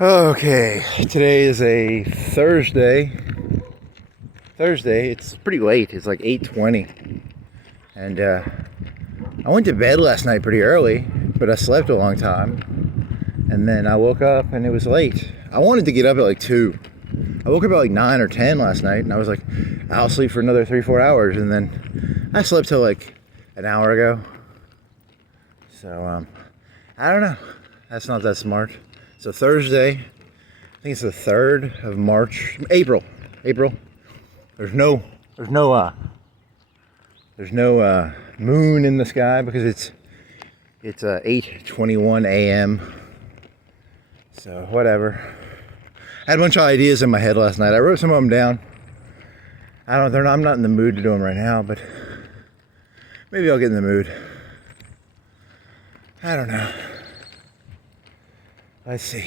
Okay, today is a Thursday. It's pretty late. It's like 8:20. And I went to bed last night pretty early, but I slept a long time. And then I woke up and it was late. I wanted to get up at like 2. I woke up at like 9 or 10 last night, and I was like, I'll sleep for another 3-4 hours. And then I slept till like an hour ago. So, I don't know. That's not that smart. So Thursday, I think it's the 3rd of March, April. There's no moon in the sky because it's 8:21 a.m. So whatever. I had a bunch of ideas in my head last night. I wrote some of them down. I'm not in the mood to do them right now, but maybe I'll get in the mood. I don't know. Let's see.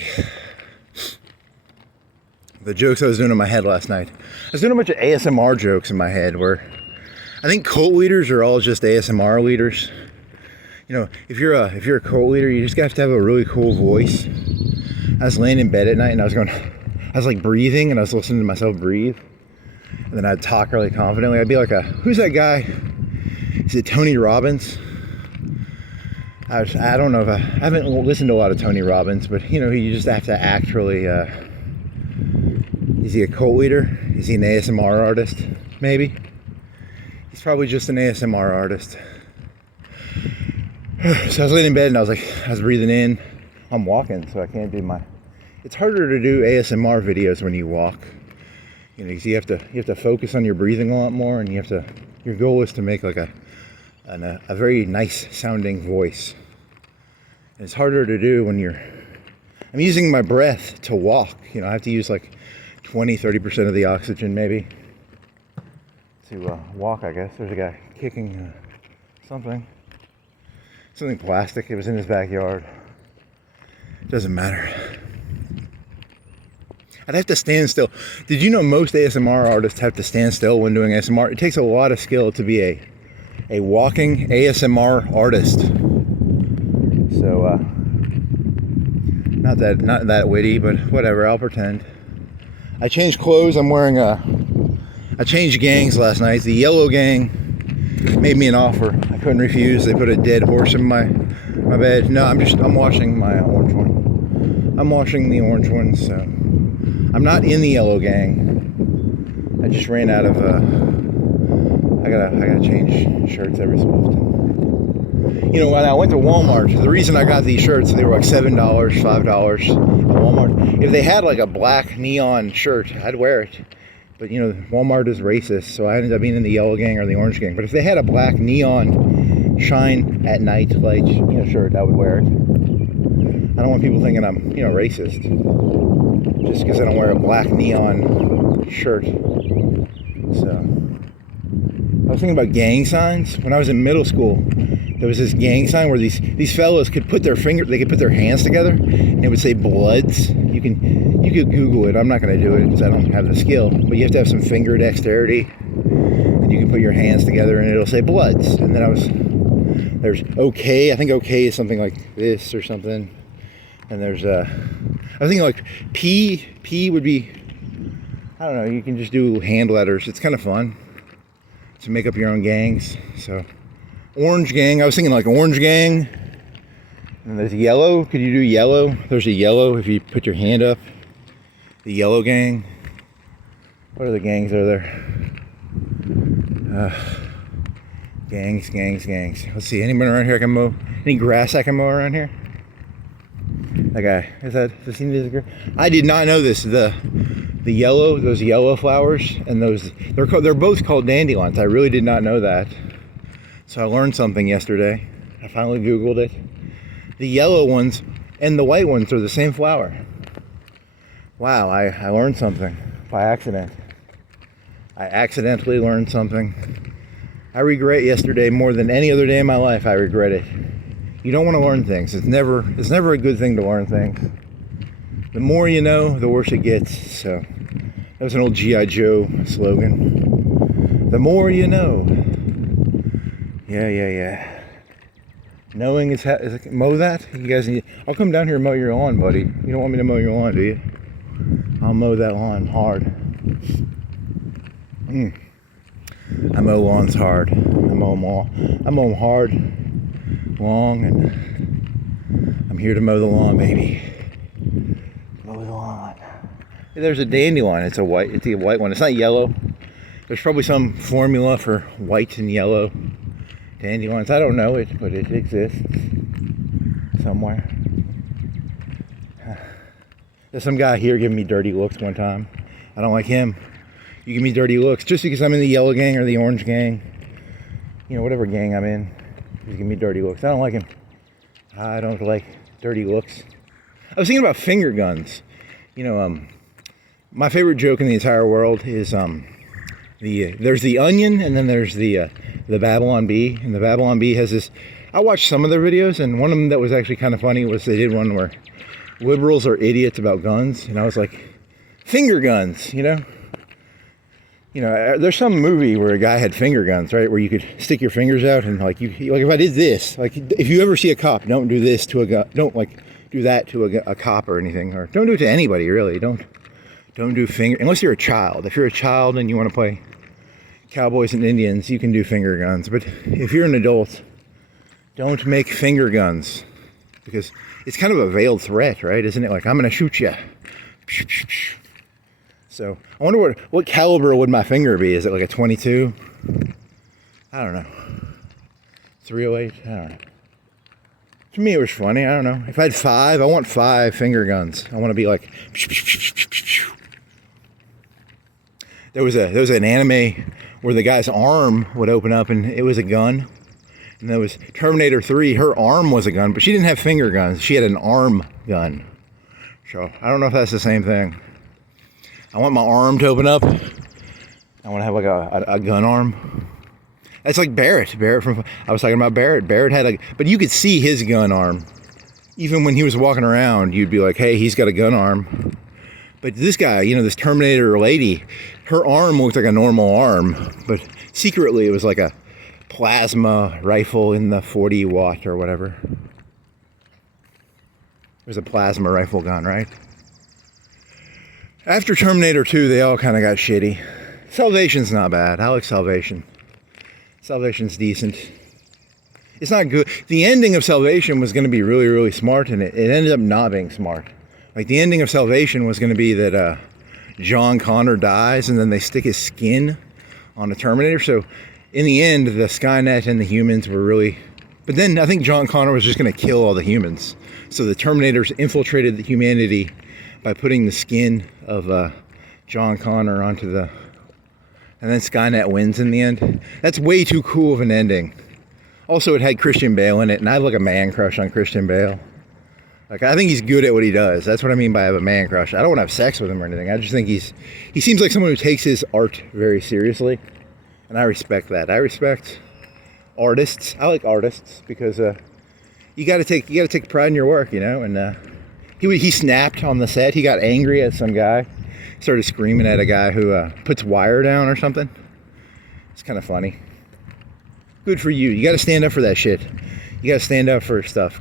The jokes I was doing in my head last night. I was doing a bunch of ASMR jokes in my head where I think cult leaders are all just ASMR leaders. You know, if you're a cult leader, you just have to have a really cool voice. I was laying in bed at night and I was like breathing, and I was listening to myself breathe. And then I'd talk really confidently. I'd be like, who's that guy? Is it Tony Robbins? I don't know if I haven't listened to a lot of Tony Robbins, but you know, you just have to act really. Is he a cult leader? Is he an ASMR artist? Maybe. He's probably just an ASMR artist. So I was laying in bed and I was breathing in. I'm walking, so I can't do my. It's harder to do ASMR videos when you walk. You know, because you have to focus on your breathing a lot more, and your goal is to make like a very nice sounding voice. And it's harder to do when I'm using my breath to walk. You know, I have to use like 20-30% of the oxygen maybe to walk, I guess. There's a guy kicking something plastic. It was in his backyard. Doesn't matter. I'd have to stand still. Did you know most ASMR artists have to stand still when doing ASMR? It takes a lot of skill to be a walking ASMR artist. So, not that witty, but whatever, I'll pretend. I changed clothes. I changed gangs last night. The yellow gang made me an offer I couldn't refuse. They put a dead horse in my bed. No, I'm washing my orange one. I'm washing the orange one, so I'm not in the yellow gang. I just ran out of I gotta change shirts every so often. You know, when I went to Walmart, the reason I got these shirts, they were like $7, $5 at Walmart. If they had like a black neon shirt, I'd wear it. But you know, Walmart is racist, so I ended up being in the yellow gang or the orange gang. But if they had a black neon shine at night light, shirt, I would wear it. I don't want people thinking I'm, racist. Just because I don't wear a black neon shirt. So, I was thinking about gang signs. When I was in middle school, there was this gang sign where these fellows could put their hands together, and it would say Bloods. You could Google it. I'm not going to do it because I don't have the skill. But you have to have some finger dexterity, and you can put your hands together, and it'll say Bloods. And then there's OK. I think OK is something like this or something. And there's I was thinking like P would be, I don't know. You can just do hand letters. It's kind of fun to make up your own gangs. So. Orange gang, I was thinking like orange gang. And there's yellow. Could you do yellow? There's a yellow if you put your hand up. The yellow gang. What other gangs are there? Gangs. Let's see, anybody around here I can mow? Any grass I can mow around here? That guy, does he need a? I did not know this. The yellow, those yellow flowers, and they're both called dandelions. I really did not know that. So I learned something yesterday. I finally Googled it. The yellow ones and the white ones are the same flower. Wow, I learned something by accident. I accidentally learned something. I regret yesterday more than any other day in my life. I regret it. You don't want to learn things. It's never a good thing to learn things. The more you know, the worse it gets. So that was an old G.I. Joe slogan. The more you know. Yeah. Knowing is mow that. You guys need. I'll come down here and mow your lawn, buddy. You don't want me to mow your lawn, do you? I'll mow that lawn hard. I mow lawns hard. I mow them all. I mow them hard, long, and I'm here to mow the lawn, baby. Mow the lawn. Hey, there's a dandelion. It's a white one. It's not yellow. There's probably some formula for white and yellow dandelions. I don't know it, but it exists somewhere. There's some guy here giving me dirty looks one time. I don't like him. You give me dirty looks just because I'm in the yellow gang or the orange gang. You know, whatever gang I'm in. He's giving me dirty looks. I don't like him. I don't like dirty looks. I was thinking about finger guns. You know, my favorite joke in the entire world is there's the Onion, and then there's the Babylon Bee. And the Babylon Bee has this. I watched some of their videos, and one of them that was actually kind of funny was they did one where liberals are idiots about guns, and I was like, finger guns, you know. You know, there's some movie where a guy had finger guns, right? Where you could stick your fingers out and like if I did this, like if you ever see a cop, don't do this to a gun. Don't like do that to a cop or anything, or don't do it to anybody really. Don't do finger unless you're a child. If you're a child and you want to play cowboys and Indians, you can do finger guns. But if you're an adult, don't make finger guns because it's kind of a veiled threat, right? Isn't it? Like I'm gonna shoot you. So I wonder what caliber would my finger be? Is it like a 22? I don't know. 308? I don't know. To me, it was funny. I don't know. If I had 5, I want 5 finger guns. I want to be like. There was an anime where the guy's arm would open up and it was a gun. And there was Terminator 3. Her arm was a gun, but she didn't have finger guns. She had an arm gun. So I don't know if that's the same thing. I want my arm to open up. I want to have like a gun arm. That's like Barrett. I was talking about Barrett. Barrett had but you could see his gun arm. Even when he was walking around, you'd be like, hey, he's got a gun arm. But this guy, you know, this Terminator lady, her arm looked like a normal arm, but secretly it was like a plasma rifle in the 40 watt or whatever. It was a plasma rifle gun, right? After Terminator 2, they all kind of got shitty. Salvation's not bad. I like Salvation. Salvation's decent. It's not good. The ending of Salvation was going to be really, really smart, and it ended up not being smart. Like, the ending of Salvation was going to be that John Connor dies, and then they stick his skin on the Terminator. So, in the end, the Skynet and the humans were really... But then I think John Connor was just going to kill all the humans. So the Terminators infiltrated the humanity by putting the skin of John Connor onto the... And then Skynet wins in the end. That's way too cool of an ending. Also, it had Christian Bale in it, and I have like a man crush on Christian Bale. Like, I think he's good at what he does. That's what I mean by I have a man crush. I don't want to have sex with him or anything. I just think he seems like someone who takes his art very seriously. And I respect that. I respect artists. I like artists because you got to take pride in your work, you know. And he snapped on the set. He got angry at some guy. Started screaming at a guy who puts wire down or something. It's kind of funny. Good for you. You got to stand up for that shit. You got to stand up for stuff.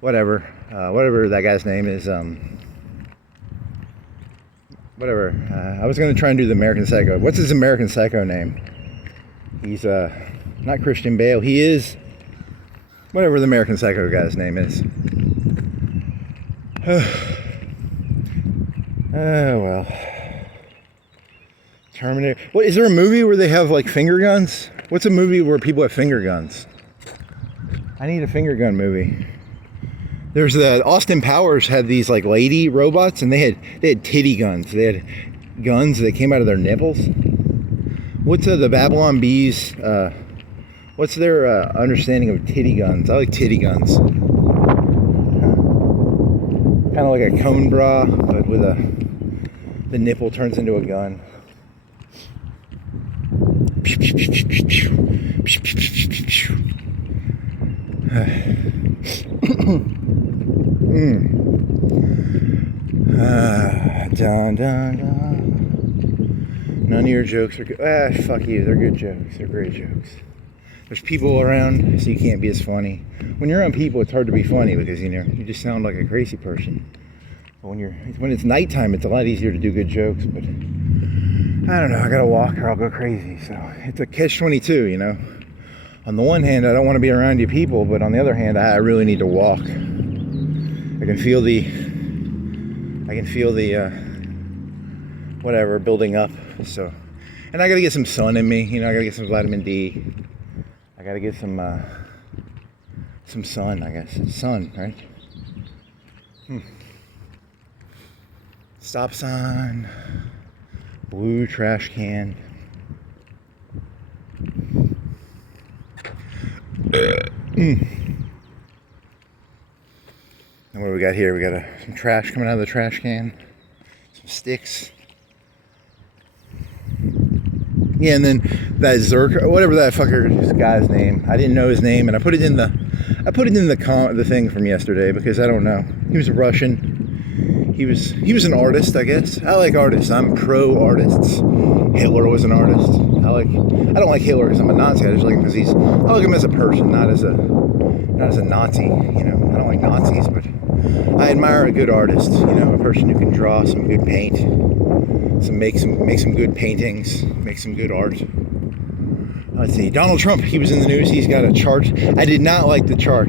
Whatever that guy's name is. Whatever. I was going to try and do the American Psycho. What's his American Psycho name? He's not Christian Bale. He is whatever the American Psycho guy's name is. Oh well. Terminator. What is there a movie where they have like finger guns? What's a movie where people have finger guns? I need a finger gun movie. There's Austin Powers had these like lady robots, and they had titty guns. They had guns that came out of their nipples. What's the Babylon Bees? What's their understanding of titty guns? I like titty guns. Kind of like a cone bra, but with the nipple turns into a gun. Dun, dun, dun. None of your jokes are good. Fuck you. They're good jokes. They're great jokes. There's people around, so you can't be as funny. When you're around people, it's hard to be funny because, you know, you just sound like a crazy person. But when it's nighttime, it's a lot easier to do good jokes. But I don't know, I gotta walk or I'll go crazy. So it's a catch-22, you know. On the one hand, I don't want to be around you people, but on the other hand, I really need to walk. I can feel the whatever building up. So, and I gotta get some sun in me. You know, I gotta get some vitamin D. I gotta get some sun. I guess it's sun, right? Stop sign. Blue trash can. And what do we got here? We got some trash coming out of the trash can. Some sticks. Yeah, and then that Zerk, whatever that fucker guy's name. I didn't know his name, and I put it in the thing from yesterday because I don't know. He was Russian. He was an artist, I guess. I like artists. I'm pro artists. Hitler was an artist. I don't like Hitler because I'm a Nazi. I just like him because I like him as a person, not as a Nazi. You know, I don't like Nazis, but I admire a good artist. You know, a person who can draw some good paint, make some good paintings, make some good art. Let's see. Donald Trump, he was in the news. He's got a chart. I did not like the chart.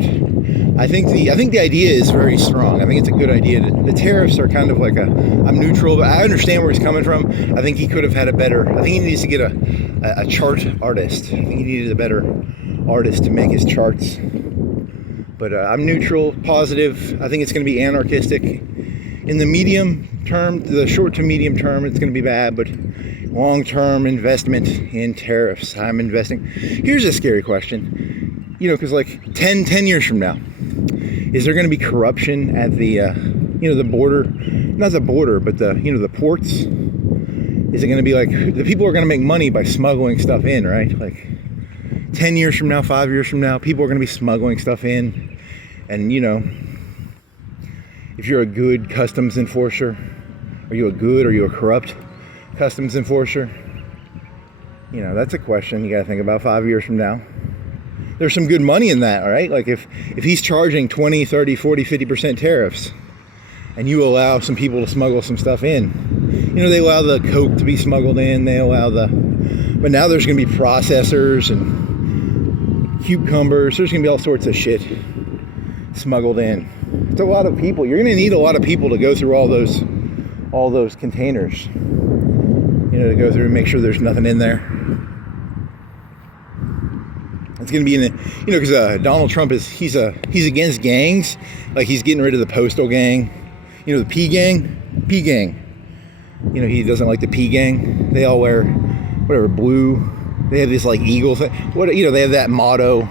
I think the idea is very strong. I think it's a good idea. The tariffs are kind of like I'm neutral, but I understand where he's coming from. I think he could have had a better. I think he needs to get a chart artist. I think he needed a better artist to make his charts. But I'm neutral, positive. I think it's going to be anarchistic. In the medium term, the short to medium term, it's going to be bad, but long-term investment in tariffs. I'm investing. Here's a scary question. You know, because like 10 years from now, is there going to be corruption at the, the border? Not the border, but the ports? Is it going to be like, the people are going to make money by smuggling stuff in, right? Like 10 years from now, 5 years from now, people are going to be smuggling stuff in. And, you know, if you're a good customs enforcer, are you a corrupt customs enforcer? You know, that's a question you got to think about 5 years from now. There's some good money in that, all right? Like if he's charging 20, 30, 40, 50% tariffs and you allow some people to smuggle some stuff in, you know, they allow the coke to be smuggled in, but now there's going to be processors and cucumbers. There's going to be all sorts of shit smuggled in. It's a lot of people. You're going to need a lot of people to go through all those containers, you know, to go through and make sure there's nothing in there. It's going to be because Donald Trump he's against gangs. Like he's getting rid of the postal gang, you know, the P gang. You know, he doesn't like the P gang. They all wear whatever blue. They have this like eagle thing. They have that motto,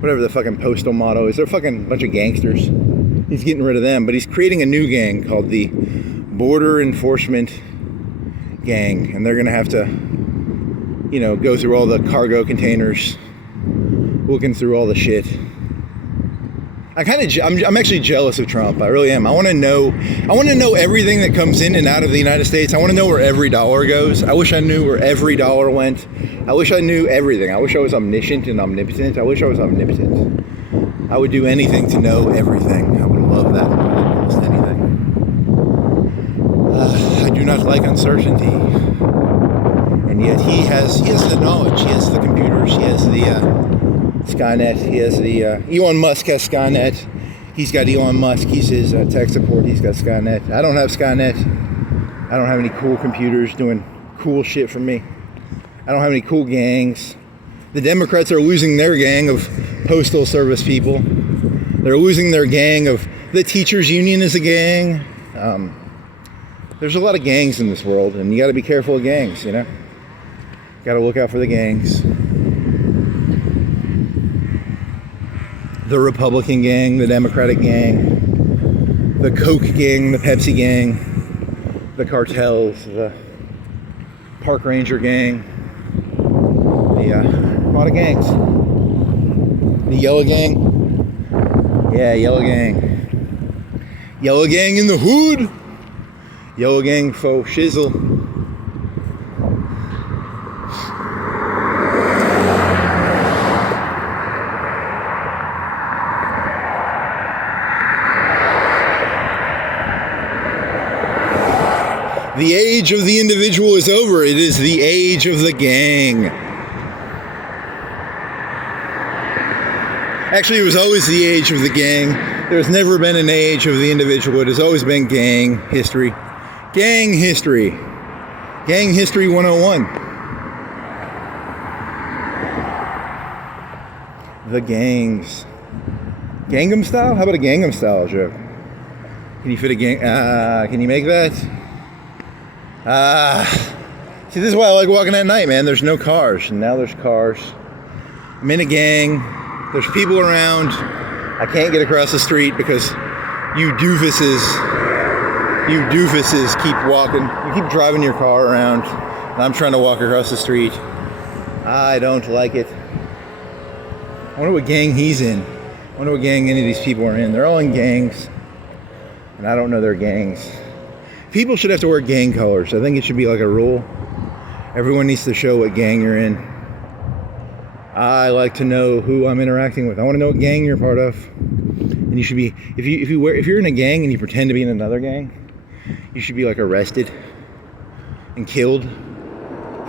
whatever the fucking postal motto is. They're a fucking bunch of gangsters. He's getting rid of them, but he's creating a new gang called the Border Enforcement Gang, and they're going to have to, you know, go through all the cargo containers, looking through all the shit. I'm actually jealous of Trump. I really am. I want to know everything that comes in and out of the United States. I want to know where every dollar goes. I wish I knew where every dollar went. I wish I knew everything. I wish I was omniscient and omnipotent. I wish I was omnipotent. I would do anything to know everything. I would love that. Almost anything. I do not like uncertainty. And yet he has the knowledge. He has the computers. He has the Skynet. He has the Elon Musk has Skynet. He's got Elon Musk. He's his tech support. He's got Skynet. I don't have Skynet. I don't have any cool computers doing cool shit for me. I don't have any cool gangs. The Democrats are losing their gang of postal service people. They're losing their gang of the teachers union is a gang. There's a lot of gangs in this world, and you got to be careful of gangs. You know, got to look out for the gangs. The Republican gang, the Democratic gang, the Coke gang, the Pepsi gang, the cartels, the Park Ranger gang, a lot of gangs. The Yellow Gang, yeah, Yellow Gang. Yellow Gang in the hood. Yellow Gang faux shizzle. The age of the individual is over. It is the age of the gang. Actually, it was always the age of the gang. There's never been an age of the individual. It has always been gang history. Gang history. Gang history 101. The gangs. Gangnam Style? How about a Gangnam Style joke? Can you fit a gang? Can you make that? See, this is why I like walking at night, man. There's no cars, and now there's cars. I'm in a gang. There's people around. I can't get across the street because you doofuses keep walking. You keep driving your car around. And I'm trying to walk across the street. I don't like it. I wonder what gang he's in. I wonder what gang any of these people are in. They're all in gangs. And I don't know their gangs. People should have to wear gang colors. I think it should be like a rule. Everyone needs to show what gang you're in. I like to know who I'm interacting with. I want to know what gang you're part of. And you should be, if you're in a gang and you pretend to be in another gang, you should be like arrested and killed.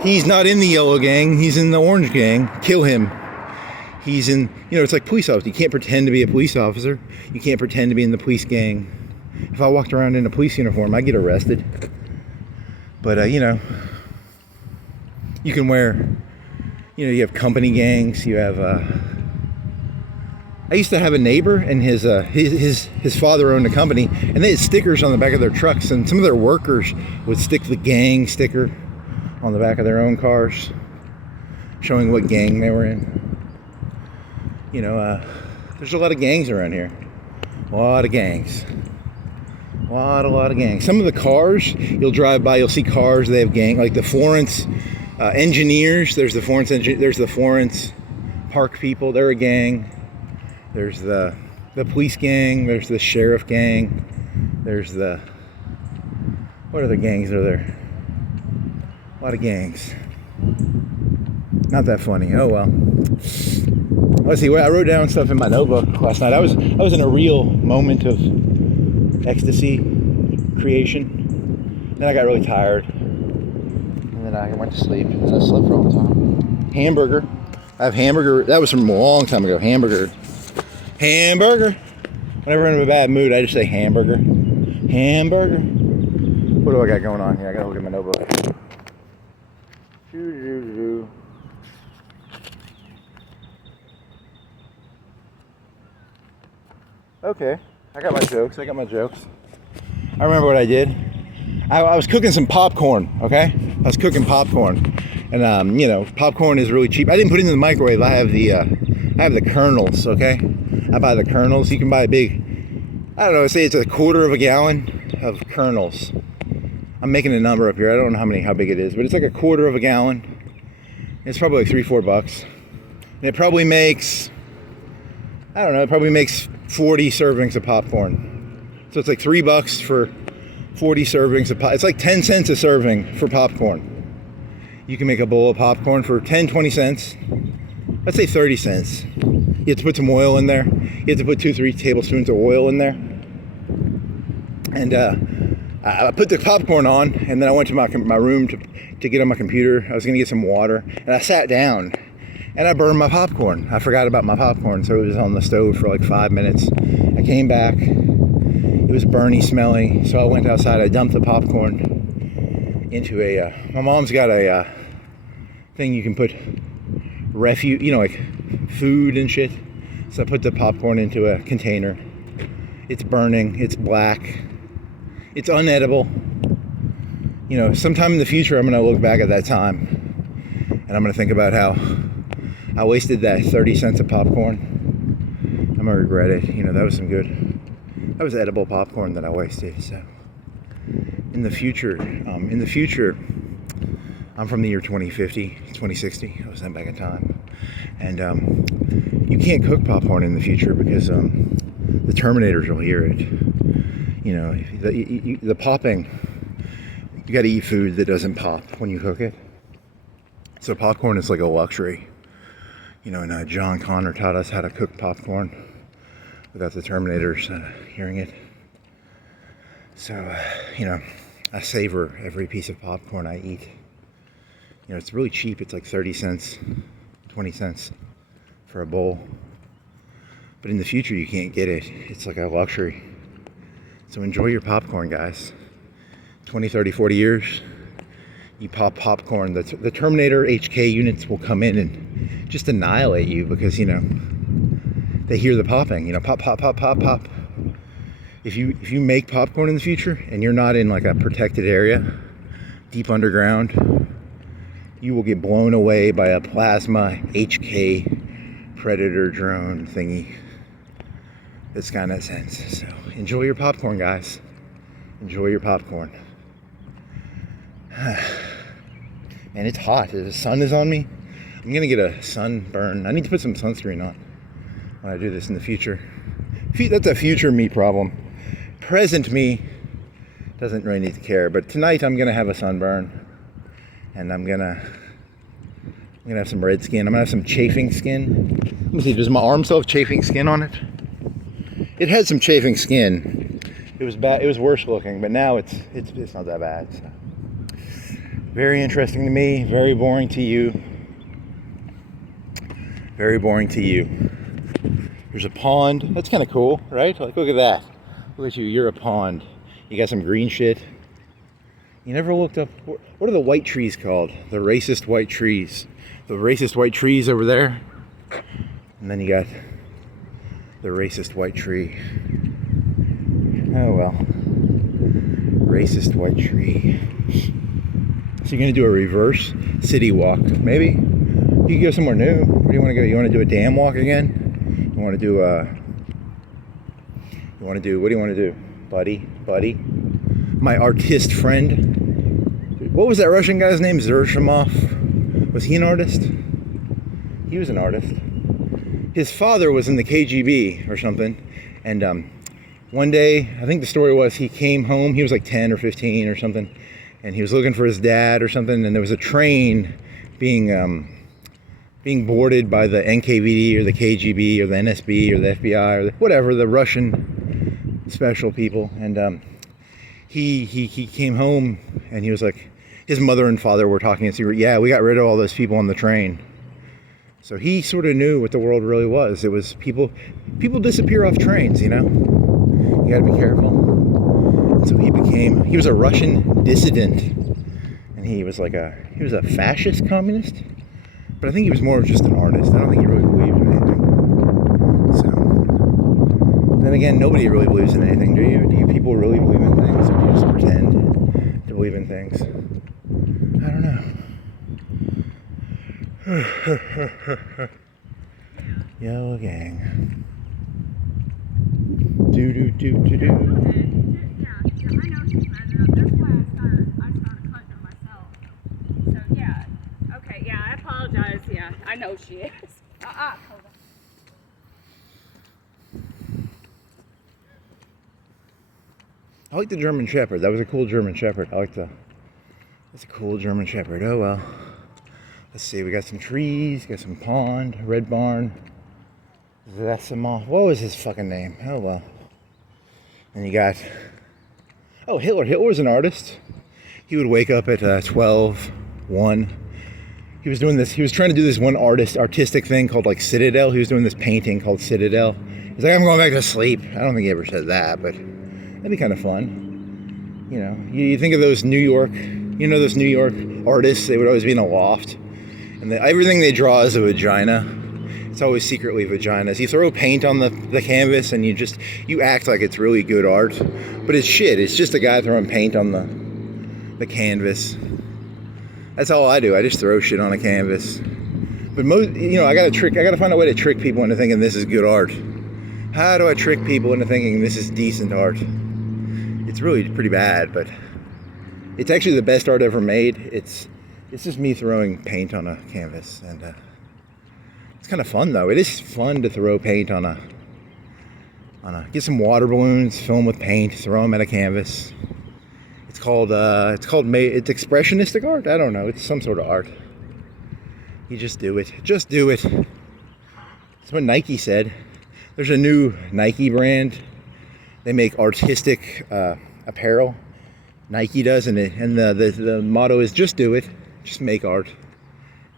He's not in the yellow gang. He's in the orange gang. Kill him. He's in, it's like police officer. You can't pretend to be a police officer. You can't pretend to be in the police gang. If I walked around in a police uniform, I'd get arrested. But, you can wear, you have company gangs. You have, I used to have a neighbor and his father owned a company, and they had stickers on the back of their trucks, and some of their workers would stick the gang sticker on the back of their own cars, showing what gang they were in. There's a lot of gangs around here. A lot of gangs. A lot of gangs. Some of the cars, you'll drive by, you'll see cars, they have gang, like the Florence engineers. There's the Florence park people, they're a gang. There's the police gang, there's the sheriff gang. There's what other gangs are there? A lot of gangs. Not that funny. Oh well. Let's see. I wrote down stuff in my notebook last night. I was in a real moment of ecstasy creation. Then I got really tired, and then I went to sleep. And I slept for a long time. Hamburger. I have hamburger. That was from a long time ago. Hamburger. Whenever I'm in a bad mood, I just say hamburger. What do I got going on here? I gotta look at my notebook. Okay, I got my jokes. I remember what I did. I was cooking some popcorn, okay? I was cooking popcorn. And, popcorn is really cheap. I didn't put it in the microwave. I have the kernels, okay? I buy the kernels. You can buy a big, I don't know, say it's a quarter of a gallon of kernels. I'm making a number up here. I don't know how big it is, but it's like a quarter of a gallon. It's probably like $3-4. And it probably makes, I don't know, 40 servings of popcorn. So it's like $3 for 40 servings of popcorn. It's like 10 cents a serving for popcorn. You can make a bowl of popcorn for 10, 20 cents. Let's say 30 cents. You have to put some oil in there. You have to put 2-3 tablespoons of oil in there. And I put the popcorn on, and then I went to my room to get on my computer. I was going to get some water, and I sat down, and I burned my popcorn. I forgot about my popcorn, so it was on the stove for like 5 minutes. I came back. It was burny, smelly, so I went outside. I dumped the popcorn into my mom's got a thing you can put refuse, like food and shit. So I put the popcorn into a container. It's burning, it's black, it's unedible. Sometime in the future I'm gonna look back at that time and I'm gonna think about how I wasted that 30 cents of popcorn. I'm gonna regret it. That was that was edible popcorn that I wasted. So in the future, I'm from the year 2050, 2060. I was sent back in time. And you can't cook popcorn in the future because the Terminators will hear it. The popping, you got to eat food that doesn't pop when you cook it. So popcorn is like a luxury. And John Connor taught us how to cook popcorn without the Terminators hearing it. So, I savor every piece of popcorn I eat. You know, it's really cheap. It's like 30 cents, 20 cents for a bowl. But in the future, you can't get it. It's like a luxury. So enjoy your popcorn, guys. 20, 30, 40 years, you pop popcorn. The Terminator HK units will come in and just annihilate you because, you know, they hear the popping. You know, pop, pop, pop, pop, pop. If you make popcorn in the future and you're not in like a protected area, deep underground, you will get blown away by a plasma HK Predator drone thingy. It's got that sense. So enjoy your popcorn, guys. Enjoy your popcorn. Man, it's hot. The sun is on me. I'm gonna get a sunburn. I need to put some sunscreen on when I do this in the future. That's a future me problem. Present me doesn't really need to care. But tonight I'm gonna have a sunburn, and I'm gonna have some red skin. I'm gonna have some chafing skin. Let me see. Does my arm still have chafing skin on it? It had some chafing skin. It was bad. It was worse looking, but now it's not that bad. So. Very interesting to me. Very boring to you. Very boring to you. There's a pond. That's kind of cool, right? Like, look at that. Look at you. You're a pond. You got some green shit. You never looked up. What are the white trees called? The racist white trees. The racist white trees over there. And then you got the racist white tree. Oh well. Racist white tree. So you're gonna do a reverse city walk, maybe? You can go somewhere new. Where do you want to go? You want to do a dam walk again? You want to do what do you want to do, buddy? My artist friend. What was that Russian guy's name? Zershimov. Was he an artist? He was an artist. His father was in the KGB or something, and one day, I think the story was he came home. He was like 10 or 15 or something, and he was looking for his dad or something, and there was a train being boarded by the NKVD or the KGB or the NSB or the FBI or whatever, the Russian special people. And he came home, and he was like, his mother and father were talking and saying, yeah, we got rid of all those people on the train. So he sort of knew what the world really was. It was people disappear off trains, you know? You gotta be careful. And so he was a Russian dissident. And he was a fascist communist. But I think he was more of just an artist. I don't think he really believed in anything. So, then again, nobody really believes in anything, do you? Do you people really believe in things? Or do you just pretend to believe in things? I don't know. Yellow gang. Do. Yeah, I know she's mad enough. That's why I started cutting her myself. So yeah. Okay, yeah, I apologize. Yeah, I know she is. Hold on. I like the German Shepherd. That was a cool German Shepherd. That's a cool German Shepherd. Oh well. Let's see, we got some trees, got some pond, red barn, Vesemov. What was his fucking name? Oh well. And you got, Hitler. Hitler was an artist. He would wake up at 12, 1. He was trying to do this one artistic thing called like Citadel. He was doing this painting called Citadel. He's like, I'm going back to sleep. I don't think he ever said that, but that'd be kind of fun. You know, you think of those New York artists, they would always be in a loft. And everything they draw is a vagina. It's always secretly vaginas. You throw paint on the canvas and you act like it's really good art. But it's shit. It's just a guy throwing paint on the canvas. That's all I do. I just throw shit on a canvas. But I gotta find a way to trick people into thinking this is good art. How do I trick people into thinking this is decent art? It's really pretty bad, but it's actually the best art ever made. It's just me throwing paint on a canvas, and it's kind of fun though. It is fun to throw paint on a get some water balloons, fill them with paint, throw them at a canvas. It's expressionistic art. I don't know. It's some sort of art. You just do it. Just do it. That's what Nike said. There's a new Nike brand. They make artistic apparel. Nike does, and the motto is just do it, just make art.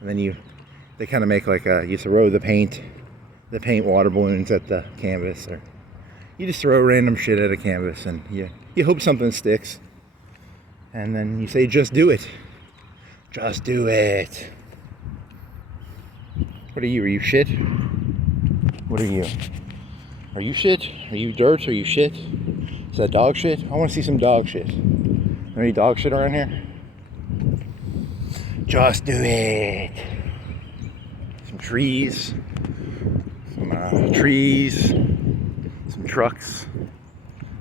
And then they kind of make like you throw the paint water balloons at the canvas, or you just throw random shit at a canvas, and you hope something sticks. And then you say, just do it. Just do it. What are you? Are you shit? What are you? Are you shit? Are you dirt? Are you shit? Is that dog shit? I want to see some dog shit. There any dog shit around here? Just do it. Some trees. Some trees. Some trucks.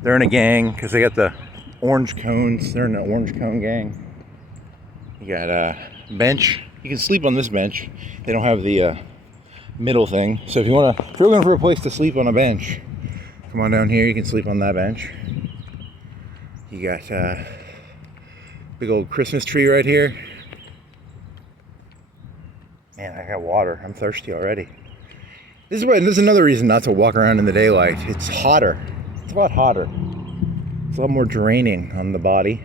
They're in a gang because they got the orange cones. They're in an orange cone gang. You got a bench. You can sleep on this bench. They don't have the middle thing. So if you're looking for a place to sleep on a bench, come on down here. You can sleep on that bench. You got a big old Christmas tree right here. Man, I got water. I'm thirsty already. This is another reason not to walk around in the daylight. It's hotter. It's a lot hotter. It's a lot more draining on the body.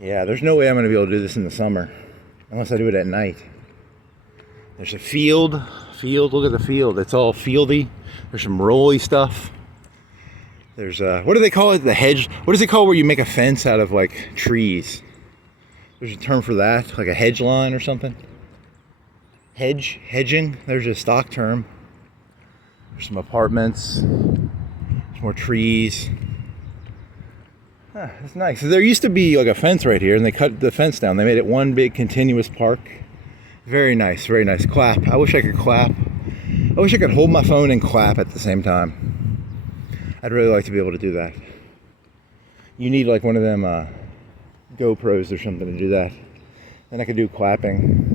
Yeah, there's no way I'm going to be able to do this in the summer unless I do it at night. There's a field. Look at the field. It's all fieldy. There's some rolly stuff. There's what do they call it? The hedge. What is it called where you make a fence out of like trees? There's a term for that, like a hedge line or something. Hedging. There's a stock term. There's some apartments. There's more trees. It's nice. So there used to be like a fence right here, and they cut the fence down. They made it one big continuous park. Very nice, very nice. Clap. I wish I could clap. I wish I could hold my phone and clap at the same time. I'd really like to be able to do that. You need like one of them GoPros or something to do that. Then I could do clapping.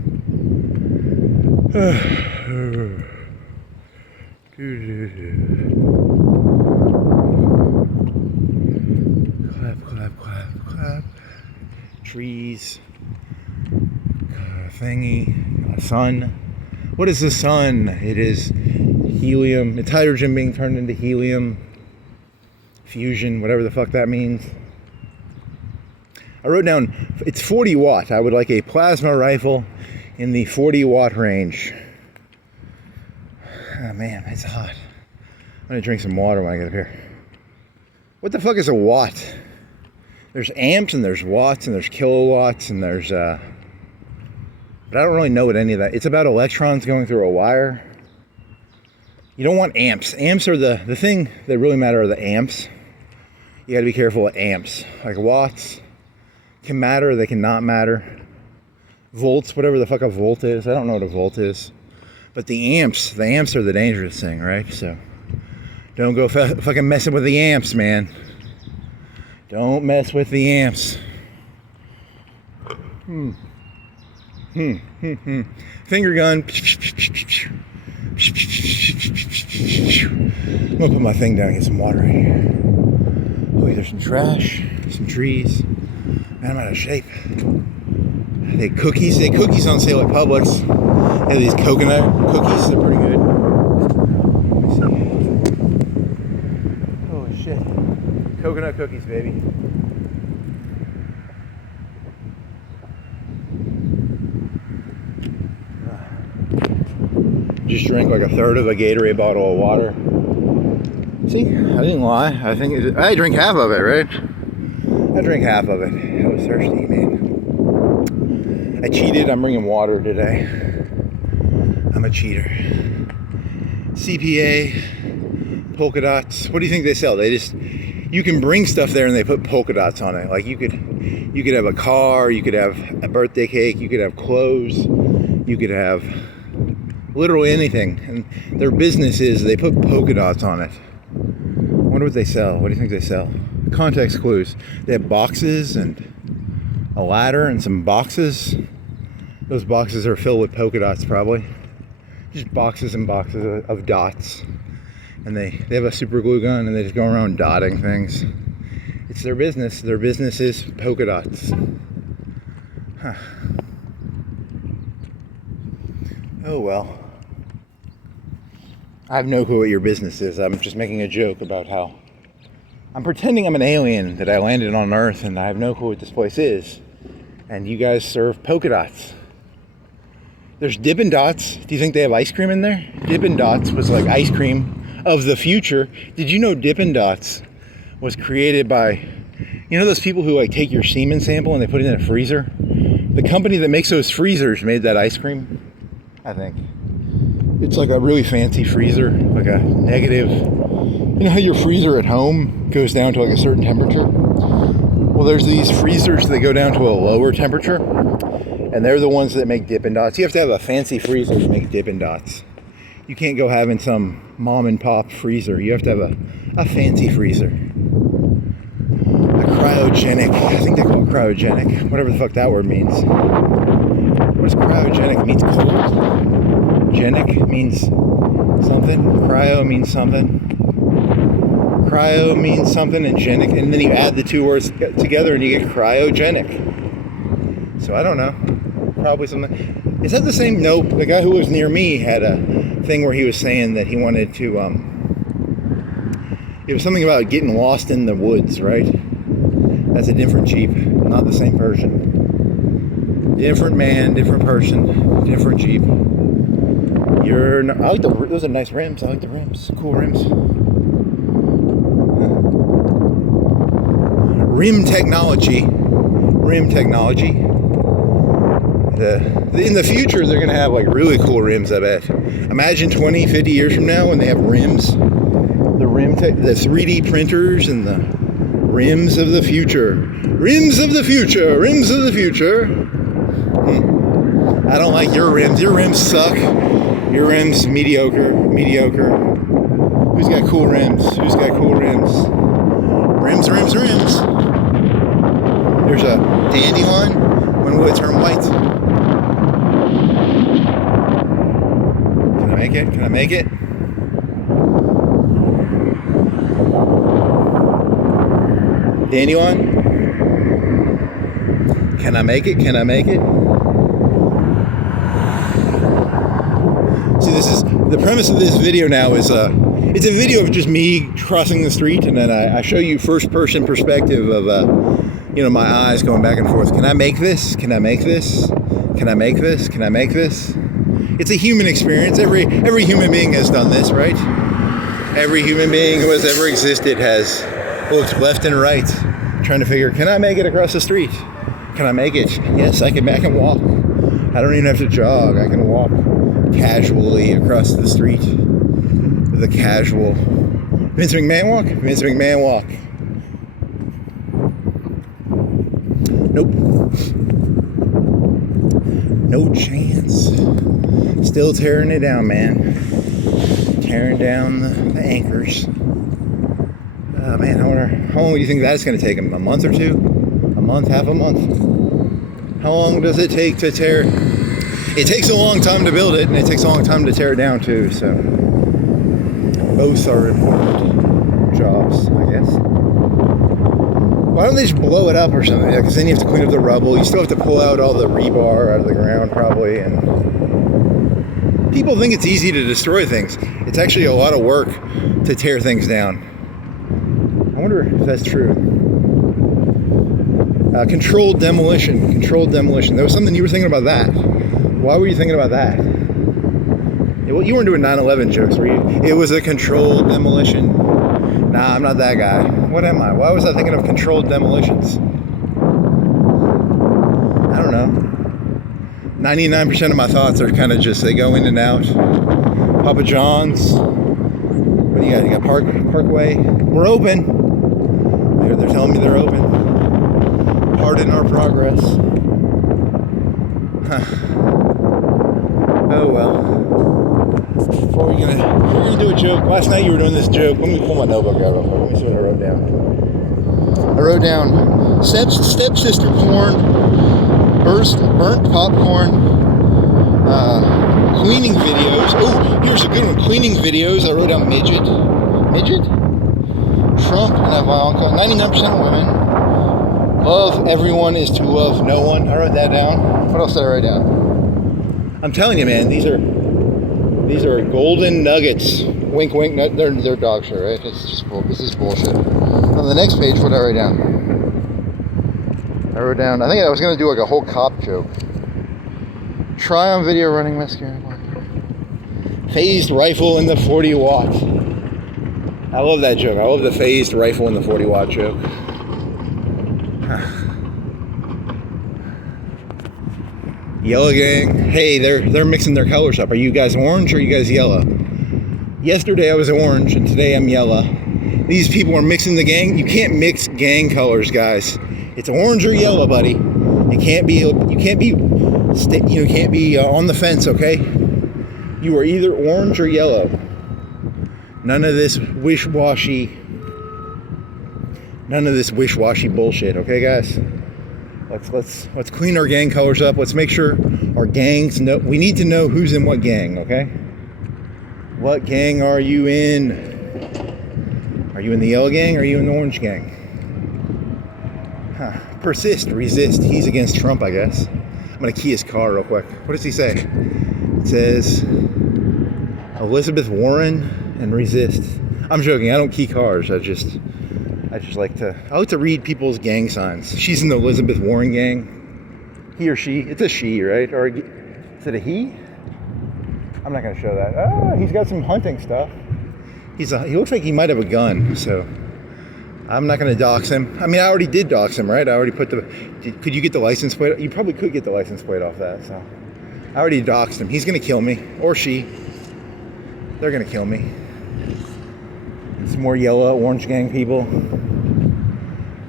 Clap. Trees. Thingy. Sun. What is the sun? It is helium. It's hydrogen being turned into helium. Fusion, whatever the fuck that means. I wrote down, it's 40 watt. I would like a plasma rifle in the 40 watt range. Oh man, it's hot. I'm gonna drink some water when I get up here. What the fuck is a watt? There's amps and there's watts and there's kilowatts and there's but I don't really know what any of that. It's about electrons going through a wire. You don't want amps. Amps are the thing that really matter are the amps. You gotta be careful with amps. Like watts can matter, they can not matter. Volts, whatever the fuck a volt is. I don't know what a volt is. But the amps are the dangerous thing, right? So don't go fucking messing with the amps, man. Don't mess with the amps. Finger gun. I'm gonna put my thing down and get some water in here. Oh, there's some trash, some trees. Man, I'm out of shape. They have cookies on sale at Publix. They have these coconut cookies, they're pretty good. Let me see. Holy shit. Coconut cookies, baby. Just drank like a third of a Gatorade bottle of water. See, I didn't lie. I drank half of it, right? I drank half of it. I was thirsty, man. I cheated. I'm bringing water today. I'm a cheater. CPA, polka dots. What do you think they sell? You can bring stuff there and they put polka dots on it. Like you could have a car, you could have a birthday cake, you could have clothes, you could have literally anything. And their business is they put polka dots on it. I wonder what they sell. What do you think they sell? Context clues. They have boxes and a ladder and some boxes. Those boxes are filled with polka dots probably. Just boxes and boxes of dots. And they have a super glue gun and they just go around dotting things. It's their business. Their business is polka dots. Huh. Oh well. I have no clue what your business is. I'm just making a joke about how I'm pretending I'm an alien, that I landed on Earth and I have no clue what this place is. And you guys serve polka dots. There's Dippin' Dots. Do you think they have ice cream in there? Dippin' Dots was like ice cream of the future. Did you know Dippin' Dots was created by, you know those people who like take your semen sample and they put it in a freezer? The company that makes those freezers made that ice cream, I think. It's like a really fancy freezer, like a negative, you know how your freezer at home goes down to like a certain temperature? Well, there's these freezers that go down to a lower temperature, and they're the ones that make Dippin' Dots. You have to have a fancy freezer to make Dippin' Dots. You can't go having some mom and pop freezer. You have to have a fancy freezer. A cryogenic, I think they call it cryogenic, whatever the fuck that word means. What does cryogenic? It means cold. Genic means something. Cryo means something. Cryo means something, and genic, and then you add the two words together and you get cryogenic. So I don't know. Probably something. Is that the same? Nope. The guy who was near me had a thing where he was saying that he wanted to, it was something about getting lost in the woods, right? That's a different Jeep, not the same person. Different man, different person, different Jeep. I like those are nice rims. I like the rims. Cool rims. Rim technology. In the future, they're going to have like really cool rims, I bet. Imagine 20, 50 years from now when they have rims. The 3D printers and the rims of the future. Rims of the future. I don't like your rims. Your rims suck. Your rims, mediocre. Who's got cool rims? Rims. There's a dandelion. When will it turn white? Can I make it? Dandelion? Can I make it? See, this is the premise of this video now is it's a video of just me crossing the street, and then I show you first person perspective of my eyes going back and forth. Can I make this? It's a human experience. Every human being has done this, right? Every human being who has ever existed has looked left and right, trying to figure, can I make it across the street? Can I make it? Yes, I can walk. I don't even have to jog. I can walk casually across the street with a casual Vince McMahon walk. Nope. No chance. Still tearing it down, man. Tearing down the anchors. Man, I wonder, how long do you think that's going to take him? A month or two? A month? Half a month? How long does it take to tear? It takes a long time to build it, and it takes a long time to tear it down too, so both are important jobs, I guess. Why don't they just blow it up or something? Because then you have to clean up the rubble. You still have to pull out all the rebar out of the ground probably, and people think it's easy to destroy things. It's actually a lot of work to tear things down. I wonder if that's true. Controlled demolition. There was something you were thinking about that. Why were you thinking about that? Well, you weren't doing 9/11 jokes, were you? It was a controlled demolition. Nah, I'm not that guy. What am I? Why was I thinking of controlled demolitions? I don't know. 99% of my thoughts are kind of just, they go in and out. Papa John's. What do you got? You got Parkway. We're open. They're telling me they're open. Pardon our progress. Oh well. We're gonna do a joke. Last night you were doing this joke. Let me pull my notebook out real quick. Let me see what I wrote down. I wrote down stepsister porn, burnt popcorn, cleaning videos. Oh, here's a good one. Cleaning videos. I wrote down midget. Trump and Ivanka. 99% of women. Love everyone is to love no one. I wrote that down. What else did I write down? I'm telling you, man, these are golden nuggets. Wink, wink. They're dog shit, right? This is bullshit. Nothing On the next page, what did I write down? I think I was going to do like a whole cop joke. Try on video running mascara. Phased rifle in the 40 watt. I love that joke. I love the phased rifle in the 40 watt joke. Yellow gang. Hey, they're mixing their colors up. Are you guys orange or are you guys yellow? Yesterday I was orange and today I'm yellow. These people are mixing the gang. You can't mix gang colors, guys. It's orange or yellow, buddy. You can't be on the fence, okay? You are either orange or yellow. None of this wish-washy bullshit, okay, guys? Let's clean our gang colors up. Let's make sure our gangs know. We need to know who's in what gang, okay? What gang are you in? Are you in the yellow gang or are you in the orange gang? Persist, resist. He's against Trump, I guess. I'm gonna key his car real quick. What does he say? It says Elizabeth Warren and resist. I'm joking. I don't key cars. I just like to read people's gang signs. She's in the Elizabeth Warren gang. He or she. It's a she, right? Or is it a he? I'm not gonna show that. Oh, he's got some hunting stuff. He looks like he might have a gun, so I'm not gonna dox him. I mean, I already did dox him, right? I already put could you get the license plate? You probably could get the license plate off that, so. I already doxed him. He's gonna kill me, or she. They're gonna kill me. Some more yellow, orange gang people.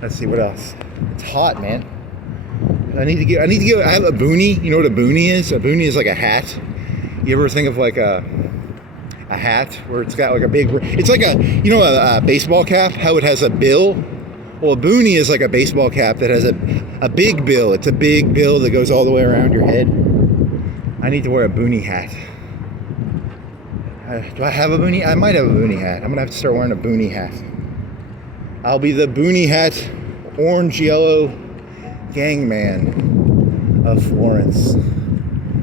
Let's see, what else? It's hot, man. I have a boonie. You know what a boonie is? A boonie is like a hat. You ever think of like a hat where it's got like a big, it's like a baseball cap, how it has a bill? Well, a boonie is like a baseball cap that has a big bill. It's a big bill that goes all the way around your head. I need to wear a boonie hat. Do I have a boonie? I might have a boonie hat. I'm gonna have to start wearing a boonie hat. I'll be the boonie hat, orange, yellow gang man of Florence.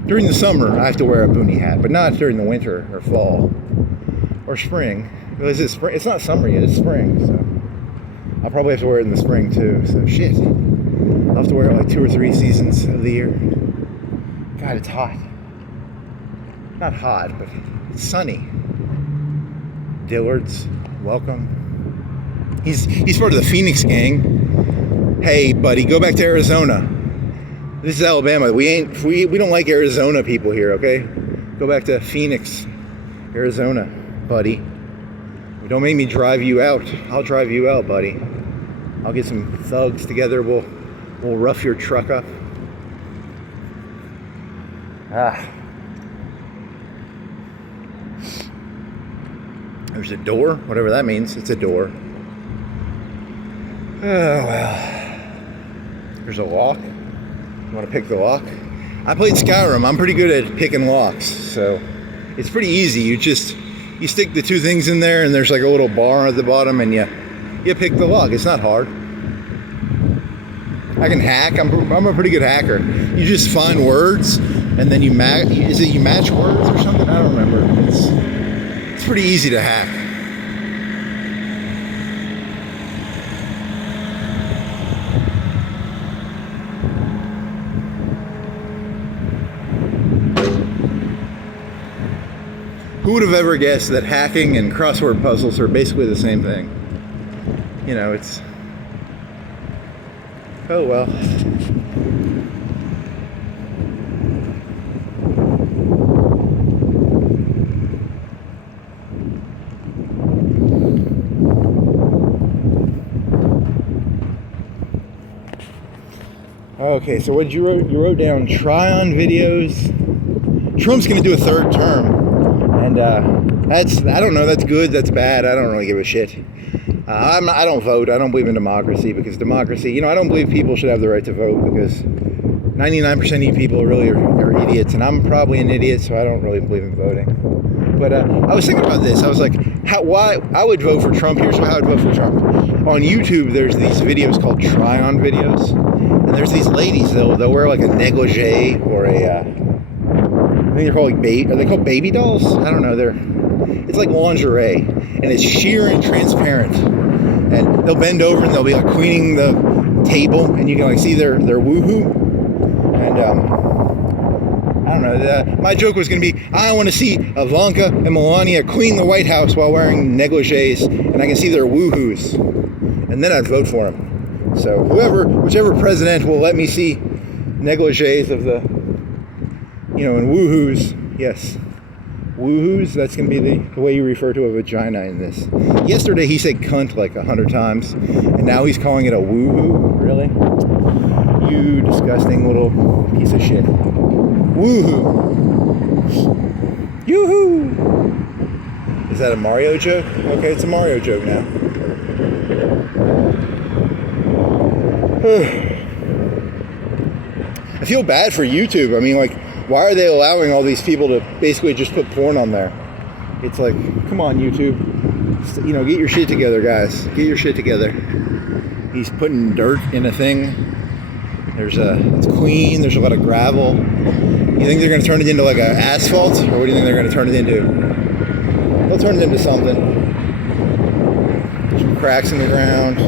During the summer, I have to wear a boonie hat, but not during the winter or fall or spring. Because it's spring. It's not summer yet. It's spring, so I'll probably have to wear it in the spring too. So shit, I'll have to wear it like 2 or 3 seasons of the year. God, it's hot. Not hot, but it's sunny. Dillard's, welcome. He's part of the Phoenix gang. Hey, buddy, go back to Arizona. This is Alabama. We don't like Arizona people here, okay? Go back to Phoenix, Arizona, buddy. Don't make me drive you out. I'll drive you out, buddy. I'll get some thugs together. We'll rough your truck up. There's a door, whatever that means. It's a door. Oh, well. There's a lock. You want to pick the lock? I played Skyrim. I'm pretty good at picking locks, so it's pretty easy. You stick the 2 things in there, and there's like a little bar at the bottom, and you pick the lock. It's not hard. I can hack. I'm a pretty good hacker. You just find words, and then you match words or something? I don't remember. It's pretty easy to hack. Who would have ever guessed that hacking and crossword puzzles are basically the same thing? You know, it's... Oh well. Okay, so what you wrote down, try on videos. Trump's gonna do a 3rd term. And I don't know, that's good, that's bad, I don't really give a shit. I don't vote, I don't believe in democracy, because democracy, I don't believe people should have the right to vote, because 99% of people really are idiots, and I'm probably an idiot, so I don't really believe in voting. But I was thinking about this, I was like, why I would vote for Trump. Here's how I would vote for Trump. On YouTube, there's these videos called try-on videos, and there's these ladies, they'll wear like a negligee or a... I think they're called are they called baby dolls? I don't know. It's like lingerie, and it's sheer and transparent. and they'll bend over and they'll be like cleaning the table, and you can like see their woohoo. And I don't know. My joke was going to be, I want to see Ivanka and Melania clean the White House while wearing negligees, and I can see their woohoos, and then I'd vote for them. So whichever president will let me see negligees of the, and woohoos, yes. Woohoos, that's going to be the way you refer to a vagina in this. Yesterday he said cunt like 100 times, and now he's calling it a woohoo? Really? You disgusting little piece of shit. Woohoo! Yoo-hoo! Is that a Mario joke? Okay, it's a Mario joke now. I feel bad for YouTube. I mean, like, why are they allowing all these people to basically just put porn on there? It's like, come on, YouTube. Get your shit together, guys. Get your shit together. He's putting dirt in a thing. It's clean. There's a lot of gravel. You think they're going to turn it into like an asphalt? Or what do you think they're going to turn it into? They'll turn it into something. Some cracks in the ground.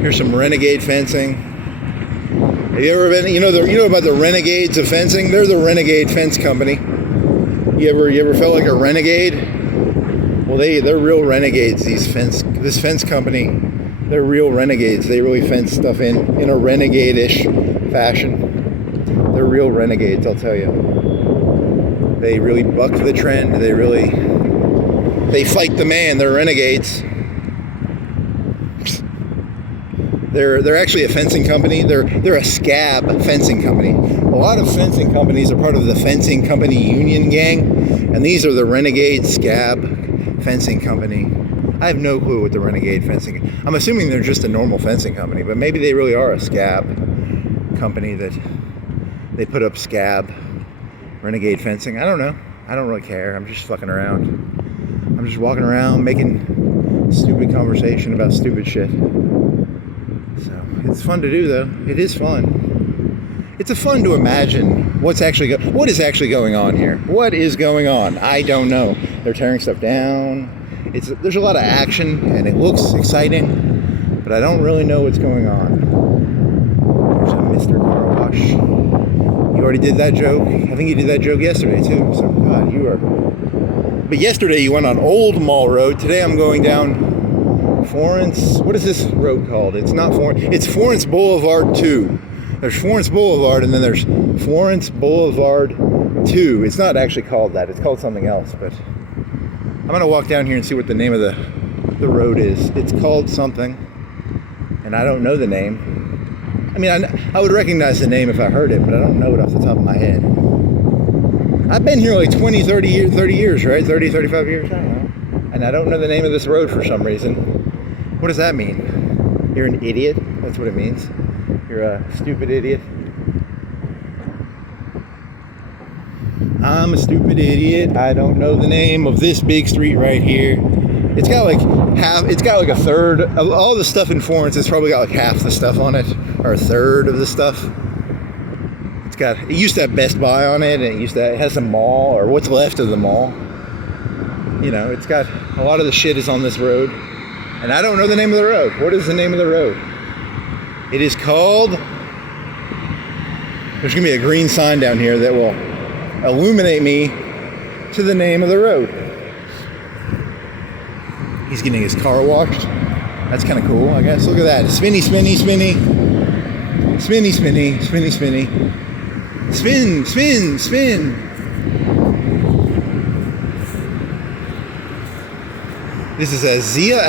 Here's some renegade fencing. Have you ever been, you know about the renegades of fencing? They're the renegade fence company. You ever felt like a renegade? Well, they're real renegades, this fence company. They're real renegades. They really fence stuff in a renegade-ish fashion. They're real renegades, I'll tell you. They really buck the trend. They fight the man. They're renegades. They're actually a fencing company. They're a scab fencing company. A lot of fencing companies are part of the fencing company union gang, and these are the renegade scab fencing company. I have no clue what the renegade fencing. I'm assuming they're just a normal fencing company, but maybe they really are a scab company that they put up scab renegade fencing. I don't know. I don't really care. I'm just fucking around. I'm just walking around making stupid conversation about stupid shit. So it's fun to do, though. It is fun. It's fun to imagine what is actually going on here. What is going on? I don't know. They're tearing stuff down. There's a lot of action, and it looks exciting, but I don't really know what's going on. There's a Mr. Car Wash. You already did that joke. I think you did that joke yesterday, too. So, God, you are... But yesterday you went on Old Mall Road. Today I'm going down Florence. What is this road called? It's not Florence. It's Florence Boulevard 2. There's Florence Boulevard, and then there's Florence Boulevard 2. It's not actually called that. It's called something else, but I'm going to walk down here and see what the name of the road is. It's called something, and I don't know the name. I mean, I would recognize the name if I heard it, but I don't know it off the top of my head. I've been here like 30 years, right? 30, 35 years, I don't know. And I don't know the name of this road for some reason. What does that mean? You're an idiot? That's what it means. You're a stupid idiot. I'm a stupid idiot. I don't know the name of this big street right here. It's got like a third of all the stuff in Florence. It's probably got like half the stuff on it, or a third of the stuff. It used to have Best Buy on it, and it has a mall, or what's left of the mall. It's got a lot of the shit is on this road, and I don't know the name of the road. What is the name of the road? It is called... There's going to be a green sign down here that will illuminate me to the name of the road. He's getting his car washed. That's kind of cool, I guess. Look at that. Spinny, spinny, spinny. Spinny, spinny, spinny, spinny. Spin, spin, spin. This is Azalea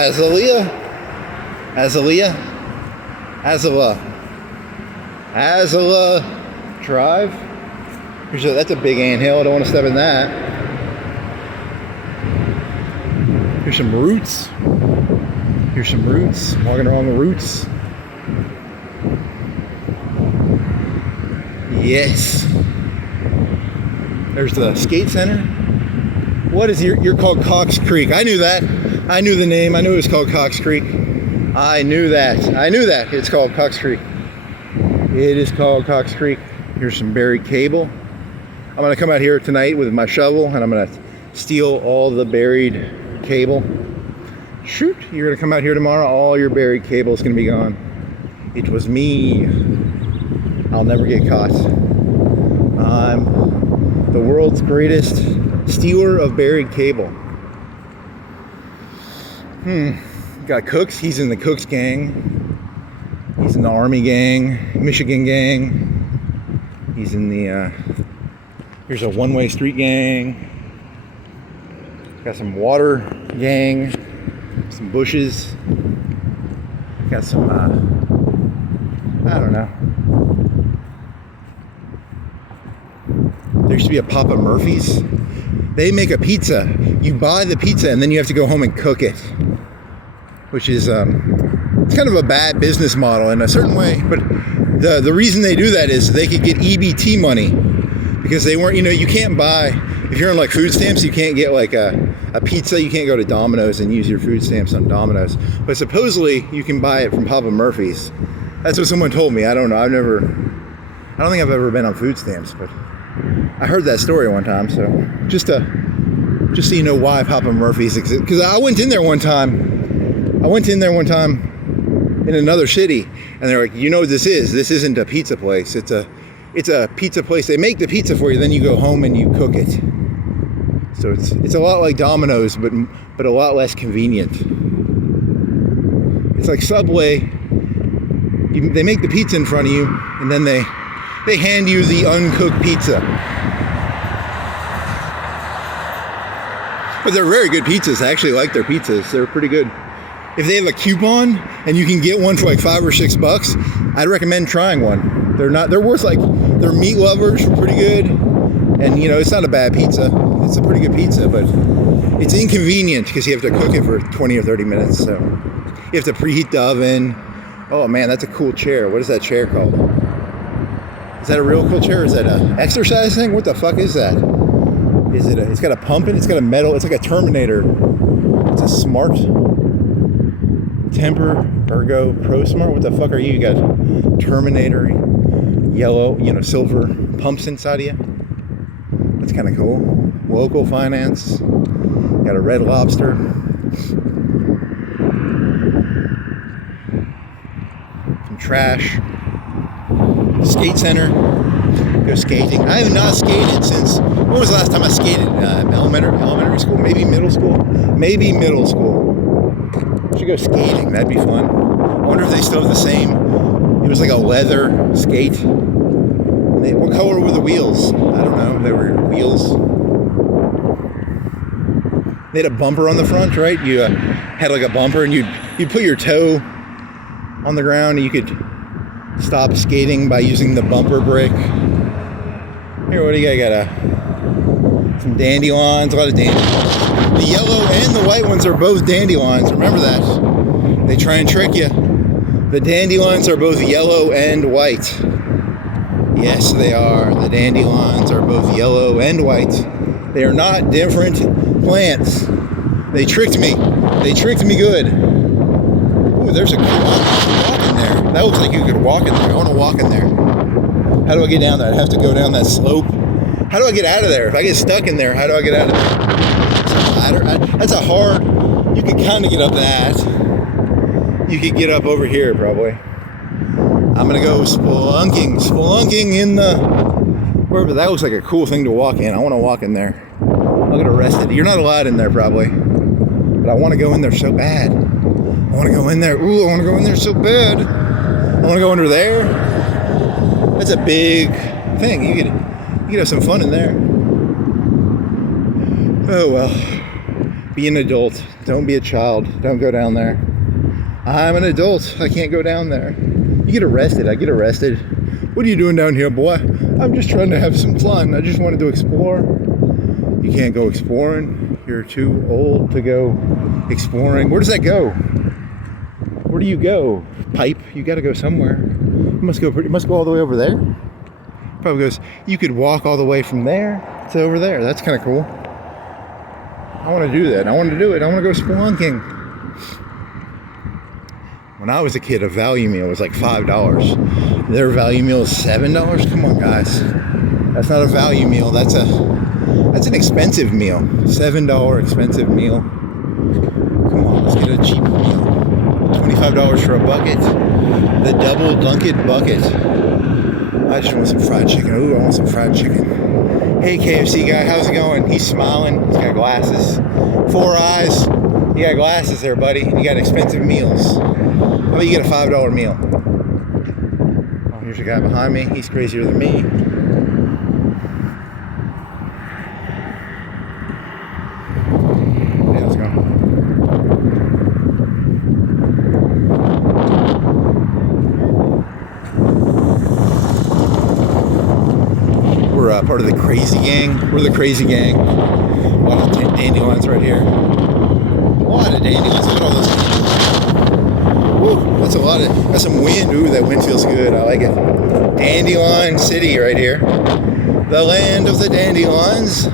Drive. That's a big anthill. I don't want to step in that. Here's some roots. Walking along the roots. Yes. There's the skate center. What is you're called Cox Creek. I knew that. I knew the name. I knew it was called Cox Creek. I knew that. It's called Cox Creek. It is called Cox Creek. Here's some buried cable. I'm going to come out here tonight with my shovel, and I'm going to steal all the buried cable. Shoot, you're gonna come out here tomorrow, all your buried cable is gonna be gone. It was me. I'll never get caught. I'm the world's greatest stealer of buried cable. Got Cooks, he's in the Cooks gang. He's in the Army gang, Michigan gang. He's in the, here's a one-way street gang. Got some water gang, some bushes. Got some, I don't know. There used to be a Papa Murphy's. They make a pizza. You buy the pizza and then you have to go home and cook it. Which is, it's kind of a bad business model in a certain way. But the reason they do that is they could get EBT money. Because they weren't, you can't buy, if you're on like food stamps, you can't get like a pizza. You can't go to Domino's and use your food stamps on Domino's. But supposedly you can buy it from Papa Murphy's. That's what someone told me. I don't know. I don't think I've ever been on food stamps, but I heard that story one time. So just so you know why Papa Murphy's exist. Because I went in there one time in another city, and they're like, what this is? This isn't a pizza place. It's a pizza place. They make the pizza for you, then you go home and you cook it. So it's a lot like Domino's, but a lot less convenient. It's like Subway. They make the pizza in front of you, and then they hand you the uncooked pizza. But they're very good pizzas. I actually like their pizzas. They're pretty good. If they have a coupon and you can get one for like $5 or $6, I'd recommend trying one. They're worth like, their meat lovers are pretty good. And it's not a bad pizza. It's a pretty good pizza, but it's inconvenient because you have to cook it for 20 or 30 minutes. So you have to preheat the oven. Oh man, that's a cool chair. What is that chair called? Is that a real cool chair? Is that an exercise thing? What the fuck is that? It's got a pump in it. It's got a metal. It's like a Terminator. It's a smart Temper Ergo Pro Smart. What the fuck are you? You got Terminator, yellow, silver pumps inside of you. That's kind of cool. Local finance. Got a Red Lobster. Some trash. Skate center. Go skating. I have not skated since, when was the last time I skated? Elementary school? Maybe middle school? Maybe middle school. Should go skating. That'd be fun. I wonder if they still have the same. It was like a leather skate. What color were the wheels? I don't know. They were wheels. They had a bumper on the front, right? You had like a bumper, and you'd put your toe on the ground, and you could stop skating by using the bumper brake. Here, what do you got? Some dandelions, a lot of dandelions. The yellow and the white ones are both dandelions. Remember that. They try and trick you. The dandelions are both yellow and white. Yes, they are. The dandelions are both yellow and white. They are not different plants. They tricked me. They tricked me good. Ooh, there's a good walk in there. That looks like you could walk in there. I want to walk in there. How do I get down there? I'd have to go down that slope. How do I get out of there? If I get stuck in there, how do I get out of there? Is that a ladder? That's a hard... You could kind of get up that. You could get up over here, probably. I'm going to go spelunking. Spelunking in the... Wherever. That looks like a cool thing to walk in. I want to walk in there. I'll get arrested. You're not allowed in there, probably. But I want to go in there so bad. I want to go in there. Ooh, I want to go in there so bad. I want to go under there. That's a big thing. You could have some fun in there. Oh well. Be an adult. Don't be a child. Don't go down there. I'm an adult. I can't go down there. You get arrested. I get arrested. What are you doing down here, boy? I'm just trying to have some fun. I just wanted to explore. You can't go exploring. You're too old to go exploring. Where does that go? Where do you go? Pipe. You got to go somewhere. You must go all the way over there. Probably goes. You could walk all the way from there to over there. That's kind of cool. I want to do that. I want to do it. I want to go spelunking. When I was a kid, a value meal was like $5. Their value meal is $7. Come on, guys. That's not a value meal. That's an expensive meal. $7 expensive meal. Come on, let's get a cheap meal. $25 for a bucket. The double Dunkin' bucket. I just want some fried chicken. Ooh, I want some fried chicken. Hey, KFC guy, how's it going? He's smiling. He's got glasses. 4 eyes. You got glasses there, buddy. You got expensive meals. How about you get a $5 meal? Oh, here's a guy behind me. He's crazier than me. Yeah, let's go. We're part of the crazy gang. We're the crazy gang. A lot of dandelions right here. A lot of dandelions. Look at all those dandelions. Woo, that's a lot of, that's some wind. Ooh, that wind feels good. I like it. Dandelion City right here. The land of the dandelions. I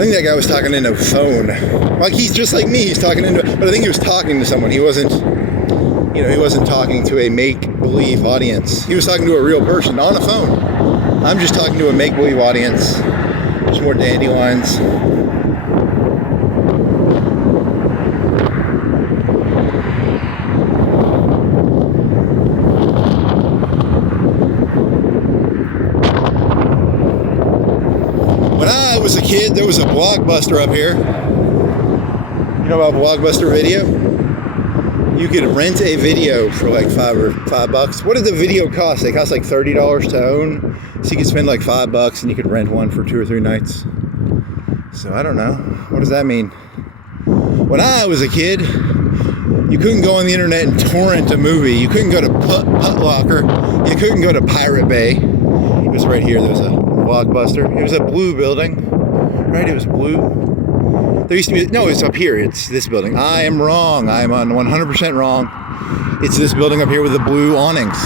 think that guy was talking into a phone. Like, he's just like me. He's talking into, but I think he was talking to someone. He wasn't, you know, he wasn't talking to a make-believe audience. He was talking to a real person on a phone. I'm just talking to a make-believe audience. There's more dandelions. When I was a kid, there was a Blockbuster up here. You know about Blockbuster Video? You could rent a video for like $5. What did the video cost? They cost like $30 to own. So you could spend like $5 and you could rent one for 2 or 3 nights. So I don't know. What does that mean? When I was a kid, you couldn't go on the internet and torrent a movie. You couldn't go to Put Locker. You couldn't go to Pirate Bay. It was right here. There was a Blockbuster. It was a blue building. Right? It was blue. There used to be, no, it's up here. It's this building. I am wrong. I am 100% wrong. It's this building up here with the blue awnings.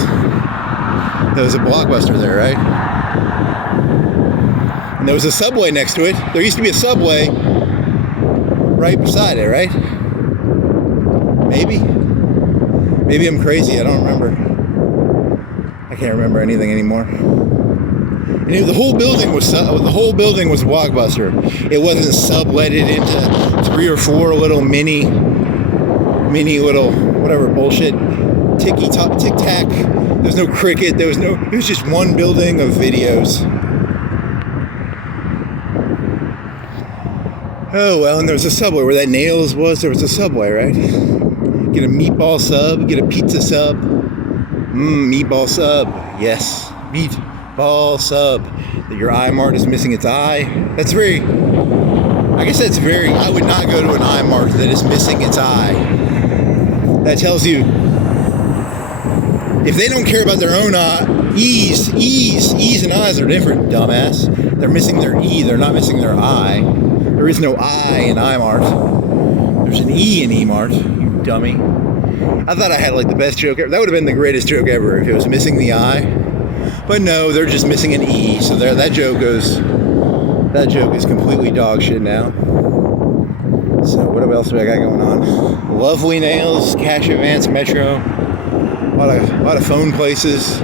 There was a Blockbuster there, right? And there was a Subway next to it. There used to be a Subway right beside it, right? Maybe. Maybe I'm crazy. I don't remember. I can't remember anything anymore. And the whole building was Blockbuster. It wasn't subletted into 3 or 4 little mini little whatever bullshit tic tac. There was no cricket. It was just one building of videos. Oh well, and there was a Subway where that Nails was. There was a Subway, right? Get a meatball sub. Get a pizza sub. Meatball sub. Yes, meatball sub. Your iMart is missing its eye. That's very. I guess that's very. I would not go to an iMart that is missing its eye. That tells you. If they don't care about their own E's and I's are different, dumbass. They're missing their E, they're not missing their I. There is no I in iMart. There's an E in eMart, you dummy. I thought I had like the best joke ever. That would have been the greatest joke ever if it was missing the I. But no, they're just missing an E. So there, that joke is completely dog shit now. So what else do I got going on? Lovely Nails, Cash Advance Metro. A lot of phone places.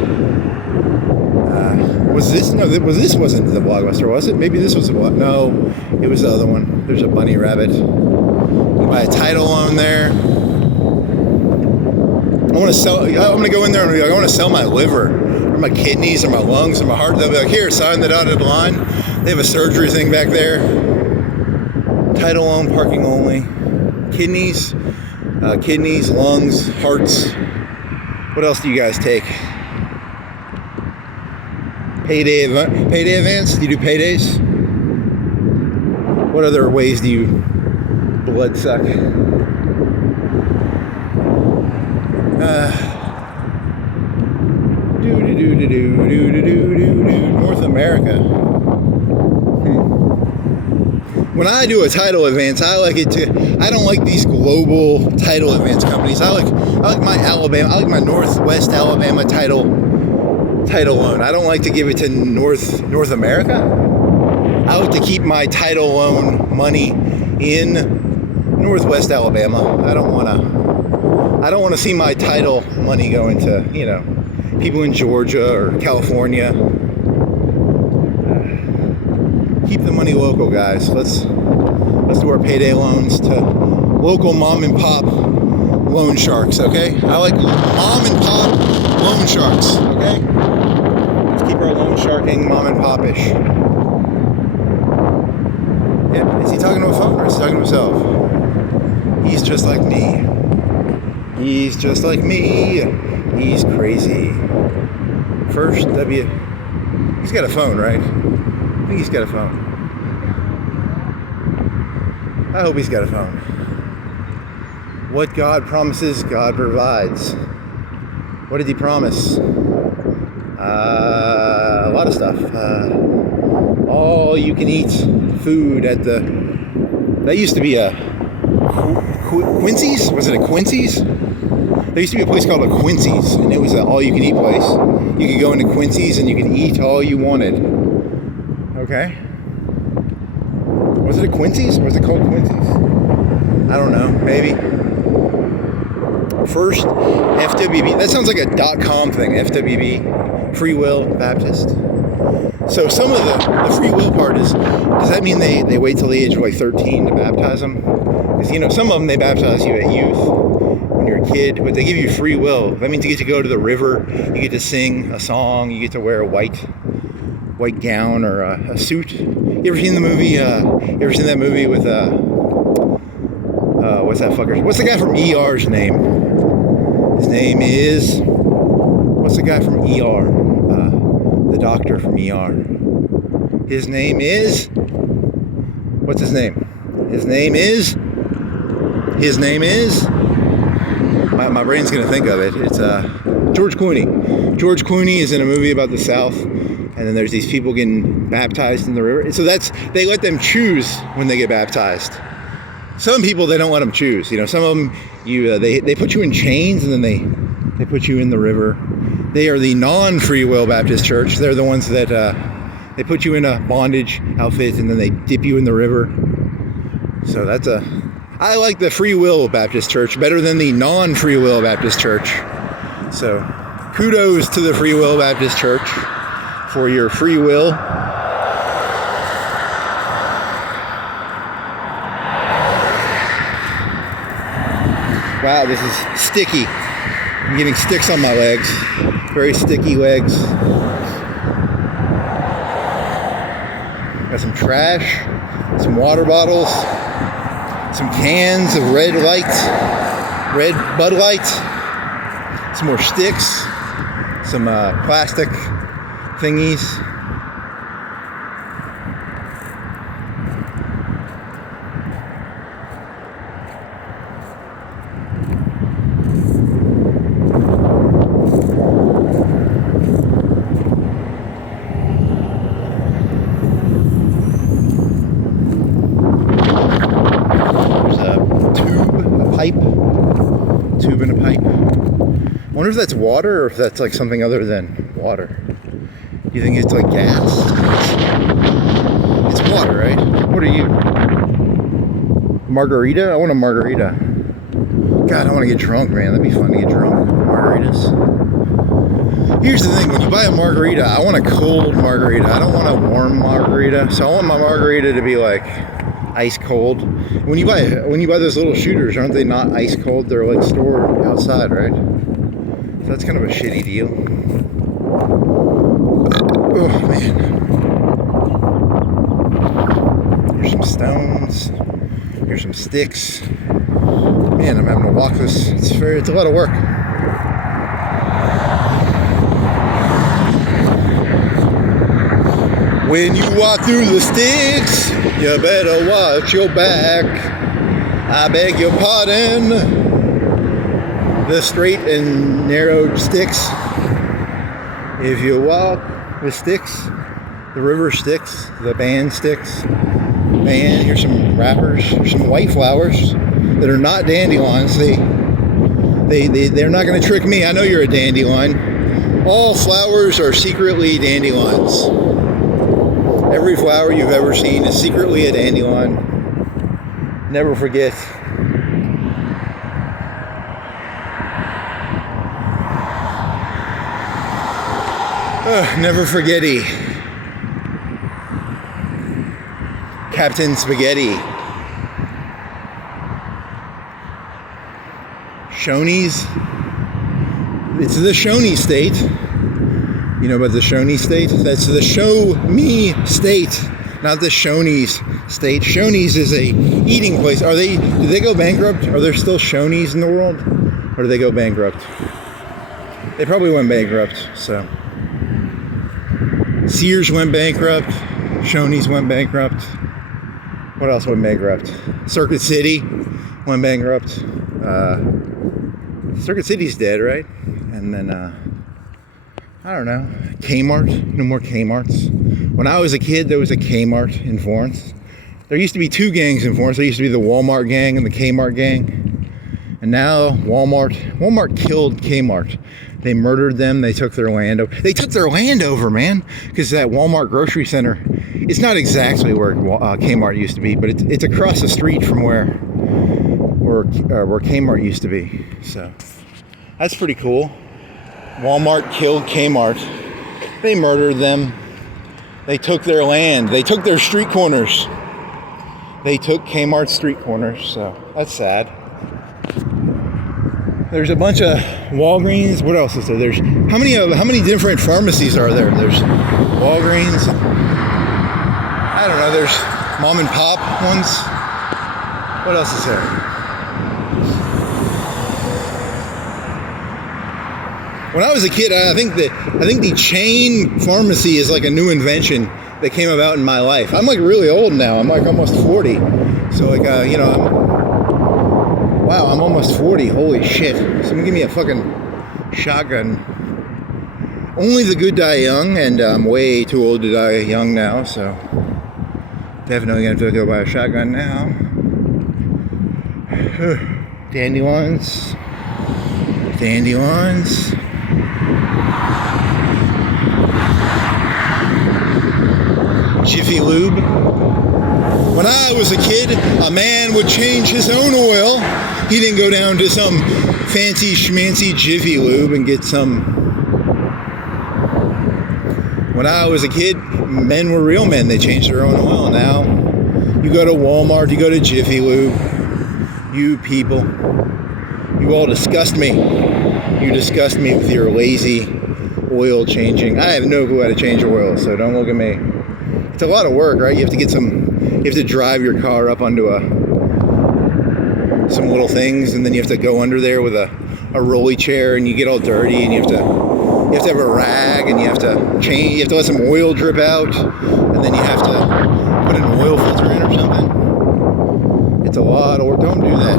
This wasn't the Blockbuster, was it? Maybe this was the one. No, it was the other one. There's a bunny rabbit. You buy a title loan there. I'm gonna go in there and be like, I want to sell my liver, or my kidneys, or my lungs, or my heart. They'll be like, here, sign the dotted line. They have a surgery thing back there. Title loan, parking only. Kidneys, lungs, hearts. What else do you guys take? Payday advance? Do you do paydays? What other ways do you blood suck? North America. When I do a title advance, I don't like these global title advance companies. I like my Northwest Alabama title loan. I don't like to give it to North America. I like to keep my title loan money in Northwest Alabama. I don't want to see my title money go into, people in Georgia or California. Keep the money local, guys. Let's Let's do our payday loans to local mom and pop loan sharks, okay? I like mom and pop loan sharks, okay? Let's keep our loan sharking mom and pop-ish. Yeah, is he talking to a phone or is he talking to himself? He's just like me. He's just like me. He's crazy. First W. He's got a phone, right? I think he's got a phone. I hope he's got a phone. What God promises, God provides. What did he promise? A lot of stuff. All you can eat food at the... That used to be a... Quincy's? Was it a Quincy's? There used to be a place called a Quincy's, and it was an all-you-can-eat place. You could go into Quincy's and you could eat all you wanted. Okay? Was it a Quincy's? Or was it called Quincy's? I don't know. Maybe. First FWB. That sounds like a .com thing. FWB. Free Will Baptist. So some of the free will part is, does that mean they wait till the age of like 13 to baptize them? Because, you know, some of them they baptize you at youth when you're a kid, but they give you free will. That means you get to go to the river, you get to sing a song, you get to wear a white gown or a suit. You ever seen the movie? You ever seen that movie with what's that fucker? What's the guy from ER's name? His name is, what's the guy from ER? The doctor from ER. His name is, what's his name? His name is, my brain's gonna think of it. It's George Clooney. George Clooney is in a movie about the South, and then there's these people getting baptized in the river. So they let them choose when they get baptized. Some people, they don't let them choose. You know, some of them, they put you in chains and then they put you in the river. They are the non-free will Baptist church. They're the ones that they put you in a bondage outfit and then they dip you in the river. So I like the free will Baptist church better than the non-free will Baptist church. So kudos to the free will Baptist church for your free will. Wow, this is sticky. I'm getting sticks on my legs. Very sticky legs. Got some trash, some water bottles, some cans of red Bud Light, some more sticks, some plastic thingies. Tube and a pipe. I wonder if that's water or if that's like something other than water. You think it's like gas? It's water, right? What are you? Margarita? I want a margarita. God, I want to get drunk, man. That'd be fun to get drunk. Margaritas. Here's the thing, when you buy a margarita, I want a cold margarita. I don't want a warm margarita. So I want my margarita to be like ice cold. When you buy those little shooters, aren't they not ice cold? They're like stored outside, right? So that's kind of a shitty deal. Oh man. Here's some stones. Here's some sticks. Man, I'm having to walk this. It's a lot of work. When you walk through the sticks, you better watch your back. I beg your pardon. The straight and narrow sticks. If you walk the sticks, the river sticks, the band sticks. Man, here's some wrappers. Here's some white flowers that are not dandelions. They're not going to trick me. I know you're a dandelion. All flowers are secretly dandelions. Every flower you've ever seen is secretly a dandelion. Never forget. Never forgetty. Captain Spaghetti. Shoney's. It's the Shoney state. You know about the Shoney state? That's the show me state, not the Shoney's state. Shoney's is a eating place. Do they go bankrupt? Are there still Shoney's in the world? Or do they go bankrupt? They probably went bankrupt, so. Sears went bankrupt. Shoney's went bankrupt. What else went bankrupt? Circuit City went bankrupt. Circuit City's dead, right? And then, I don't know, Kmart. No more Kmarts. When I was a kid, there was a Kmart in Florence. There used to be two gangs in Florence. There used to be the Walmart gang and the Kmart gang. And now Walmart killed Kmart. They murdered them. They took their land over. They took their land over, man. Because that Walmart grocery center, it's not exactly where Kmart used to be, but it's across the street from where Kmart used to be. So that's pretty cool. Walmart killed Kmart. They murdered them. They took their land. They took their street corners. They took Kmart's street corners. So that's sad. There's a bunch of Walgreens. What else is there? There's how many different pharmacies are there? There's Walgreens. I don't know. There's mom and pop ones. What else is there? When I was a kid, I think the chain pharmacy is like a new invention that came about in my life. I'm like really old now. I'm like almost 40. So like wow, I'm almost 40. Holy shit. Someone give me a fucking shotgun. Only the good die young, and I'm way too old to die young now, so definitely gonna have to go buy a shotgun now. Dandelions. Dandelions. Jiffy Lube. When I was a kid, a man would change his own oil. He didn't go down to some fancy schmancy Jiffy Lube and get some. When I was a kid, men were real men. They changed their own oil. Now, you go to Walmart, you go to Jiffy Lube. You people, you all disgust me. You disgust me with your lazy oil changing. I have no clue how to change oil, so don't look at me. It's a lot of work, right? You have to drive your car up onto some little things, and then you have to go under there with a rolly chair, and you get all dirty, and you have to have a rag, and you have to let some oil drip out, and then you have to put an oil filter in or something. It's a lot of work. Don't do that.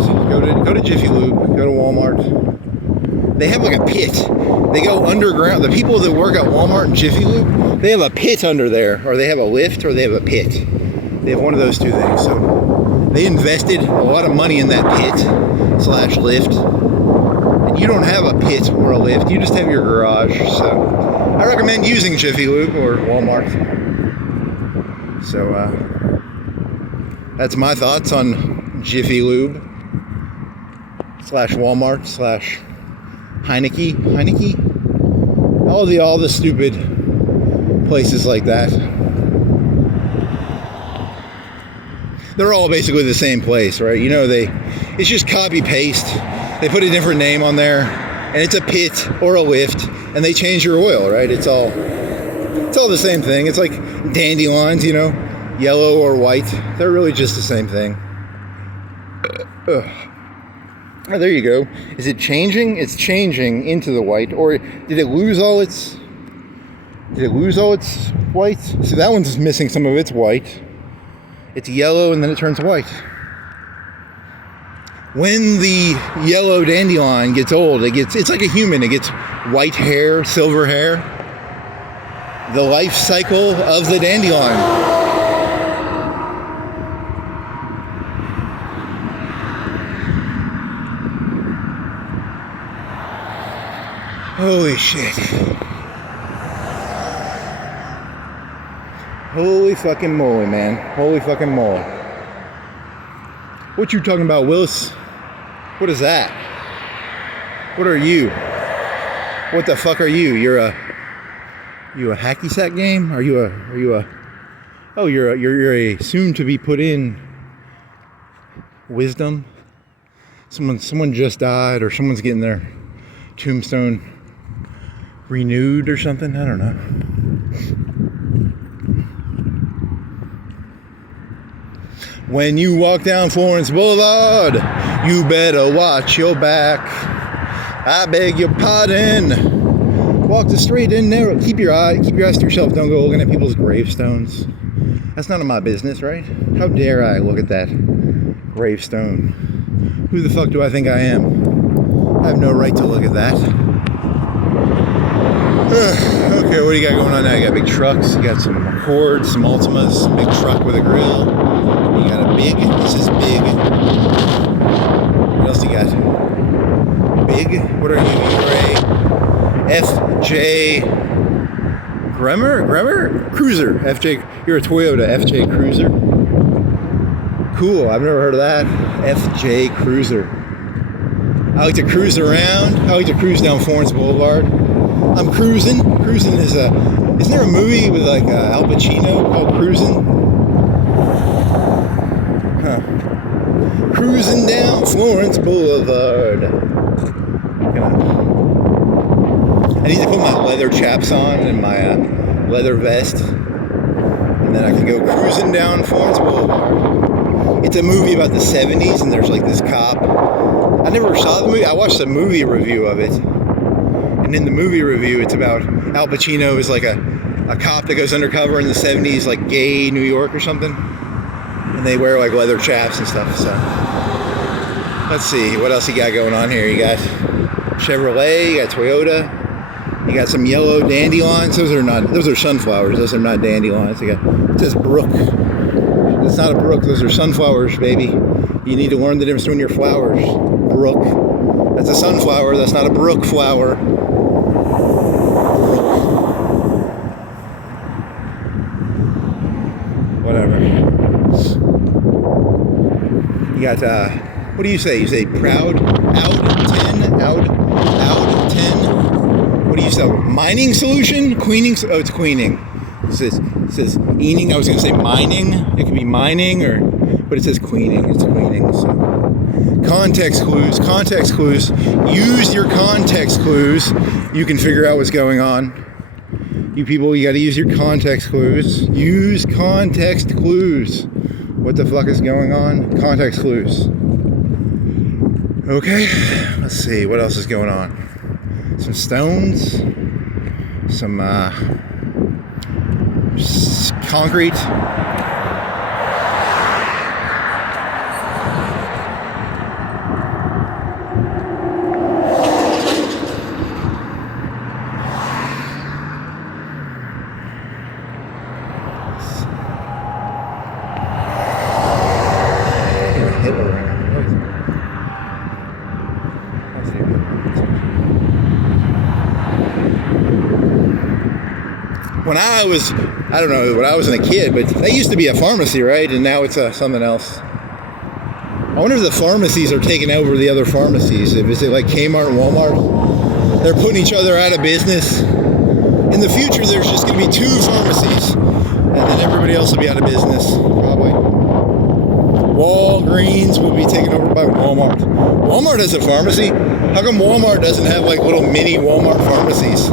Go to Jiffy Lube, go to Walmart. They have like a pit. They go underground. The people that work at Walmart and Jiffy Lube, they have a pit under there, or they have a lift, or they have a pit. They have one of those two things. So they invested a lot of money in that pit/lift. And you don't have a pit or a lift. You just have your garage. So I recommend using Jiffy Lube or Walmart. So that's my thoughts on Jiffy Lube /Walmart Heineke. All the stupid places like that. They're all basically the same place, right? You know, it's just copy paste. They put a different name on there, and it's a pit or a lift, and they change your oil, right? It's all the same thing. It's like dandelions, you know, yellow or white. They're really just the same thing. Oh, there you go. Is it changing? It's changing into the white, or did it lose all its white? See, that one's missing some of its white. It's yellow and then it turns white. When the yellow dandelion gets old, it's like a human. It gets white hair, silver hair. The life cycle of the dandelion. Holy shit. Holy fucking moly, man. Holy fucking moly. What you talking about, Willis? What is that? What are you? What the fuck are you? You're a hacky sack game? You're a soon to be put in wisdom. someone just died, or someone's getting their tombstone renewed or something. I don't know. When you walk down Florence Boulevard, you better watch your back. I beg your pardon. Walk the straight and narrow. Keep your eyes to yourself. Don't go looking at people's gravestones. That's none of my business, right? How dare I look at that gravestone? Who the fuck do I think I am? I have no right to look at that. Okay, what do you got going on now? You got big trucks. You got some Accords, some Altimas, big truck with a grill. You got a big. This is big. What else you got? Big? What are you? You're a FJ Grummer? Cruiser. FJ. You're a Toyota FJ Cruiser. Cool. I've never heard of that. FJ Cruiser. I like to cruise around. I like to cruise down Florence Boulevard. I'm cruising. Cruising is isn't there a movie with like Al Pacino called Cruising? Huh. Cruising down Florence Boulevard. I need to put my leather chaps on and my leather vest, and then I can go cruising down Florence Boulevard. It's a movie about the 70s, and there's like this cop. I never saw the movie. I watched a movie review of it. And in the movie review, it's about Al Pacino is like a cop that goes undercover in the 70s, like gay New York or something. And they wear like leather chaps and stuff. So let's see, what else you got going on here? You got Chevrolet, you got Toyota, you got some yellow dandelions. Those are sunflowers. Those are not dandelions. It says brook. It's not a brook. Those are sunflowers, baby. You need to learn the difference between your flowers. Brook. That's a sunflower. That's not a brook flower. Whatever. You got, what do you say? You say proud? Out 10? Out 10? What do you say? Mining solution? Queening? Oh, it's queening. It says eaning. I was going to say mining. It could be mining, but it says queening. It's queening. So. Context clues. Use your context clues. You can figure out what's going on. You people, you got to use your context clues. Use context clues. What the fuck is going on? Context clues. Okay, let's see. What else is going on? Some stones. Some concrete. When I was a kid, but that used to be a pharmacy, right? And now it's something else. I wonder if the pharmacies are taking over the other pharmacies. If it's like Kmart and Walmart, they're putting each other out of business. In the future, there's just going to be 2 pharmacies, and then everybody else will be out of business, probably. Walgreens will be taken over by Walmart. Walmart has a pharmacy. How come Walmart doesn't have like little mini Walmart pharmacies?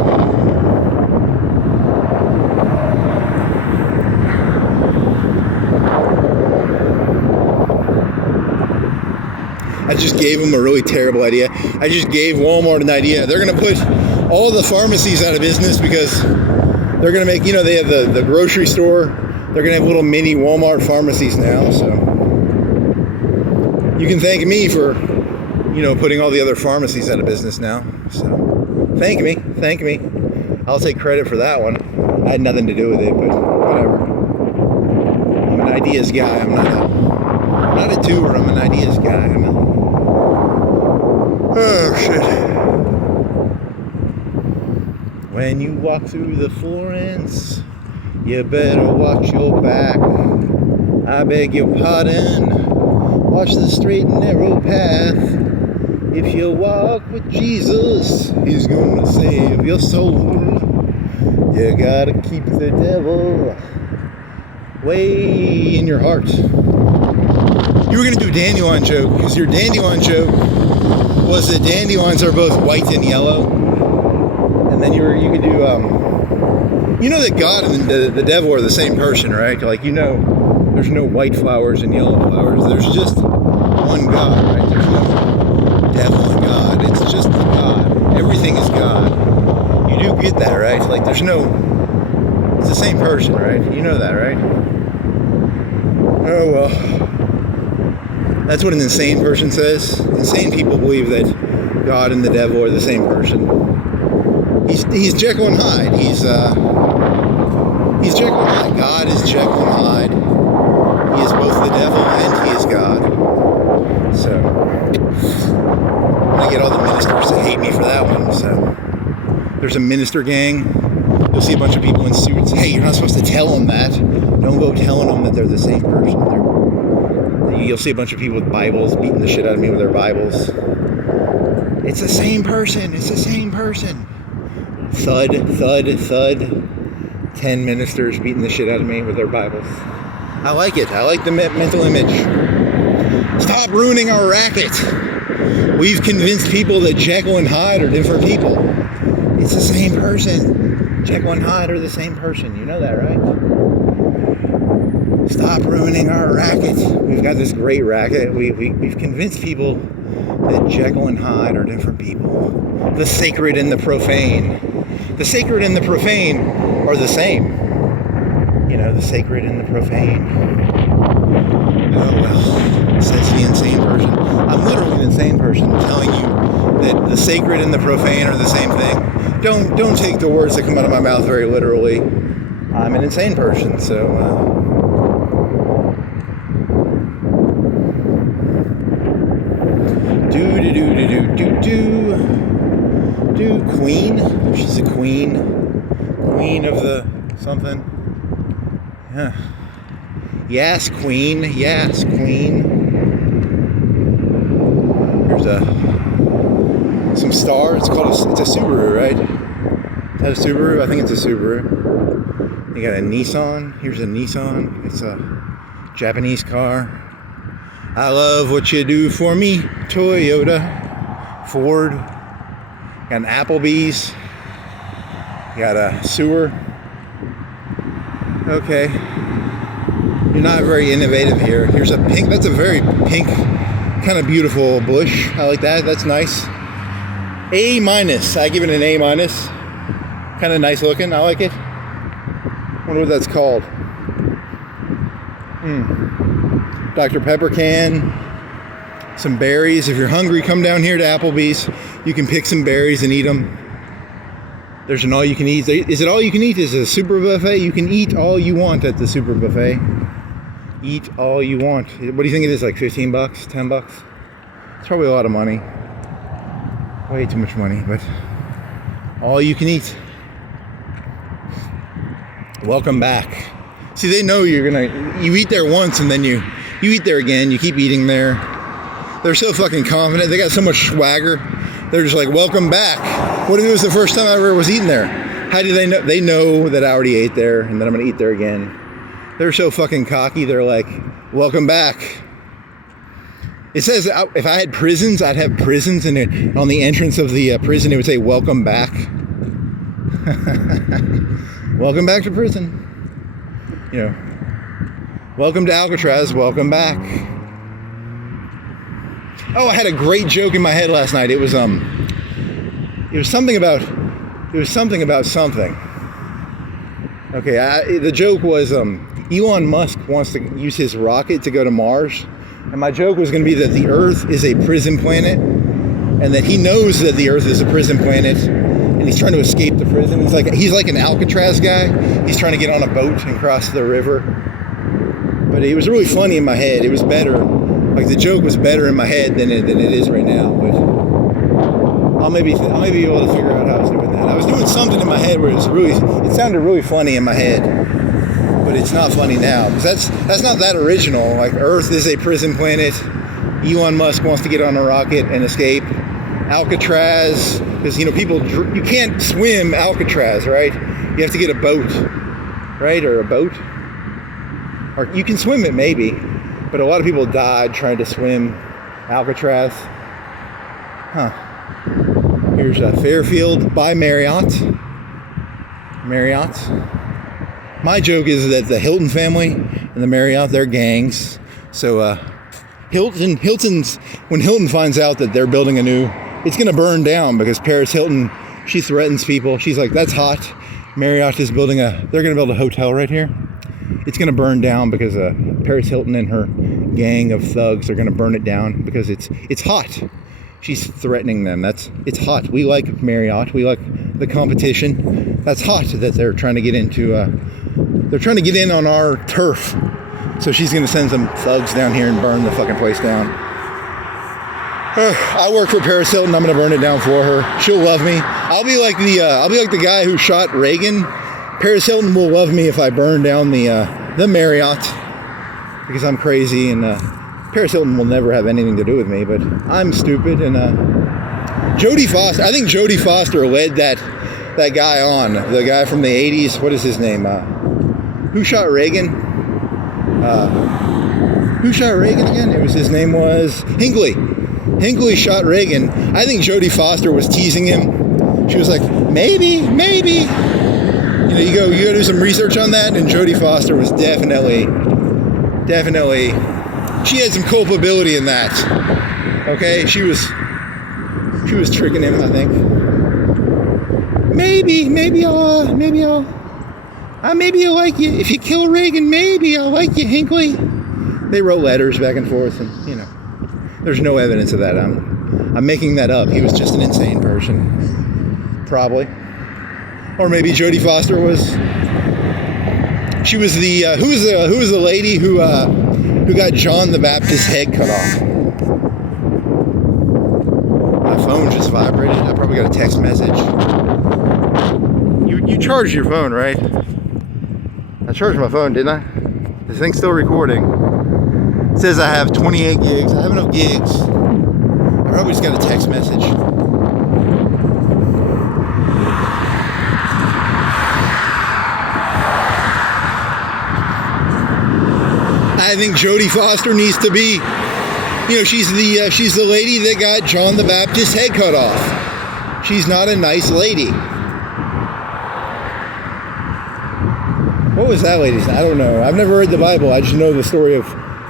I just gave them a really terrible idea. I just gave Walmart an idea. They're going to put all the pharmacies out of business because they're going to make, they have the grocery store. They're going to have little mini Walmart pharmacies now. So you can thank me for, putting all the other pharmacies out of business now. So thank me. I'll take credit for that one. I had nothing to do with it, but whatever. I'm an ideas guy. I'm not a doer. I'm an ideas guy. Oh, shit. When you walk through the Florence, you better watch your back. I beg your pardon. Watch the straight and narrow path. If you walk with Jesus, He's gonna save your soul. You gotta keep the devil way in your heart. You were gonna do a dandelion joke because your dandelion joke was that dandelions are both white and yellow, and then you could do you know that God and the devil are the same person, right? Like, you know, there's no white flowers and yellow flowers. There's just one God, right? There's no devil and God. It's just God. Everything is God. You do get that, right? Like, there's no. It's the same person, right? You know that, right? Oh well. That's what an insane person says. Insane people believe that God and the devil are the same person. He's Jekyll and Hyde. He's Jekyll and Hyde. God is Jekyll and Hyde. He is both the devil and he is God. So I'm gonna get all the ministers to hate me for that one. So there's a minister gang. You'll see a bunch of people in suits. Hey, you're not supposed to tell them that. Don't go telling them that they're the same person. You'll see a bunch of people with Bibles beating the shit out of me with their Bibles. It's the same person. It's the same person. Thud, thud, thud. 10 ministers beating the shit out of me with their Bibles. I like it. I like the mental image. Stop ruining our racket. We've convinced people that Jekyll and Hyde are different people. It's the same person. Jekyll and Hyde are the same person. You know that, right? Stop ruining our racket. We've got this great racket. We've convinced people that Jekyll and Hyde are different people. The sacred and the profane. The sacred and the profane are the same. You know, the sacred and the profane. Oh well, says the insane person. I'm literally an insane person telling you that the sacred and the profane are the same thing. Don't take the words that come out of my mouth very literally. I'm an insane person, so do queen. She's a queen of the something. Yeah. Yes, queen. Yes, queen. There's some star. It's a Subaru, right? Is that a Subaru? I think it's a Subaru. You got a Nissan. Here's a Nissan. It's a Japanese car. I love what you do for me, Toyota. Ford. Got an Applebee's. Got a sewer. Okay. You're not very innovative here. Here's a pink. That's a very pink, kind of beautiful bush. I like that. That's nice. A-. I give it an A-. Kind of nice looking. I like it. Wonder what that's called. Dr. Pepper can. Some berries. If you're hungry, come down here to Applebee's. You can pick some berries and eat them. There's an all-you-can-eat. Is it all-you-can-eat? Is it a super buffet? You can eat all you want at the super buffet. Eat all you want. What do you think it is? Like 15 bucks? 10 bucks? It's probably a lot of money. Way too much money, but all you can eat. Welcome back. See, they know you eat there once and then you eat there again. You keep eating there. They're so fucking confident. They got so much swagger. They're just like, welcome back. What if it was the first time I ever was eating there? How do they know? They know that I already ate there and that I'm going to eat there again. They're so fucking cocky. They're like, welcome back. It says if I had prisons, I'd have prisons, and on the entrance of the prison, it would say, welcome back. Welcome back to prison. You know, welcome to Alcatraz. Welcome back. Oh, I had a great joke in my head last night. It was something about something. Okay, the joke was Elon Musk wants to use his rocket to go to Mars, and my joke was going to be that the Earth is a prison planet, and that he knows that the Earth is a prison planet, and he's trying to escape the prison. He's like an Alcatraz guy. He's trying to get on a boat and cross the river. But it was really funny in my head. It was better. Like, the joke was better in my head than it is right now. But I'll maybe be able to figure out how I was doing that. I was doing something in my head where it sounded really funny in my head, but it's not funny now, because that's not that original. Like, Earth is a prison planet. Elon Musk wants to get on a rocket and escape. Alcatraz, because you can't swim Alcatraz, right? You have to get a boat, right? Or a boat, or you can swim it maybe. But a lot of people died trying to swim Alcatraz. Huh. Here's Fairfield by Marriott. My joke is that the Hilton family and the Marriott, they're gangs. So Hilton's, when Hilton finds out that they're building a new, it's going to burn down because Paris Hilton, she threatens people. She's like, that's hot. Marriott is building they're going to build a hotel right here. It's going to burn down because Paris Hilton and her gang of thugs are going to burn it down because it's hot. She's threatening them. It's hot. We like Marriott. We like the competition. That's hot that they're trying to get into. They're trying to get in on our turf. So she's going to send some thugs down here and burn the fucking place down. I work for Paris Hilton. I'm going to burn it down for her. She'll love me. I'll be like the guy who shot Reagan. Paris Hilton will love me if I burn down the Marriott because I'm crazy, and Paris Hilton will never have anything to do with me, but I'm stupid. And Jodie Foster, I think Jodie Foster led that guy on, the guy from the 80s. What is his name? Who shot Reagan? Who shot Reagan again? His name was Hinckley. Hinckley shot Reagan. I think Jodie Foster was teasing him. She was like, maybe. You know, you go do some research on that, and Jodie Foster was definitely, she had some culpability in that. Okay, she was tricking him, I think. Maybe I'll like you. If you kill Reagan, maybe I'll like you, Hinckley. They wrote letters back and forth, and you know, there's no evidence of that. I'm making that up. He was just an insane person, probably. Or maybe Jodie Foster was. She was the who was the lady who got John the Baptist's head cut off? My phone just vibrated. I probably got a text message. You charged your phone, right? I charged my phone, didn't I? This thing's still recording. It says I have 28 gigs. I have enough gigs. I probably just got a text message. I think Jodie Foster needs to be, you know, she's the lady that got John the Baptist's head cut off. She's not a nice lady. What was that lady's name? I don't know. I've never read the Bible. I just know the story of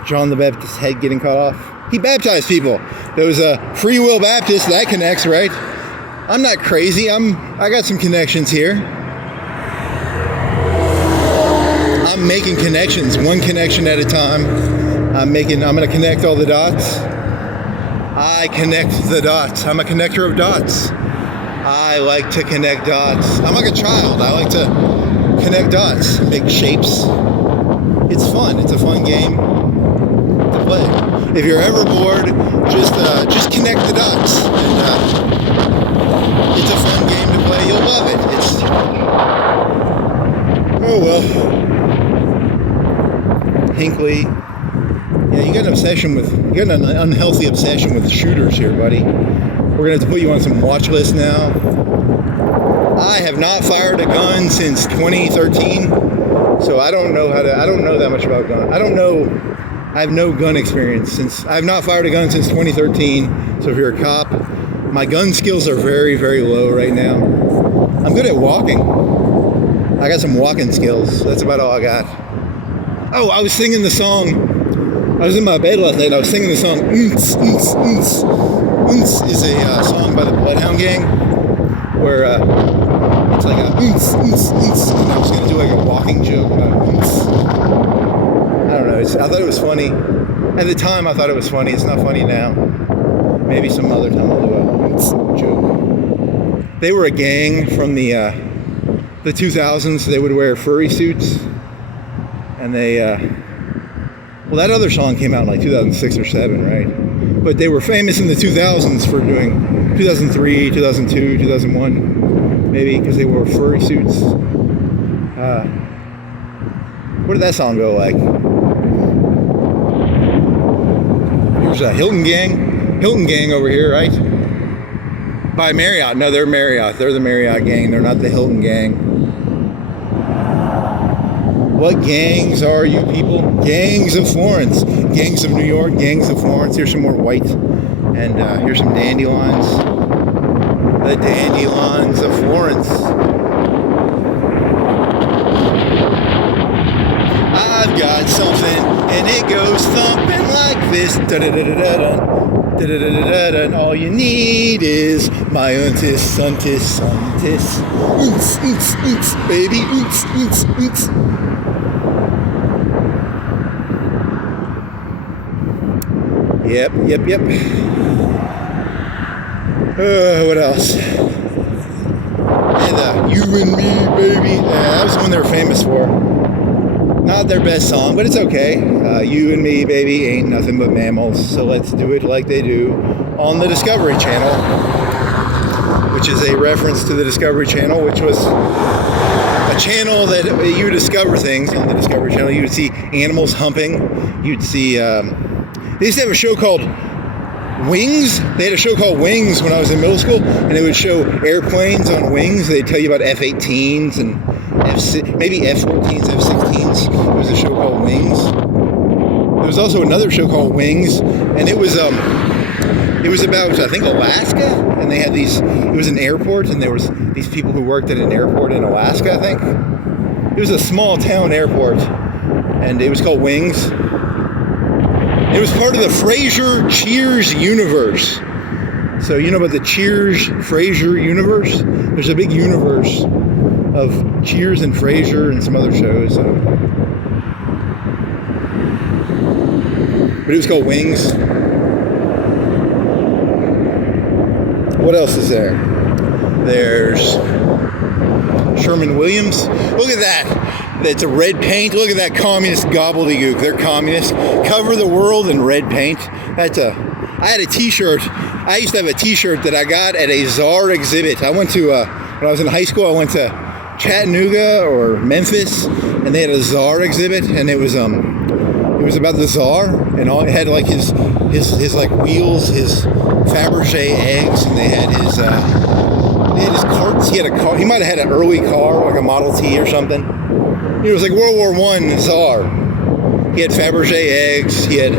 John the Baptist's head getting cut off. He baptized people. There was a Free Will Baptist. That connects, right? I'm not crazy. I got some connections here. I'm making connections, one connection at a time. I'm going to connect all the dots. I connect the dots. I'm a connector of dots. I like to connect dots. I'm like a child. I like to connect dots, make shapes. It's fun. It's a fun game to play. If you're ever bored, just connect the dots. And it's a fun game to play. You'll love it. Oh well. Hinckley. Yeah, you got an unhealthy obsession with shooters here, buddy. We're gonna have to put you on some watch lists now. I have not fired a gun since 2013, so I don't know that much about guns. I have no gun experience I've not fired a gun since 2013. So if you're a cop, my gun skills are very, very low right now. I'm good at walking. I got some walking skills. That's about all I got. Oh, I was singing the song. I was in my bed last night and I was singing the song Oonts, Oonts, Oonts. Oonts is a song by the Bloodhound Gang where it's like a Oonts, Oonts, Oonts. And I was going to do like a walking joke about Oonts. I don't know. I thought it was funny. At the time, I thought it was funny. It's not funny now. Maybe some other time I'll do a Oonts joke. They were a gang from the 2000s. They would wear furry suits. And they, well, that other song came out in like 2006 or 7, right? But they were famous in the 2000s for doing 2003, 2002, 2001, maybe, because they wore furry suits. What did that song go like? Here's a Hilton Gang over here, right? By Marriott. No, they're Marriott. They're the Marriott gang. They're not the Hilton Gang. What gangs are you people? Gangs of Florence. Gangs of New York, gangs of Florence. Here's some more white. And here's some dandelions. The dandelions of Florence. I've got something, and it goes thumping like this. Da-da-da-da-da-da. Da-da-da-da-da-da. All you need is my untis, untis, untis. Oonts, oonts, oonts, baby. Oonts, oonts, oonts. Yep. What else? And You and Me, Baby. That was the one they were famous for. Not their best song, but it's okay. You and Me, Baby ain't nothing but mammals, so let's do it like they do on the Discovery Channel, which is a reference to the Discovery Channel, which was a channel that you would discover things on the Discovery Channel. You would see animals humping. You'd see... They used to have a show called Wings. They had a show called Wings when I was in middle school, and they would show airplanes on wings. They'd tell you about F-18s and maybe F-14s, F-16s. There was a show called Wings. There was also another show called Wings, and it was about, I think, Alaska, and they had these, it was an airport, and there was these people who worked at an airport in Alaska, I think. It was a small town airport, and it was called Wings. It was part of the Frasier-Cheers universe. So you know about the Cheers-Frasier universe? There's a big universe of Cheers and Frasier and some other shows. But it was called Wings. What else is there? There's Sherman Williams. Look at that. That's a red paint. Look at that communist gobbledygook. They're communists. Cover the world in red paint. I had a t-shirt. I used to have a t-shirt that I got at a Czar exhibit. I went to, when I was in high school, I went to Chattanooga or Memphis, and they had a Czar exhibit, and it was about the Czar, and it had like his like wheels, his Fabergé eggs, and they had his carts. He had a car. He might have had an early car, like a Model T or something. It was like World War I Czar. He had Fabergé eggs. He had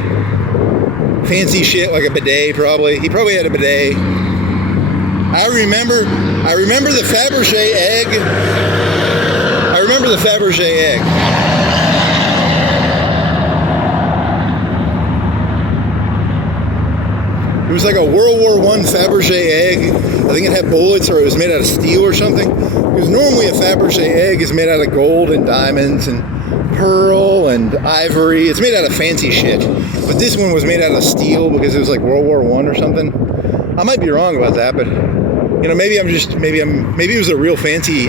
fancy shit like a bidet, probably. He probably had a bidet. I remember the Fabergé egg. I remember the Fabergé egg. It was like a World War I Fabergé egg. I think it had bullets, or it was made out of steel or something. Because normally a Fabergé egg is made out of gold and diamonds and pearl and ivory. It's made out of fancy shit. But this one was made out of steel because it was like World War I or something. I might be wrong about that, but you know, maybe it was a real fancy,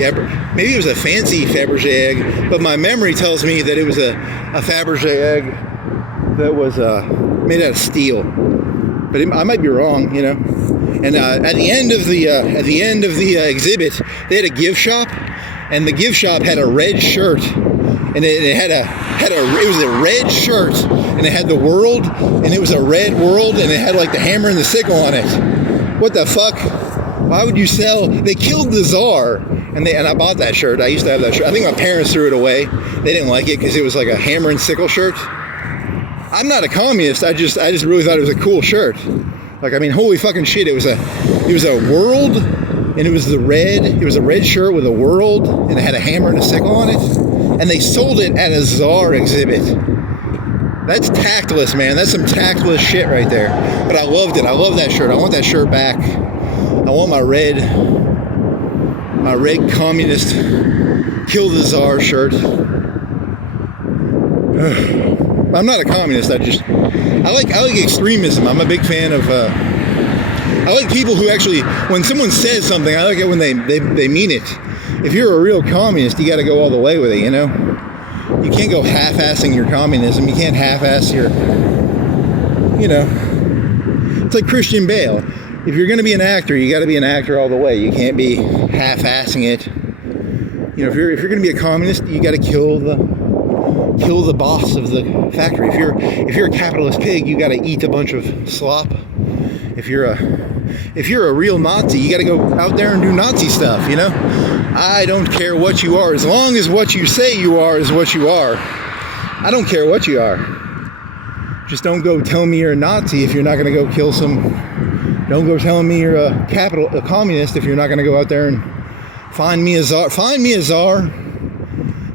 maybe it was a fancy Fabergé egg. But my memory tells me that it was a Fabergé egg that was made out of steel. But I might be wrong, you know. And at the end of the exhibit, they had a gift shop, and the gift shop had a red shirt, and it was a red shirt, and it had the world, and it was a red world, and it had like the hammer and the sickle on it. What the fuck? Why would you sell? They killed the Czar, and I bought that shirt. I used to have that shirt. I think my parents threw it away. They didn't like it because it was like a hammer and sickle shirt. I'm not a communist. I just really thought it was a cool shirt. Like, I mean, holy fucking shit! It was a world, and it was a red shirt with a world, and it had a hammer and a sickle on it, and they sold it at a Czar exhibit. That's tactless, man. That's some tactless shit right there. But I loved it. I love that shirt. I want that shirt back. I want my red communist kill the Czar shirt. I'm not a communist. I like extremism. I'm a big fan of. I like people who actually, when someone says something, I like it when they mean it. If you're a real communist, you got to go all the way with it. You know, you can't go half-assing your communism. You can't half-ass your. You know, it's like Christian Bale. If you're going to be an actor, you got to be an actor all the way. You can't be half-assing it. You know, if you're going to be a communist, you got to kill the boss of the factory. If you're a capitalist pig, you got to eat a bunch of slop. If you're a real Nazi, you got to go out there and do Nazi stuff, you know? I don't care what you are, as long as what you say you are is what you are. I don't care what you are. Just don't go tell me you're a Nazi if you're not going to go kill some. Don't go telling me you're a communist if you're not going to go out there and find me a czar. Find me a czar.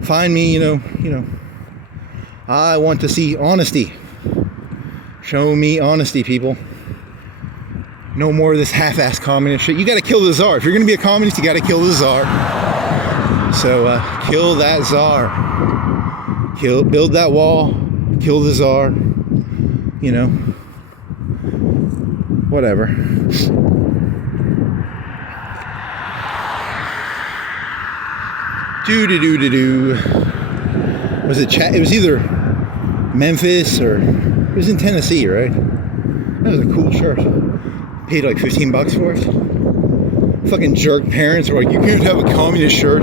Find me, you know. I want to see honesty. Show me honesty, people. No more of this half-assed communist shit. You got to kill the czar. If you're going to be a communist, you got to kill the czar. So kill that czar. Build that wall. Kill the czar. You know. Whatever. Was it It was either Memphis or it was in Tennessee, right? That was a cool shirt. Paid like $15 for it. Fucking jerk parents were like, you can't have a communist shirt.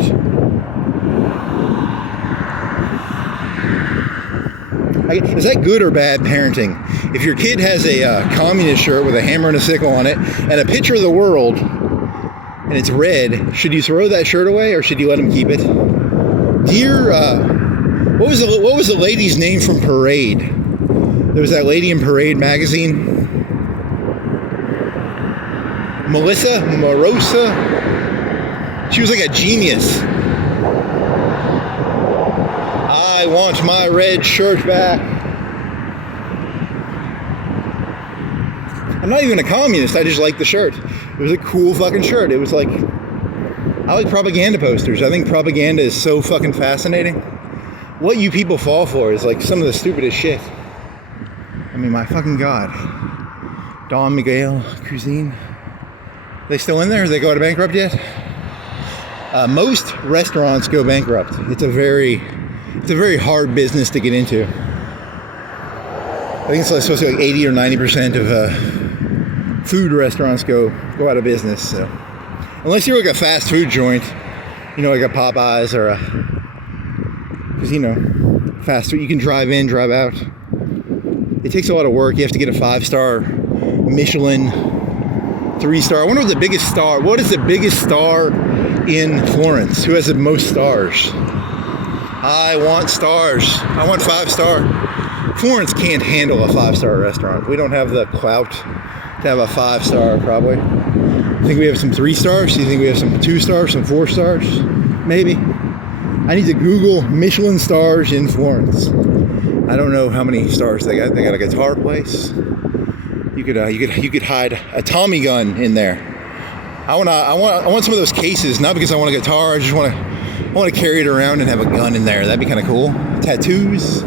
Is that good or bad parenting? If your kid has a communist shirt with a hammer and a sickle on it and a picture of the world and it's red, should you throw that shirt away or should you let him keep it? Dear, what was the lady's name from Parade? There was that lady in Parade magazine. Marosa. She was like a genius. I want my red shirt back. I'm not even a communist, I just like the shirt. It was a cool fucking shirt. It was like, I like propaganda posters. I think propaganda is so fucking fascinating. What you people fall for is like some of the stupidest shit. I mean, my fucking God. Don Miguel Cuisine. They still in there? They go out of bankrupt yet? Most restaurants go bankrupt. It's a very hard business to get into. I think it's supposed to be like 80 or 90% of food restaurants go out of business. So unless you're like a fast food joint, you know, like a Popeyes or because you know, fast food, you can drive in, drive out. It takes a lot of work. You have to get a 5-star Michelin, 3-star. I wonder what the biggest star. What is the biggest star in Florence? Who has the most stars? I want stars. I want 5-star. Florence can't handle a 5-star restaurant. We don't have the clout to have a 5-star, probably. You think we have some 3 stars? Do you think we have some 2 stars, some 4 stars? Maybe. I need to Google Michelin stars in Florence. I don't know how many stars they got. They got a guitar place. You could hide a Tommy gun in there. I want some of those cases, not because I want a guitar. I just want to carry it around and have a gun in there. That'd be kind of cool. Tattoos.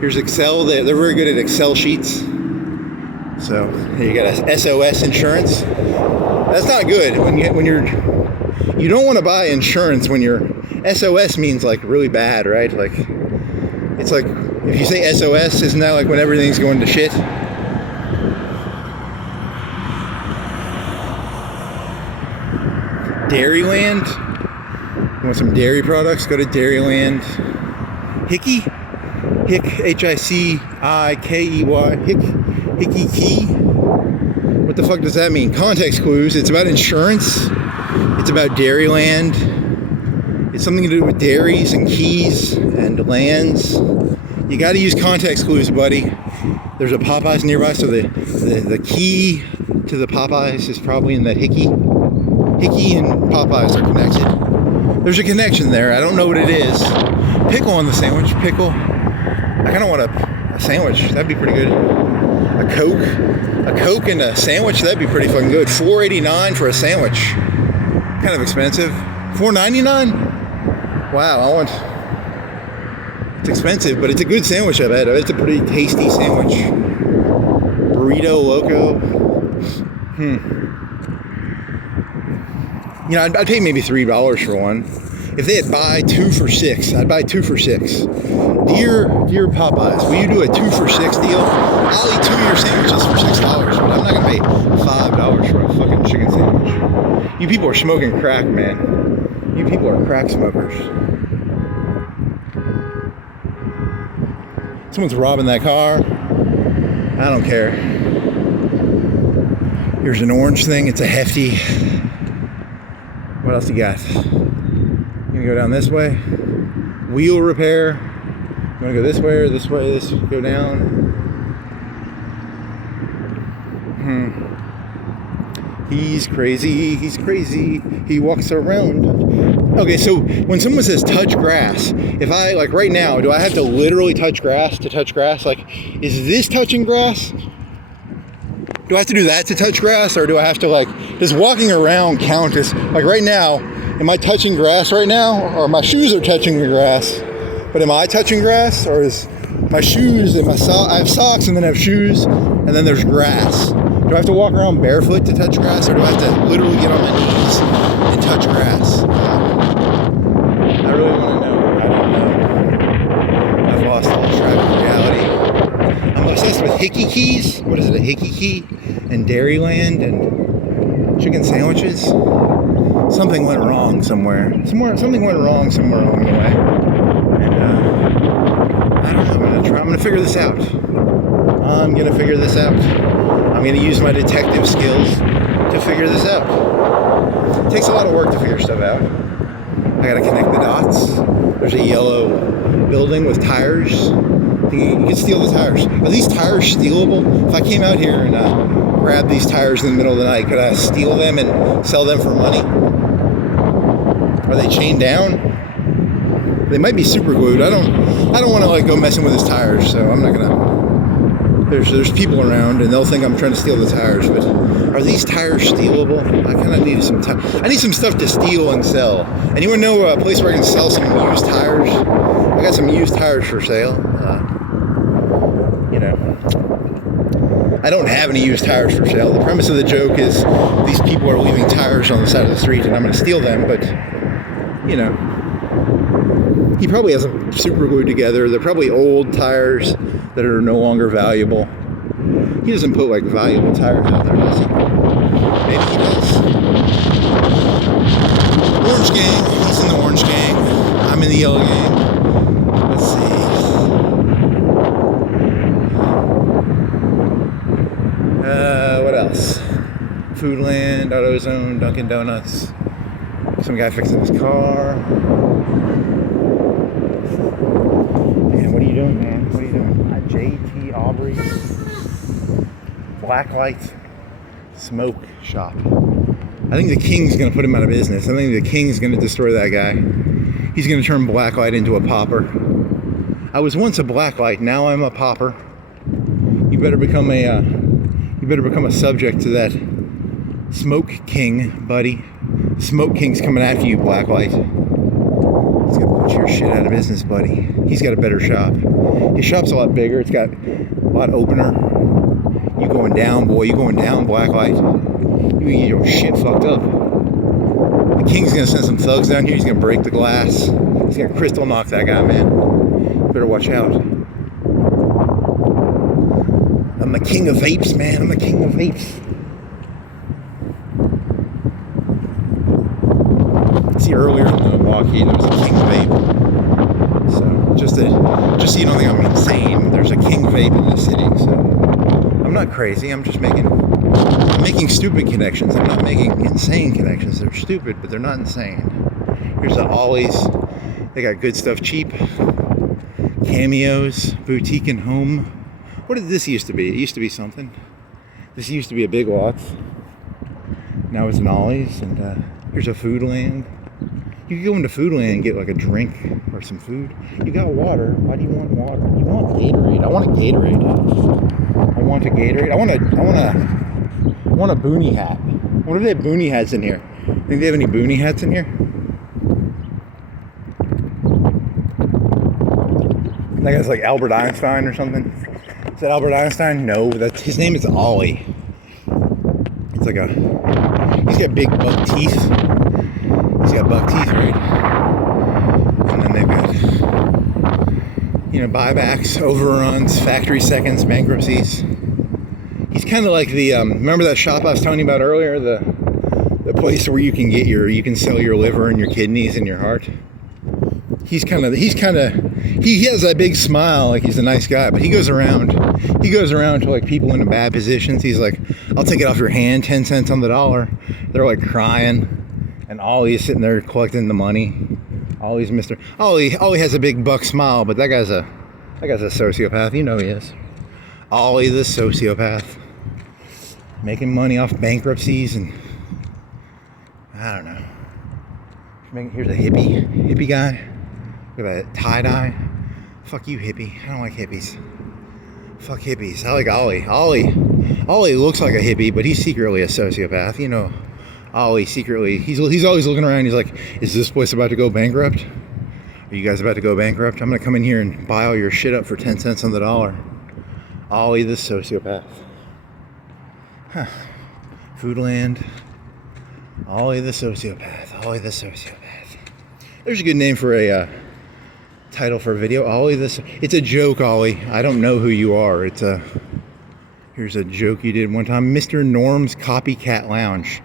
Here's Excel. They're very good at Excel sheets. So you got a SOS insurance. That's not good you don't want to buy insurance when you're SOS means like really bad, right? Like it's like if you say SOS, isn't that like when everything's going to shit? Dairyland. You want some dairy products? Go to Dairyland. Hickey? Hickey. Hickey Key. What the fuck does that mean? Context clues. It's about insurance. It's about Dairyland. It's something to do with dairies and keys and lands. You got to use context clues, buddy. There's a Popeyes nearby, so the key to the Popeyes is probably in that Hickey. Hickey and Popeyes are connected. There's a connection there. I don't know what it is. Pickle on the sandwich. Pickle. I kind of want a sandwich. That'd be pretty good. A Coke and a sandwich. That'd be pretty fucking good. $4.89 for a sandwich. Kind of expensive. $4.99? Wow. It's expensive, but it's a good sandwich. I bet it's a pretty tasty sandwich. Burrito Loco. You know, I'd pay maybe $3 for one. If they had buy 2 for $6, I'd buy 2 for $6. Dear Popeyes, will you do a 2 for $6 deal? I'll eat 2 of your sandwiches for $6, but I'm not gonna pay $5 for a fucking chicken sandwich. You people are smoking crack, man. You people are crack smokers. Someone's robbing that car. I don't care. Here's an orange thing. It's a hefty. What else you got? go down this way. Wheel repair. You want to go this way or this way? This go down. He's crazy. He's crazy. He walks around. Okay, so when someone says touch grass, if I, like right now, do I have to literally touch grass to touch grass? Like, is this touching grass? Do I have to do that to touch grass? Or do I have to, like, does walking around count as, like right now, am I touching grass right now? Or my shoes are touching the grass? But am I touching grass? Or is my shoes and I have socks and then I have shoes and then there's grass? Do I have to walk around barefoot to touch grass, or do I have to literally get on my knees and touch grass? I really want to know. I don't know. I've lost all track of reality. I'm obsessed with hickey keys. What is it, a hickey key? And Dairyland and chicken sandwiches. Something went wrong somewhere. Something went wrong somewhere along the way. And I don't know. I'm gonna figure this out. I'm gonna figure this out. I'm going to use my detective skills to figure this out. It takes a lot of work to figure stuff out. I got to connect the dots. There's a yellow building with tires. You can steal the tires. Are these tires stealable? If I came out here and grabbed these tires in the middle of the night, could I steal them and sell them for money? Are they chained down? They might be super glued. I don't want to like go messing with his tires, so I'm not going to. There's people around and they'll think I'm trying to steal the tires, but are these tires stealable? I kind of need I need some stuff to steal and sell. Anyone know a place where I can sell some used tires? I got some used tires for sale. I don't have any used tires for sale. The premise of the joke is these people are leaving tires on the side of the street and I'm going to steal them, but he probably has them super glued together. They're probably old tires that are no longer valuable. He doesn't put like valuable tires out there, does he? Maybe he does. Orange gang. He's in the orange gang. I'm in the yellow gang. Let's see. What else? Foodland, AutoZone, Dunkin' Donuts. Some guy fixing his car. Man, what are you doing, man? What are you doing? JT Aubrey Blacklight Smoke Shop. I think the King's gonna put him out of business. I think the King's gonna destroy that guy. He's gonna turn Blacklight into a popper. I was once a Blacklight, now I'm a popper. You better become a subject to that Smoke King, buddy. Smoke King's coming after you, Blacklight. He's gonna put your shit out of business, buddy. He's got a better shop. His shop's a lot bigger. It's got a lot opener. You going down, boy. You going down, Blacklight. You get your shit fucked up. The King's gonna send some thugs down here. He's gonna break the glass. He's gonna crystal knock that guy, man. You better watch out. I'm the king of vapes, man. I'm the king of vapes. See, earlier in the walkie, there was a king vape. So, just so you don't think I'm insane, there's a king vape in the city. So, I'm not crazy. I'm just making stupid connections. I'm not making insane connections. They're stupid, but they're not insane. Here's the Ollie's. They got good stuff cheap. Cameos, boutique and home. What did this used to be? It used to be something. This used to be a Big Lots. Now it's an Ollie's, and here's a Foodland. You can go into Foodland and get like a drink or some food. You got water. Why do you want water? You want Gatorade. I want a Gatorade. I want a Gatorade. I want a boonie hat. What if they have boonie hats in here? Think they have any boonie hats in here? That guy's like Albert Einstein or something. Is that Albert Einstein? No, his name is Ollie. It's like he's got big buck teeth. He's got buck teeth, right? And then they've got, buybacks, overruns, factory seconds, bankruptcies. He's kind of like the, remember that shop I was telling you about earlier? The place where you can sell your liver and your kidneys and your heart. He has that big smile, like he's a nice guy, but he goes around to like people in bad positions. He's like, I'll take it off your hand, 10 cents on the dollar. They're like crying, and Ollie's sitting there collecting the money. Ollie's Mr. Ollie has a big buck smile, but that guy's a sociopath. You know he is. Ollie the sociopath. Making money off bankruptcies and I don't know. Here's a hippie guy with a tie-dye. Fuck you, hippie. I don't like hippies. Fuck hippies. I like Ollie. Ollie looks like a hippie, but he's secretly a sociopath. You know, Ollie secretly, he's always looking around. He's like, is this place about to go bankrupt? Are you guys about to go bankrupt? I'm gonna come in here and buy all your shit up for 10 cents on the dollar. Ollie the sociopath. Huh. Foodland. Ollie the sociopath. Ollie the sociopath. There's a good name for a title for a video. Ollie the. It's a joke, Ollie. I don't know who you are. Here's a joke you did one time. Mr. Norm's Copycat Lounge.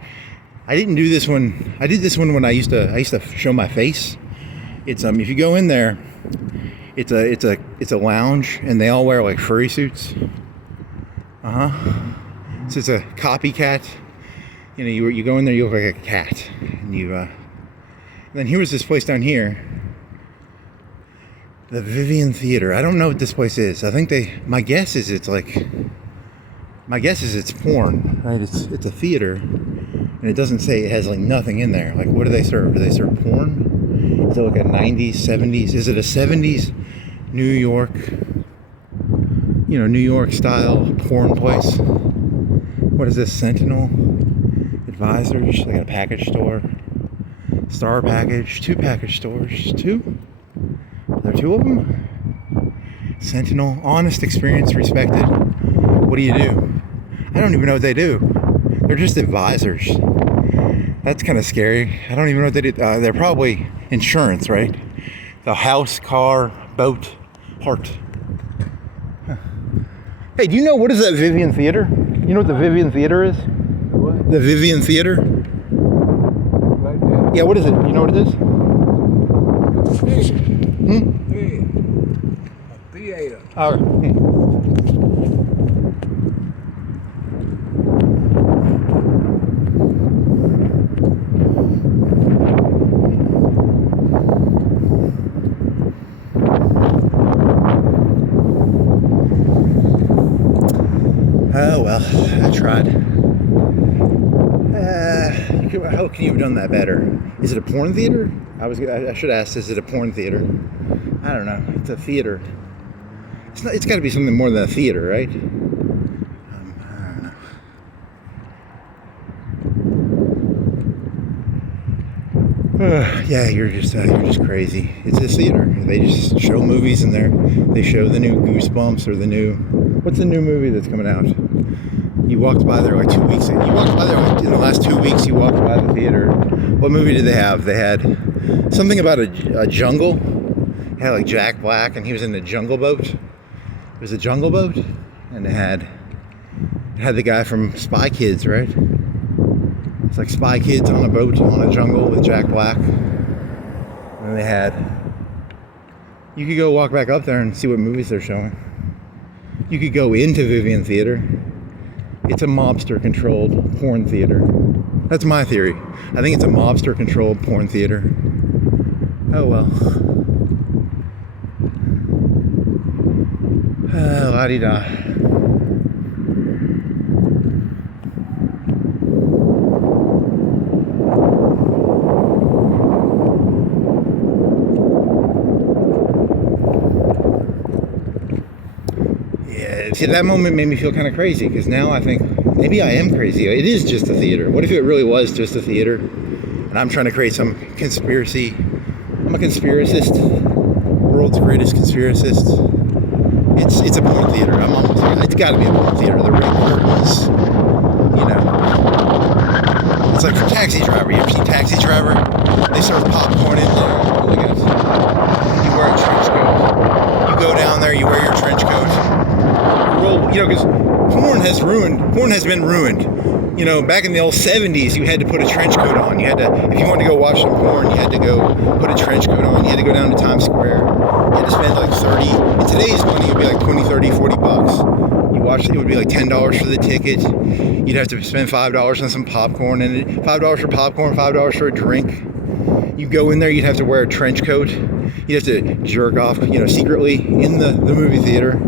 I didn't do this one. I did this one when I used to show my face. It's if you go in there, it's a lounge and they all wear like furry suits. So it's a copycat. You know, you go in there, you look like a cat, and and then here was this place down here, the Vivian Theater. I don't know what this place is. I think my guess is it's porn, right? It's a theater, and it doesn't say, it has like nothing in there. Like, what do they serve? Do they serve porn? Is it like a 90s, 70s? Is it a 70s New York, New York style porn place? What is this? Sentinel Advisors? They got a package store. Star Package. 2 package stores. 2? Are there 2 of them? Sentinel. Honest, experience, respected. What do you do? I don't even know what they do. They're just advisors. That's kind of scary. I don't even know what they do. They're probably insurance, right? The house, car, boat, heart. Huh. Hey, do you know what is that Vivian Theater? You know what the Vivian Theater is? What? The Vivian Theater? Right there. Yeah, what is it? You know what it is? Hey. A theater. Oh well, I tried. How can you have done that better? Is it a porn theater? I should ask. Is it a porn theater? I don't know. It's a theater. It's got to be something more than a theater, right? I don't know. Yeah, you're just crazy. It's a theater. They just show movies in there. They show the new Goosebumps or what's the new movie that's coming out? You walked by there like 2 weeks ago. You walked by there in the last 2 weeks. You walked by the theater. What movie did they have? They had something about a jungle. It had like Jack Black, and he was in a jungle boat. It was a jungle boat, and it had the guy from Spy Kids, right? It's like Spy Kids on a boat on a jungle with Jack Black. And then you could go walk back up there and see what movies they're showing. You could go into Vivian Theater. It's a mobster-controlled porn theater. That's my theory. I think it's a mobster-controlled porn theater. Oh well. La-di-da. See, that moment made me feel kind of crazy, because now I think maybe I am crazy. It is just a theater. What if it really was just a theater and I'm trying to create some conspiracy? I'm a conspiracist, world's greatest conspiracist. It's a porn theater. It's got to be a porn theater. The red curtains, It's like for Taxi Driver. You ever seen Taxi Driver? They serve popcorn in there. Look at it. You wear a trench coat. You go down there. You wear your trench coat. Because porn has been ruined. Back in the old 70s, you had to put a trench coat on. You had to, if you wanted to go watch some porn, you had to go put a trench coat on. You had to go down to Times Square. You had to spend like 30, in today's money, it would be like 20, 30, 40 bucks. You watched it would be like $10 for the ticket. You'd have to spend $5 on some popcorn, and $5 for popcorn, $5 for a drink. You go in there, you'd have to wear a trench coat. You'd have to jerk off, secretly in the movie theater.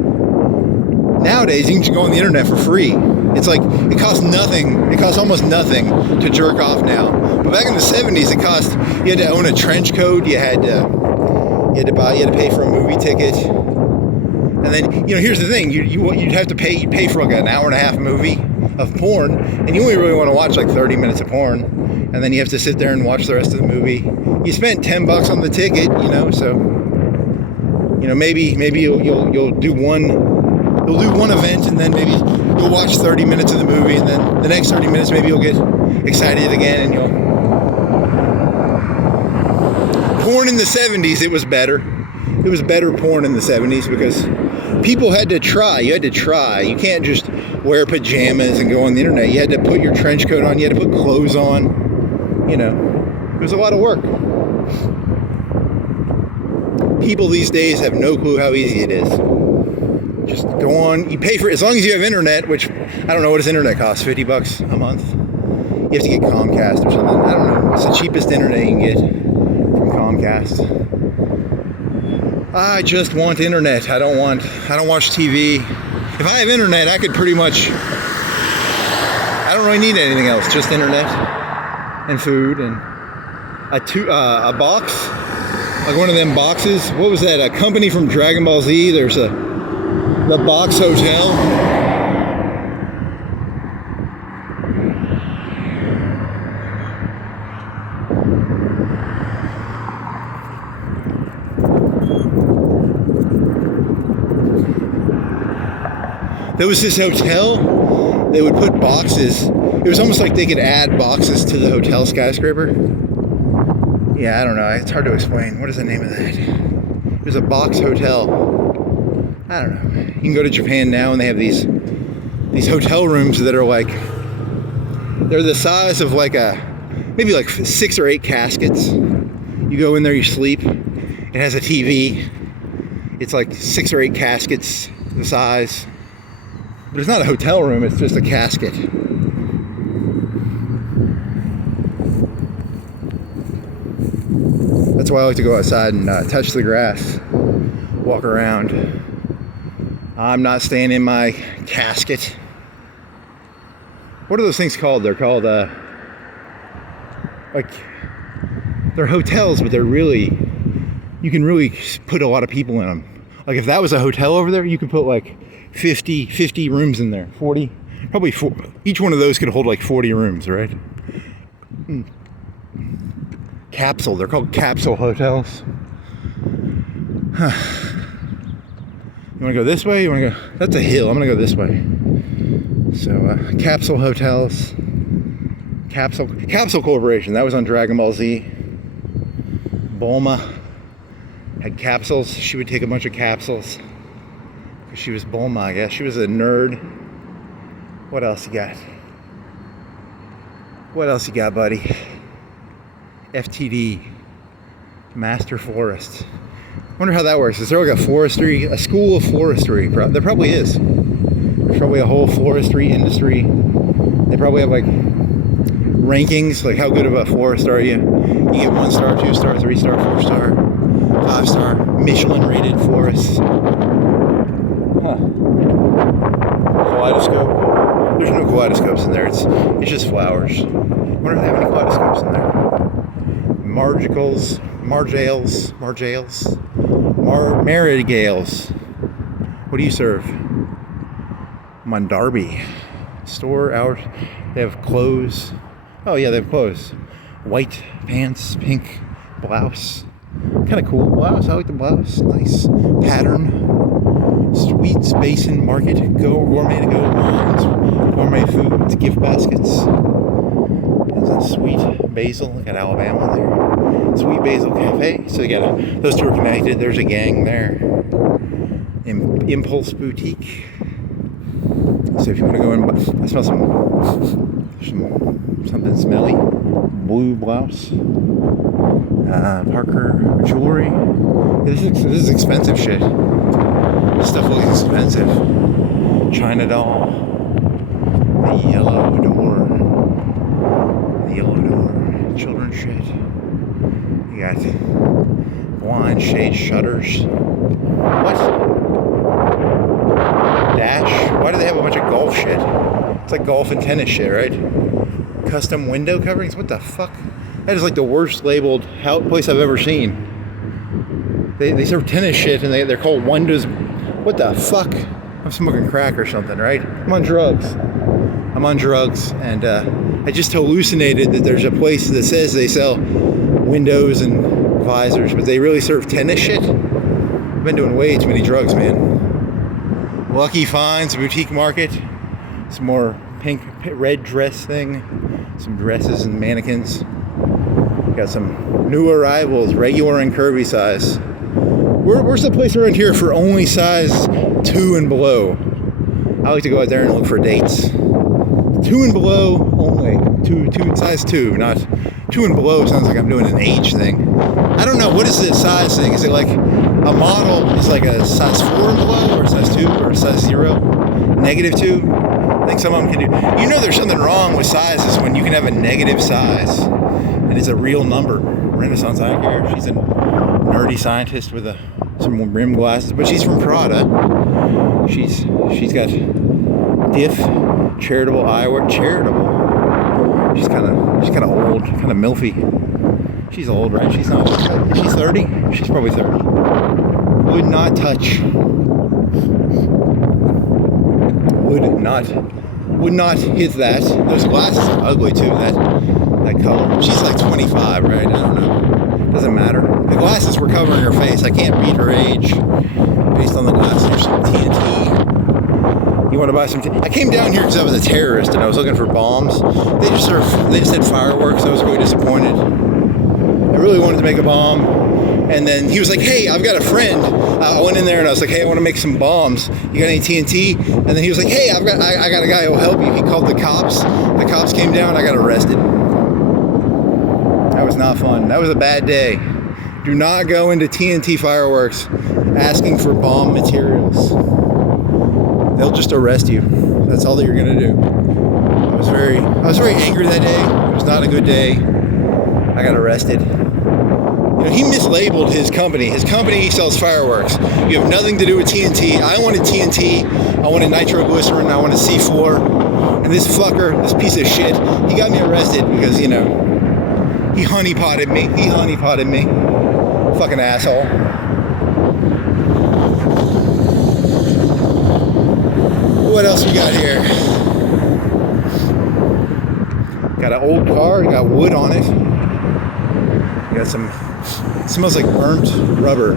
Nowadays, you can just go on the internet for free. It's like, it costs nothing. It costs almost nothing to jerk off now. But back in the 70s, you had to own a trench coat. You had to pay for a movie ticket. And then, here's the thing. You'd have to pay for like an hour and a half movie of porn. And you only really want to watch like 30 minutes of porn. And then you have to sit there and watch the rest of the movie. You spent $10 on the ticket, so, maybe you'll do one event, and then maybe you'll watch 30 minutes of the movie, and then the next 30 minutes maybe you'll get excited again, and Porn in the 70s, it was better. It was better porn in the 70s because people had to try. You had to try. You can't just wear pajamas and go on the internet. You had to put your trench coat on. You had to put clothes on. It was a lot of work. People these days have no clue how easy it is. Just go on, you pay for it, as long as you have internet, which, I don't know, what does internet cost, $50 a month? You have to get Comcast or something, I don't know, it's the cheapest internet you can get from Comcast. I just want internet, I don't watch TV. If I have internet, I could pretty much, I don't really need anything else, just internet and food and a box, like one of them boxes. What was that, a company from Dragon Ball Z? There's the Box Hotel. There was this hotel, they would put boxes. It was almost like they could add boxes to the hotel skyscraper. Yeah, I don't know, it's hard to explain. What is the name of that? There's a Box Hotel. I don't know. You can go to Japan now and they have these hotel rooms that are like, they're the size of like maybe like 6 or 8 caskets. You go in there, you sleep. It has a TV. It's like 6 or 8 caskets the size. But it's not a hotel room, it's just a casket. That's why I like to go outside and touch the grass, walk around. I'm not staying in my casket. What are those things called? They're called, like, they're hotels, but you can really put a lot of people in them. Like if that was a hotel over there, you could put like 50 rooms in there. 40, probably 4. Each one of those could hold like 40 rooms, right? Capsule, they're called capsule hotels. Huh. You want to go this way? You want to go? That's a hill. I'm going to go this way. So, capsule hotels. Capsule Corporation. That was on Dragon Ball Z. Bulma had capsules. She would take a bunch of capsules. Because she was Bulma, I guess. She was a nerd. What else you got? What else you got, buddy? FTD. Master Florist. Wonder how that works. Is there like a school of forestry? There probably is. There's probably a whole floristry industry. They probably have like rankings, like how good of a florist are you? You get 1 star, 2 star, 3 star, 4 star, 5 star, Michelin rated florists. Huh. Kaleidoscope. There's no kaleidoscopes in there. It's just flowers. I wonder if they have any kaleidoscopes in there. Marigales. What do you serve? Mondarby. Store hours. They have clothes. Oh yeah, they have clothes. White pants, pink blouse. Kind of cool blouse. I like the blouse. Nice pattern. Sweets Basin Market. Gourmet to go. Gourmet foods. Gift baskets. There's a Sweet Basil. Look at Alabama there. Sweet Basil Cafe. So those two are connected. There's a gang there. Impulse Boutique. So if you want to go in, I smell something smelly. Blue blouse. Parker jewelry. This is expensive shit. This stuff looks expensive. China doll. The yellow door. Children's shit. You got blind shade shutters. What? Dash? Why do they have a bunch of golf shit? It's like golf and tennis shit, right? Custom window coverings? What the fuck? That is like the worst labeled place I've ever seen. They serve tennis shit and they're called windows. What the fuck? I'm smoking crack or something, right? I'm on drugs. And I just hallucinated that there's a place that says they sell windows and visors, but they really serve tennis shit. I've been doing way too many drugs, man. Lucky Finds, boutique market. Some more red dress thing. Some dresses and mannequins. Got some new arrivals, regular and curvy size. Where's the place around here for only size 2 and below? I like to go out there and look for dates. 2 and below only. Size 2, not 2 and below. Sounds like I'm doing an age thing. I don't know, what is the size thing? Is it like a model is like a size 4 and below, or size 2, or size 0? -2? I think some of them can do. You know there's something wrong with sizes when you can have a negative size. And it's a real number. Renaissance eye care. She's a nerdy scientist with some rim glasses, but she's from Prada. She's got diff charitable eyewear. Charitable. She's kind of old, kind of milfy. She's old, right? She's not. She's 30. She's probably 30. Would not touch. Would not hit that. Those glasses are ugly too. That color. She's like 25, right? I don't know. Doesn't matter. The glasses were covering her face. I can't read her age based on the glasses. There's some TNT. You want to buy some I came down here because I was a terrorist and I was looking for bombs. They just had fireworks. I was really disappointed. I really wanted to make a bomb. And then he was like, hey, I've got a friend. I went in there and I was like, hey, I want to make some bombs. You got any TNT? And then he was like, hey, I got a guy who will help you. He called the cops. The cops came down. I got arrested. That was not fun. That was a bad day. Do not go into TNT fireworks asking for bomb materials. They'll just arrest you. That's all that you're gonna do. I was very angry that day. It was not a good day. I got arrested. You know, he mislabeled his company. His company sells fireworks. You have nothing to do with TNT. I wanted TNT. I wanted nitroglycerin. I wanted C4. And this fucker, this piece of shit, he got me arrested because, you know, he honeypotted me. Fucking asshole. What else we got here? Got an old car. Got wood on it. Got some. It smells like burnt rubber.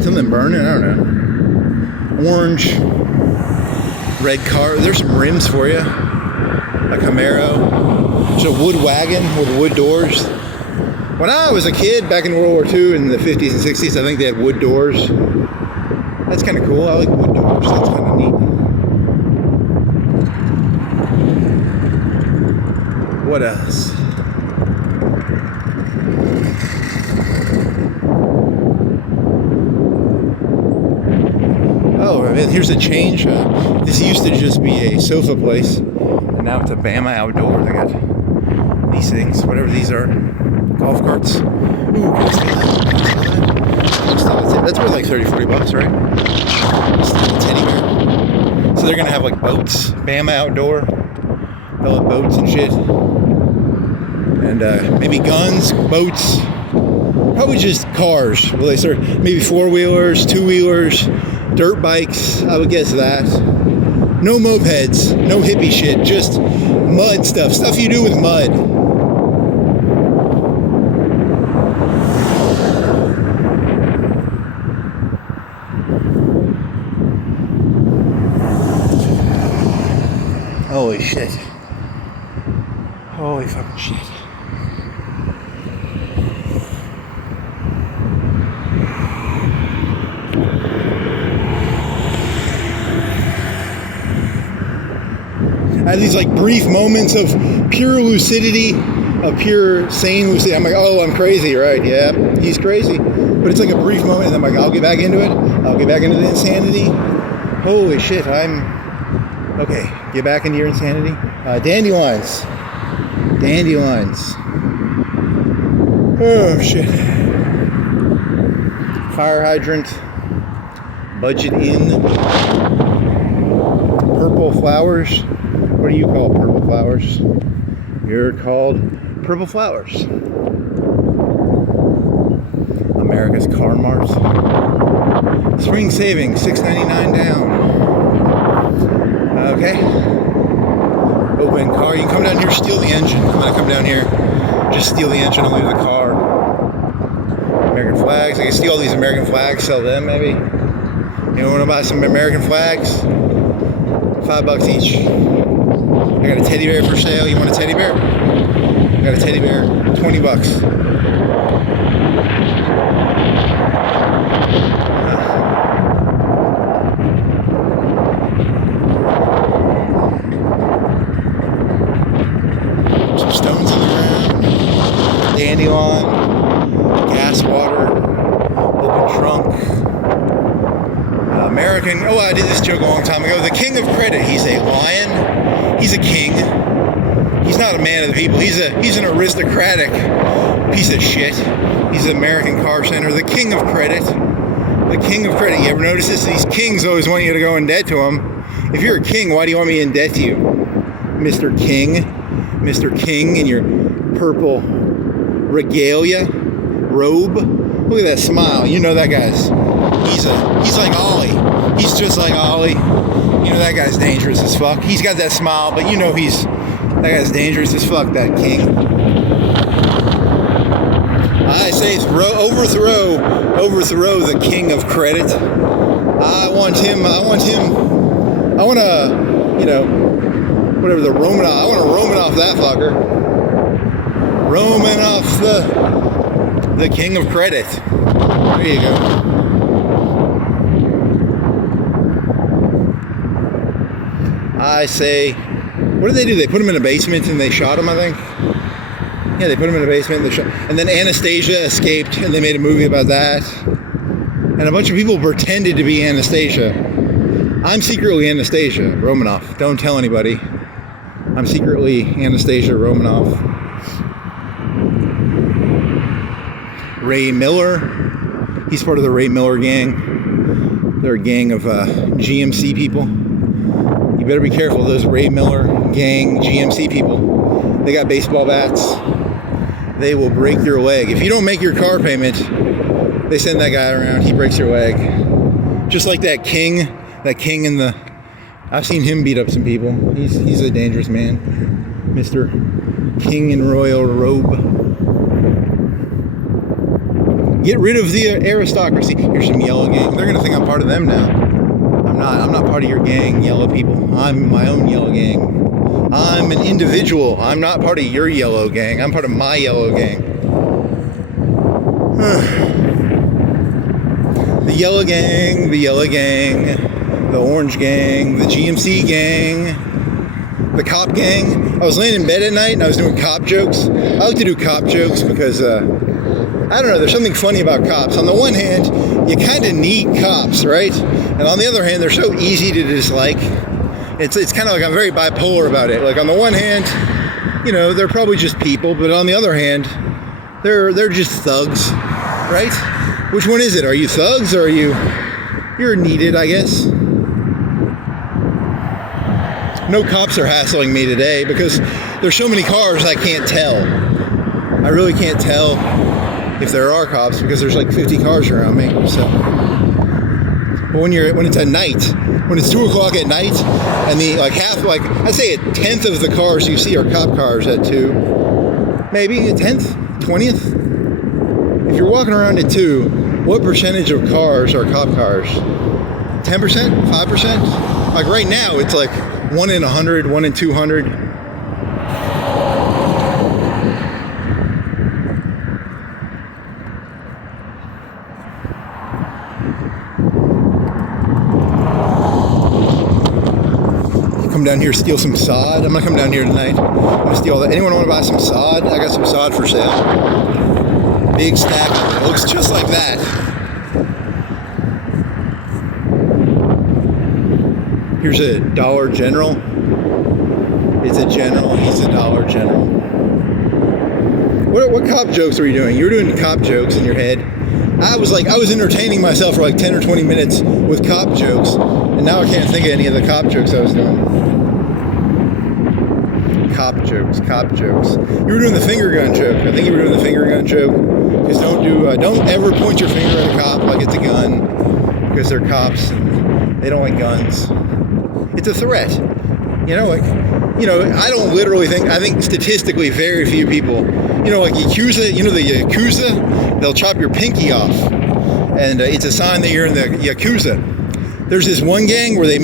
Something burning? I don't know. Orange. Red car. There's some rims for you. A Camaro. There's a wood wagon with wood doors. When I was a kid back in World War II in the 50s and 60s, I think they had wood doors. That's kind of cool. I like wood doors. That's kind of neat. What else? Oh, man, here's a change. This used to just be a sofa place, and now it's a Bama outdoor. They got these things, whatever these are. Golf carts. Ooh, can I steal that? That's worth like 30, 40 bucks, right? Steal a teddy bear. So they're gonna have like boats, Bama outdoor. They'll have boats and shit. And maybe guns, boats. Probably just cars. Will they start? Maybe 4-wheelers, 2-wheelers, dirt bikes. I would guess that. No mopeds, no hippie shit, just mud stuff. Stuff you do with mud. Holy shit. Holy fucking shit. I had these like brief moments of pure lucidity, of pure sane lucidity. I'm like, oh, I'm crazy, right? Yeah, he's crazy. But it's like a brief moment, and I'm like, I'll get back into it. I'll get back into the insanity. Holy shit, okay, get back into your insanity. Dandelions. Dandelions. Oh shit. Fire hydrant. Budget in. Purple flowers. What do you call purple flowers? You're called purple flowers. America's Car Mart. Spring savings, $6.99 down. Okay. Open car. You can come down here, steal the engine. I'm gonna come down here, just steal the engine and leave the car. American flags. I can steal all these American flags, sell them maybe. You want to buy some American flags? $5 each. I got a teddy bear for sale. You want a teddy bear? I got a teddy bear. $20. Some stones in the ground. Dandelion. Gas water. Open trunk. American. Oh, I did this joke a long time ago. The king of credit. He's a lion. He's a king. He's not a man of the people. He's an aristocratic piece of shit. He's an American car center. The king of credit. The king of credit. You ever notice this? These kings always want you to go in debt to them. If you're a king, why do you want me in debt to you, Mr. King? Mr. King in your purple regalia robe. Look at that smile. You know that guy's. He's like Ollie. He's just like Ollie. You know that guy's dangerous as fuck. He's got that smile, but you know that guy's dangerous as fuck, that king. I say overthrow the king of credit. I want to, whatever the Romanov, I want to Romanov that fucker. Romanov the king of credit. There you go. I say, what did they do? They put him in a basement and they shot him, I think. Yeah, they put him in a basement and they shot. And then Anastasia escaped and they made a movie about that. And a bunch of people pretended to be Anastasia. I'm secretly Anastasia Romanoff. Don't tell anybody. I'm secretly Anastasia Romanoff. Ray Miller. He's part of the Ray Miller gang. They're a gang of GMC people. You better be careful, those Ray Miller gang GMC people. They got baseball bats. They will break your leg. If you don't make your car payment, they send that guy around. He breaks your leg. Just like that king in the... I've seen him beat up some people. He's a dangerous man. Mr. King in royal robe. Get rid of the aristocracy. Here's some yellow gang. They're going to think I'm part of them now. I'm not part of your gang, yellow people. I'm my own yellow gang. I'm an individual. I'm not part of your yellow gang. I'm part of my yellow gang. The yellow gang, the orange gang, the GMC gang, the cop gang. I was laying in bed at night and I was doing cop jokes. I like to do cop jokes because, I don't know, there's something funny about cops. On the one hand, you kind of need cops, right? And on the other hand, they're so easy to dislike. It's kind of like I'm very bipolar about it. Like on the one hand, they're probably just people, but on the other hand, they're just thugs, right? Which one is it? Are you thugs or you're needed, I guess? No cops are hassling me today because there's so many cars I can't tell. I really can't tell if there are cops because there's like 50 cars around me. So, but when it's at night, when it's 2 o'clock at night, and I'd say a tenth of the cars you see are cop cars at 2, maybe a tenth, 20th. If you're walking around at 2, what percentage of cars are cop cars? 10%, 5%? Like right now, it's like 1 in 100, 1 in 200. Down here, steal some sod. I'm gonna come down here tonight. I'm gonna steal all that. Anyone want to buy some sod? I got some sod for sale. Big stack of it. It looks just like that. Here's a Dollar General. It's a general. He's a Dollar General. What cop jokes were you doing? You were doing cop jokes in your head. I was entertaining myself for like 10 or 20 minutes with cop jokes, and now I can't think of any of the cop jokes I was doing. Cop jokes. You were doing the finger gun joke. I think you were doing the finger gun joke. Because don't ever point your finger at a cop like it's a gun, because they're cops and they don't like guns. It's a threat. I don't literally think, I think statistically very few people, like Yakuza, the Yakuza, they'll chop your pinky off. And it's a sign that you're in the Yakuza. There's this one gang where they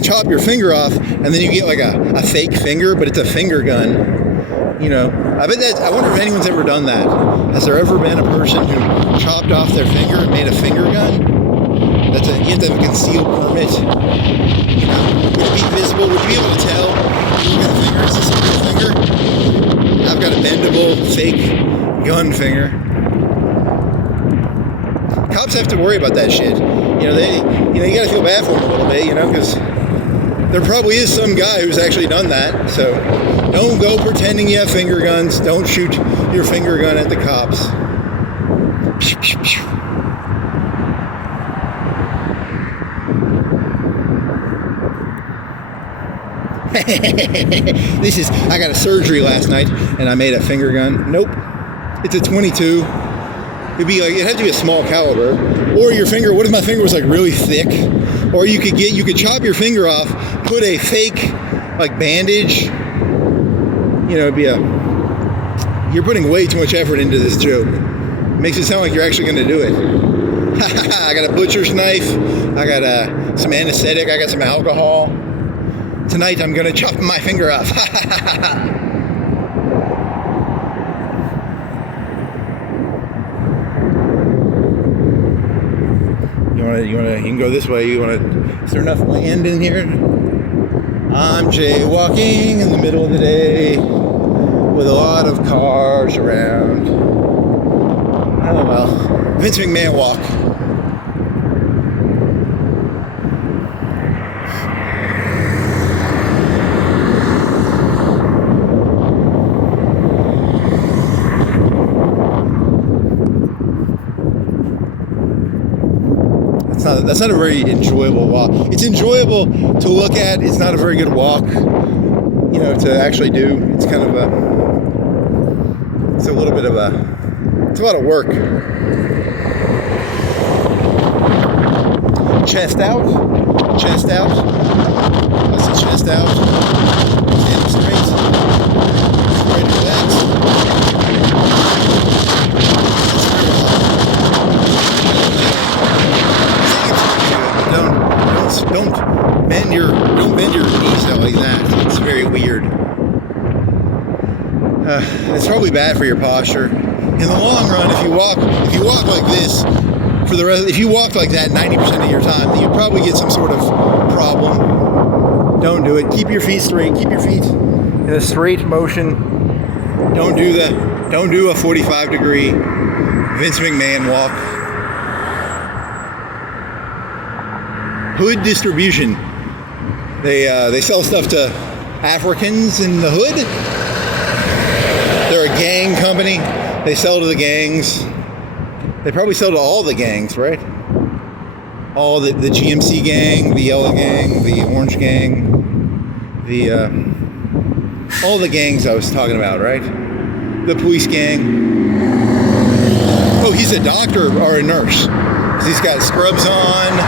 chop your finger off, and then you get like a fake finger, but it's a finger gun. I wonder if anyone's ever done that. Has there ever been a person who chopped off their finger and made a finger gun? You have to have a concealed permit. Would it be visible? Would you be able to tell? Look at the finger. Is this a real finger? I've got a bendable, fake gun finger. Cops have to worry about that shit. You gotta feel bad for them a little bit, because there probably is some guy who's actually done that. So don't go pretending you have finger guns. Don't shoot your finger gun at the cops. I got a surgery last night and I made a finger gun. Nope. It's a 22. It had to be a small caliber. Or your finger, what if my finger was like really thick? Or you could chop your finger off, put a fake like bandage. You're putting way too much effort into this joke. Makes it sound like you're actually gonna do it. I got a butcher's knife, I got some anesthetic, I got some alcohol. Tonight I'm gonna chop my finger off. You can go this way. Is there enough land in here? I'm jaywalking in the middle of the day with a lot of cars around. Oh well. Vince McMahon walk. That's not a very enjoyable walk. It's enjoyable to look at. It's not a very good walk, to actually do. It's kind of it's a lot of work. Chest out. That's the chest out. Stand up straight. Straight relax. Don't bend your knees out like that. It's very weird. It's probably bad for your posture. In the long run, if you walk like this if you walk like that 90% of your time, then you'd probably get some sort of problem. Don't do it. Keep your feet straight. Keep your feet in a straight motion. Don't do a 45-degree Vince McMahon walk. Hood distribution. They sell stuff to Africans in the hood. They're a gang company. They sell to the gangs. They probably sell to all the gangs, right? All the GMC gang, the yellow gang, the orange gang, all the gangs I was talking about, right? The police gang. Oh, he's a doctor or a nurse. He's got scrubs on.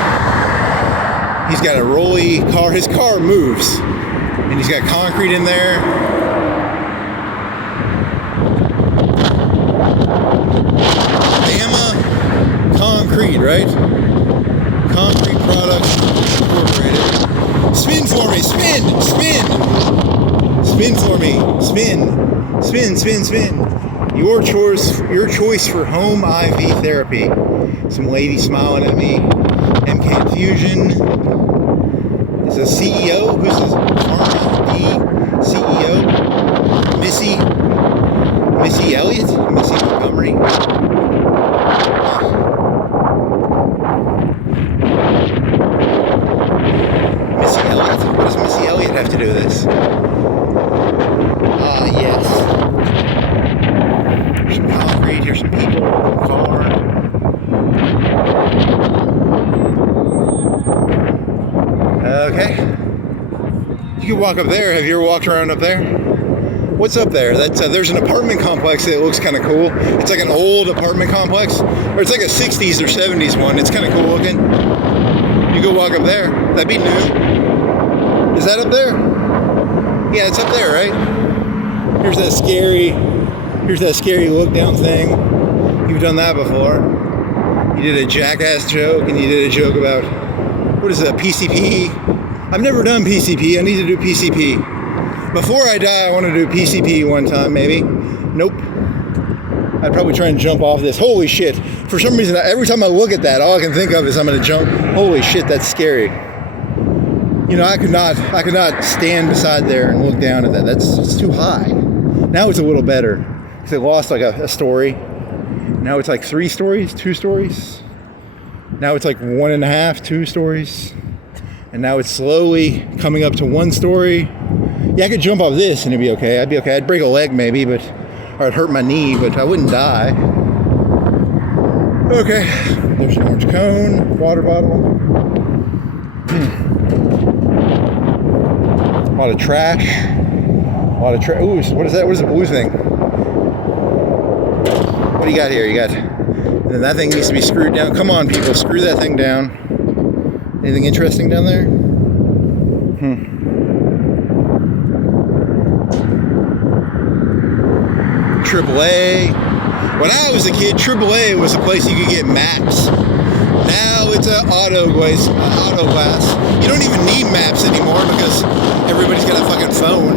He's got a rolly car. His car moves. And he's got concrete in there. Bama Concrete, right? Concrete Products Incorporated. Spin for me. Spin. Spin for me. Spin. Your choice for home IV therapy. Some lady smiling at me. MK Infusion. Is a CEO. Who's this? CEO? Missy Elliott? Missy Montgomery? Missy Elliott? What does Missy Elliott have to do with this? Yes. walk up there. Have you ever walked around up there? What's up there? That's there's an apartment complex that looks kind of cool. It's like an old apartment complex, or it's like a 60s or 70s one. It's kind of cool looking. You go walk up there. That'd be new. Is that up there? Yeah, it's up there, right? Here's that scary look down thing. You've done that before. You did a jackass joke, and you did a joke about, what is it, PCP? I've never done PCP. I need to do PCP. Before I die, I want to do PCP one time, maybe. Nope. I'd probably try and jump off this. Holy shit. For some reason, every time I look at that, all I can think of is I'm going to jump. Holy shit, that's scary. You know, I could not stand beside there and look down at that. It's too high. Now it's a little better. Because it lost like a story. Now it's like 3 stories, 2 stories. Now it's like 1.5, 2 stories. And now it's slowly coming up to 1 story. Yeah, I could jump off this and it'd be okay. I'd be okay. I'd break a leg maybe, or I'd hurt my knee, but I wouldn't die. Okay, there's an orange cone, water bottle. A lot of trash. Ooh, what is that? What is the blue thing? What do you got here? You got, and that thing needs to be screwed down. Come on, people, screw that thing down. Anything interesting down there? AAA. When I was a kid, AAA was a place you could get maps. Now it's an auto glass. You don't even need maps anymore because everybody's got a fucking phone.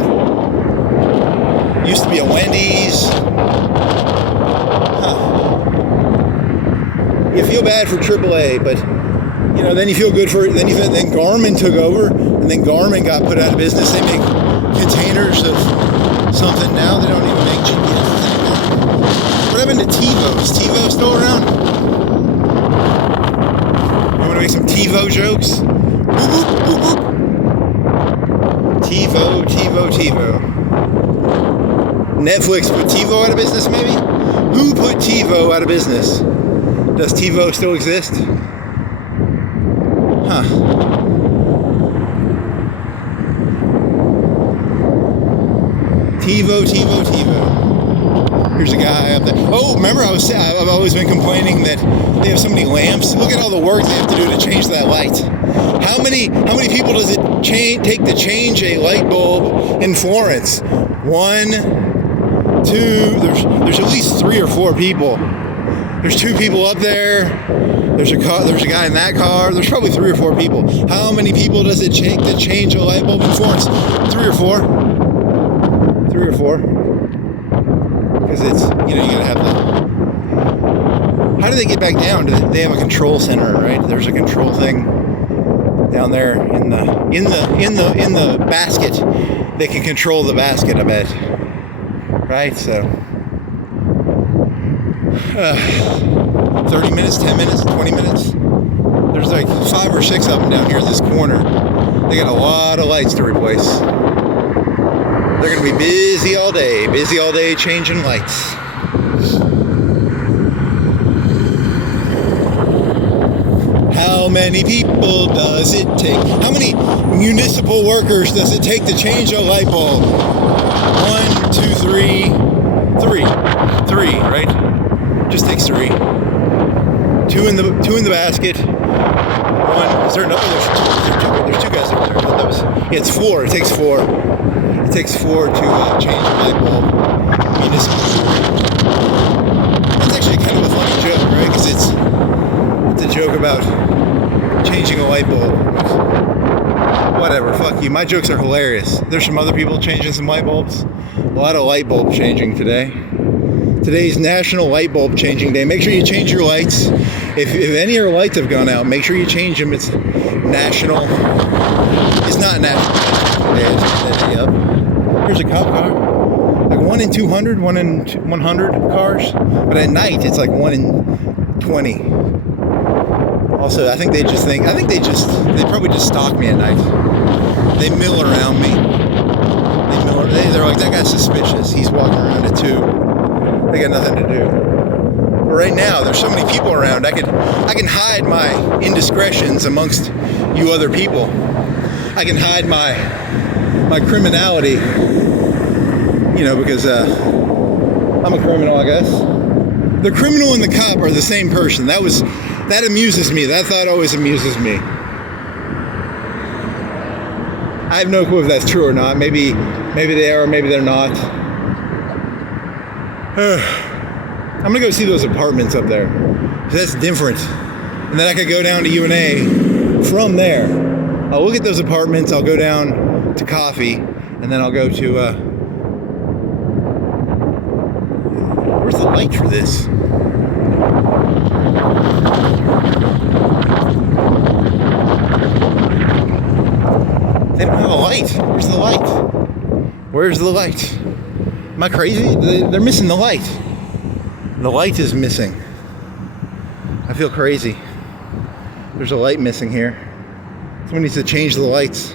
Used to be a Wendy's. You feel bad for AAA, but you know, then you feel good for it. Then Garmin took over, and then Garmin got put out of business. They make containers of something now. They don't even make GPS. What happened to TiVo? Is TiVo still around? You want to make some TiVo jokes? TiVo. Netflix put TiVo out of business, maybe? Who put TiVo out of business? Does TiVo still exist? Huh. TiVo. Here's a guy up there. Oh, remember I've always been complaining that they have so many lamps. Look at all the work they have to do to change that light. How many people does it take to change a light bulb in Florence? 1, 2. There's at least 3 or 4 people. There's 2 people up there. There's a guy in that car. There's probably 3 or 4 people. How many people does it take to change a light bulb in Florence? 3 or 4. 3 or 4. Because it's, you know, you gotta have the. How do they get back down? They have a control center, right? There's a control thing down there in the basket. They can control the basket, I bet. Right? So 30 minutes, 10 minutes, 20 minutes. There's like 5 or 6 of them down here in this corner. They got a lot of lights to replace. They're going to be busy all day changing lights. How many people does it take? How many municipal workers does it take to change a light bulb? 1, 2, 3. 3, right? Just takes 3. 2 in the basket. 1. Is there another? There's 2 guys over there. Yeah, it's 4. It takes 4. It takes 4 to change a light bulb. Municipal. That's actually kind of a funny joke, right? Because it's a joke about changing a light bulb. Whatever, fuck you. My jokes are hilarious. There's some other people changing some light bulbs. A lot of light bulb changing today. Today's National Light Bulb Changing Day. Make sure you change your lights. If any of your lights have gone out, make sure you change them. It's national. It's not national. Yep. Here's a cop car. Like 1 in 200, 1 in 100 cars. But at night, it's like 1 in 20. Also, I think they probably just stalk me at night. They mill around me. They're like, that guy's suspicious. He's walking around at 2. They got nothing to do. But right now, there's so many people around. I can hide my indiscretions amongst you other people. I can hide my my criminality, you know, because I'm a criminal, I guess. The criminal and the cop are the same person. That amuses me. That thought always amuses me. I have no clue if that's true or not. Maybe they are, maybe they're not. I'm gonna go see those apartments up there. That's different. And then I could go down to UNA from there. I'll look at those apartments, I'll go down to coffee, and then I'll go to, where's the light for this? They don't have a light. Where's the light? Where's the light? Am I crazy? They're missing the light. The light is missing. I feel crazy. There's a light missing here. Someone needs to change the lights.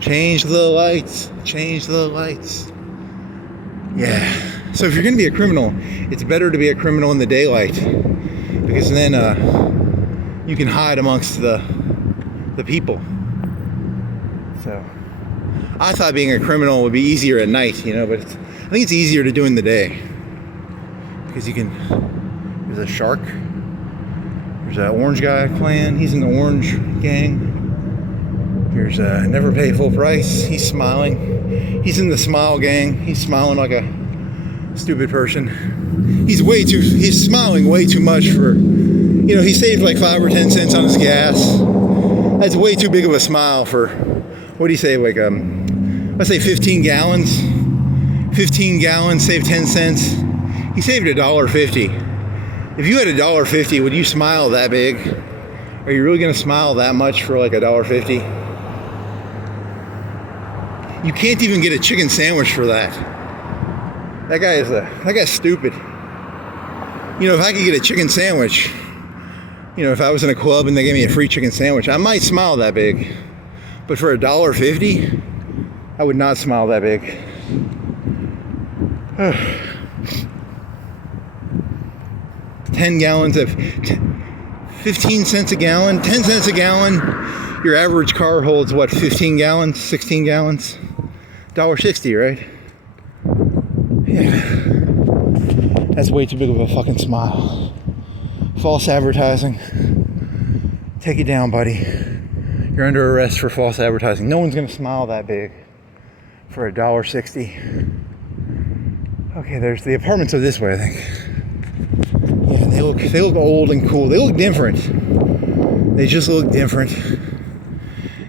Change the lights. Change the lights. Yeah. So if you're going to be a criminal, it's better to be a criminal in the daylight, because then you can hide amongst the people. So I thought being a criminal would be easier at night, you know, but I think it's easier to do in the day, because you can. There's a shark. There's that orange guy playing. He's in the orange gang. Here's never pay full price. He's smiling. He's in the smile gang. He's smiling like a stupid person. He's smiling way too much for, you know, he saved like 5 or 10 cents on his gas. That's way too big of a smile for, what do you say, like, let's say 15 gallons. 15 gallons, saved 10 cents. He saved $1.50. If you had $1.50, would you smile that big? Are you really gonna smile that much for like $1.50? You can't even get a chicken sandwich for that. That guy's stupid. You know, if I could get a chicken sandwich, you know, if I was in a club and they gave me a free chicken sandwich, I might smile that big. But for $1.50, I would not smile that big. 10 gallons of 15 cents a gallon, 10 cents a gallon. Your average car holds what, 15 gallons, 16 gallons? $1.60, right? Yeah. That's way too big of a fucking smile. False advertising. Take it down, buddy. You're under arrest for false advertising. No one's gonna smile that big for $1.60. Okay, there's the apartments are this way, I think. Yeah, they look old and cool. They look different. They just look different.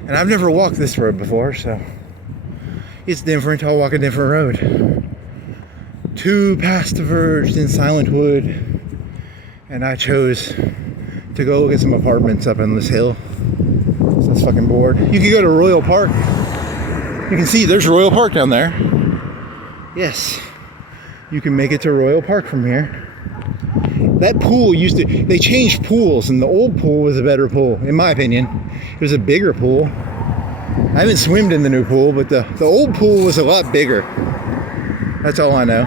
And I've never walked this road before, so it's different. I'll walk a different road. 2 paths diverged in silent wood, and I chose to go look at some apartments up on this hill. So it's fucking bored. You can go to Royal Park. You can see there's Royal Park down there. Yes, you can make it to Royal Park from here. That pool they changed pools, and the old pool was a better pool, in my opinion. It was a bigger pool. I haven't swimmed in the new pool, but the old pool was a lot bigger. That's all I know.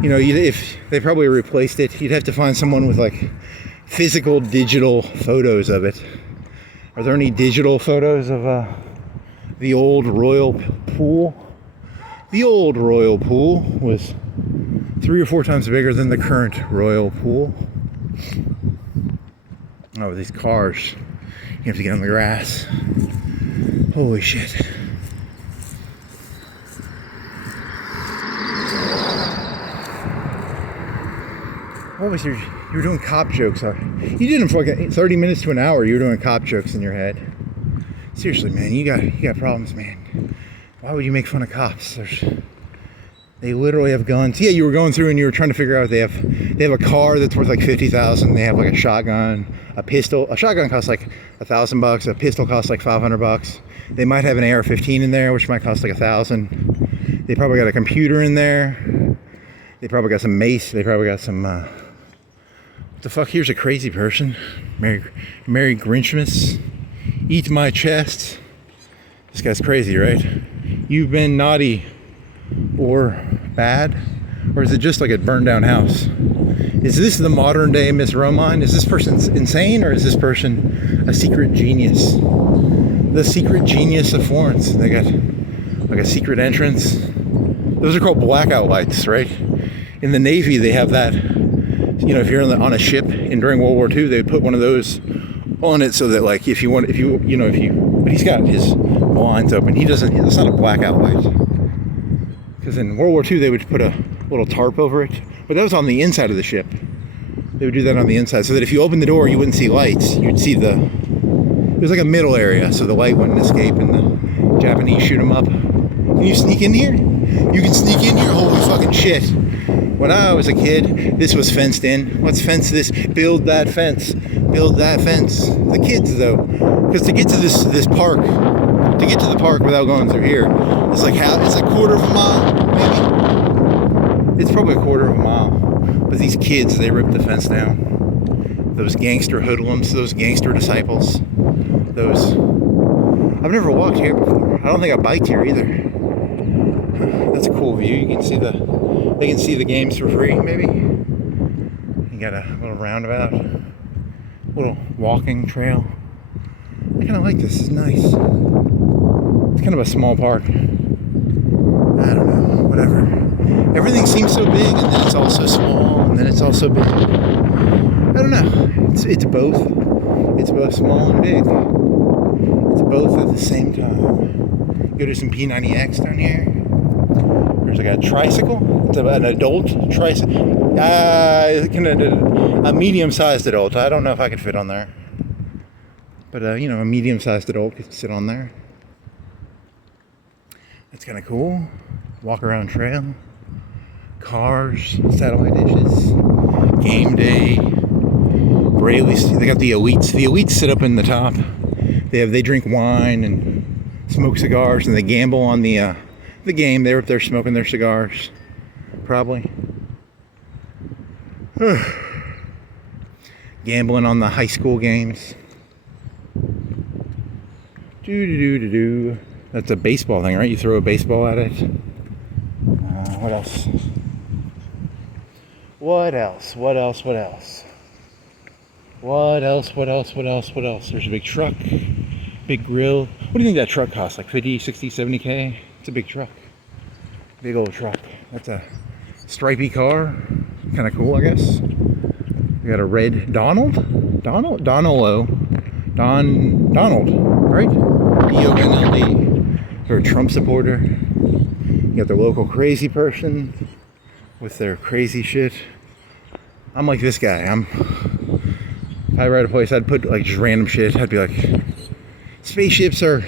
You know, if they probably replaced it, you'd have to find someone with like physical digital photos of it. Are there any digital photos of the old Royal Pool? The old Royal Pool was 3 or 4 times bigger than the current Royal Pool. Oh, these cars. You have to get on the grass. Holy shit. What was you were doing cop jokes. You did them for like 30 minutes to an hour. You were doing cop jokes in your head. Seriously, man, you got problems, man. Why would you make fun of cops? They literally have guns. Yeah, you were going through and you were trying to figure out they have a car that's worth like $50,000. They have like a shotgun, a pistol. A shotgun costs like $1,000. A pistol costs like $500. They might have an AR-15 in there, which might cost like $1,000. They probably got a computer in there. They probably got some mace. They probably got some. What the fuck? Here's a crazy person. Merry Grinchmas. Eat my chest. This guy's crazy, right? You've been naughty or bad, or is it just like a burned down house? Is this the modern day Miss Romine? Is this person insane, or is this person a secret genius? The secret genius of Florence. They got like a secret entrance. Those are called blackout lights, right? In the Navy, they have that. You know, if you're on a ship and during World War II, they would put one of those on it so that, like, but he's got his blinds open. It's not a blackout light. Because in World War II, they would put a little tarp over it. But that was on the inside of the ship. They would do that on the inside so that if you opened the door, you wouldn't see lights. You'd see it was like a middle area, so the light wouldn't escape and the Japanese shoot them up. Can you sneak in here? You can sneak in here? Holy fucking shit. When I was a kid, this was fenced in. Let's fence this. Build that fence. Build that fence. The kids, though, because to get to this park, to get to the park without going through here, it's like a quarter of a mile, maybe. It's probably a quarter of a mile. But these kids, they ripped the fence down. Those gangster hoodlums, those gangster disciples, I've never walked here before. I don't think I biked here either. That's a cool view. You can see they can see the games for free, maybe. You got a little roundabout, little walking trail. I kind of like this. It's nice. It's kind of a small park. I don't know, whatever. Everything seems so big, and then it's also small, and then it's also big. I don't know. It's both. It's both small and big. It's both at the same time. Go to some P90X down here. There's like a tricycle. It's an adult tricycle. A medium-sized adult. I don't know if I could fit on there. But, a medium-sized adult could sit on there. That's kind of cool. Walk around trail. Cars, satellite dishes, game day. Braley's, they got the elites. The elites sit up in the top. They drink wine and smoke cigars, and they gamble on the game. They're up there smoking their cigars, probably. Gambling on the high school games. Do. That's a baseball thing, right? You throw a baseball at it. What else? What else? There's a big truck, big grill. What do you think that truck costs? Like 50, 60, 70K? It's a big truck. Big old truck. That's a stripy car. Kind of cool, I guess. We got a red Donald, right? DONLD. They're a Trump supporter. You got the local crazy person with their crazy shit. I'm like this guy. If I ride a place, I'd put like just random shit. I'd be like, spaceships are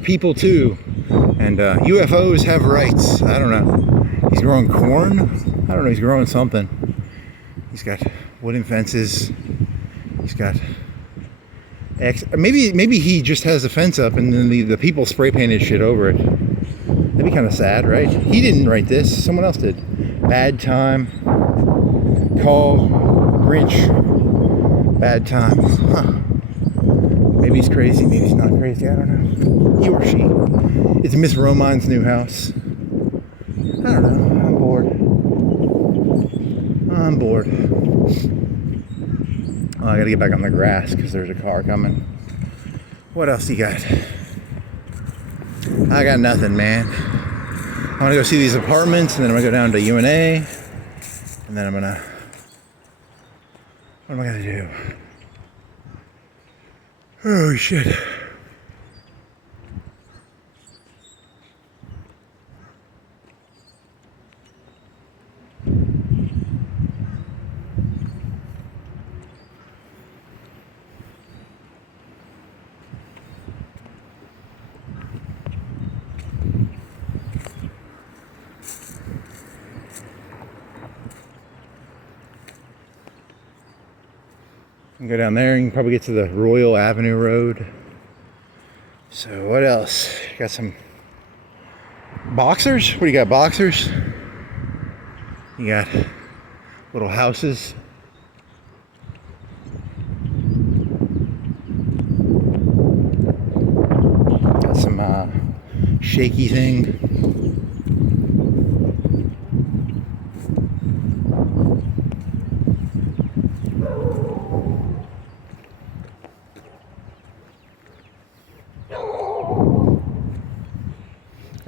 people too, and UFOs have rights. I don't know. He's growing corn. I don't know. He's growing something. He's got wooden fences. He's got maybe he just has a fence up, and then the people spray painted shit over it. That'd be kind of sad, right? He didn't write this. Someone else did. Bad time. Call Grinch. Bad time. Huh. Maybe he's crazy. Maybe he's not crazy. I don't know. He or she. It's Miss Romine's new house. I don't know. I'm bored. Oh, I gotta get back on the grass because there's a car coming. What else you got? I got nothing, man. I'm gonna go see these apartments, and then I'm gonna go down to UNA, and then what am I gonna do? Oh shit. You can go down there, and you can probably get to the Royal Avenue Road. So what else? Got some boxers. What do you got? Boxers. You got little houses. Got some shaky thing.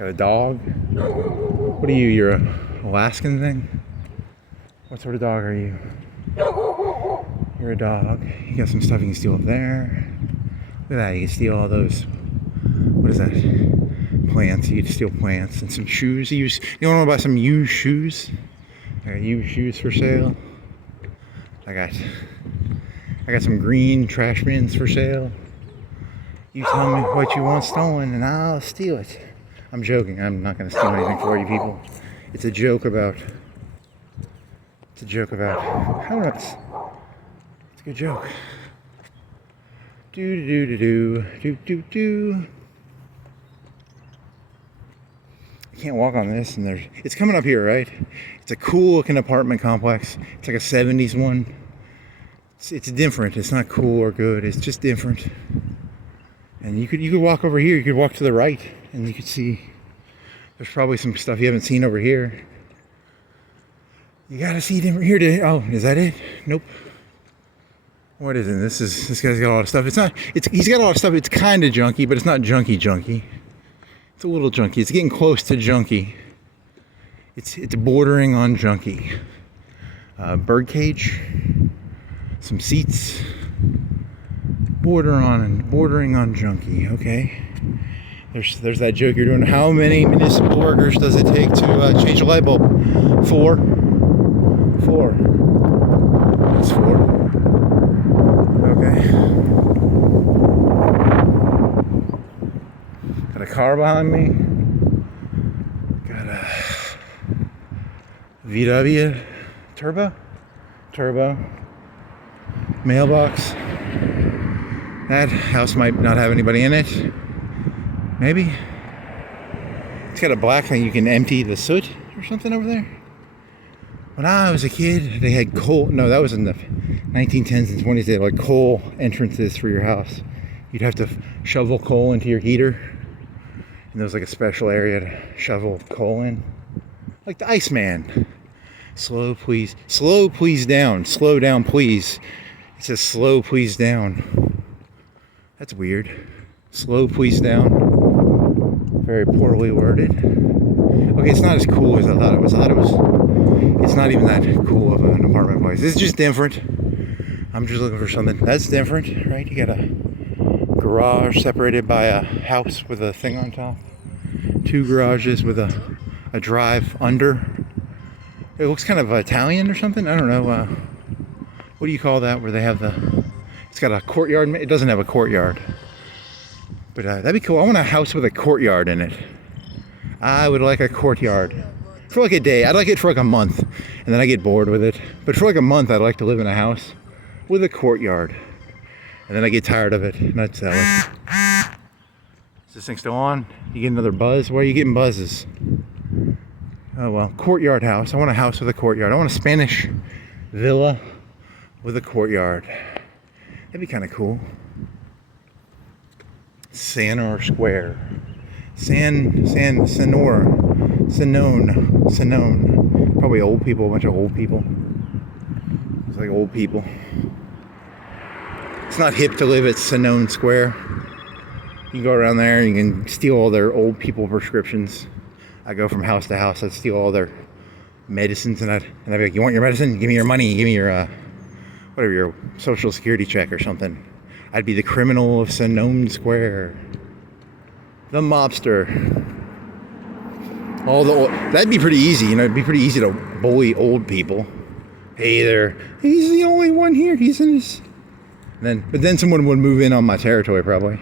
Got a dog. What are you? You're a Alaskan thing? What sort of dog are you? You're a dog. You got some stuff you can steal up there. Look at that. You can steal all those. What is that? Plants. You can steal plants and some shoes. You want to buy some used shoes? I got used shoes for sale. I got some green trash bins for sale. You tell me what you want stolen and I'll steal it. I'm joking. I'm not going to steal anything for you people. It's a joke about I don't know. It's a good joke. Do. You can't walk on this, and it's coming up here, right? It's a cool looking apartment complex. It's like a 70s one. It's different. It's not cool or good. It's just different. And you could walk over here. You could walk to the right, and you could see there's probably some stuff you haven't seen over here. You gotta see different here. Oh, is that it? Nope. What is it? This guy's got a lot of stuff. He's got a lot of stuff. It's kind of junky, but it's not junky. It's a little junky. It's getting close to junky. It's bordering on junky. Bird cage, some seats, bordering on junky. Okay. There's that joke you're doing. How many municipal workers does it take to change a light bulb? 4. That's 4. Okay. Got a car behind me. Got a VW turbo mailbox. That house might not have anybody in it. Maybe. It's got a black thing you can empty the soot or something over there. When I was a kid, they had coal. No, that was in the 1910s and 20s. They had like coal entrances for your house. You'd have to shovel coal into your heater. And there was like a special area to shovel coal in. Like the Iceman. Slow, please. Slow, please down. Slow down, please. It says slow, please down. That's weird. Slow, please down. Very poorly worded. Okay, it's not as cool as I thought it was. It's not even that cool of an apartment place. It's just different. I'm just looking for something that's different, right? You got a garage separated by a house with a thing on top. 2 garages with a drive under. It looks kind of Italian or something. I don't know. What do you call that? Where they have it's got a courtyard. It doesn't have a courtyard. But that'd be cool. I want a house with a courtyard in it. I would like a courtyard. For like a day. I'd like it for like a month. And then I get bored with it. But for like a month, I'd like to live in a house with a courtyard. And then I get tired of it and I'd sell it. Is this thing still on? You get another buzz? Why are you getting buzzes? Oh well, courtyard house. I want a house with a courtyard. I want a Spanish villa with a courtyard. That'd be kind of cool. Sanor Square. Sanone. Probably old people, a bunch of old people. It's like old people. It's not hip to live at Sanone Square. You can go around there and you can steal all their old people prescriptions. I go from house to house. I'd steal all their medicines and I'd be like, you want your medicine? Give me your money. Give me your, whatever, your social security check or something. I'd be the criminal of Sanone Square. The mobster. That'd be pretty easy, you know, it'd be pretty easy to bully old people. Hey there, he's the only one here, he's in his... But then someone would move in on my territory probably.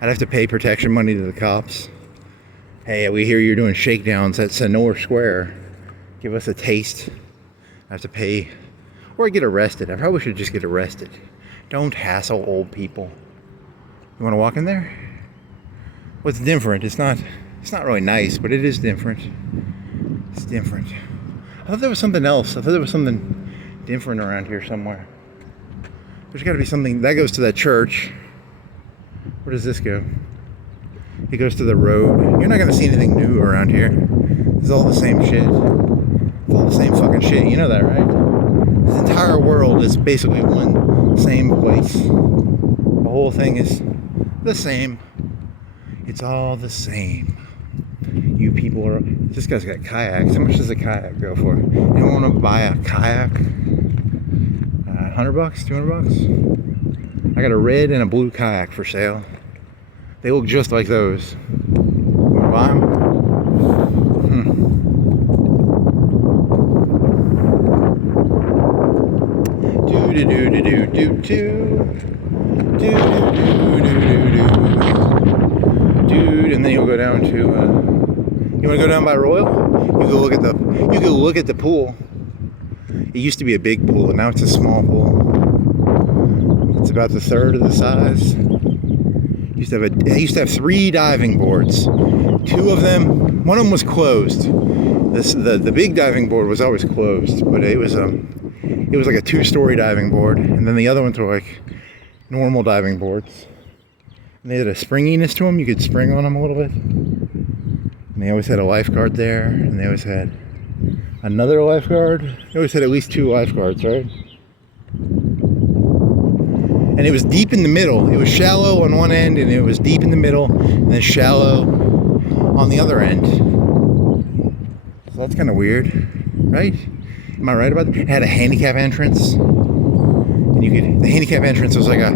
I'd have to pay protection money to the cops. Hey, we hear you're doing shakedowns at Sanor Square. Give us a taste. I have to pay, or I get arrested. I probably should just get arrested. Don't hassle old people. You want to walk in there? What's different? It's not really nice, but it is different. It's different. I thought there was something else. I thought there was something different around here somewhere. There's got to be something. That goes to that church. Where does this go? It goes to the road. You're not going to see anything new around here. It's all the same shit. It's all the same fucking shit. You know that, right? This entire world is basically one same place. The whole thing is the same. It's all the same. You people are. This guy's got kayaks. How much does a kayak go for? You want to buy a kayak? $100, $200. I got a red and a blue kayak for sale. They look just like those. Want to buy them? Do do do do do do do do do do. Dude, and then you'll go down to. You want to go down by Royal? You go look at the. You go look at the pool. It used to be a big pool, and now it's a small pool. It's about the third of the size. I used to have 3 diving boards. 2 of them, one of them was closed. The big diving board was always closed, but it was like a 2-story diving board, and then the other ones were like normal diving boards. And they had a springiness to them. You could spring on them a little bit. And they always had a lifeguard there, and they always had another lifeguard. They always had at least 2 lifeguards, right? And it was deep in the middle. It was shallow on one end, and it was deep in the middle, and then shallow on the other end. So that's kind of weird, right? Am I right about that? It had a handicap entrance, and the handicap entrance was like it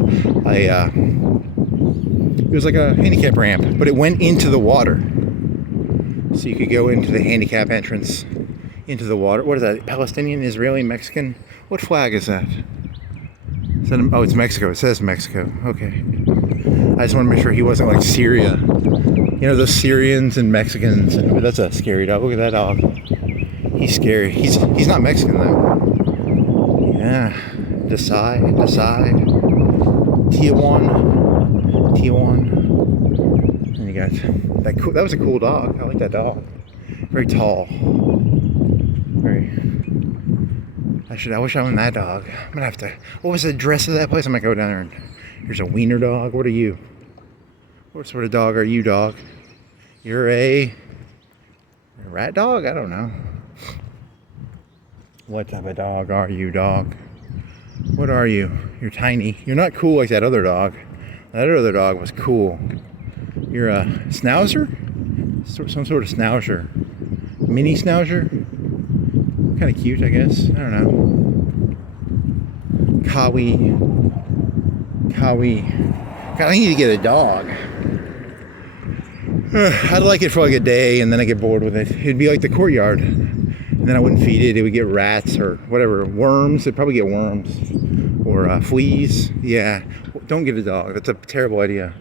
was like a handicap ramp, but it went into the water. So you could go into the handicap entrance, into the water. What is that? Palestinian, Israeli, Mexican? What flag is that? Oh, it's Mexico. It says Mexico. Okay. I just want to make sure he wasn't like Syria. You know, those Syrians and Mexicans. And that's a scary dog. Look at that dog. He's scary. He's not Mexican though. Yeah. Decide. Tijuana. And you got that. That was a cool dog. I like that dog. Very tall. I wish I owned that dog. I'm gonna have to. What was the address of that place? I'm gonna go down there and. Here's a wiener dog. What are you? What sort of dog are you, dog? You're a rat dog? I don't know. What type of dog are you, dog? What are you? You're tiny. You're not cool like that other dog. That other dog was cool. You're a schnauzer? Some sort of schnauzer. Mini schnauzer? Kind of cute, I guess. I don't know. Kawi. God, I need to get a dog. I'd like it for like a day, and then I get bored with it. It'd be like the courtyard. And then I wouldn't feed it. It would get rats or whatever. Worms. It'd probably get worms. Or fleas. Yeah. Don't get a dog. That's a terrible idea.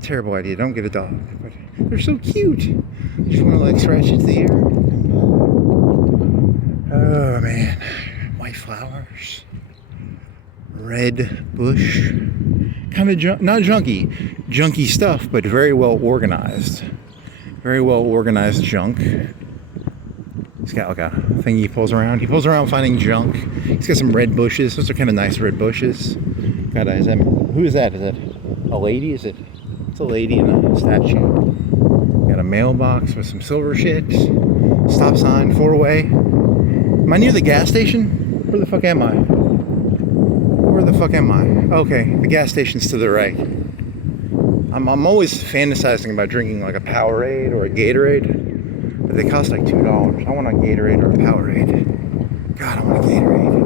Terrible idea. Don't get a dog. But they're so cute. You just want to like scratch its ear. Oh man, white flowers, red bush, kind of not junky stuff, but very well organized junk. He's got like a thing he pulls around. He pulls around finding junk. He's got some red bushes. Those are kind of nice red bushes. Who is that? Is that a lady? It's a lady in a statue. Got a mailbox with some silver shit. Stop sign, 4-way. Am I near the gas station? Where the fuck am I? Okay, the gas station's to the right. I'm always fantasizing about drinking like a Powerade or a Gatorade, but they cost like $2. I want a Gatorade or a Powerade. God, I want a Gatorade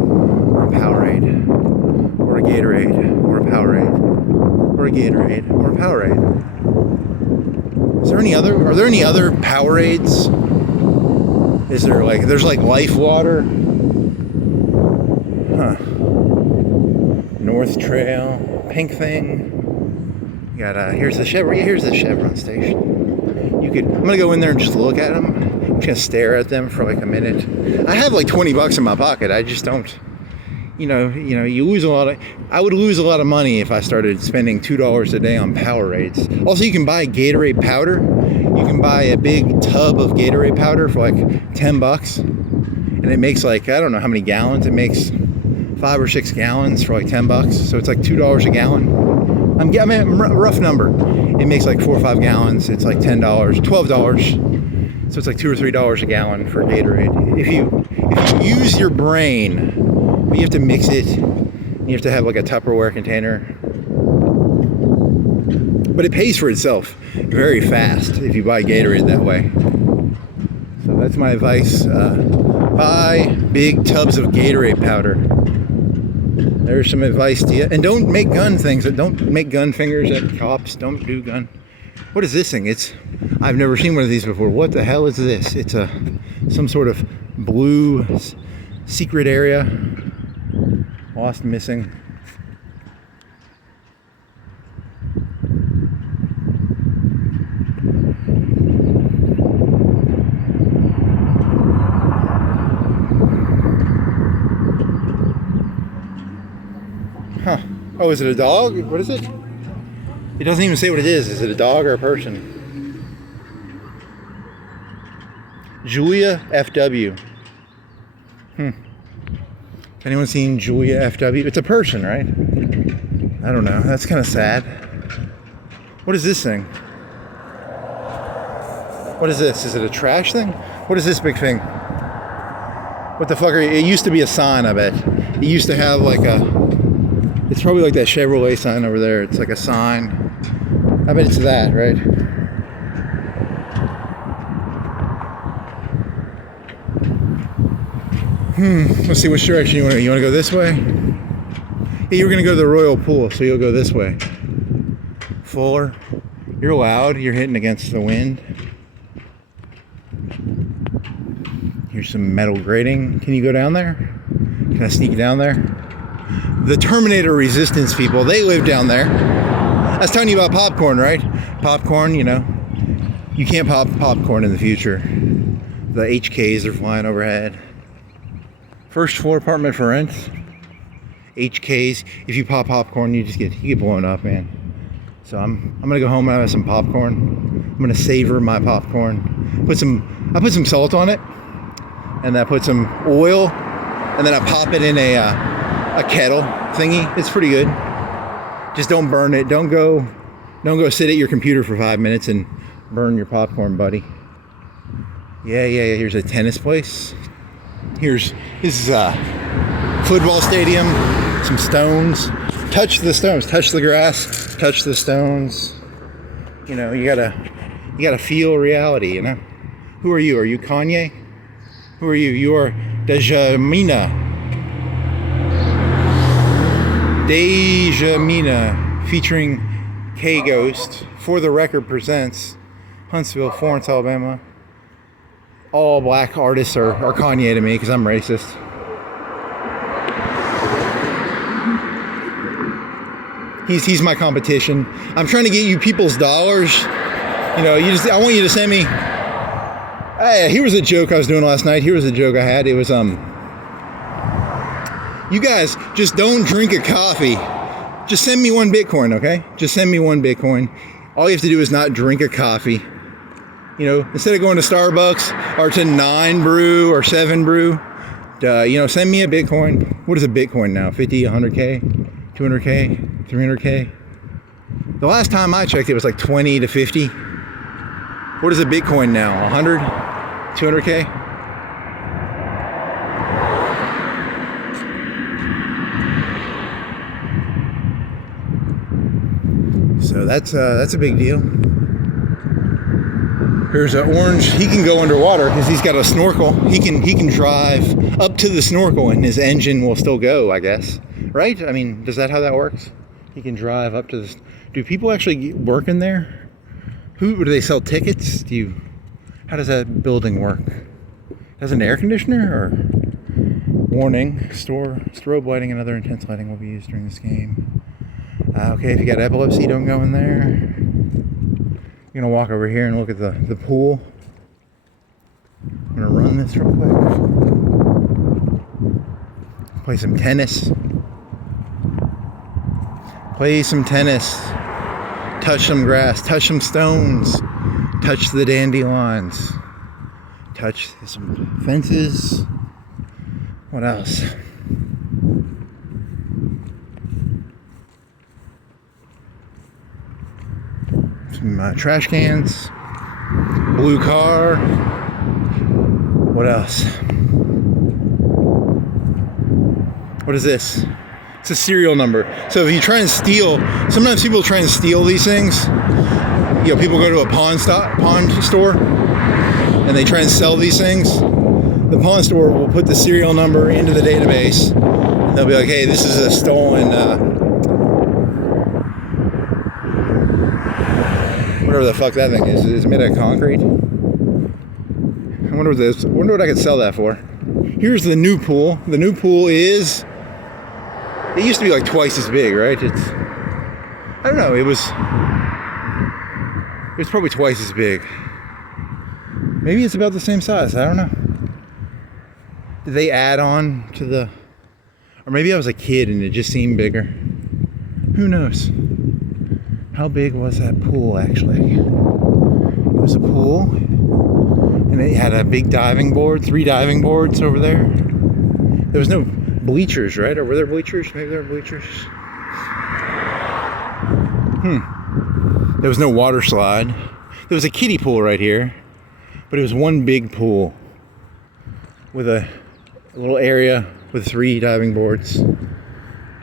or a Powerade or a Gatorade or a Powerade or a Gatorade or a Powerade. Are there any other Powerades? There's like Life Water? Huh. North Trail, pink thing. You got here's the Chevron station. I'm gonna go in there and just look at them. I'm just gonna stare at them for like a minute. I have like $20 in my pocket. I just don't. You lose a lot of. I would lose a lot of money if I started spending $2 a day on Powerades. Also, you can buy Gatorade powder. You can buy a big tub of Gatorade powder for like $10, and it makes like I don't know how many gallons. It makes 5 or 6 gallons for like $10. So it's like $2 a gallon. I mean, rough number. It makes like 4 or 5 gallons. It's like $10, $12. So it's like $2 or $3 a gallon for Gatorade. If you use your brain, but you have to mix it. You have to have like a Tupperware container. But it pays for itself very fast if you buy Gatorade that way. So that's my advice. Buy big tubs of Gatorade powder. There's some advice to you. And don't make gun things. Don't make gun fingers at cops. Don't do gun. What is this thing? I've never seen one of these before. What the hell is this? It's some sort of blue secret area. Lost, missing. Huh. Oh, is it a dog? What is it? It doesn't even say what it is. Is it a dog or a person? Julia FW. Anyone seen Julia FW? It's a person, right? I don't know. That's kind of sad. What is this thing? What is this? Is it a trash thing? What is this big thing? What the fuck are you? It used to be a sign, I bet. It used to have like it's probably like that Chevrolet sign over there. It's like a sign. I bet it's that, right? Let's see which direction you want to go. You want to go this way? Yeah, you were going to go to the Royal Pool, so you'll go this way. Fuller. You're loud. You're hitting against the wind. Here's some metal grating. Can you go down there? Can I sneak down there? The Terminator Resistance people, they live down there. I was telling you about popcorn, right? Popcorn, you know. You can't pop popcorn in the future. The HKs are flying overhead. First floor apartment for rent. HKs. If you pop popcorn, you get blown up, man. So I'm gonna go home and have some popcorn. I'm gonna savor my popcorn. I put some salt on it, and then I put some oil, and then I pop it in a kettle thingy. It's pretty good. Just don't burn it. Don't go sit at your computer for 5 minutes and burn your popcorn, buddy. Yeah. Here's a tennis place. This is a football stadium. Some stones. Touch the stones. Touch the grass. Touch the stones. You know, you gotta feel reality. You know. Who are you? Are you Kanye? Who are you? You are Dejamina, featuring K Ghost. For the Record presents Huntsville, Florence, Alabama. All black artists are Kanye to me because I'm racist. He's my competition. I'm trying to get you people's dollars. You know, I want you to send me. Hey, here was a joke I was doing last night. Here was a joke I had. It was you guys just don't drink a coffee. Just send me 1 Bitcoin, okay? Just send me 1 Bitcoin. All you have to do is not drink a coffee. You know, instead of going to Starbucks or to 9 Brew or 7 Brew, you know, send me a Bitcoin. What is a Bitcoin now? 50, 100K, 200K, 300K? The last time I checked, it was like 20 to 50. What is a Bitcoin now? 100? 200K? So that's a big deal. Here's an orange. He can go underwater because he's got a snorkel. He can drive up to the snorkel and his engine will still go, I guess. Right? I mean, is that how that works? He can drive up to the... Do people actually work in there? Do they sell tickets? How does that building work? Has an air conditioner or... Warning, strobe lighting and other intense lighting will be used during this game. Okay, if you got epilepsy, don't go in there. I'm gonna walk over here and look at the pool. I'm gonna run this real quick. Play some tennis. Touch some grass. Touch some stones. Touch the dandelions. Touch some fences. What else? Some trash cans, blue car. What else? What is this? It's a serial number. So if you try and steal, sometimes people try and steal these things. You know, people go to a pawn store and they try and sell these things. The pawn store will put the serial number into the database and they'll be like, hey, this is a stolen whatever the fuck that thing is. Is it made out of concrete? I wonder what I could sell that for. Here's the new pool. The new pool is, it used to be like twice as big, right? I don't know, it was probably twice as big. Maybe it's about the same size, I don't know. Did they add on to the, or maybe I was a kid and it just seemed bigger. Who knows? How big was that pool actually? It was a pool and it had a big diving board, 3 diving boards over there. There was no bleachers, right? Or were there bleachers? Maybe there were bleachers. There was no water slide. There was a kiddie pool right here, but it was one big pool with a little area with 3 diving boards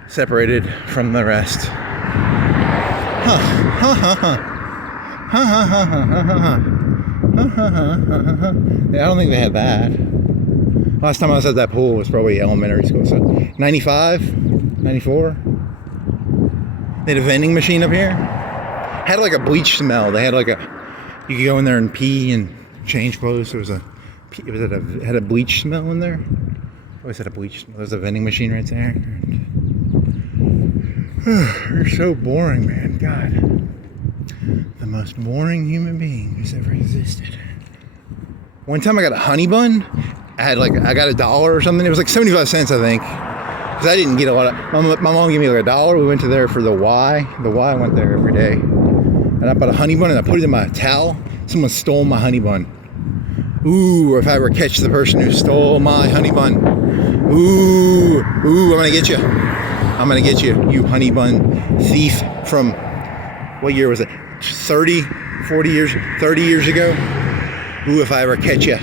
separated from the rest. Yeah, I don't think they had that. Last time I was at that pool was probably elementary school, so 95, 94. They had a vending machine up here. Had like a bleach smell. They had like you could go in there and pee and change clothes. It had a bleach smell in there. Always had a bleach smell. There's a vending machine right there. You're so boring, man. God. The most boring human being who's ever existed. One time I got a honey bun. I got $1 or something. It was like 75 cents, I think. Because I didn't get a lot of, my mom gave me like $1. We went to there for the Y. The Y, I went there every day. And I bought a honey bun and I put it in my towel. Someone stole my honey bun. Ooh, if I ever catch the person who stole my honey bun. Ooh, I'm gonna get you. I'm gonna get you, you honey bun thief from, what year was it? 30 years ago? Ooh, if I ever catch you.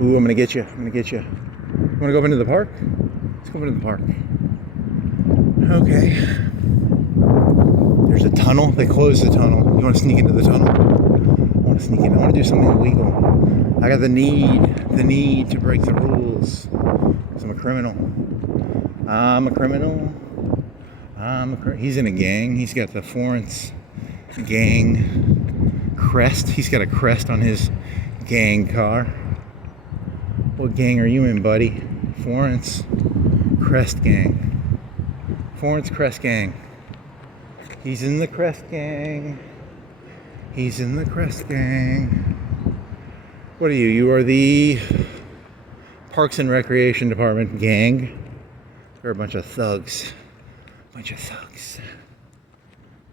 Ooh, I'm gonna get you. You wanna go up into the park? Let's go up into the park. Okay. There's a tunnel. They closed the tunnel. You wanna sneak into the tunnel? I wanna sneak in. I wanna do something illegal. I got the need to break the rules. Because I'm a criminal. He's in a gang. He's got the Florence gang crest. He's got a crest on his gang car. What gang are you in, buddy? Florence Crest Gang. Florence Crest Gang. He's in the Crest Gang. He's in the Crest Gang. What are you? You are the Parks and Recreation Department gang. They're a bunch of thugs.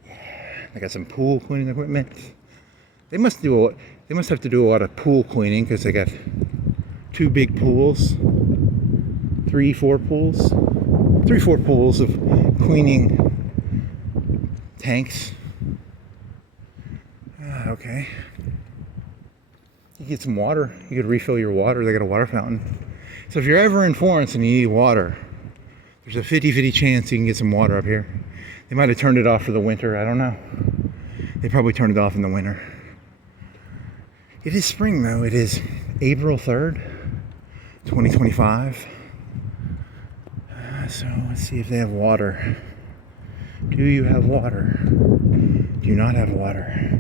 Yeah. They got some pool cleaning equipment. They must have to do a lot of pool cleaning because they got 2 big pools. 4 pools of cleaning tanks. Okay. You get some water. You could refill your water. They got a water fountain. So if you're ever in Florence and you need water, there's a 50-50 chance you can get some water up here. They might have turned it off for the winter. I don't know. They probably turned it off in the winter. It is spring though. It is April 3rd, 2025. So let's see if they have water. Do you have water? Do you not have water?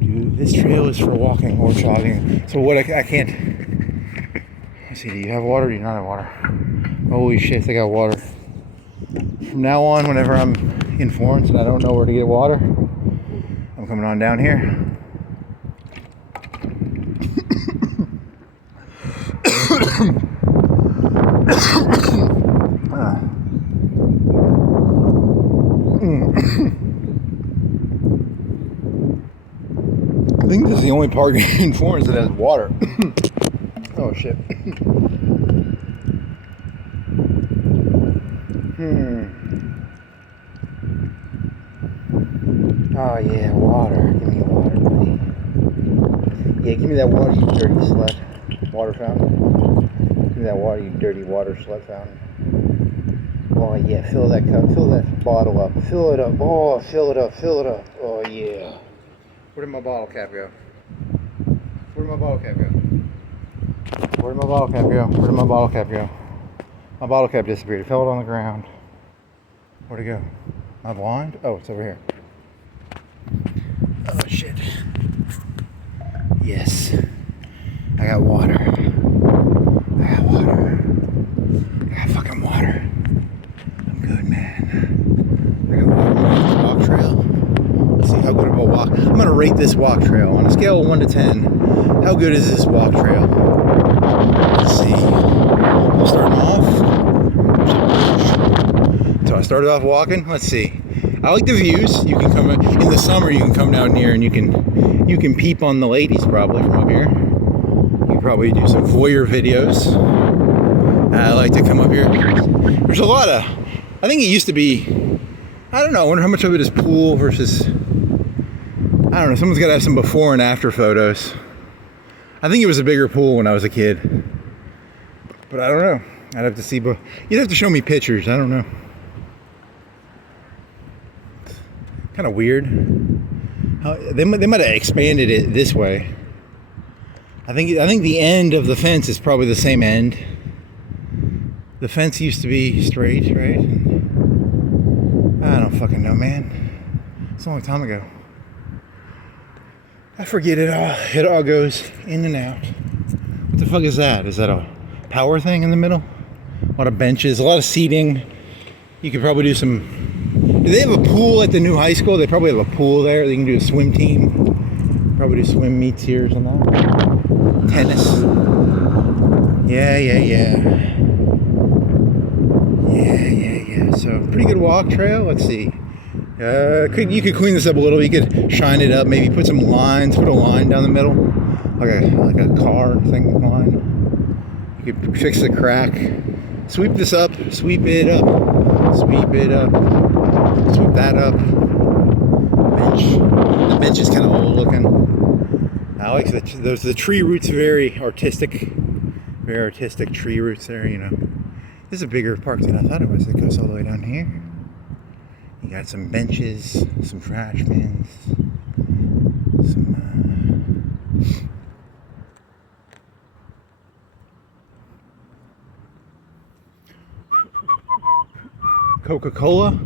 This trail is for walking or jogging. So what I can't. Let's see. Do you have water? Or do you not have water? Holy shit! They got water. From now on, whenever I'm in Florence and I don't know where to get water, I'm coming on down here. I think this is the only park in Florence that has water. Oh shit. Oh yeah, water. Give me water, buddy. Yeah, give me that water, you dirty slut. Water fountain. Give me that water, you dirty water slut fountain. Oh yeah, fill that cup, fill that bottle up, fill it up. Oh, fill it up, fill it up. Oh yeah. Where did my bottle cap go? Where did my bottle cap go? Where did my bottle cap go? Where did my bottle cap go? My bottle cap disappeared. It fell on the ground. Where'd it go? Am I blind? Oh, it's over here. Oh shit. Yes. I got water. I got water. I got fucking water. I'm good, man. I got water on the walk trail. Let's see how good of a walk. I'm gonna rate this walk trail on a scale of 1 to 10. How good is this walk trail? Let's see. I'm starting off. So I started off walking. Let's see. I like the views. You can come in the summer. You can come down here and you can peep on the ladies probably from up here. You can probably do some voyeur videos. I like to come up here. There's a lot of. I think it used to be. I don't know. I wonder how much of it is pool versus. I don't know. Someone's got to have some before and after photos. I think it was a bigger pool when I was a kid. But I don't know. I'd have to see. But you'd have to show me pictures. I don't know. Kind of weird. They might have expanded it this way. I think the end of the fence is probably the same end. The fence used to be straight, right? I don't fucking know, man. It's a long time ago. I forget it all. It all goes in and out. What the fuck is that? Is that a power thing in the middle? A lot of benches, a lot of seating. You could probably do some. Do they have a pool at the new high school? They probably have a pool there. They can do a swim team. Probably do swim meets here or something. Tennis. Yeah. So pretty good walk trail. Let's see. You could clean this up a little. You could shine it up. Maybe put some lines. Put a line down the middle, like a car thing line. You could fix the crack. Sweep this up. Sweep it up. Sweep it up. Sweep that up. Bench. The bench is kind of old looking. I like the tree roots. Very artistic tree roots there. You know, this is a bigger park than I thought it was. It goes all the way down here. You got some benches, some trash bins, some. Coca-Cola.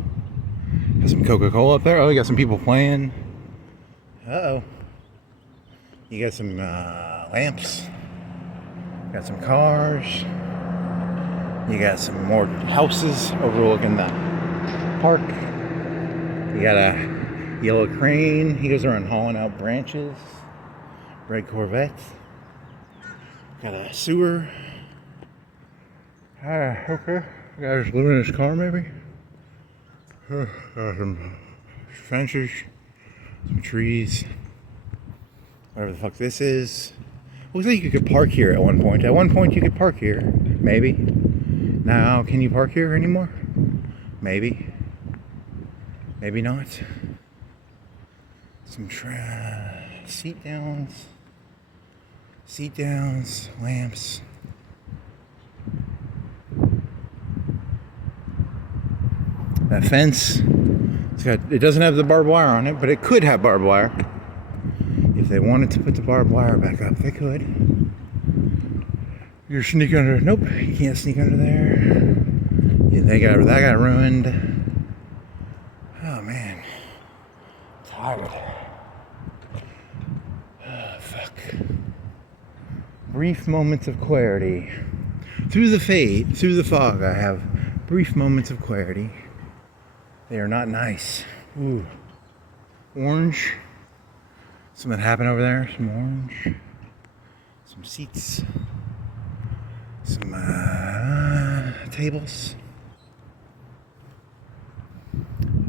Got some Coca-Cola up there. Oh, you got some people playing. Uh-oh. You got some lamps. Got some cars. You got some more houses overlooking the park. You got a yellow crane. He goes around hauling out branches. Red Corvette. Got a sewer. Okay. Guy's living in his car, maybe. Some fences, some trees, whatever the fuck this is. Looks like you could park here at one point. At one point you could park here, maybe. Now, can you park here anymore? Maybe. Maybe not. Some seat downs, lamps. That fence, it doesn't have the barbed wire on it, but it could have barbed wire. If they wanted to put the barbed wire back up, they could. You're sneaking under. Nope, you can't sneak under there. Yeah, that got ruined. Oh man, tired. Oh, fuck. Brief moments of clarity. Through the fog, I have brief moments of clarity. They are not nice. Ooh. Orange. Something happened over there. Some orange. Some seats. Some tables.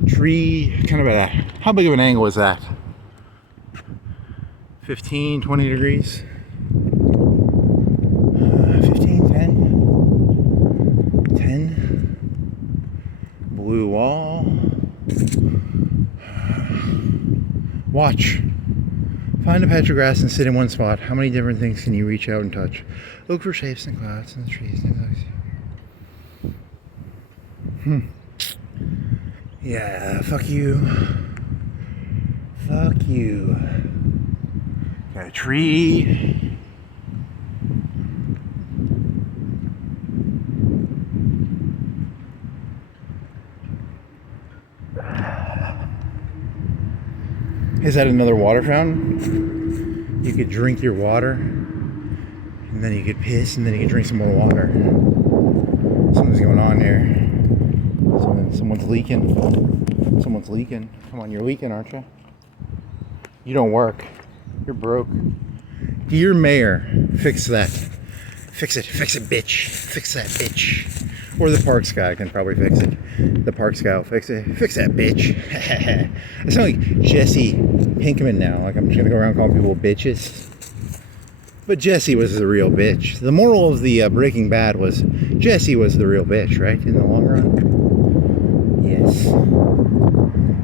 Tree. Kind of at how big of an angle is that? 15, 20 degrees. 15, 10. Blue wall. Watch. Find a patch of grass and sit in one spot. How many different things can you reach out and touch? Look for shapes in the clouds and the trees. Yeah, fuck you. Fuck you. Got a tree. Is that another water fountain? You could drink your water, and then you could piss, and then you could drink some more water. Something's going on here. Someone's leaking. Someone's leaking. Come on, you're leaking, aren't you? You don't work. You're broke. Dear Mayor, fix that. Fix it, bitch. Fix that, bitch. Or the parks guy can probably fix it. The parks guy will fix it. Fix that, bitch. I sound like Jesse Pinkman now. Like I'm just gonna go around calling people bitches. But Jesse was the real bitch. The moral of the Breaking Bad was Jesse was the real bitch, right? In the long run. Yes.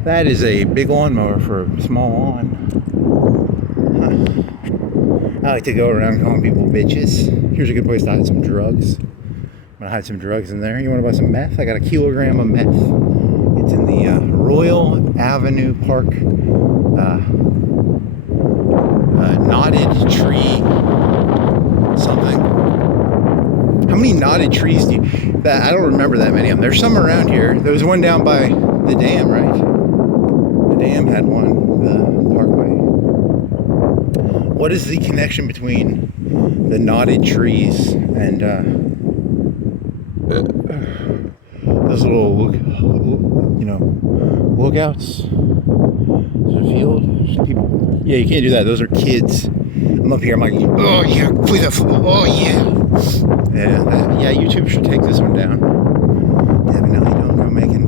That is a big lawnmower for a small lawn. I like to go around calling people bitches. Here's a good place to hide some drugs. I'm gonna hide some drugs in there. You wanna buy some meth? I got a kilogram of meth. It's in the Royal Avenue Park knotted tree something. How many knotted trees do you... I don't remember that many of them. There's some around here. There was one down by the dam, right? The dam had one, the parkway. What is the connection between the knotted trees and those little lookouts? Is it a field? People. Yeah, you can't do that. Those are kids. I'm up here. I'm like, oh yeah, play that football. Oh yeah. Yeah, YouTube should take this one down. Definitely don't go making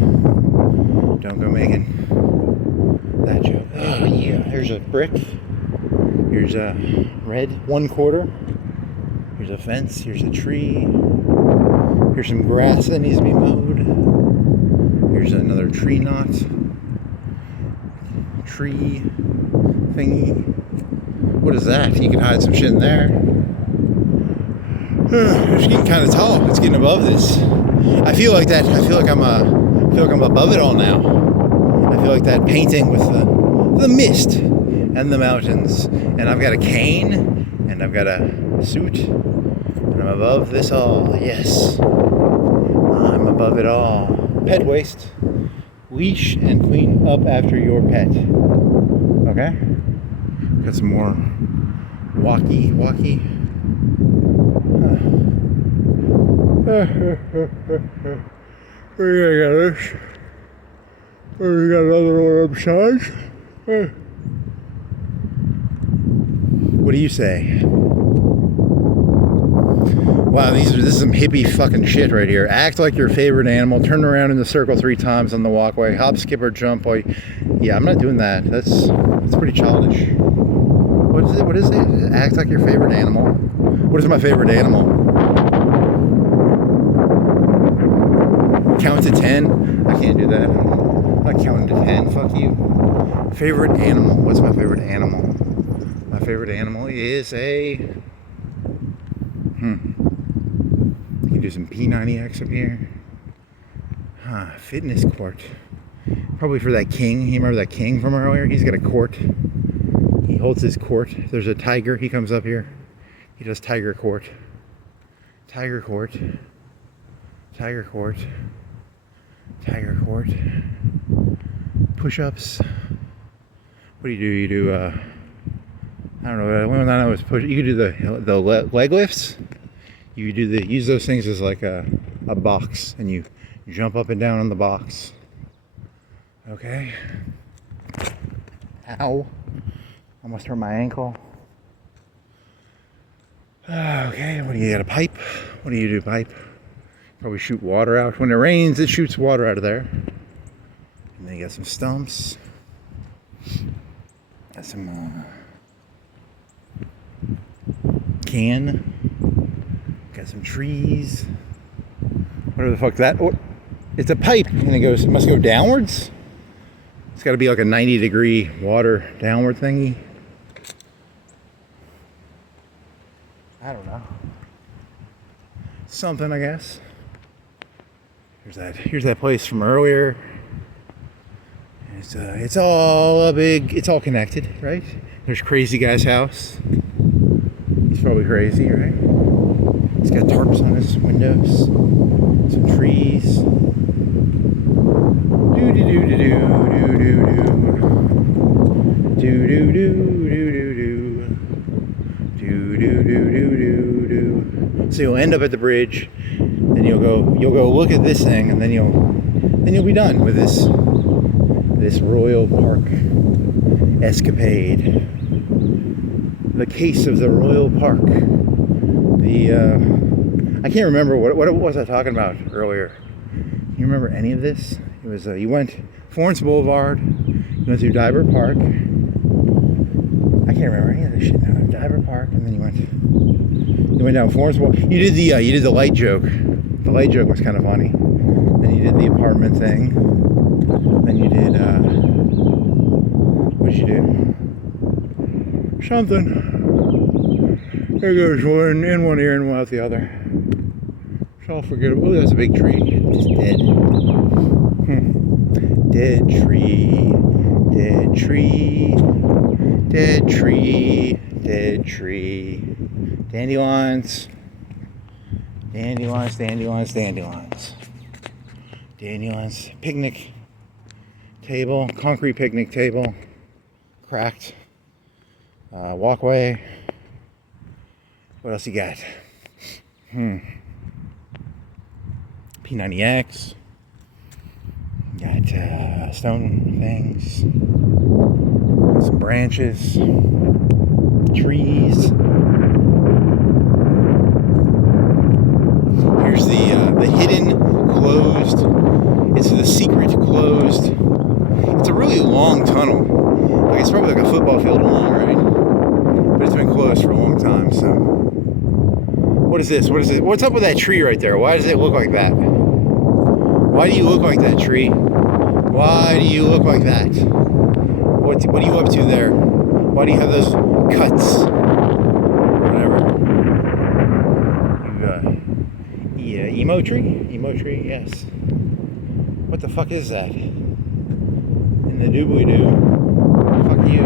that joke. Oh yeah. Here's a brick. Here's a red 1/4. Here's a fence. Here's a tree. Here's some grass that needs to be mowed. Here's another tree knot. Tree thingy. What is that? You can hide some shit in there. It's getting kind of tall. It's getting above this. I feel like that. I feel like I'm above it all now. I feel like that painting with the mist and the mountains. And I've got a cane and I've got a suit and I'm above this all. Yes, I'm above it all. Pet waste. Leash and clean up after your pet. Okay. Got some more walkie. We got this. We got another one upstairs. What do you say? Wow, this is some hippie fucking shit right here. Act like your favorite animal. Turn around in the circle 3 times on the walkway. Hop, skip, or jump. Yeah, I'm not doing that. That's pretty childish. What is it? Act like your favorite animal. What is my favorite animal? Count to 10? I can't do that. I'm not counting to 10. Fuck you. Favorite animal. What's my favorite animal? My favorite animal is a... You can do some P90X up here. Fitness court. Probably for that king. You remember that king from earlier? He's got a court. He holds his court. There's a tiger. He comes up here. He does tiger court. Tiger court. Tiger court. Tiger court. Push-ups. What do? You do, I don't know. The one I know is push. You can do the leg lifts. You do use those things as like a box, and you jump up and down on the box. Okay. Ow. Almost hurt my ankle. Okay, what do you got? A pipe? What do you do, pipe? Probably shoot water out. When it rains, it shoots water out of there. And then you got some stumps. Got some can. Got some trees. Whatever the fuck that? Oh, it's a pipe, and it must go downwards. It's got to be like a 90-degree water downward thingy. I don't know. Something, I guess. Here's that place from earlier. It's all connected, right? There's Crazy Guy's house. He's probably crazy, right? He's got tarps on his windows, some trees. Do do do do do do do do do do do do do do do do. So you'll end up at the bridge, then you'll go look at this thing, and then you'll be done with this Royal Park escapade. The case of the Royal Park. I can't remember what was I talking about earlier. Can you remember any of this? It was you went Florence Boulevard, you went through Diver Park. I can't remember any of this shit now. Diver Park, and then you went down Florence Boulevard. You did the light joke. The light joke was kind of funny. Then you did the apartment thing. Then you did what'd you do? Something. There goes one in one ear and one out the other. It's all forgettable. Oh, that's a big tree. It's dead. Dead tree. Dead tree. Dead tree. Dead tree. Dandelions. Dandelions, dandelions, dandelions. Dandelions. Picnic table. Concrete picnic table. Cracked. Walkway. What else you got? P90X. Got stone things. Got some branches. Trees. Here's the hidden closed. It's the secret closed. It's a really long tunnel. Like it's probably like a football field long, right? But it's been closed for a long time, so. What is this? What is it? What's up with that tree right there? Why does it look like that? Why do you look like that, tree? Why do you look like that? What are you up to there? Why do you have those cuts? Or whatever. Yeah, emo tree? Emo tree, yes. What the fuck is that? In the doobly-doo. Fuck you.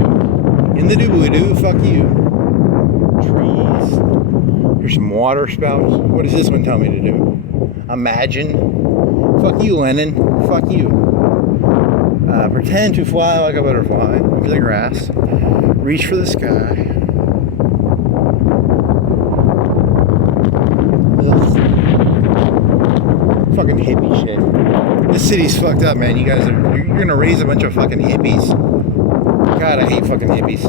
In the doobly-doo, fuck you. Trees. Here's some water spouts. What does this one tell me to do? Imagine. Fuck you, Lennon. Fuck you. Pretend to fly like a butterfly over the grass. Reach for the sky. Ugh. Fucking hippie shit. This city's fucked up, man. You're gonna raise a bunch of fucking hippies. God, I hate fucking hippies.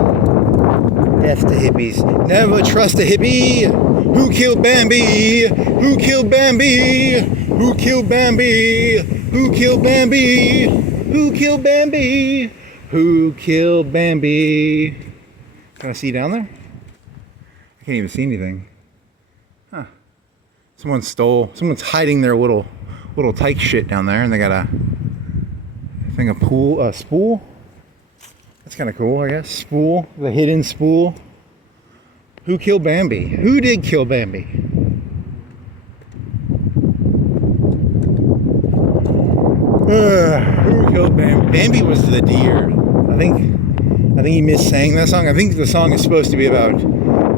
Death to hippies. Never trust a hippie. Who killed Bambi? Who killed Bambi? Who killed Bambi? Who killed Bambi? Who killed Bambi? Who killed Bambi? Can I see down there? I can't even see anything. Huh. Someone's hiding their little tyke shit down there, and they got a spool. That's kind of cool, I guess. Spool, the hidden spool. Who killed Bambi? Who did kill Bambi? Who killed Bambi? Bambi was the deer. I think he missang that song. I think the song is supposed to be about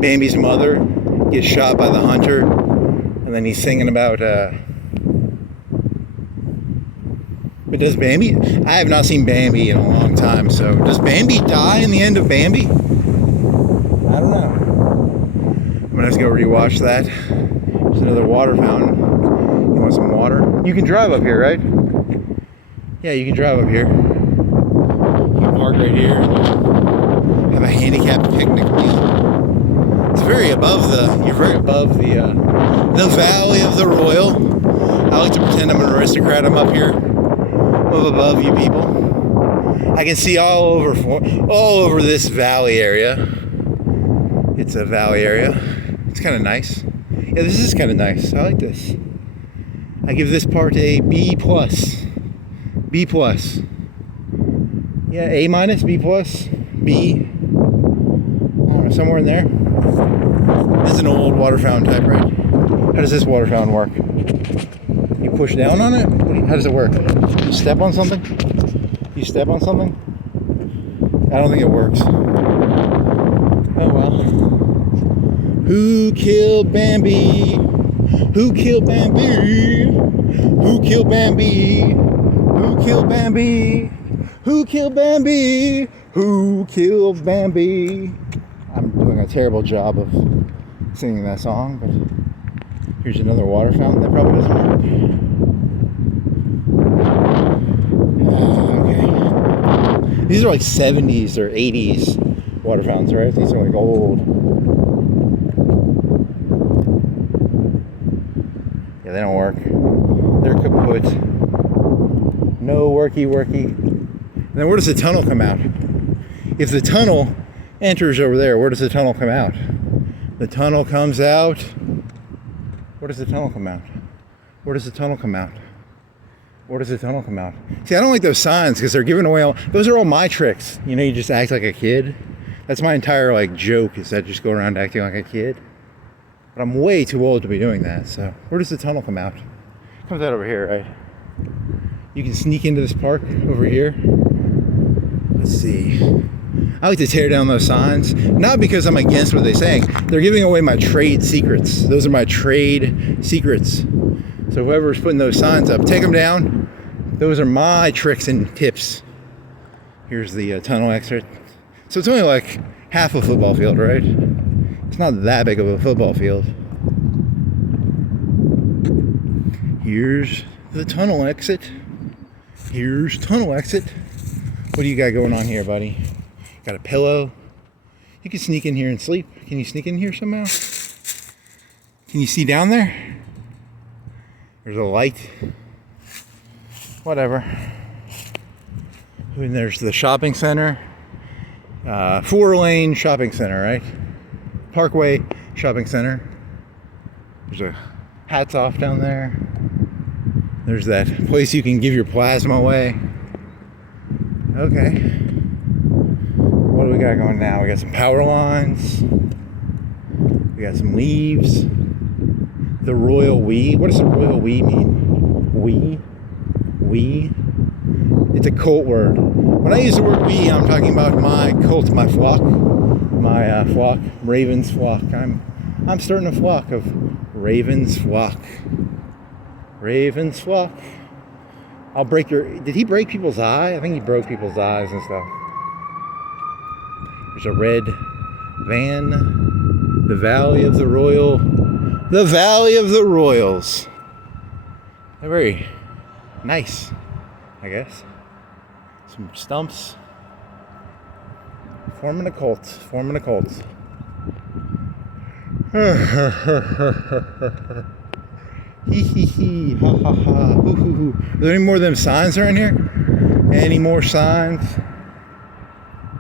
Bambi's mother gets shot by the hunter, and then he's singing about. But does Bambi? I have not seen Bambi in a long time. So does Bambi die in the end of Bambi? I don't know. I'm gonna have to go rewatch that. There's another water fountain. You want some water? You can drive up here, right? Yeah, you can drive up here. You can park right here. Have a handicapped picnic meal. It's very above you're very above the valley of the Royal. I like to pretend I'm an aristocrat. I'm up here, above you people. I can see all over this valley area. It's a valley area. It's kind of nice. Yeah, this is kind of nice. I like this. I give this part a B+. B+. Yeah, A-, B+, B. I don't know, somewhere in there. This is an old water fountain type, right? How does this water fountain work? You push down on it? How does it work? You step on something? You step on something? I don't think it works. Oh well. Who killed Bambi? Who killed Bambi? Who killed Bambi? Who killed Bambi? Who killed Bambi? Who killed Bambi? I'm doing a terrible job of singing that song, but here's another water fountain that probably doesn't work. Okay. These are like 70s or 80s water fountains, right? These are like old. Yeah, they don't work. They're kaput. No worky. And then where does the tunnel come out? If the tunnel enters over there, where does the tunnel come out? The tunnel comes out. Where does the tunnel come out? Where does the tunnel come out? Where does the tunnel come out? See, I don't like those signs because they're giving away all. Those are all my tricks. You know, you just act like a kid. That's my entire like joke, is that just go around acting like a kid. But I'm way too old to be doing that. So where does the tunnel come out? It comes out over here, right? You can sneak into this park over here. Let's see. I like to tear down those signs, not because I'm against what they're saying. They're giving away my trade secrets. Those are my trade secrets. So whoever's putting those signs up, take them down. Those are my tricks and tips. Here's the tunnel exit. So it's only like half a football field, right? It's not that big of a football field. Here's the tunnel exit. Here's tunnel exit. What do you got going on here, buddy? Got a pillow. You can sneak in here and sleep. Can you sneak in here somehow? Can you see down there? There's a light. Whatever. And there's the shopping center. 4-lane shopping center, right? Parkway shopping center. There's a hats off down there. There's that place you can give your plasma away. Okay. What do we got going now? We got some power lines. We got some leaves. The royal we. What does the royal we mean? We? It's a cult word. When I use the word we, I'm talking about my cult, my flock. My flock, Raven's flock. I'm starting a flock of Raven's flock. Raven's flock. I'll break your... Did he break people's eye? I think he broke people's eyes and stuff. There's a red van. The Valley of the Royal. The Valley of the Royals. They're very nice, I guess. Some stumps. Forming a cult. Forming a cult. Hee hee hee. Ha ha ha. Hoo hoo hoo. Are there any more of them signs around here? Any more signs?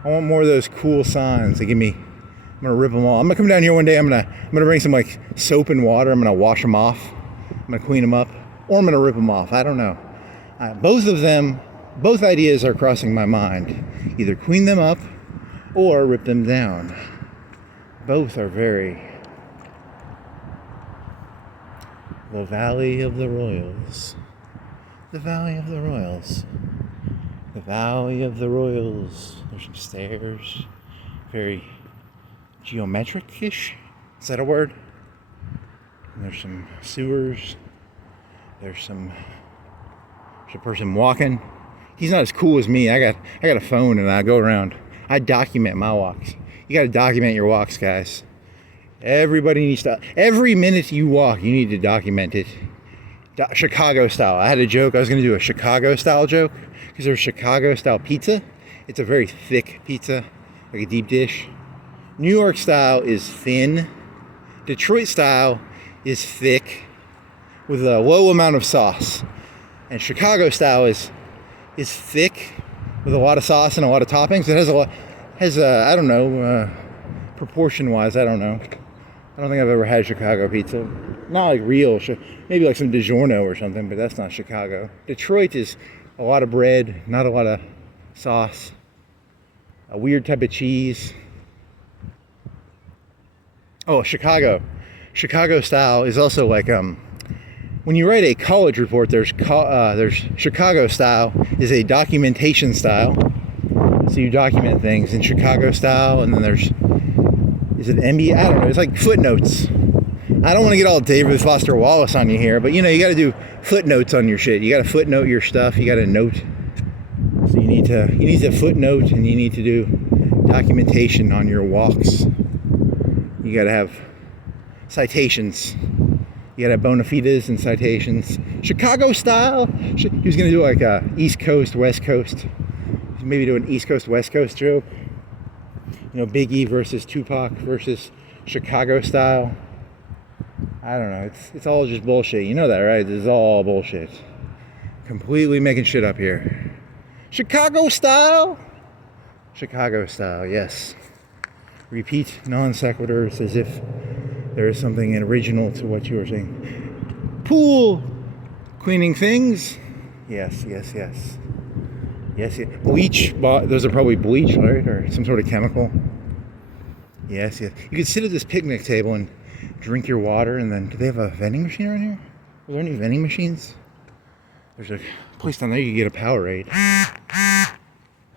I want more of those cool signs. They give me... I'm gonna rip them all. I'm gonna come down here one day. I'm gonna bring some like soap and water. I'm gonna wash them off. I'm gonna clean them up, or I'm gonna rip them off. I don't know. Both of them, both ideas are crossing my mind. Either clean them up or rip them down. Both are very... The Valley of the Royals. The Valley of the Royals. The Valley of the Royals. There's some stairs. Very geometric-ish. Is that a word? And there's some sewers. There's a person walking. He's not as cool as me. I got a phone and I go around. I document my walks. You got to document your walks, guys. Everybody needs to. Every minute you walk, you need to document it. Chicago style. I had a joke. I was going to do a Chicago style joke because there's Chicago style pizza. It's a very thick pizza, like a deep dish. New York style is thin. Detroit style is thick with a low amount of sauce. And Chicago style is thick with a lot of sauce and a lot of toppings. It has I don't know, proportion wise, I don't know. I don't think I've ever had Chicago pizza. Not like real, maybe like some DiGiorno or something, but that's not Chicago. Detroit is a lot of bread, not a lot of sauce, a weird type of cheese. Oh, Chicago style is also like when you write a college report, there's Chicago style is a documentation style. So you document things in Chicago style, and then is it MB? I don't know. It's like footnotes. I don't want to get all David Foster Wallace on you here, but you know, you got to do footnotes on your shit. You got to footnote your stuff. You got to note. So you need to footnote, and you need to do documentation on your walks. You got to have citations. You got to have bona fides and citations. Chicago style. He was going to do like a East Coast, West Coast. Maybe do an East Coast, West Coast joke. You know, Big E versus Tupac versus Chicago style. I don't know. It's all just bullshit. You know that, right? This is all bullshit. Completely making shit up here. Chicago style? Chicago style, yes. Repeat non sequiturs as if there is something original to what you are saying. Pool cleaning things? Yes, yes, yes. Yes, yes. Bleach, those are probably bleach, right? Or some sort of chemical. Yes, yes. You could sit at this picnic table and drink your water, and then, do they have a vending machine around here? Are there any vending machines? There's a place down there you can get a Powerade.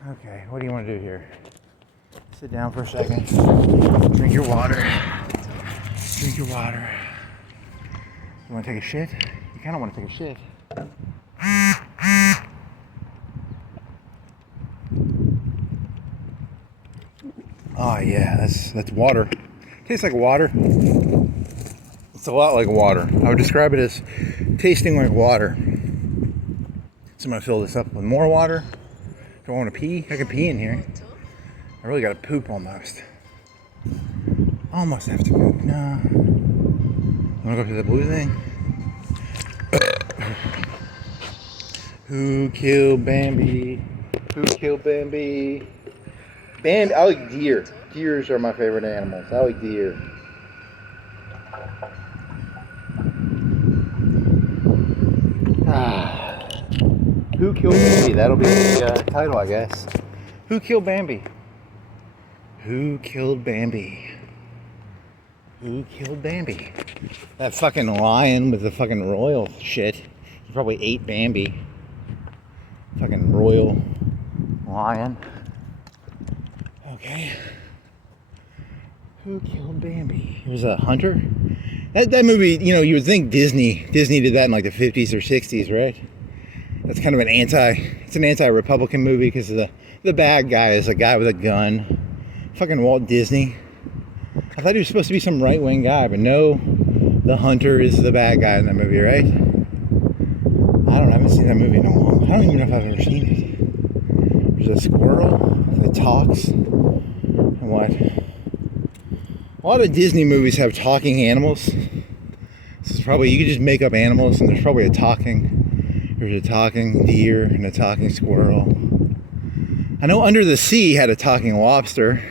Okay, what do you want to do here? Sit down for a second. Drink your water. Drink your water. You want to take a shit? You kind of want to take a shit. Oh yeah, that's water. Tastes like water. It's a lot like water. I would describe it as tasting like water. So I'm gonna fill this up with more water. Do I want to pee? I can pee in here. I really gotta poop almost. Almost have to poop. No. Wanna go to the blue thing? Who killed Bambi? Who killed Bambi? Bambi, I like deer. Deers are my favorite animals. I like deer. Who killed Bambi? That'll be the title, I guess. Who killed Bambi? Who killed Bambi? Who killed Bambi? That fucking lion with the fucking royal shit. He probably ate Bambi. Fucking royal lion. Okay. Who killed Bambi? It was a hunter? That movie, you know, you would think Disney did that in like the 50s or 60s, right? That's kind of an anti-Republican movie because the bad guy is a guy with a gun. Fucking Walt Disney. I thought he was supposed to be some right-wing guy, but no, the hunter is the bad guy in that movie, right? I haven't seen that movie in a while. I don't even know if I've ever seen it. There's a squirrel that talks. And what? A lot of Disney movies have talking animals. This is probably, you could just make up animals and there's probably there's a talking deer and a talking squirrel. I know Under the Sea had a talking lobster.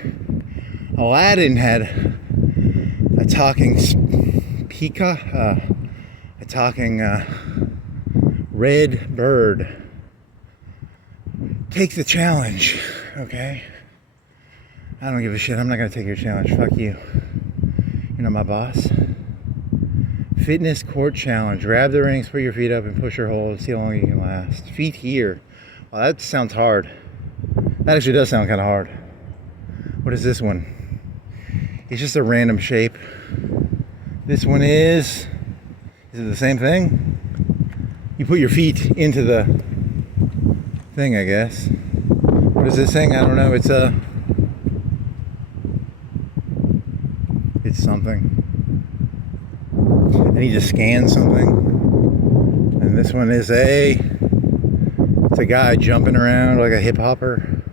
Aladdin had a talking peacock, a talking red bird. Take the challenge, okay? I don't give a shit. I'm not gonna take your challenge. Fuck you. You're not my boss. Fitness court challenge. Grab the rings, put your feet up, and push or hold. See how long you can last. Feet here. Wow, that sounds hard. That actually does sound kind of hard. What is this one? It's just a random shape. This one is it the same thing? You put your feet into the thing, I guess. What is this thing? I don't know. It's something. I need to scan something. And this one is it's a guy jumping around like a hip hopper.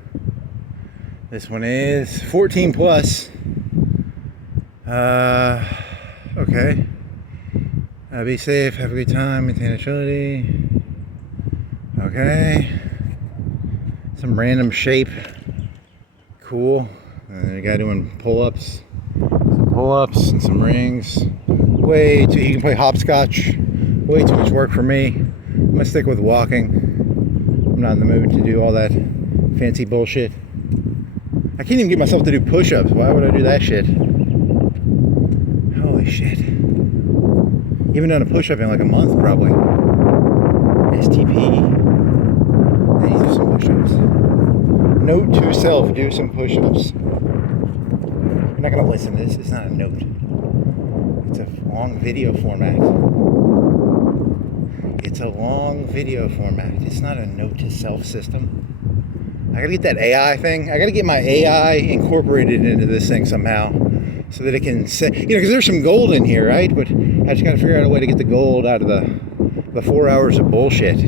This one is 14 plus. Okay. Be safe, have a good time, maintain agility. Okay. Some random shape. Cool. And then a guy doing pull-ups. Some pull-ups and some rings. You can play hopscotch. Way too much work for me. I'm gonna stick with walking. I'm not in the mood to do all that fancy bullshit. I can't even get myself to do push-ups. Why would I do that shit? Holy shit. You haven't done a push-up in like a month, probably. STP. I need to do some push-ups. Note to self, do some push-ups. You're not going to listen to this. It's not a note. It's a long video format. It's a long video format. It's not a note to self system. I gotta get that AI thing. I gotta get my AI incorporated into this thing somehow so that it can say, because there's some gold in here, right? But I just gotta figure out a way to get the gold out of the 4 hours of bullshit.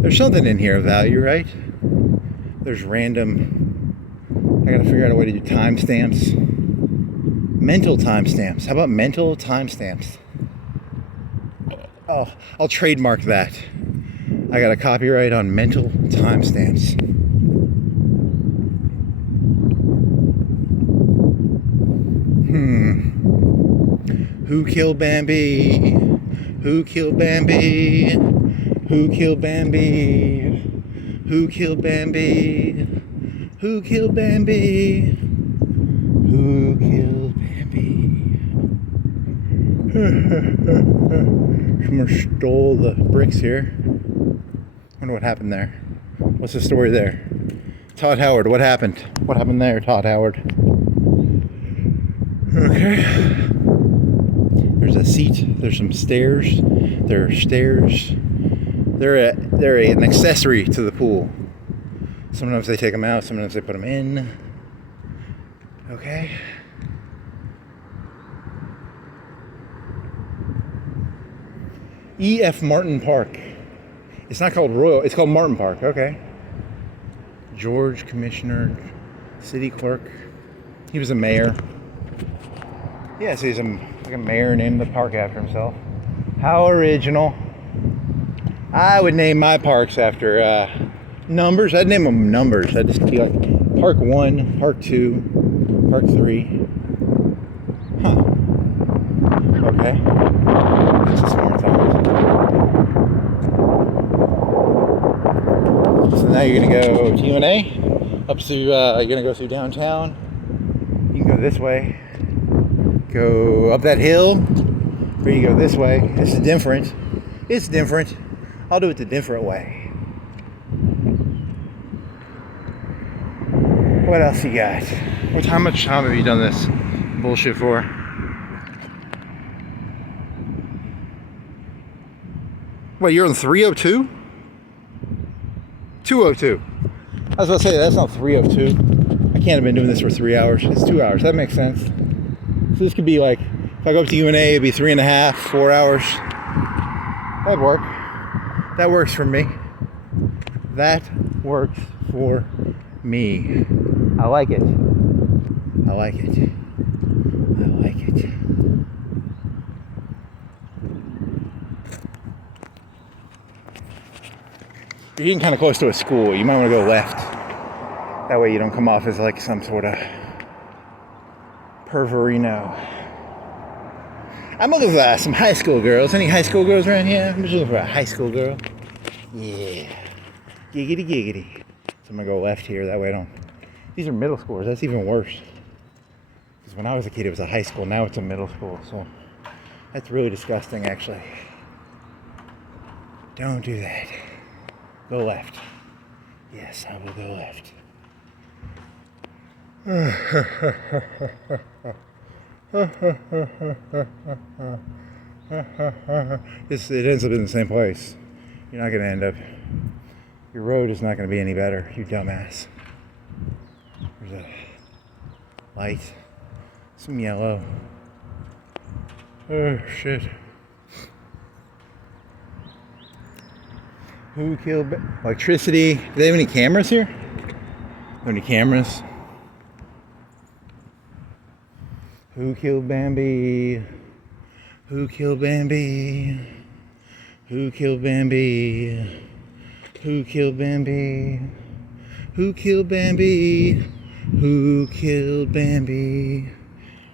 There's something in here of value, right? There's random, I gotta figure out a way to do timestamps. Mental timestamps. How about mental timestamps? Oh, I'll trademark that. I got a copyright on mental timestamps. Who killed Bambi? Who killed Bambi? Who killed Bambi? Who killed Bambi? Who killed Bambi? Who killed Bambi? Someone stole the bricks here. Wonder what happened there. What's the story there? Todd Howard, what happened? What happened there, Todd Howard? Okay. There's a seat. There's some stairs. There are stairs. They're an accessory to the pool. Sometimes they take them out. Sometimes they put them in. Okay. E.F. Martin Park. It's not called Royal. It's called Martin Park. Okay. George Commissioner, city clerk. He was a mayor. Yeah, so he's like a mayor named the park after himself. How original. I would name my parks after numbers. I'd name them numbers. I'd just be like Park 1, Park 2, Park 3. Huh. Okay. That's a smart thought. So now you're going to go to UNA. Up to, you're going to go through downtown. You can go this way. Go up that hill, or you go this way. This is different. It's different. I'll do it the different way. What else you got? How much time have you done this bullshit for? What, you're on 302? 202. I was about to say, that's not 302. I can't have been doing this for 3 hours. It's 2 hours. That makes sense. So this could be like, if I go up to UNA, it'd be 3.5, 4 hours. That'd work. That works for me. That works for me. I like it. I like it. I like it. You're getting kind of close to a school. You might want to go left. That way you don't come off as like some sort of perverino. I'm looking for some high school girls. Any high school girls around here? I'm just looking for a high school girl. Yeah. Giggity giggity. So I'm gonna go left here. That way I don't. These are middle schoolers. That's even worse. Because when I was a kid, it was a high school. Now it's a middle school. So that's really disgusting, actually. Don't do that. Go left. Yes, I will go left. It ends up in the same place. You're not going to end up. Your road is not going to be any better, you dumbass. There's a light, some yellow. Oh shit. Who killed electricity? Do they have any cameras here? Have any cameras? Who killed Bambi? Who killed Bambi? Who killed Bambi? Who killed Bambi? Who killed Bambi? Who killed Bambi?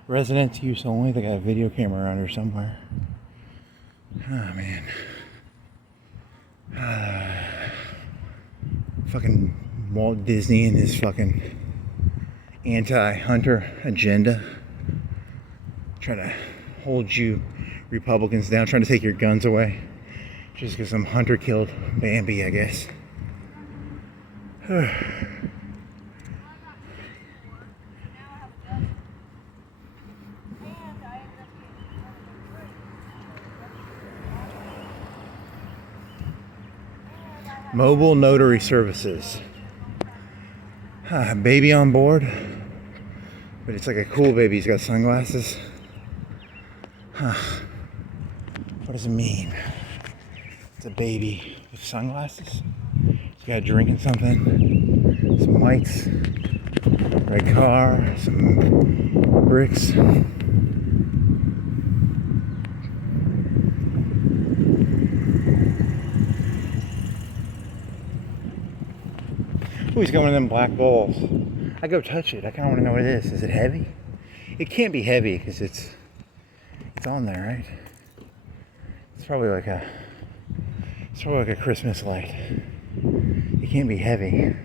Resident use only. They got a video camera around here somewhere. Oh man. Fucking Walt Disney and his fucking anti-hunter agenda. Trying to hold you Republicans down, trying to take your guns away. Just because some hunter killed Bambi, I guess. Mobile notary services. Baby on board. But it's like a cool baby. He's got sunglasses. What does it mean? It's a baby with sunglasses. He's got drinking something. Some lights. Red car. Some bricks. Oh, he's going to them black balls. I go touch it. I kind of want to know what it is. Is it heavy? It can't be heavy because it's on there, right? It's probably like a Christmas light. It can't be heavy.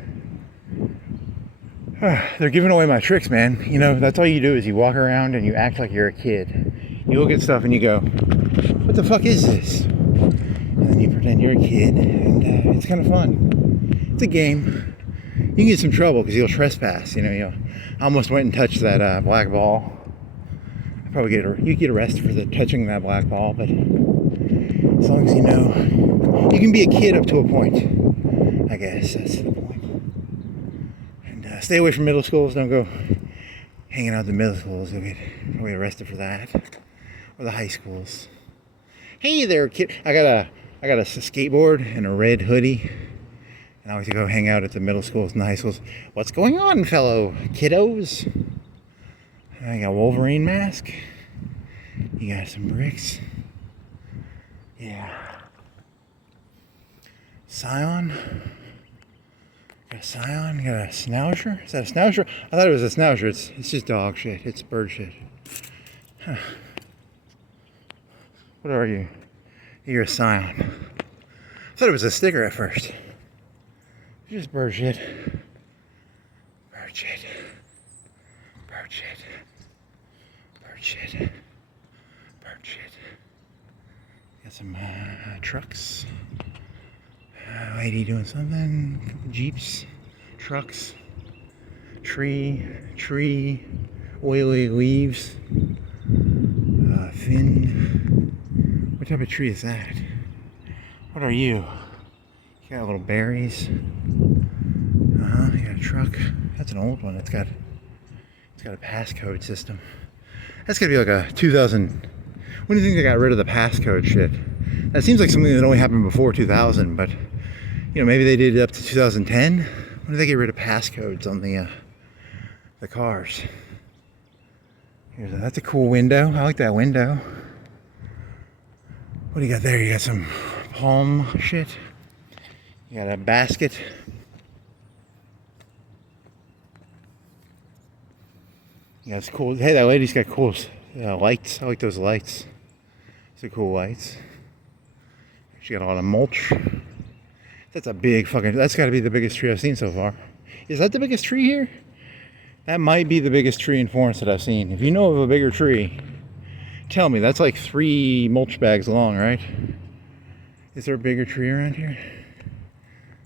They're giving away my tricks, man. You know, that's all you do is you walk around and you act like you're a kid. You look at stuff and you go, what the fuck is this? And then you pretend you're a kid, and it's kind of fun. It's a game. You can get some trouble because you'll trespass. You know, I almost went and touched that black ball. I probably you get arrested for touching that black ball, but as long as you know, you can be a kid up to a point. I guess that's the point. And stay away from middle schools. Don't go hanging out at the middle schools. You'll get probably arrested for that, or the high schools. Hey there, kid! I got a skateboard and a red hoodie. And I like to go hang out at the middle schools and the high schools. What's going on, fellow kiddos? I got a Wolverine mask. You got some bricks. Yeah. Scion. Got a Scion. Got a Schnauzer. Is that a Schnauzer? I thought it was a Schnauzer. It's just dog shit. It's bird shit. Huh. What are you? You're a Scion. I thought it was a sticker at first. Just bird shit. Bird shit. Bird shit. Bird shit. Bird shit. Got some trucks. Lady doing something. Jeeps. Trucks. Tree. Oily leaves. Thin. What type of tree is that? What are you? You got little berries. You got a truck. That's an old one. It's got a passcode system. That's gotta be like a 2000. When do you think they got rid of the passcode shit? That seems like something that only happened before 2000, but you know, maybe they did it up to 2010. When did they get rid of passcodes on the cars? That's a cool window. I like that window. What do you got there? You got some palm shit. You got a basket. Yeah, it's cool. Hey, that lady's got cool lights. I like those lights. Those are cool lights. She got a lot of mulch. That's a big fucking... That's got to be the biggest tree I've seen so far. Is that the biggest tree here? That might be the biggest tree in Florence that I've seen. If you know of a bigger tree, tell me. That's like 3 mulch bags long, right? Is there a bigger tree around here?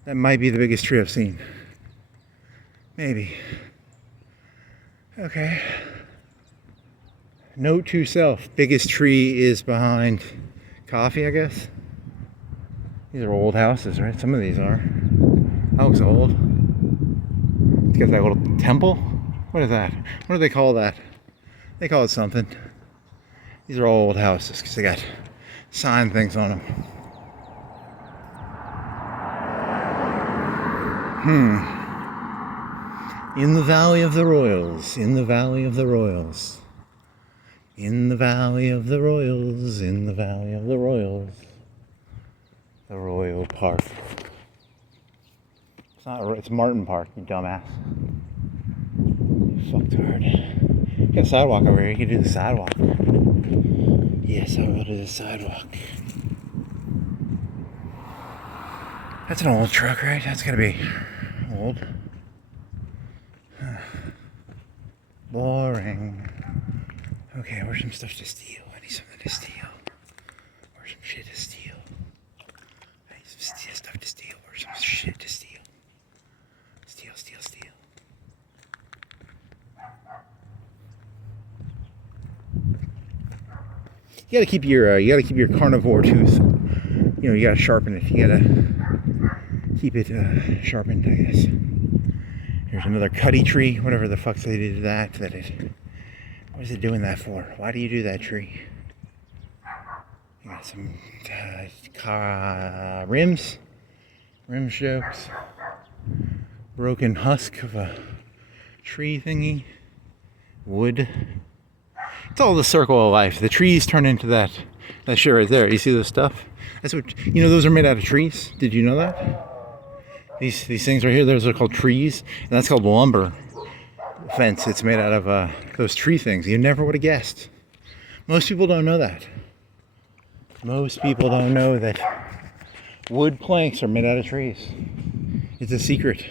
That might be the biggest tree I've seen. Maybe. Okay. Note to self. Biggest tree is behind coffee, I guess. These are old houses, right? Some of these are. That looks old. It's got that little temple. What is that? What do they call that? They call it something. These are all old houses because they got sign things on them. In the Valley of the Royals, in the Valley of the Royals, in the Valley of the Royals, in the Valley of the Royals, the Royal Park. It's not, it's Martin Park, you dumbass. Fucktard. Got a sidewalk over here, you can do the sidewalk. Yes, I will do the sidewalk. That's an old truck, right? That's gotta be old. Boring. Okay, where's some stuff to steal? I need something to steal. shit to steal. I need some stuff to steal or some shit to steal. Steal. You gotta keep your carnivore tooth. You know, you gotta sharpen it. You gotta keep it sharpened, I guess. Here's another cutty tree. Whatever the fuck they did to that. What is it doing that for? Why do you do that tree? You got some rim jokes. Broken husk of a tree thingy. Wood. It's all the circle of life. The trees turn into that shit right there. You see this stuff? That's what, you know, those are made out of trees. Did you know that? These things right here, those are called trees, and that's called lumber fence. It's made out of those tree things. You never would have guessed. Most people don't know that. Most people don't know that wood planks are made out of trees. It's a secret.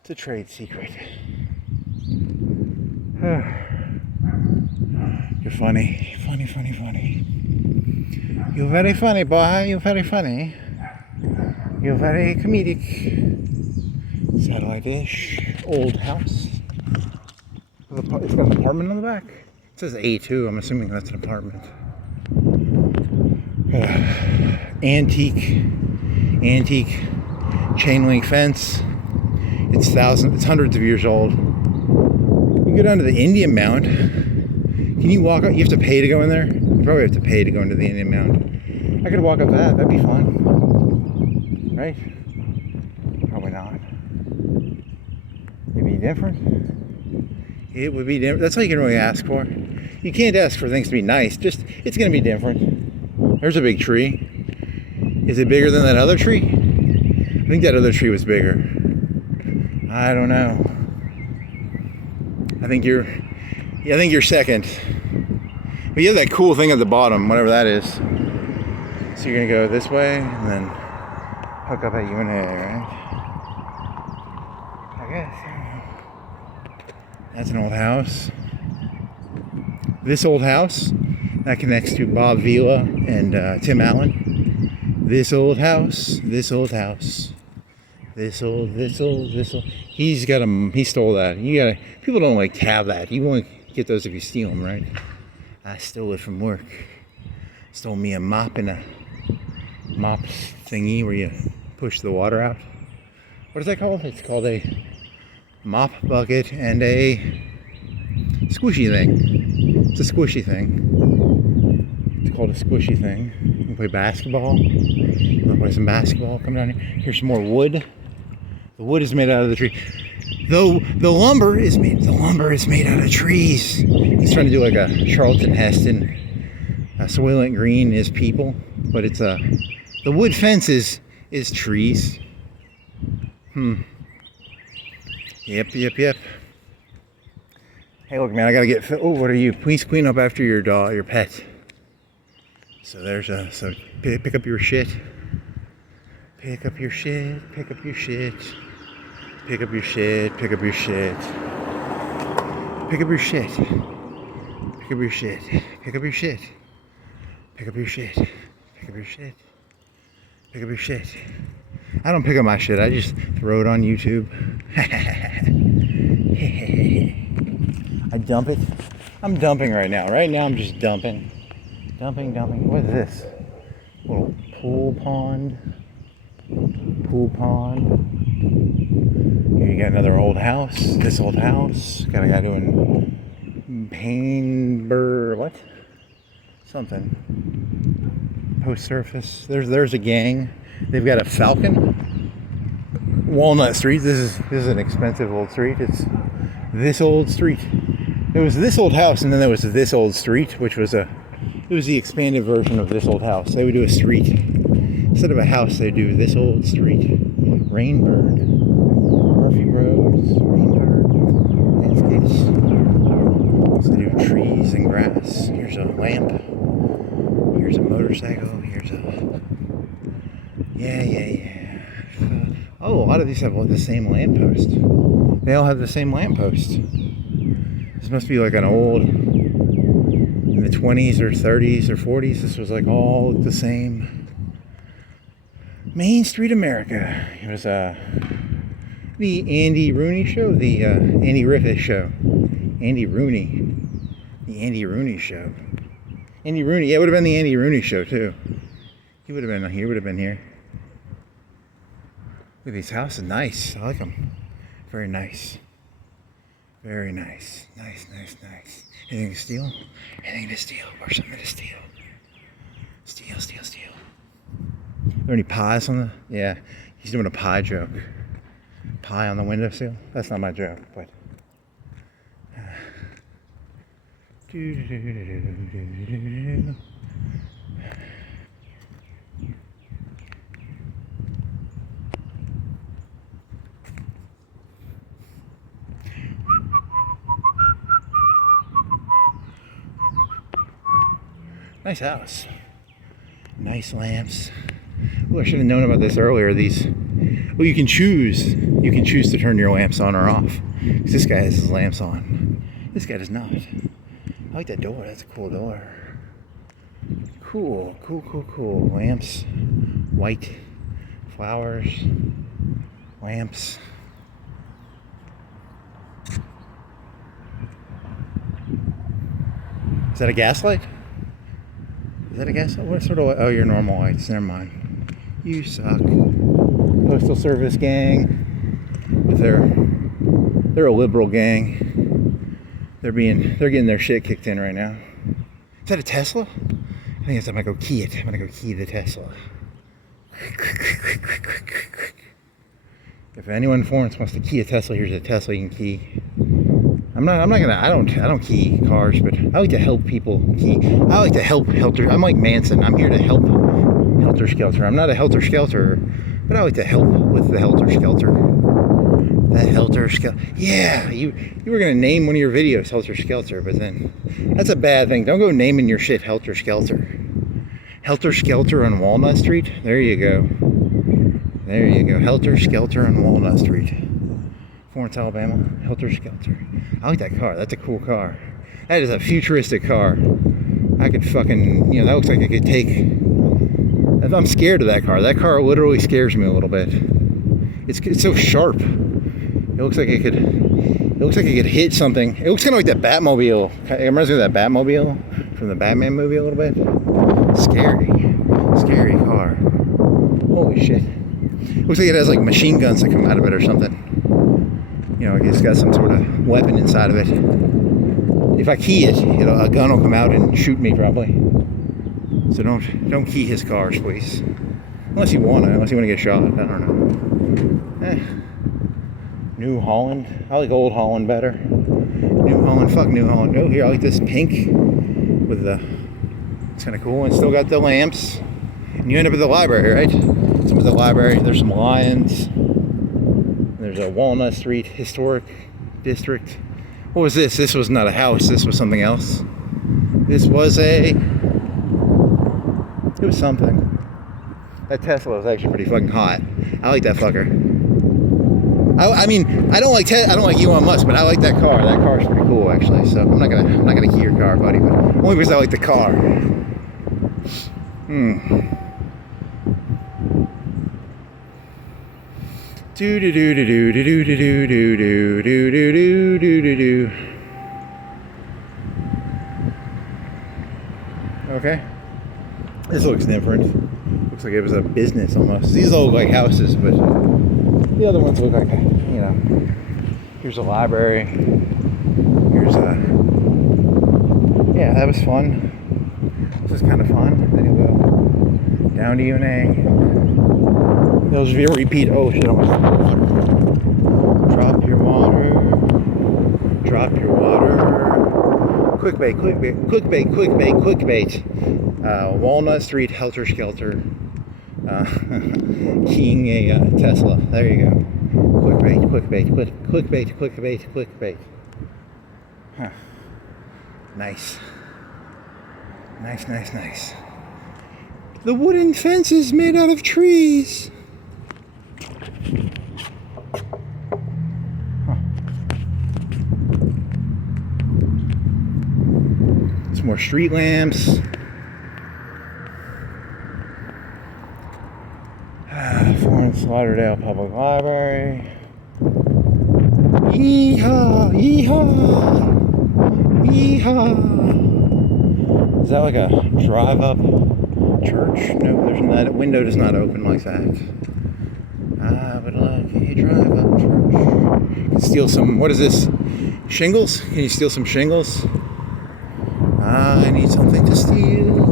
It's a trade secret. You're funny. You're very funny, boy. You're very funny. You're very comedic. Satellite dish. Old house. It's got an apartment on the back. It says A2. I'm assuming that's an apartment. Antique chain link fence. It's hundreds of years old. You go down to the Indian Mound. Can you walk up? You have to pay to go in there? You probably have to pay to go into the Indian Mound. I could walk up that. That'd be fun. Right? Probably not. It'd be different. It would be different. That's all you can really ask for. You can't ask for things to be nice. Just, it's going to be different. There's a big tree. Is it bigger than that other tree? I think that other tree was bigger. I don't know. I think you're second. But you have that cool thing at the bottom, whatever that is. So you're gonna go this way and then hook up at UNA, right? I guess. That's an old house. This old house that connects to Bob Vila and Tim Allen. This old house. He stole that. People don't like have that. You only get those if you steal them, right? I stole it from work. Stole me a mop and a mop thingy where you push the water out. What is that called? It's called a mop bucket and a squishy thing. It's a squishy thing. It's called a squishy thing. You can play basketball. You want to play some basketball? Come down here. Here's some more wood. The wood is made out of the tree. Though the lumber is made out of trees. He's trying to do like a Charlton Heston, Soylent Green is people, but it's the wood fence is trees. Yep. Hey, look, man, I gotta get. Oh, what are you? Please clean up after your dog, your pet. So pick up your shit. Pick up your shit. I don't pick up my shit. I just throw it on YouTube. I dump it. I'm dumping right now. Right now I'm just dumping. Dumping. What is this? Little pool pond. Here you got another old house. This old house. Got a guy doing something. Post surface. There's a gang. They've got a Falcon. Walnut Street. This is an expensive old street. It's this old street. There was this old house, and then there was this old street, which was the expanded version of this old house. They would do a street. Instead of a house, they do this old street. Rainbird. Murphy Rose. Rainbird. Landscapes. So they do trees and grass. Here's a lamp. Here's a motorcycle. Here's a... Yeah. Oh, a lot of these have the same lamppost. They all have the same lamppost. This must be like an old... In the 20s or 30s or 40s, this was like all the same. Main Street America. It was the Andy Rooney show, the Andy Griffith show. Andy Rooney. The Andy Rooney show. Andy Rooney, yeah, it would have been the Andy Rooney show too. He would have been here. Look at these houses, nice. I like them. Very nice. Very nice. Nice. Anything to steal? Anything to steal or something to steal? Steal. Are there any pies on the? Yeah, he's doing a pie joke. Pie on the windowsill? That's not my joke, but. Nice house. Nice lamps. Oh, I should have known about this earlier. These, well, you can choose. You can choose to turn your lamps on or off. Because this guy has his lamps on. This guy does not. I like that door. That's a cool door. Cool. Lamps. White. Flowers. Lamps. Is that a gas light? Is that a gas light? What sort of light? Oh, your normal lights. Never mind. You suck. Postal Service gang. If they're a liberal gang. They're getting their shit kicked in right now. Is that a Tesla? I think I'm gonna go key it. I'm gonna go key the Tesla. If anyone in Florence wants to key a Tesla, here's a Tesla you can key. I don't key cars, but I like to help people key. I like to help helter. I'm like Manson. I'm here to help helter skelter. I'm not a helter skelter, but I like to help with the helter skelter. That helter skelter. Yeah, you were gonna name one of your videos Helter Skelter, but then that's a bad thing. Don't go naming your shit Helter Skelter. Helter Skelter on Walnut Street. There you go. Helter Skelter on Walnut Street. Florence, Alabama. Helter Skelter. I like that car. That's a cool car. That is a futuristic car. I could fucking, that looks like it could take. I'm scared of that car. That car literally scares me a little bit. It's so sharp. It looks like it could hit something. It looks kind of like that Batmobile. It reminds me of that Batmobile from the Batman movie a little bit. Scary car. Holy shit. It looks like it has like machine guns that come out of it or something. It's got some sort of weapon inside of it. If I key it, a gun will come out and shoot me probably. So don't key his cars, please. Unless you want to get shot. I don't know. New Holland. I like Old Holland better. New Holland. Fuck New Holland. Oh, here, I like this pink with the. It's kind of cool. And still got the lamps. And you end up at the library, right? Some of the library. There's some lions. There's a Walnut Street Historic District. What was this? This was not a house. This was something else. This was it was something. That Tesla was actually pretty fucking hot. I like that fucker. I mean, I don't like Elon Musk, but I like that car. That car's pretty cool, actually. So I'm not gonna key your car, buddy, but only because I like the car. Okay. This looks different. Looks like it was a business almost. These all look like houses, but the other ones look like, here's a library. Here's a, yeah, that was fun. This is kind of fun. Then you go down to UNA. Those repeat, oh shit, drop your water. Quick bait. Walnut Street, Helter Skelter. Keying a Tesla. There you go. Quick bait. Huh. Nice. The wooden fence is made out of trees. It's more street lamps. Florence Lauderdale Public Library. Yeehaw! Yeehaw! Yeehaw! Is that like a drive-up church? No, there's not. That window does not open like that. I would like a drive-up church. You can steal some. What is this? Shingles? Can you steal some shingles? I need something to steal.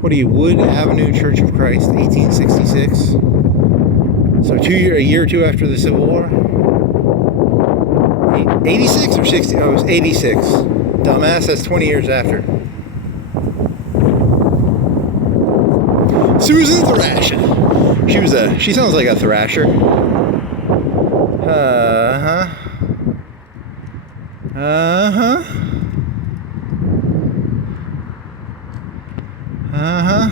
What are you? Wood Avenue Church of Christ, 1866. So a year or two after the Civil War. 86 or 60? Oh, it was 86. Dumbass, that's 20 years after. Susan Thrasher. She sounds like a thrasher. Uh-huh. Uh-huh. Uh-huh.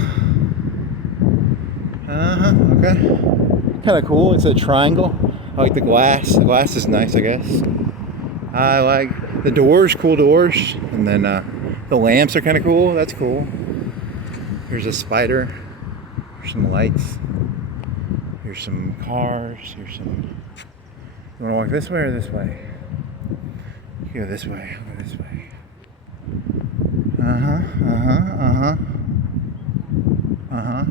Uh-huh. Okay. Kind of cool. It's a triangle. I like the glass. The glass is nice, I guess. I like the doors, cool doors. And then the lamps are kind of cool. That's cool. Here's a spider. Here's some lights. Here's some cars. Here's some... You want to walk this way or this way? You go this way. Go this way. Uh-huh. Uh-huh. Uh-huh. Uh-huh.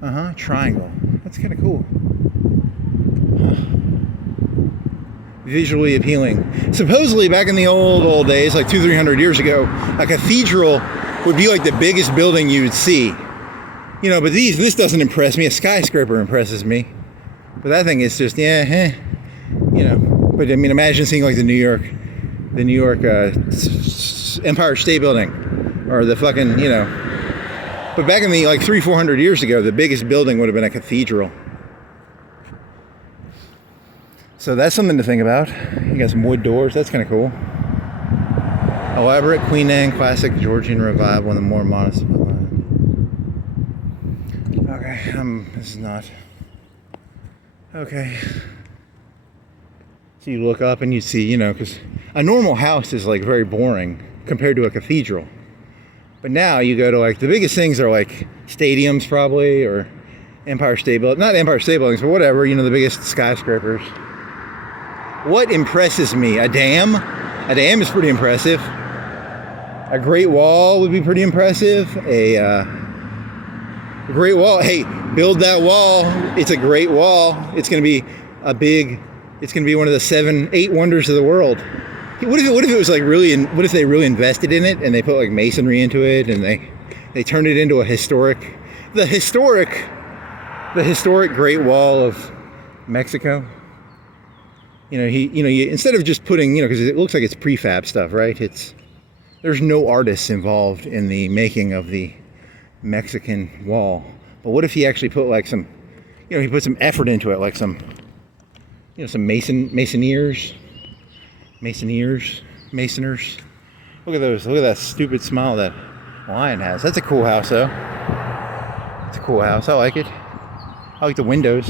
Uh-huh. Triangle. That's kind of cool. Visually appealing. Supposedly, back in the old days, like 200-300 years ago, a cathedral would be like the biggest building you would see. You know, but this doesn't impress me. A skyscraper impresses me. But that thing is just, you know. But I mean, imagine seeing like the New York Empire State Building, or the fucking, you know. But back in the like 300-400 years ago, the biggest building would have been a cathedral. So that's something to think about. You got some wood doors. That's kind of cool. Elaborate Queen Anne classic Georgian revival in the more modest. Okay, this is not. Okay. So you look up and you see, you know, because a normal house is like very boring compared to a cathedral. But now you go to like, the biggest things are like stadiums probably, or Empire State Building. Not Empire State Buildings, but whatever, you know, the biggest skyscrapers. What impresses me? A dam? A dam is pretty impressive. A Great Wall would be pretty impressive. A Great Wall. Hey, build that wall. It's a great wall. It's going to be it's going to be one of the 7-8 wonders of the world. What if it was like really, what if they really invested in it and they put like masonry into it and they turned it into the historic Great Wall of Mexico? You know, instead of just putting, you know, because it looks like it's prefab stuff, right? There's no artists involved in the making of the Mexican wall. But what if he actually put like some, you know, he put some effort into it, like some, you know, some masoners. Look at those. Look at that stupid smile that lion has. That's a cool house, though. It's a cool house. I like it. I like the windows.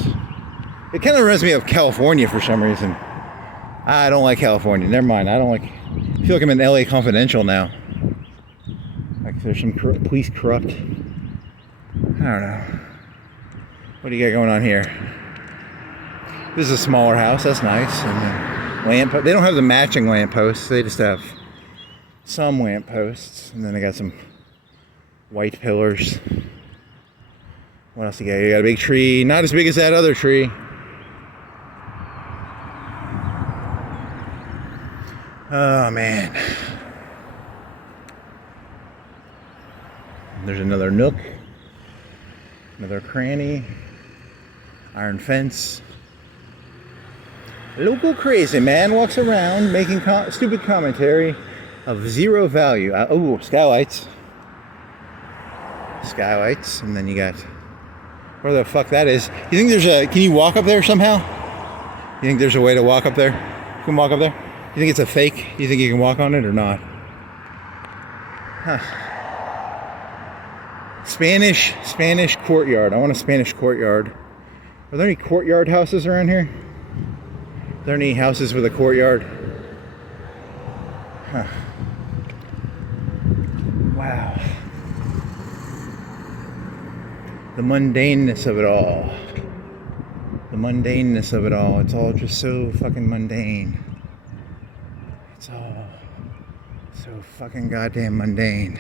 It kind of reminds me of California for some reason. I don't like California. Never mind. I feel like I'm in LA Confidential now. Like there's some police corrupt. I don't know. What do you got going on here? This is a smaller house. That's nice. And then they don't have the matching lampposts. They just have some lampposts. And then they got some white pillars. What else you got? You got a big tree. Not as big as that other tree. Oh man. There's another nook. Another cranny. Iron fence. Local crazy man walks around making stupid commentary of zero value. Oh, skylights. Skylights. And then you got, where the fuck that is. You think can you walk up there somehow? You think there's a way to walk up there? You can walk up there? You think it's a fake? You think you can walk on it or not? Huh. Spanish courtyard. I want a Spanish courtyard. Are there any courtyard houses around here? Are there any houses with a courtyard? Huh. Wow. The mundaneness of it all. The mundaneness of it all. It's all just so fucking mundane. It's all so fucking goddamn mundane.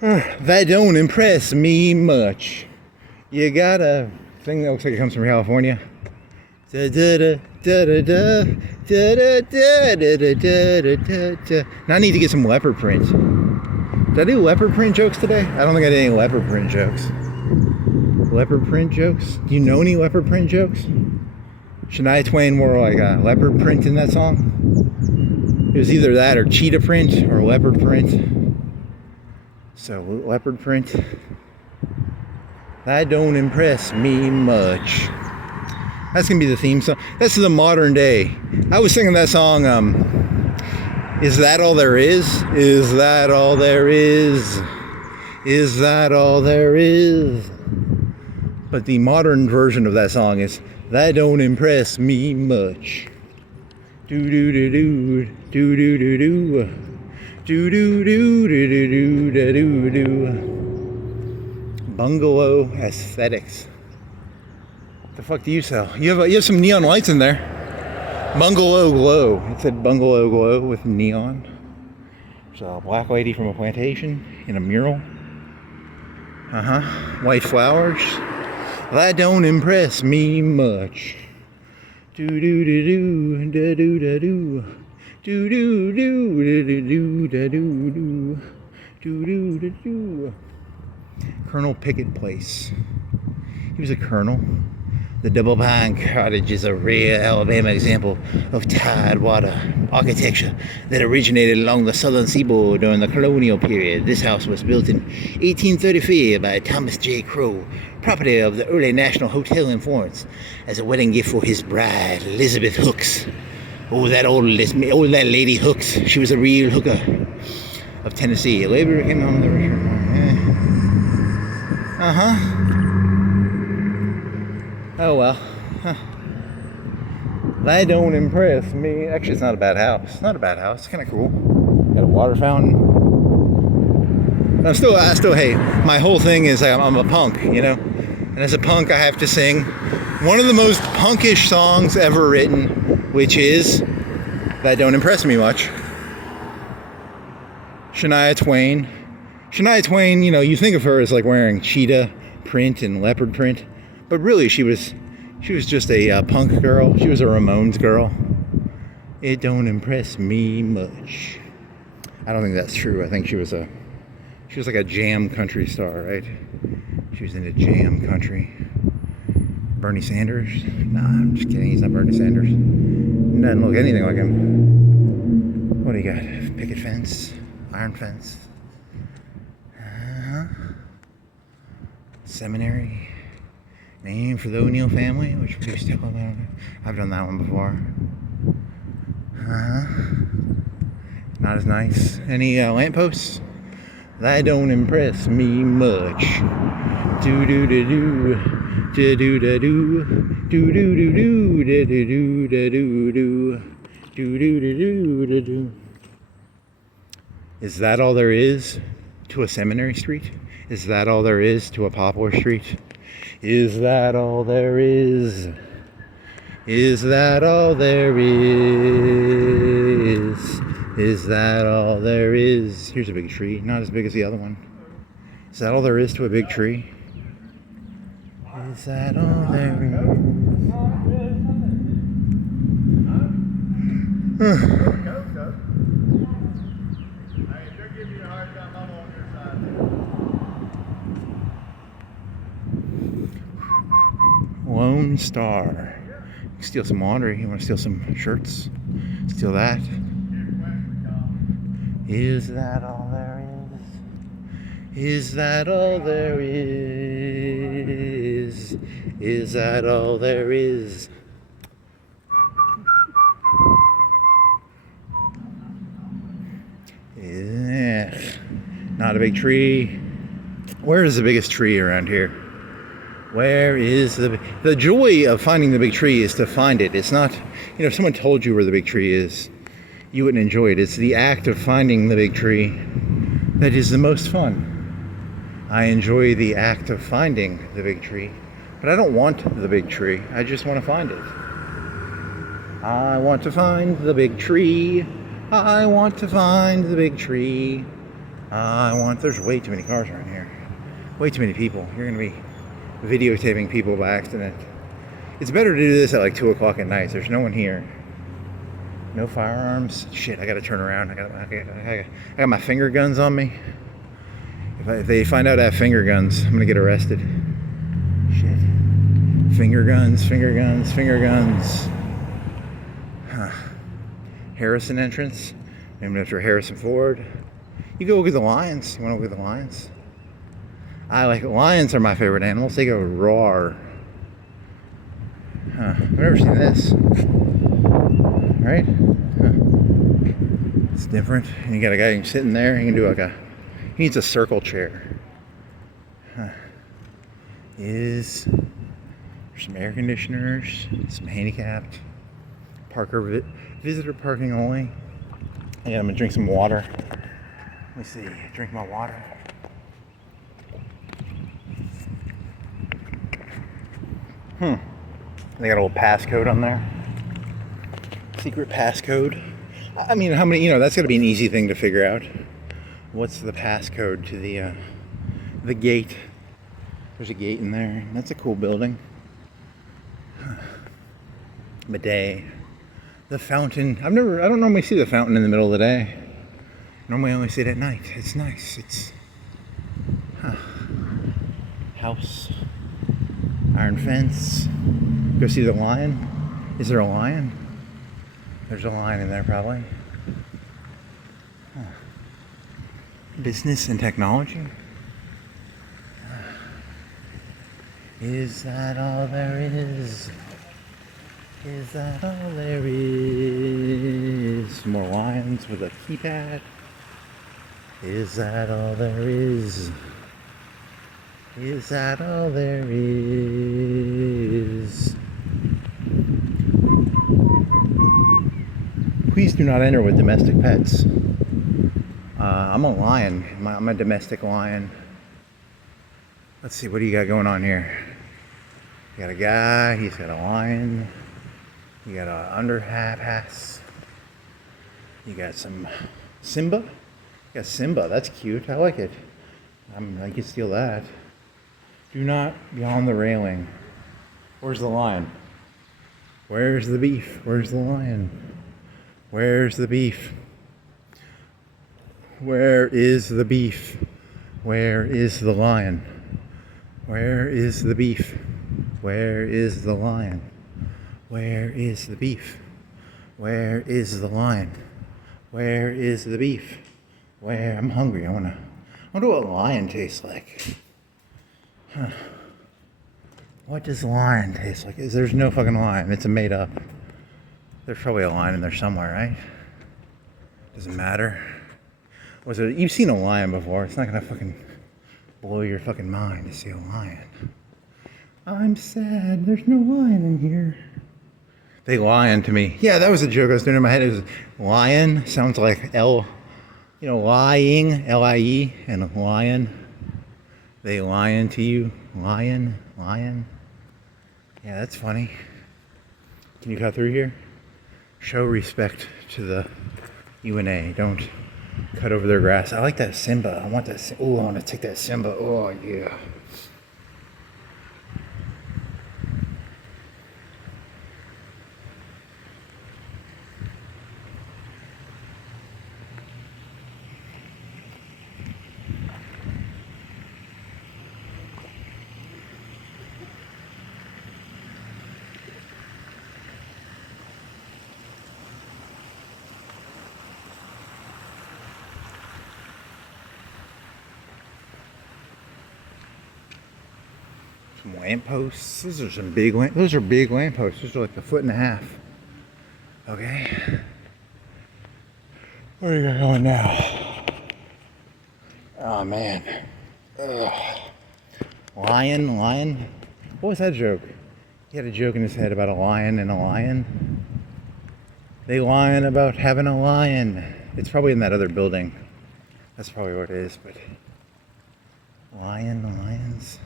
That don't impress me much. You got a thing that looks like it comes from California. Da da da da da da da da da da da. Now I need to get some leopard print. Did I do leopard print jokes today? I don't think I did any leopard print jokes. Leopard print jokes? Do you know any leopard print jokes? Shania Twain wore like a leopard print in that song. It was either that or cheetah print or leopard print. So leopard print. That don't impress me much. That's gonna be the theme song. That's the modern day. I was singing that song, Is That All There Is? Is that all there is? Is that all there is? But the modern version of that song is That Don't Impress Me Much. Do do do do do do do do do do do do do do do. Bungalow aesthetics. What the fuck do you sell? You have some neon lights in there. Bungalow glow. It said bungalow glow with neon. There's a black lady from a plantation in a mural. White flowers. That don't impress me much. Do do do do da do da do. Do do do da do da do do. Do do do do. Colonel Pickett Place. He was a colonel. The Double Pine Cottage is a rare Alabama example of tidewater architecture that originated along the southern seaboard during the colonial period. This house was built in 1833 by Thomas J. Crow, property of the early National Hotel in Florence, as a wedding gift for his bride, Elizabeth Hooks. Oh, that lady Hooks. She was a real hooker of Tennessee. Later came home the Oh well. That don't impress me. Actually, it's not a bad house. It's not a bad house. It's kind of cool. Got a water fountain. I still hate. My whole thing is I'm a punk, you know. And as a punk, I have to sing one of the most punkish songs ever written, which is That Don't Impress Me Much. Shania Twain. Shania Twain, you know, you think of her as like wearing cheetah print and leopard print. But really, she was just a punk girl. She was a Ramones girl. It don't impress me much. I don't think that's true. I think she was like a jam country star, right? She was into jam country. Bernie Sanders? Nah, I'm just kidding. He's not Bernie Sanders. Doesn't look anything like him. What do you got? Picket fence? Iron fence? Seminary? Name for the O'Neill family, which we still I've done that one before. Not as nice. Any lampposts? That don't impress me much. Do do do do do do do do do do do do do do do do do do do do. Is that all there is to a seminary street? Is that all there is to a poplar street? Is that all there is? Is that all there is? Is that all there is? Here's a big tree, not as big as the other one. Is that all there is to a big tree? Is that all there is? Lone Star. Steal some laundry. You want to steal some shirts? Steal that. Is that all there is? Is that all there is? Is that all there is? Yeah. Not a big tree. Where is the biggest tree around here? Where is the joy of finding the big tree is to find it. It's not, you know, if someone told you where the big tree is, you wouldn't enjoy it. It's the act of finding the big tree that is the most fun. I enjoy the act of finding the big tree, but I don't want the big tree. I just want to find it. I want to find the big tree. I want to find the big tree. There's way too many cars around here. Way too many people. You're going to be videotaping people by accident. It's better to do this at like 2 o'clock at night. There's no one here. No firearms. Shit, I got to turn around. I got my finger guns on me. If they find out I have finger guns, I'm going to get arrested. Shit. Finger guns, finger guns, finger guns. Huh. Harrison entrance. Named after Harrison Ford. You go look at the lions. You want to look at the lions? Lions are my favorite animals. They go roar. Huh. I've never seen this. Right? Huh. It's different. And you got a guy sitting there. He can do he needs a circle chair. Huh. There's some air conditioners, some handicapped, visitor parking only. Yeah, I'm gonna drink some water. Let me see, drink my water. They got a little passcode on there. Secret passcode. I mean, how many, that's gotta be an easy thing to figure out. What's the passcode to the gate? There's a gate in there. That's a cool building. Bidet. The fountain. I don't normally see the fountain in the middle of the day. Normally I only see it at night. It's nice. It's house. Iron fence. Go see the lion. Is there a lion? There's a lion in there probably. Business and technology. Is that all there is? Is that all there is? More lions with a keypad. Is that all there is? Is that all there is? Please do not enter with domestic pets. I'm a lion. I'm a domestic lion. Let's see, what do you got going on here? You got a guy, he's got a lion. You got an underpass. You got some Simba. You got Simba, that's cute. I like it. I could steal that. Do not beyond the railing. Where's the lion? Where's the beef? Where's the lion? Where's the beef? Where is the beef? Where is the lion? Where is the beef? Where is the lion? Where is the beef? Where is the lion? Where is the beef? Where? I'm hungry. I wonder what a lion tastes like. Huh. What does lion taste like? There's no fucking lion. It's a made up. There's probably a lion in there somewhere, right? Doesn't matter. You've seen a lion before. It's not gonna fucking blow your fucking mind to see a lion. I'm sad. There's no lion in here. They lion to me. Yeah, that was a joke I was doing in my head. It was lion. Sounds like lying, L-I-E, and lion. They lion to you. Lion. Yeah, that's funny. Can you cut through here? Show respect to the UNA. Don't cut over their grass. I like that Simba. I want that. Oh, I want to take that Simba. Oh, yeah. Some lampposts. Those are big lampposts. Those are like 1.5 feet. Okay. Where are you going now? Oh man. Ugh. Lion. What was that joke? He had a joke in his head about a lion and a lion. They lying about having a lion. It's probably in that other building. That's probably what it is, but lions.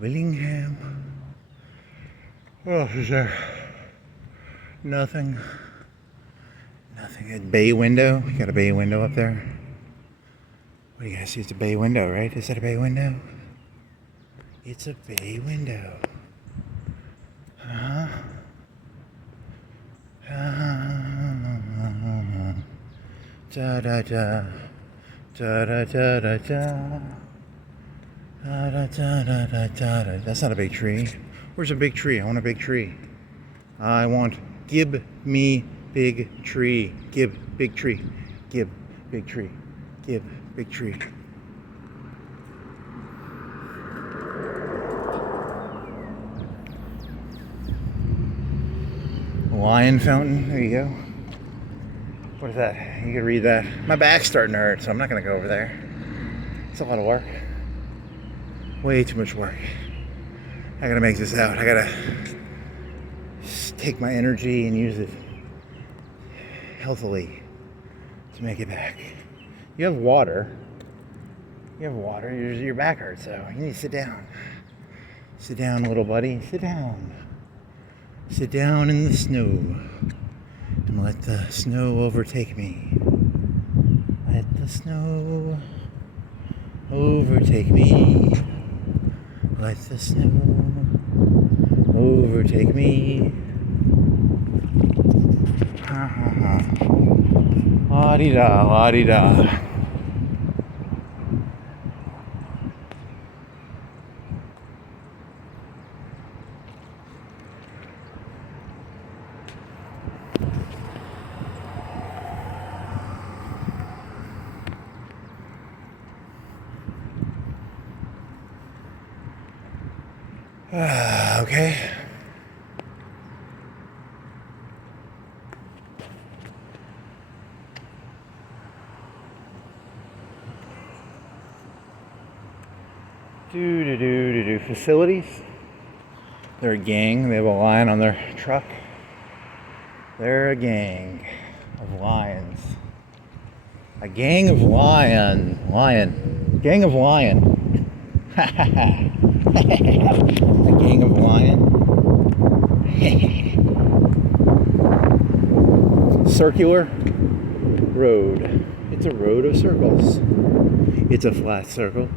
Willingham. Oh, is there nothing? Nothing. A bay window. You got a bay window up there. What do you guys see? It's a bay window, right? Is that a bay window? It's a bay window. Huh? Da da da. Da da da da da. Da da da da da da. That's not a big tree. Where's a big tree? I want a big tree. I want. Give me big tree. Give big tree. Give big tree. Give big tree. Lion fountain. There you go. What is that? You can read that. My back's starting to hurt, so I'm not going to go over there. It's a lot of work. Way too much work. I got to make this out. I got to take my energy and use it healthily to make it back. You have water. Your back hurts, so you need to sit down. Sit down, little buddy. Sit down. Sit down in the snow and let the snow overtake me. Let the snow overtake me. Let the snow overtake me. Ha ha ha. La-di-da, la-di-da. Okay. Facilities. They're a gang. They have a lion on their truck. They're a gang of lions. A gang of lion. Gang of lion. A gang of lion. Circular road. It's a road of circles. It's a flat circle.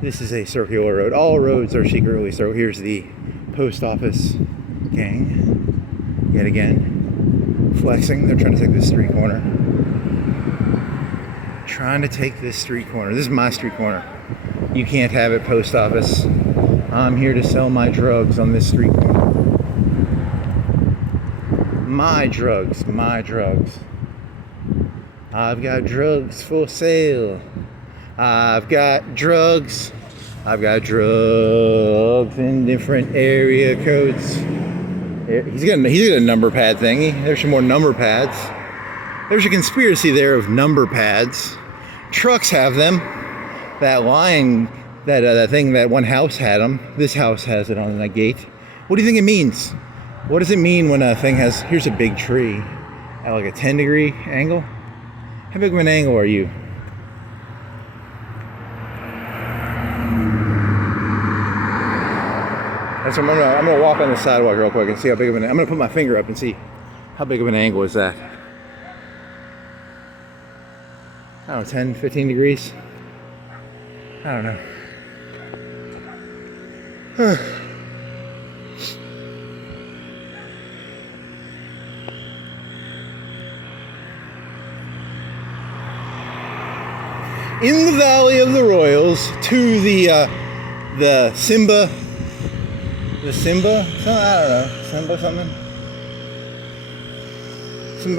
This is a circular road. All roads are secretly circular. Here's the post office gang. Yet again. Flexing. They're trying to take this street corner. Trying to take this street corner. This is my street corner. You can't have it, post office. I'm here to sell my drugs on this street corner. My drugs. I've got drugs for sale. I've got drugs in different area codes. He's got a number pad thingy. There's some more number pads. There's a conspiracy there of number pads. Trucks have them. That line, that thing, that one house had them. This house has it on the gate. What do you think it means? What does it mean when a thing has, here's a big tree at like a 10-degree angle? How big of an angle are you? That's what I'm gonna walk on the sidewalk real quick and see how big of an, I'm gonna put my finger up and see how big of an angle is that. I don't know, 10, 15 degrees? I don't know. In the Valley of the Royals to the Simba. The Simba? I don't know. Simba something?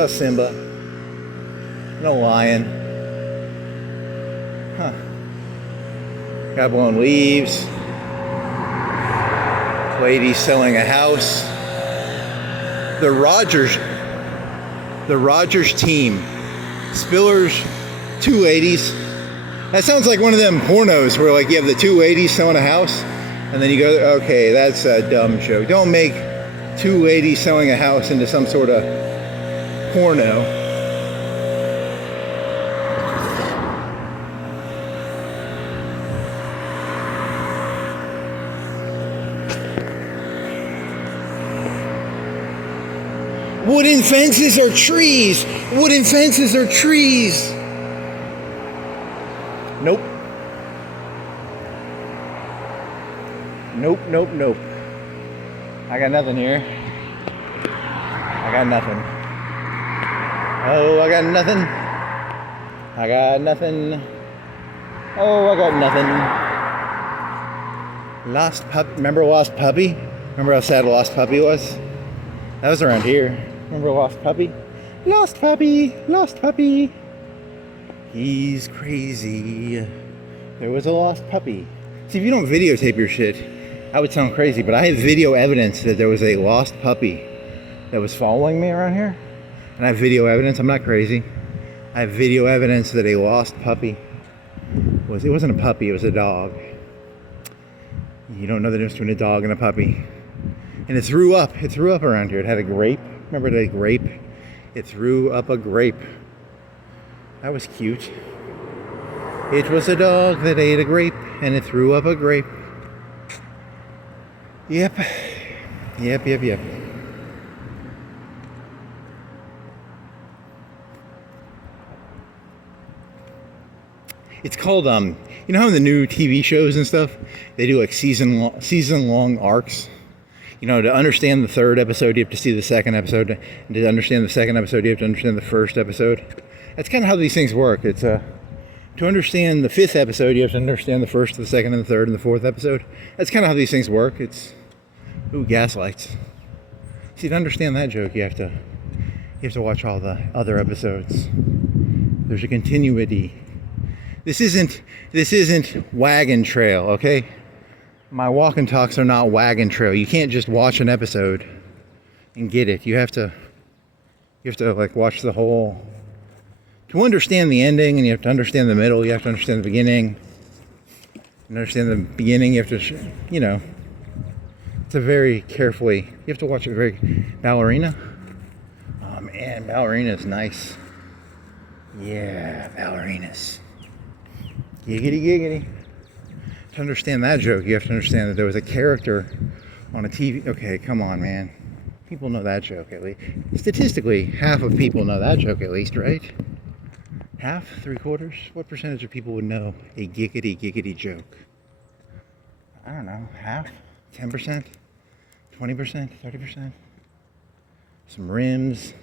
Simba. No lion. Huh. Guy blowing leaves. Lady selling a house. The Rogers team. Spiller's 280s. That sounds like one of them pornos where like you have the 280s selling a house, and then you go, okay, that's a dumb joke. Don't make 280s selling a house into some sort of porno. Wooden fences are trees. Wooden fences are trees. Nope. Nope, nope, nope. I got nothing here. I got nothing. Oh, I got nothing. I got nothing. Oh, I got nothing. Lost pup. Remember Lost Puppy? Remember how sad Lost Puppy was? That was around here. Remember Lost Puppy? Lost Puppy, Lost Puppy. He's crazy. There was a lost puppy. See, if you don't videotape your shit, I would sound crazy, but I have video evidence that there was a lost puppy that was following me around here. And I have video evidence, I'm not crazy. I have video evidence that a lost puppy it wasn't a puppy, it was a dog. You don't know the difference between a dog and a puppy. And it threw up around here. It had a grape. Remember the grape? It threw up a grape. That was cute. It was a dog that ate a grape, and it threw up a grape. Yep. Yep, yep, yep. It's called, you know how in the new TV shows and stuff, they do like season-long arcs? You know, to understand the third episode, you have to see the second episode. And to understand the second episode, you have to understand the first episode. That's kind of how these things work. It's to understand the fifth episode, you have to understand the first, the second, and the third, and the fourth episode. That's kind of how these things work. It's gaslights. See, to understand that joke, you have to watch all the other episodes. There's a continuity. This isn't Wagon Trail, okay? My walk and talks are not Wagon Trail. You can't just watch an episode and get it. You have to like watch the whole. To understand the ending, and you have to understand the middle. You have to understand the beginning. And understand the beginning, you have to, you know. It's a very carefully. You have to watch it very. Ballerina. Oh man, ballerina's nice. Yeah, ballerinas. Giggity giggity. To understand that joke, you have to understand that there was a character on a TV. Okay, come on, man. People know that joke at least. Statistically, half of people know that joke at least, right? Half? 3/4? What percentage of people would know a giggity giggity joke? I don't know. Half? 10%? 20%? 30%? Some rims.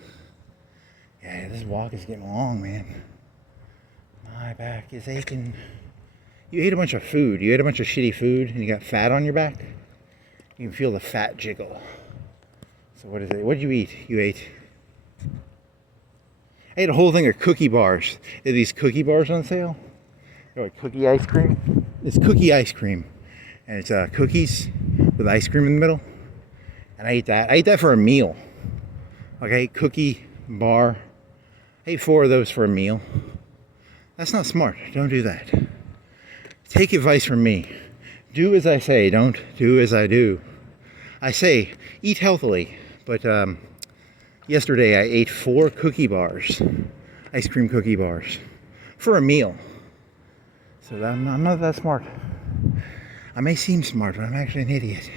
Yeah, this walk is getting long, man. My back is aching. You ate a bunch of food. You ate a bunch of shitty food and you got fat on your back. You can feel the fat jiggle. So what is it? What did you eat? You ate. I ate a whole thing of cookie bars. There are these cookie bars on sale. They're like cookie ice cream. It's cookie ice cream. And it's cookies with ice cream in the middle. And I ate that. I ate that for a meal. Like I ate cookie bar. I ate 4 of those for a meal. That's not smart. Don't do that. Take advice from me. Do as I say, don't do as I do. I say, eat healthily, but yesterday I ate 4 cookie bars, ice cream cookie bars, for a meal. So I'm not that smart. I may seem smart, but I'm actually an idiot.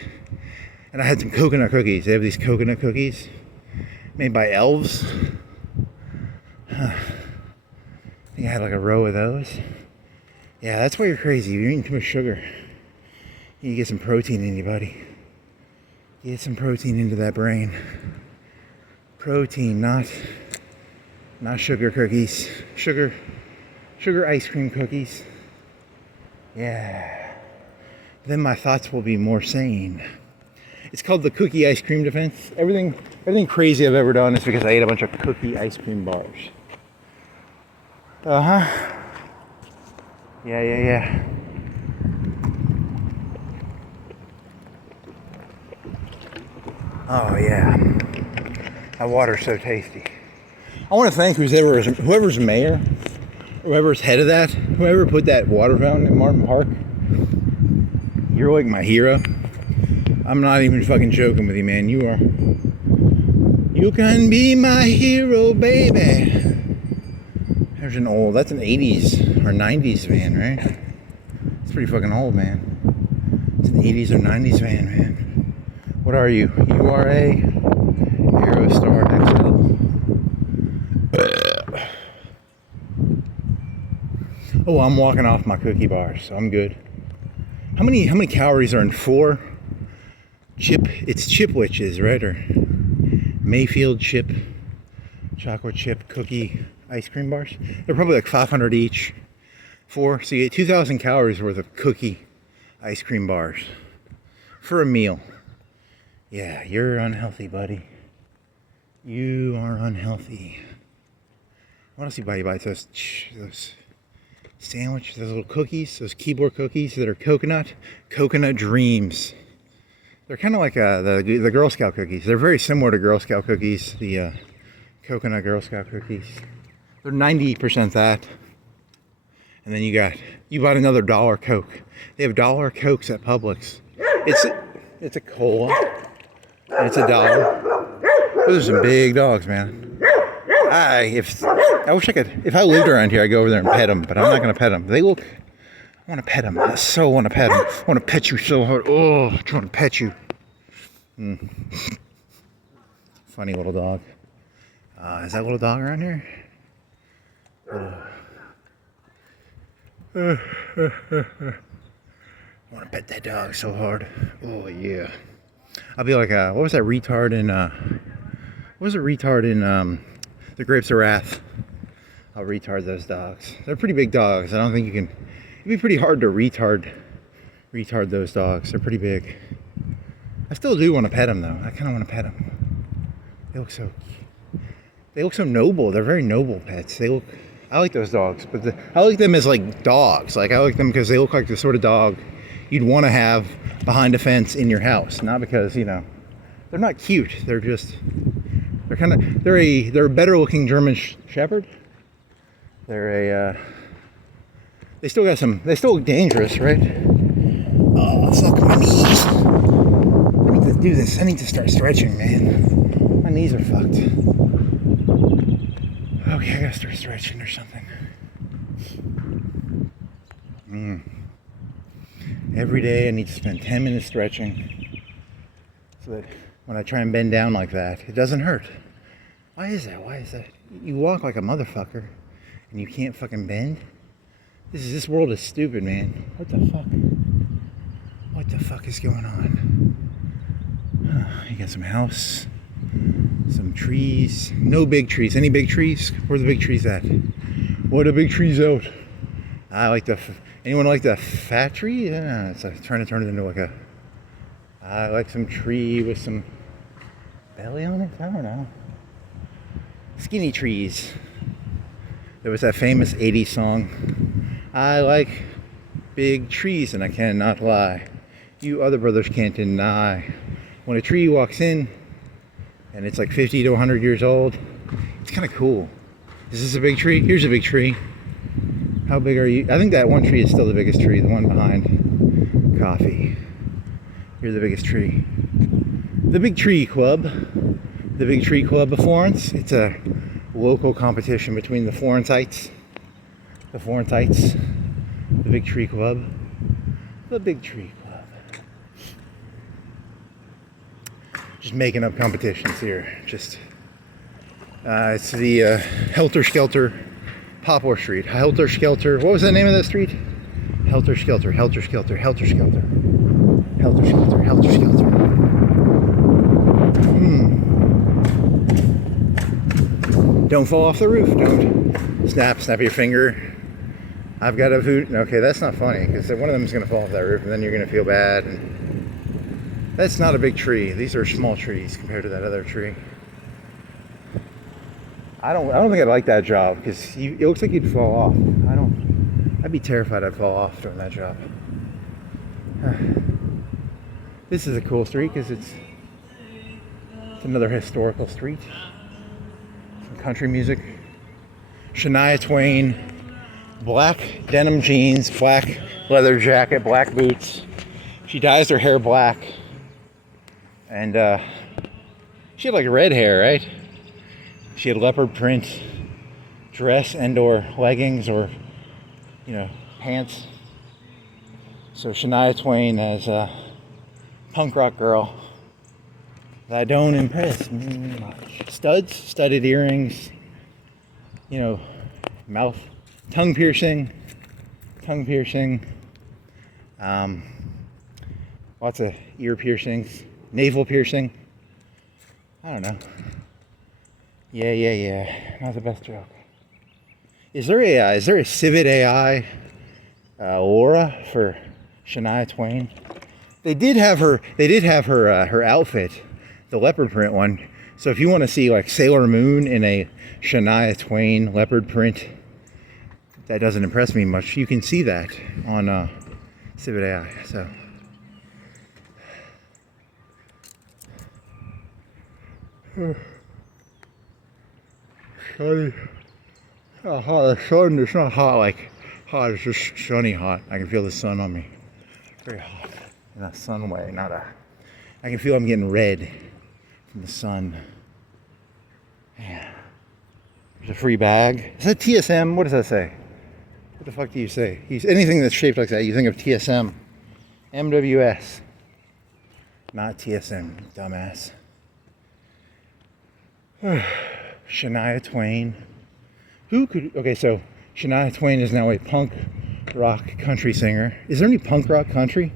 And I had some coconut cookies. They have these coconut cookies made by elves. I think I had like a row of those. Yeah, that's why you're crazy. You're eating too much sugar. You need to get some protein in you, buddy. Get some protein into that brain. Protein, not sugar cookies. Sugar ice cream cookies. Yeah. Then my thoughts will be more sane. It's called the cookie ice cream defense. Everything crazy I've ever done is because I ate a bunch of cookie ice cream bars. Uh-huh. Yeah. Oh yeah. That water's so tasty. I want to thank whoever's mayor Whoever's head of that, whoever put that water fountain in Martin Park, you're like my hero. I'm not even fucking joking with you, man. You are. You can be my hero, baby. There's an old, that's an 80s or 90s van, right? It's pretty fucking old, man. It's an 80s or 90s van, man. What are you? You are a Aerostar XL. Oh, I'm walking off my cookie bar, so I'm good. How many calories are in 4 it's Chipwiches, right? Or Mayfield chip, chocolate chip cookie ice cream bars? They're probably like 500 each. 4, so you get 2,000 calories worth of cookie ice cream bars for a meal. Yeah, you're unhealthy, buddy. You are unhealthy. What else you buy? You buy those sandwiches, those little cookies, those keyboard cookies that are coconut dreams. They're kind of like the Girl Scout cookies. They're very similar to Girl Scout cookies, the coconut Girl Scout cookies. They're 90% that. And then you bought another $1 Coke. They have $1 Cokes at Publix. It's a cola. And it's $1. Those are some big dogs, man. I wish I could. If I lived around here, I'd go over there and pet them, but I'm not gonna pet them. I want to pet them. I so want to pet them. I want to pet you so hard. Oh, I just want to pet you. Funny little dog. Is that little dog around here? I want to pet that dog so hard. Oh yeah. I'll be like, what was that retard in? The Grapes of Wrath? I'll retard those dogs. They're pretty big dogs. I don't think you can. It'd be pretty hard to retard those dogs. They're pretty big. I still do want to pet them though. I kind of want to pet them. They look so noble. They're very noble pets. I like those dogs, but I like them as like dogs. Like I like them because they look like the sort of dog you'd want to have behind a fence in your house. Not because, you know, they're not cute. They're a better looking German Shepherd. They still look dangerous, right? Oh, fuck my knees. I need to do this. I need to start stretching, man. My knees are fucked. Okay, I gotta start stretching or something. Every day I need to spend 10 minutes stretching so that when I try and bend down like that, it doesn't hurt. Why is that? You walk like a motherfucker and you can't fucking bend? This world is stupid, man. What the fuck? What the fuck is going on? You got some house, some trees. No big trees. Any big trees? Where are the big trees at? What are the big trees out? Anyone like the fat tree? Yeah, it's like trying to turn it into like I like some tree with some belly on it. I don't know. Skinny trees. There was that famous 80s song. I like big trees and I cannot lie. You other brothers can't deny. When a tree walks in and it's like 50 to 100 years old, it's kind of cool. Is this a big tree? Here's a big tree. How big are you? I think that one tree is still the biggest tree, the one behind Coffee. Here's the biggest tree. The Big Tree Club. The Big Tree Club of Florence. It's a local competition between the Florentites. The Big Tree Club. The Big Tree Club. Just making up competitions here. It's the Helter Skelter Poplar Street. Helter Skelter. What was the name of that street? Helter Skelter. Helter Skelter. Helter Skelter. Helter Skelter. Helter Skelter. Don't fall off the roof. Don't snap your finger. I've got a hoot. Okay, that's not funny because one of them is going to fall off that roof and then you're going to feel bad. And that's not a big tree. These are small trees compared to that other tree. I don't think I'd like that job because it looks like you'd fall off. I'd be terrified I'd fall off doing that job. This is a cool street because it's another historical street. Some country music. Shania Twain, black denim jeans, black leather jacket, black boots. She dyes her hair black. And she had like red hair, right? She had leopard print dress and or leggings or, you know, pants. So Shania Twain as a punk rock girl that don't impress me much. Studs, studded earrings, you know, mouth, tongue piercing, lots of ear piercings, navel piercing. I don't know. Yeah. Not the best joke. Is there a Civet AI aura for Shania Twain? They did have her her outfit, the leopard print one. So if you want to see like Sailor Moon in a Shania Twain leopard print, that doesn't impress me much. You can see that on Civet AI. So. Sunny. Not hot. The sun, it's not hot like hot, it's just sunny hot. I can feel the sun on me. Very hot. In a sun way, not a. I can feel I'm getting red from the sun. Yeah. There's a free bag. Is that TSM? What does that say? What the fuck do you say? Anything that's shaped like that, you think of TSM. MWS. Not TSM, you dumbass. Shania Twain. Who could... Okay, so Shania Twain is now a punk rock country singer. Is there any punk rock country?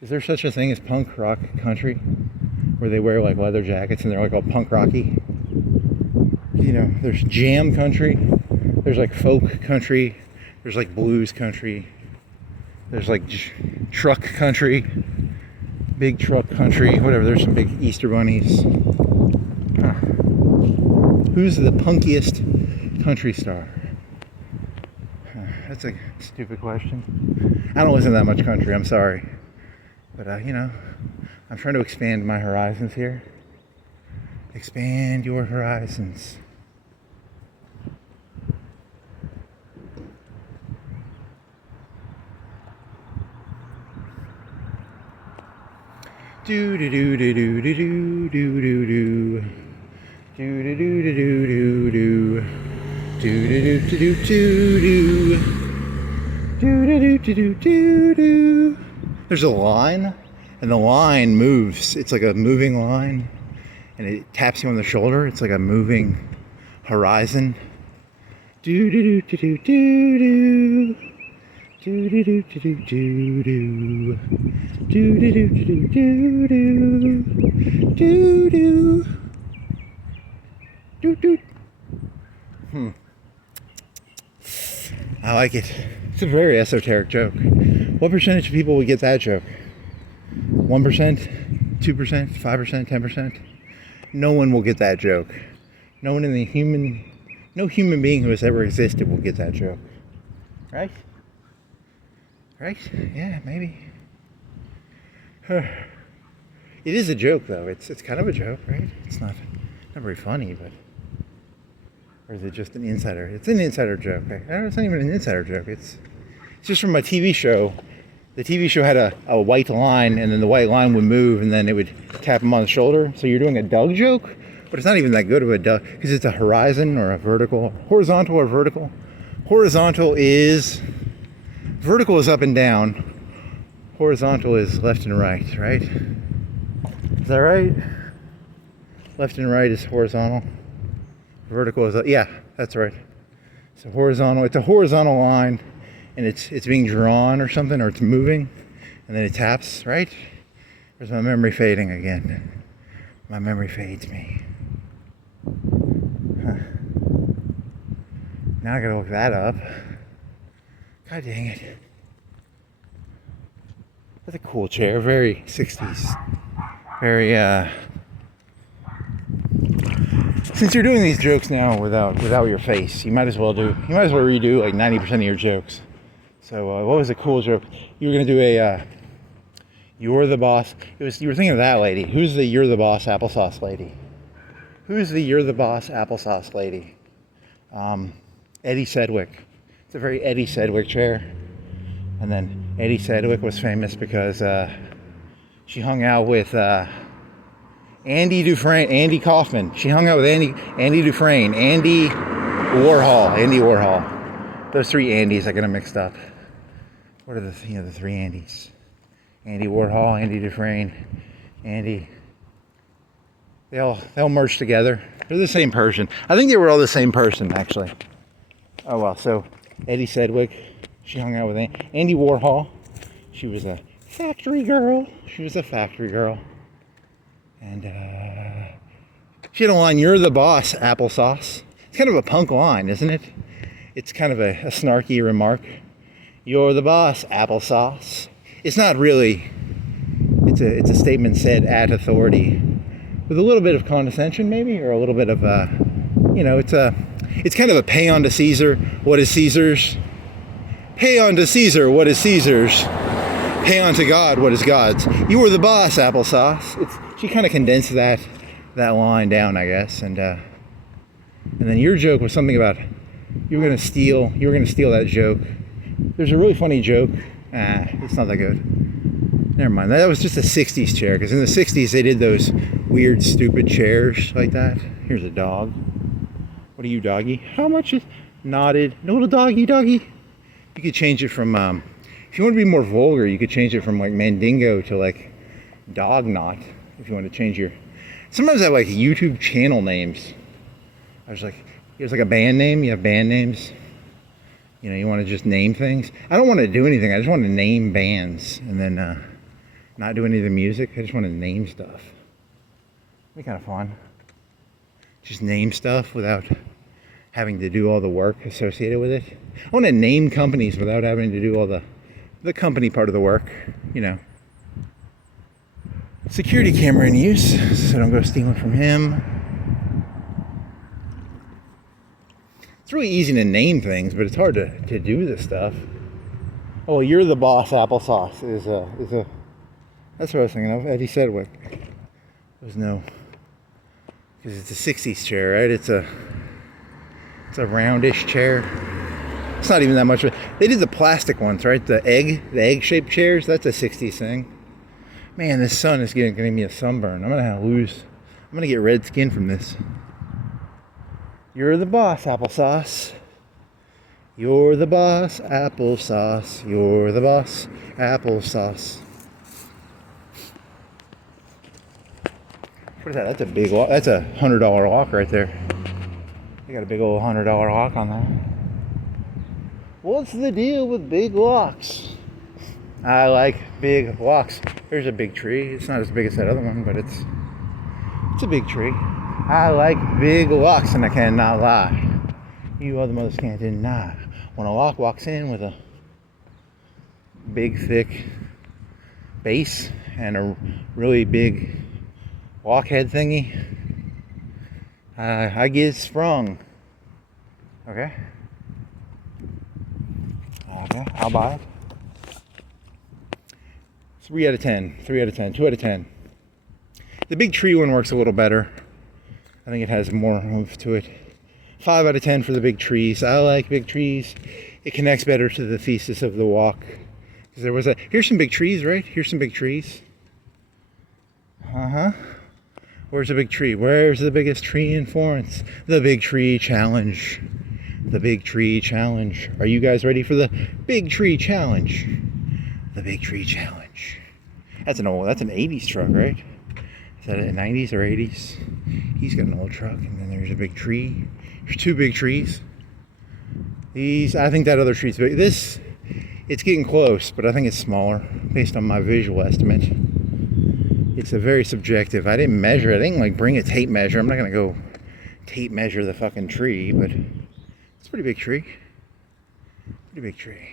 Is there such a thing as punk rock country? Where they wear like leather jackets and they're like all punk rocky? You know, there's jam country. There's like folk country. There's like blues country. There's like truck country. Big truck country. Whatever, there's some big Easter bunnies. Huh. Who's the punkiest country star? That's a stupid question. I don't listen to that much country, I'm sorry. But, you know, I'm trying to expand my horizons here. Expand your horizons. Do do do do do do do do do. Do do do do do do do do do do do do do do do. There's a line, and the line moves. It's like a moving line, and it taps you on the shoulder. It's like a moving horizon. Do do do do do do. Do do do do do do do. Do do do do do do do do. Doot doot. I like it. It's a very esoteric joke. What percentage of people would get that joke? 1%? 2%? 5%? 10%? No one will get that joke. No one no human being who has ever existed will get that joke. Right? Right? Yeah, maybe. It is a joke though. It's kind of a joke, right? It's not very funny, but... Or is it just an insider? It's an insider joke. It's not even an insider joke. It's just from a TV show. The TV show had a white line, and then the white line would move, and then it would tap him on the shoulder. So you're doing a Doug joke? But it's not even that good of a Doug, because it's a horizon or a vertical. Horizontal or vertical? Horizontal is... Vertical is up and down. Horizontal is left and right, right? Is that right? Left and right is horizontal. Vertical is up. Yeah, that's right. So horizontal, it's a horizontal line, and it's being drawn or something, or it's moving, and then it taps, right? Where's my memory fading again? My memory fades me. Huh. Now I gotta look that up. God dang it. That's a cool chair, very 60s. Very, since you're doing these jokes now without your face, you might as well redo like 90% of your jokes. So what was a cool joke? You were gonna do a you're the boss. You were thinking of that lady. Who's the you're the boss applesauce lady? Who's the you're the boss applesauce lady? Eddie Sedgwick. It's a very Eddie Sedgwick chair. And then Eddie Sedgwick was famous because she hung out with Andy Kaufman. She hung out with Andy Dufresne, Andy Warhol. Those three Andys I got them mixed up. What are the three Andys? Andy Warhol, Andy Dufresne, Andy. They all merged together. They're the same person. I think they were all the same person, actually. Oh well. So Eddie Sedgwick, she hung out with Andy Warhol. She was a factory girl. And she had a line, "You're the boss, applesauce." It's kind of a punk line, isn't it? It's kind of a snarky remark. "You're the boss, applesauce." It's not really. It's a statement said at authority, with a little bit of condescension, maybe, or a little bit of it's kind of a pay on to Caesar. What is Caesar's? Pay on to Caesar. What is Caesar's? Pay on to God. What is God's? You were the boss, applesauce. She kind of condensed that line down, I guess, and then your joke was something about you were gonna steal that joke. There's a really funny joke. It's not that good. Never mind. That was just a 60s chair, because in the 60s they did those weird, stupid chairs like that. Here's a dog. What are you, doggy? How much is nodded? No, little doggy. You could change it from, if you want to be more vulgar, you could change it from like Mandingo to like Dog Knot. If you want to change your, sometimes I have like YouTube channel names. I was like, here's like a band name. You have band names. You know, you want to just name things. I don't want to do anything. I just want to name bands and then not do any of the music. I just want to name stuff. It'd be kind of fun. Just name stuff without having to do all the work associated with it. I want to name companies without having to do all the company part of the work, you know. Security camera in use, so don't go stealing from him. It's really easy to name things, but it's hard to do this stuff. Oh, you're the boss, applesauce is a that's what I was thinking of. Eddie Sedgwick. There's no, because it's a 60s chair, right? It's a roundish chair. It's not even that much. They did the plastic ones, right? The egg-shaped chairs. That's a 60s thing. Man, this sun is getting me a sunburn. I'm gonna get red skin from this. You're the boss, applesauce. You're the boss, applesauce. You're the boss, applesauce. What is that? That's a big lock. That's a $100 lock right there. They got a big old $100 lock on that. What's the deal with big locks? I like big locks. There's a big tree. It's not as big as that other one, but it's a big tree. I like big locks, and I cannot lie. You other mothers can't deny. When a lock walks in with a big, thick base and a really big lock head thingy, I get sprung. Okay? Okay, I'll buy it. 3 out of 10, 2 out of 10. The big tree one works a little better. I think it has more oomph to it. 5 out of 10 for the big trees. I like big trees. It connects better to the thesis of the walk. Because here's some big trees, right? Here's some big trees. Where's the big tree? Where's the biggest tree in Florence? The Big Tree Challenge. The Big Tree Challenge. Are you guys ready for the Big Tree Challenge? The Big Tree Challenge. That's an 80s truck, right? Is that a 90s or 80s? He's got an old truck, and then there's a big tree. There's 2 big trees. I think that other tree's big. It's getting close, but I think it's smaller based on my visual estimate. It's a very subjective. I didn't measure it. I didn't like bring a tape measure. I'm not gonna go tape measure the fucking tree, but it's a pretty big tree. Pretty big tree.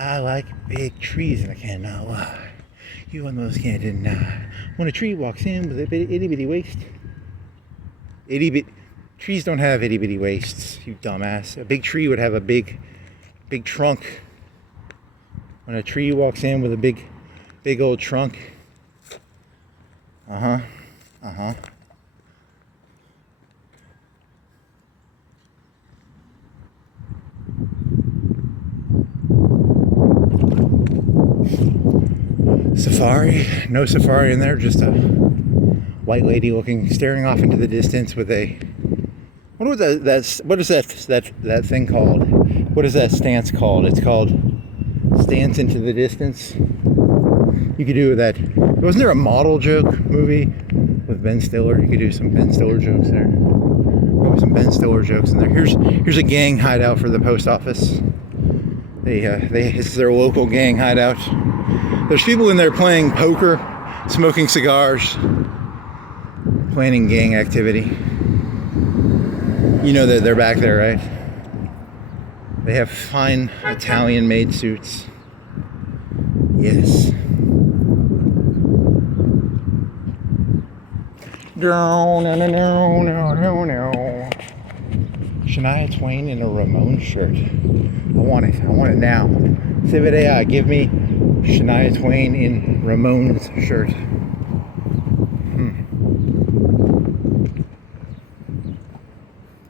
I like big trees, and I cannot lie. You almost can't deny. When a tree walks in with a itty bitty waist, trees don't have itty bitty waists, you dumbass. A big tree would have a big trunk. When a tree walks in with a big old trunk. safari. No safari in there, just a white lady staring off into the distance with a. What is that thing called? What is that stance called? It's called stance into the distance. You could do that. Wasn't there a model joke movie with Ben Stiller? You could do some Ben Stiller jokes there. Probably some Ben Stiller jokes in there. Here's a gang hideout for the post office. It's their local gang hideout. There's people in there playing poker, smoking cigars, planning gang activity. You know that they're back there, right? They have fine Italian-made suits. Yes. Shania Twain in a Ramon shirt. I want it now. Civet AI, give me Shania Twain in Ramon's shirt. I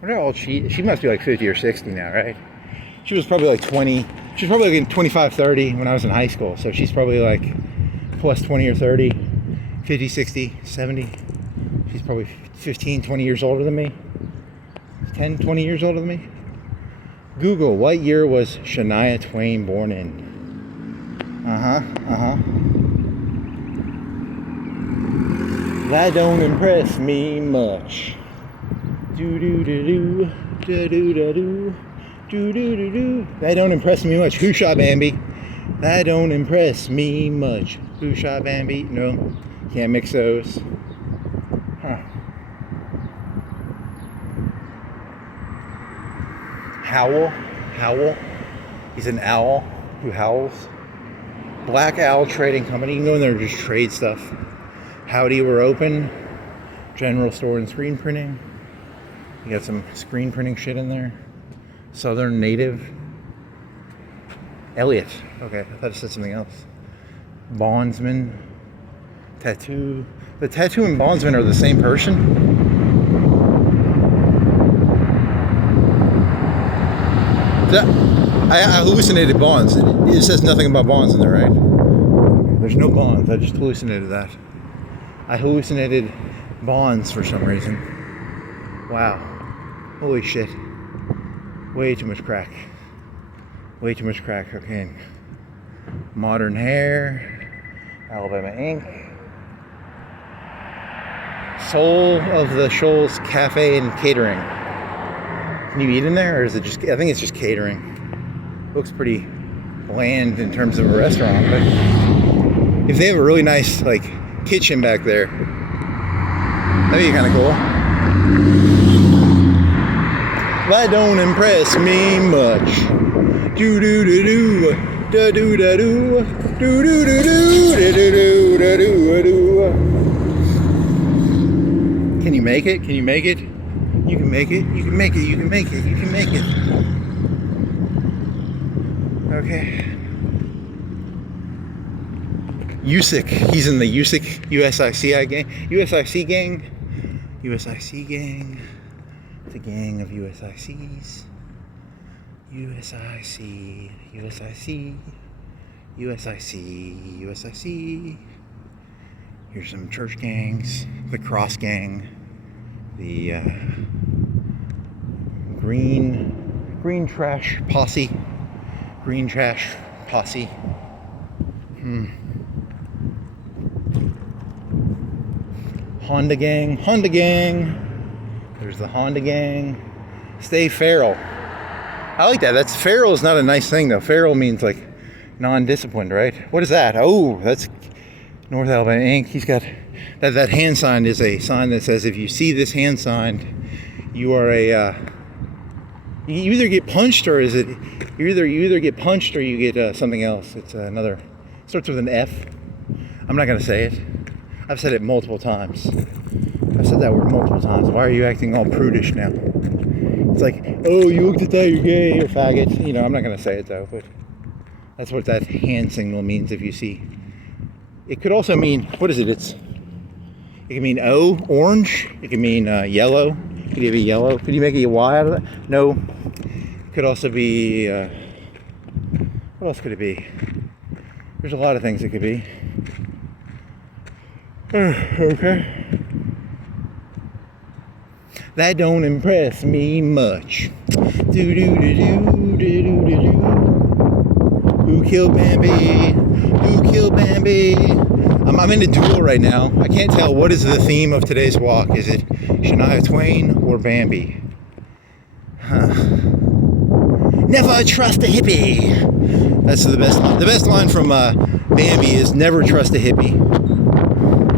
wonder how old she must be like 50 or 60 now, right? She was probably like 20. She was probably like 25, 30 when I was in high school. So she's probably like plus 20 or 30, 50, 60, 70. She's probably 15, 20 years older than me. 10, 20 years older than me. Google, what year was Shania Twain born in? That don't impress me much. Do-do-do-do, do-do-do-do, do-do-do-do. That don't impress me much. Who shot Bambi? That don't impress me much. Who shot Bambi? No, can't mix those. Howl. He's an owl who howls. Black Owl Trading Company. You can go in there and just trade stuff. Howdy, we're open. General store and screen printing. You got some screen printing shit in there. Southern Native. Elliot. Okay, I thought it said something else. Bondsman. Tattoo. The tattoo and bondsman are the same person? I hallucinated bonds. It says nothing about bonds in there, right? There's no bonds. I just hallucinated that. I hallucinated bonds for some reason. Wow. Holy shit. Way too much crack. Way too much crack cocaine. Modern hair. Alabama ink. Soul of the Shoals Cafe and Catering. Can you eat in there, or is it just? I think it's just catering. Looks pretty bland in terms of a restaurant, but if they have a really nice like kitchen back there, that'd be kind of cool. That don't impress me much. Do do do do da do da do do do do do da do da do do. Can you make it? Can you make it? You can make it. You can make it. You can make it. You can make it. Okay. USIC. He's in the USIC USIC gang. USIC gang. USIC gang. The gang of USICs. USIC. USIC. USIC. USIC. Here's some church gangs. The Cross Gang. The green trash posse. Green trash posse. Honda gang. Honda gang. There's the Honda gang. Stay feral. I like that. That's feral is not a nice thing though. Feral means like non-disciplined, right? What is that? Oh, that's North Alabama Inc. He's got that hand sign is a sign that says if you see this hand sign, you are a you either get punched or is it you either get punched or you get something else. It's another starts with an F. I'm not gonna say it. I've said it multiple times. I've said that word multiple times. Why are you acting all prudish now? It's like, oh, you looked at that, you're gay or faggot. You know, I'm not gonna say it though, but that's what that hand signal means if you see. It could also mean, what is it? It can mean O, orange. It can mean yellow. Could you have a yellow? Could you make a Y out of that? No. It could also be, what else could it be? There's a lot of things it could be. Okay. That don't impress me much. Do do do do do do do do. Who killed Bambi? Who killed Bambi? I'm in a duel right now. I can't tell what is the theme of today's walk. Is it Shania Twain or Bambi? Never trust a hippie. That's the best line. The best line from Bambi is never trust a hippie.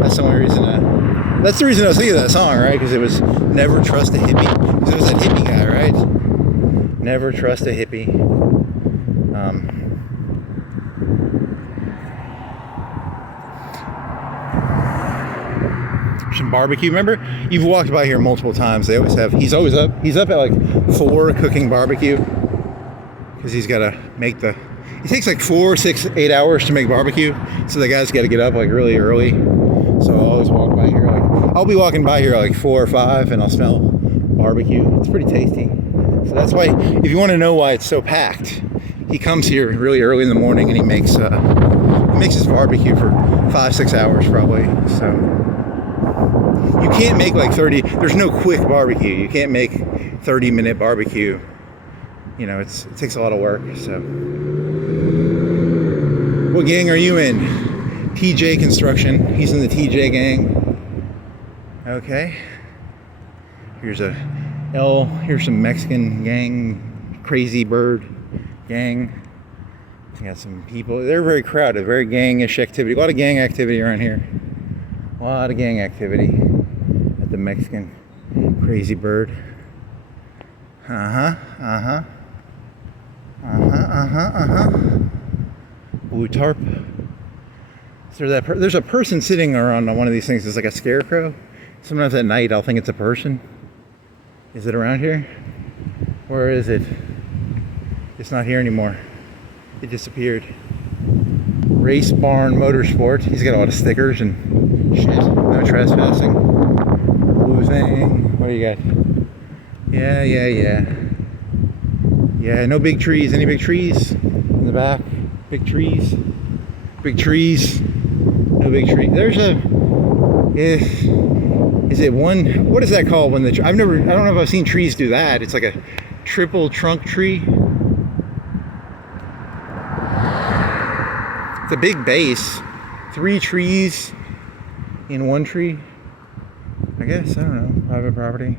That's the only reason. That's the reason I was thinking of that song, right? Because it was never trust a hippie. Because it was that hippie guy, right? Never trust a hippie. Some barbecue. Remember, you've walked by here multiple times. They always have. He's always up. He's up at like 4 cooking barbecue because he's got to make the. It takes like 4, 6, 8 hours to make barbecue, so the guy's got to get up like really early. So I'll always walk by here. Like I'll be walking by here like 4 or 5, and I'll smell barbecue. It's pretty tasty. So that's why, if you want to know why it's so packed, he comes here really early in the morning and he makes his barbecue for 5, 6 hours probably. So you can't make like 30. There's no quick barbecue. You can't make 30-minute barbecue. You know, it takes a lot of work. So, what gang are you in? TJ Construction. He's in the TJ gang. Okay. Here's some Mexican gang, crazy bird gang. You got some people. They're very crowded, very gangish activity. A lot of gang activity around here. A lot of gang activity at the Mexican crazy bird. Blue tarp. So there's a person sitting around on one of these things. It's like a scarecrow. Sometimes at night I'll think it's a person. Is it around here? Where is it? It's not here anymore. It disappeared. Race Barn Motorsport. He's got a lot of stickers and shit. No trespassing. Blue thing. What do you got? Yeah. Yeah, no big trees. Any big trees in the back? Big trees. Big trees. No big tree. There's is it one? What is that called? When I don't know if I've seen trees do that. It's like a triple trunk tree. It's a big base. 3 trees in one tree. I guess, I don't know. Private property.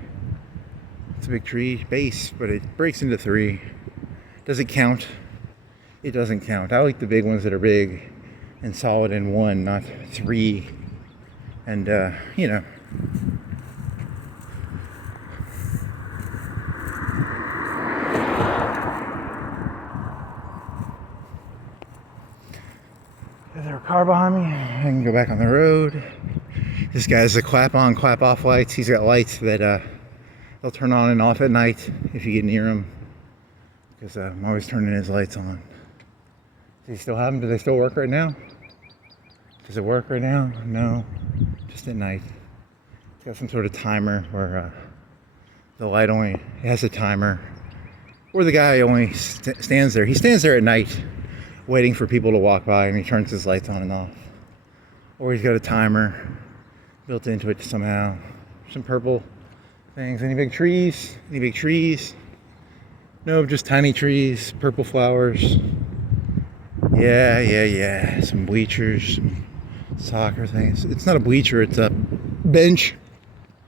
It's a big tree base, but it breaks into 3. Does it count? It doesn't count. I like the big ones that are big and solid in 1, not 3. And, you know. Is there a car behind me? I can go back on the road. This guy's the clap on, clap off lights. He's got lights that they'll turn on and off at night if you get near him. Because I'm always turning his lights on. Does he still have them? Do they still work right now? Does it work right now? No. Just at night. It's got some sort of timer where the light only has a timer. Or the guy only stands there. He stands there at night waiting for people to walk by and he turns his lights on and off. Or he's got a timer built into it somehow. Some purple things. Any big trees? Any big trees? No, just tiny trees, purple flowers. Yeah. Some bleachers, some soccer things. It's not a bleacher, it's a bench.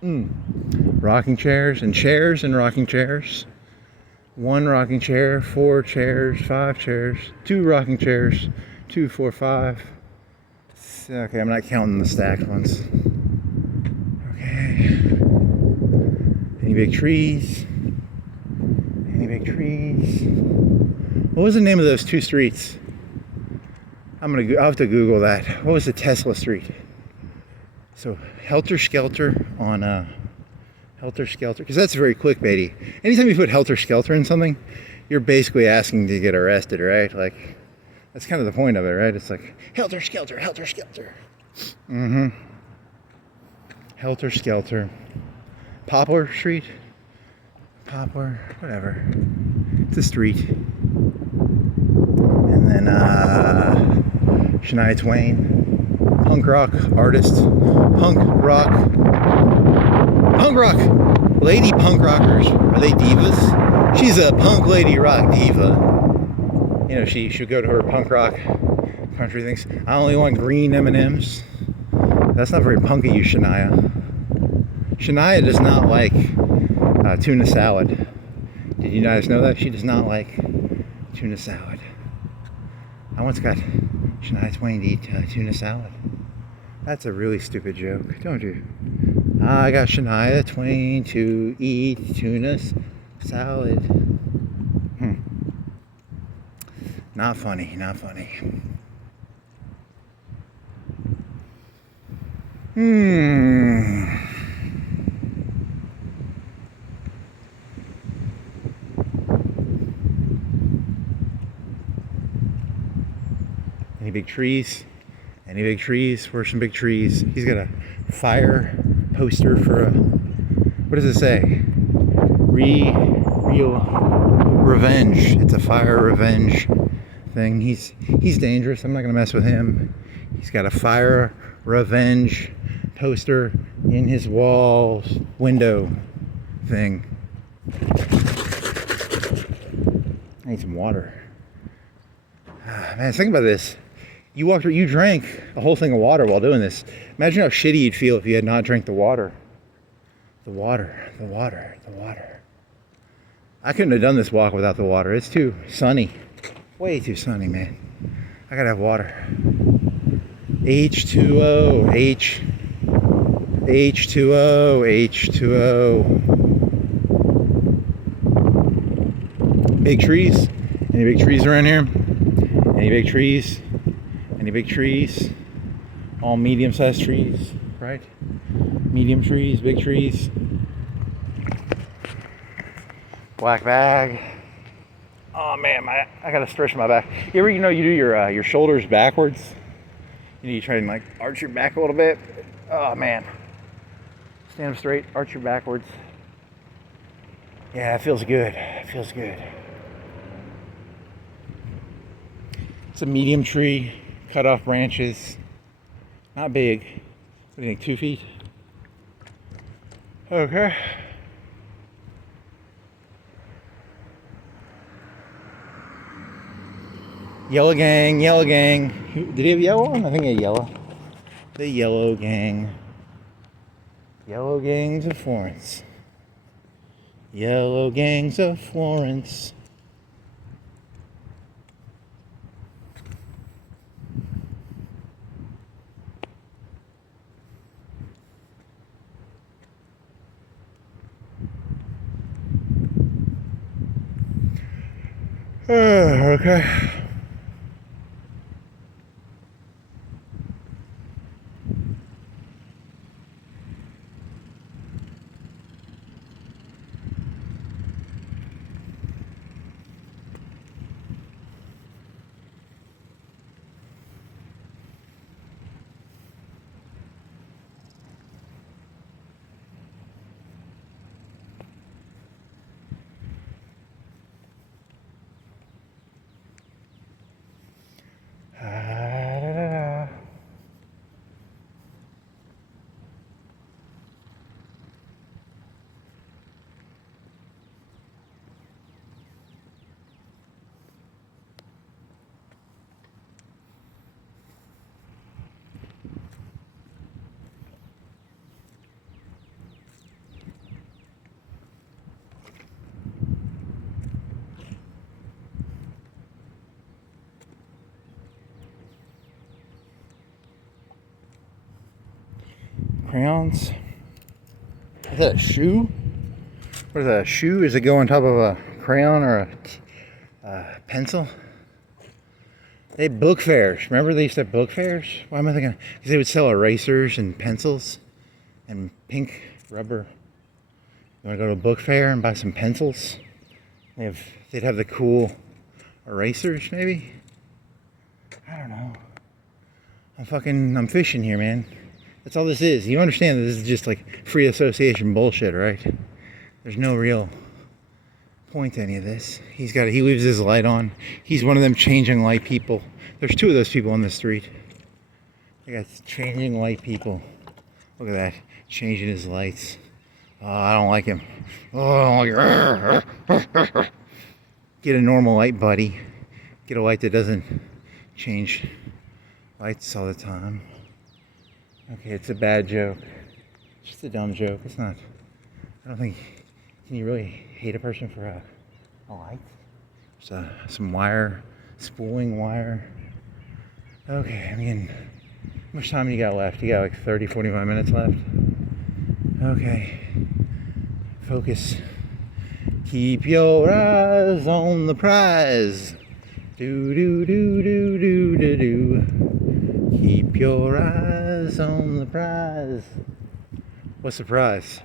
Rocking chairs and rocking chairs. 1 rocking chair, 4 chairs, 5 chairs, 2 rocking chairs, 2, 4, 5. Okay, I'm not counting the stacked ones. Okay. Any big trees? Any big trees? What was the name of those 2 streets? I'll have to Google that. What was the Tesla street? So Helter Skelter on Helter Skelter, because that's very clickbaity. Anytime you put Helter Skelter in something, you're basically asking to get arrested, right? Like, that's kind of the point of it, right? It's like, Helter Skelter, Helter Skelter. Helter Skelter. Poplar Street? Poplar, whatever. It's a street. And then, Shania Twain. punk rock artist, punk rock lady punk rockers. Are they divas? She's a punk lady rock diva. You know, she should go to her punk rock country things. I only want green M&Ms. That's not very punky, you Shania. Shania does not like tuna salad. Did you guys know that? She does not like tuna salad. I once got Shania Twain to eat tuna salad. That's a really stupid joke, don't you? I got Shania Twain to eat tuna salad. Not funny, not funny. Any big trees? Any big trees? Where's some big trees? He's got a fire poster for a, what does it say? Real revenge. It's a fire revenge thing. He's dangerous. I'm not gonna mess with him. He's got a fire revenge poster in his wall window thing. I need some water. Man, think about this. You drank a whole thing of water while doing this. Imagine how shitty you'd feel if you had not drank the water. The water. I couldn't have done this walk without the water. It's too sunny. Way too sunny, man. I gotta have water. H2O, H2O. Big trees? Any big trees around here? Any big trees? Any big trees? All medium-sized trees, right? Medium trees, big trees. Black bag. Oh man, I gotta stretch my back. You ever, you do your shoulders backwards? You try and like arch your back a little bit. Oh man. Stand up straight, arch your backwards. Yeah, it feels good. It feels good. It's a medium tree, cut off branches. Not big. What do you think, 2 feet? Okay. Yellow gang. Did he have yellow on? I think he had yellow. The yellow gang. Yellow gangs of Florence. Yellow gangs of Florence. Okay. Crayons. Is that a shoe? What is that, a shoe? Is it go on top of a crayon or a pencil? They had book fairs. Remember they used to have book fairs? Why am I thinking? Because they would sell erasers and pencils and pink rubber. You want to go to a book fair and buy some pencils? They'd have the cool erasers, maybe? I don't know. I'm fishing here, man. That's all this is. You understand that this is just like free association bullshit, right? There's no real point to any of this. He leaves his light on. He's one of them changing light people. There's 2 of those people on the street. I got changing light people. Look at that, changing his lights. Oh, I don't like him. Oh, I don't like him. Get a normal light, buddy. Get a light that doesn't change lights all the time. Okay, it's a bad joke. It's just a dumb joke. It's not. I don't think. Can you really hate a person for a light? There's some wire, spooling wire. Okay, I mean, how much time you got left? You got like 30, 45 minutes left. Okay. Focus. Keep your eyes on the prize. Do do do do do do do. Keep your eyes on the prize. What's the prize?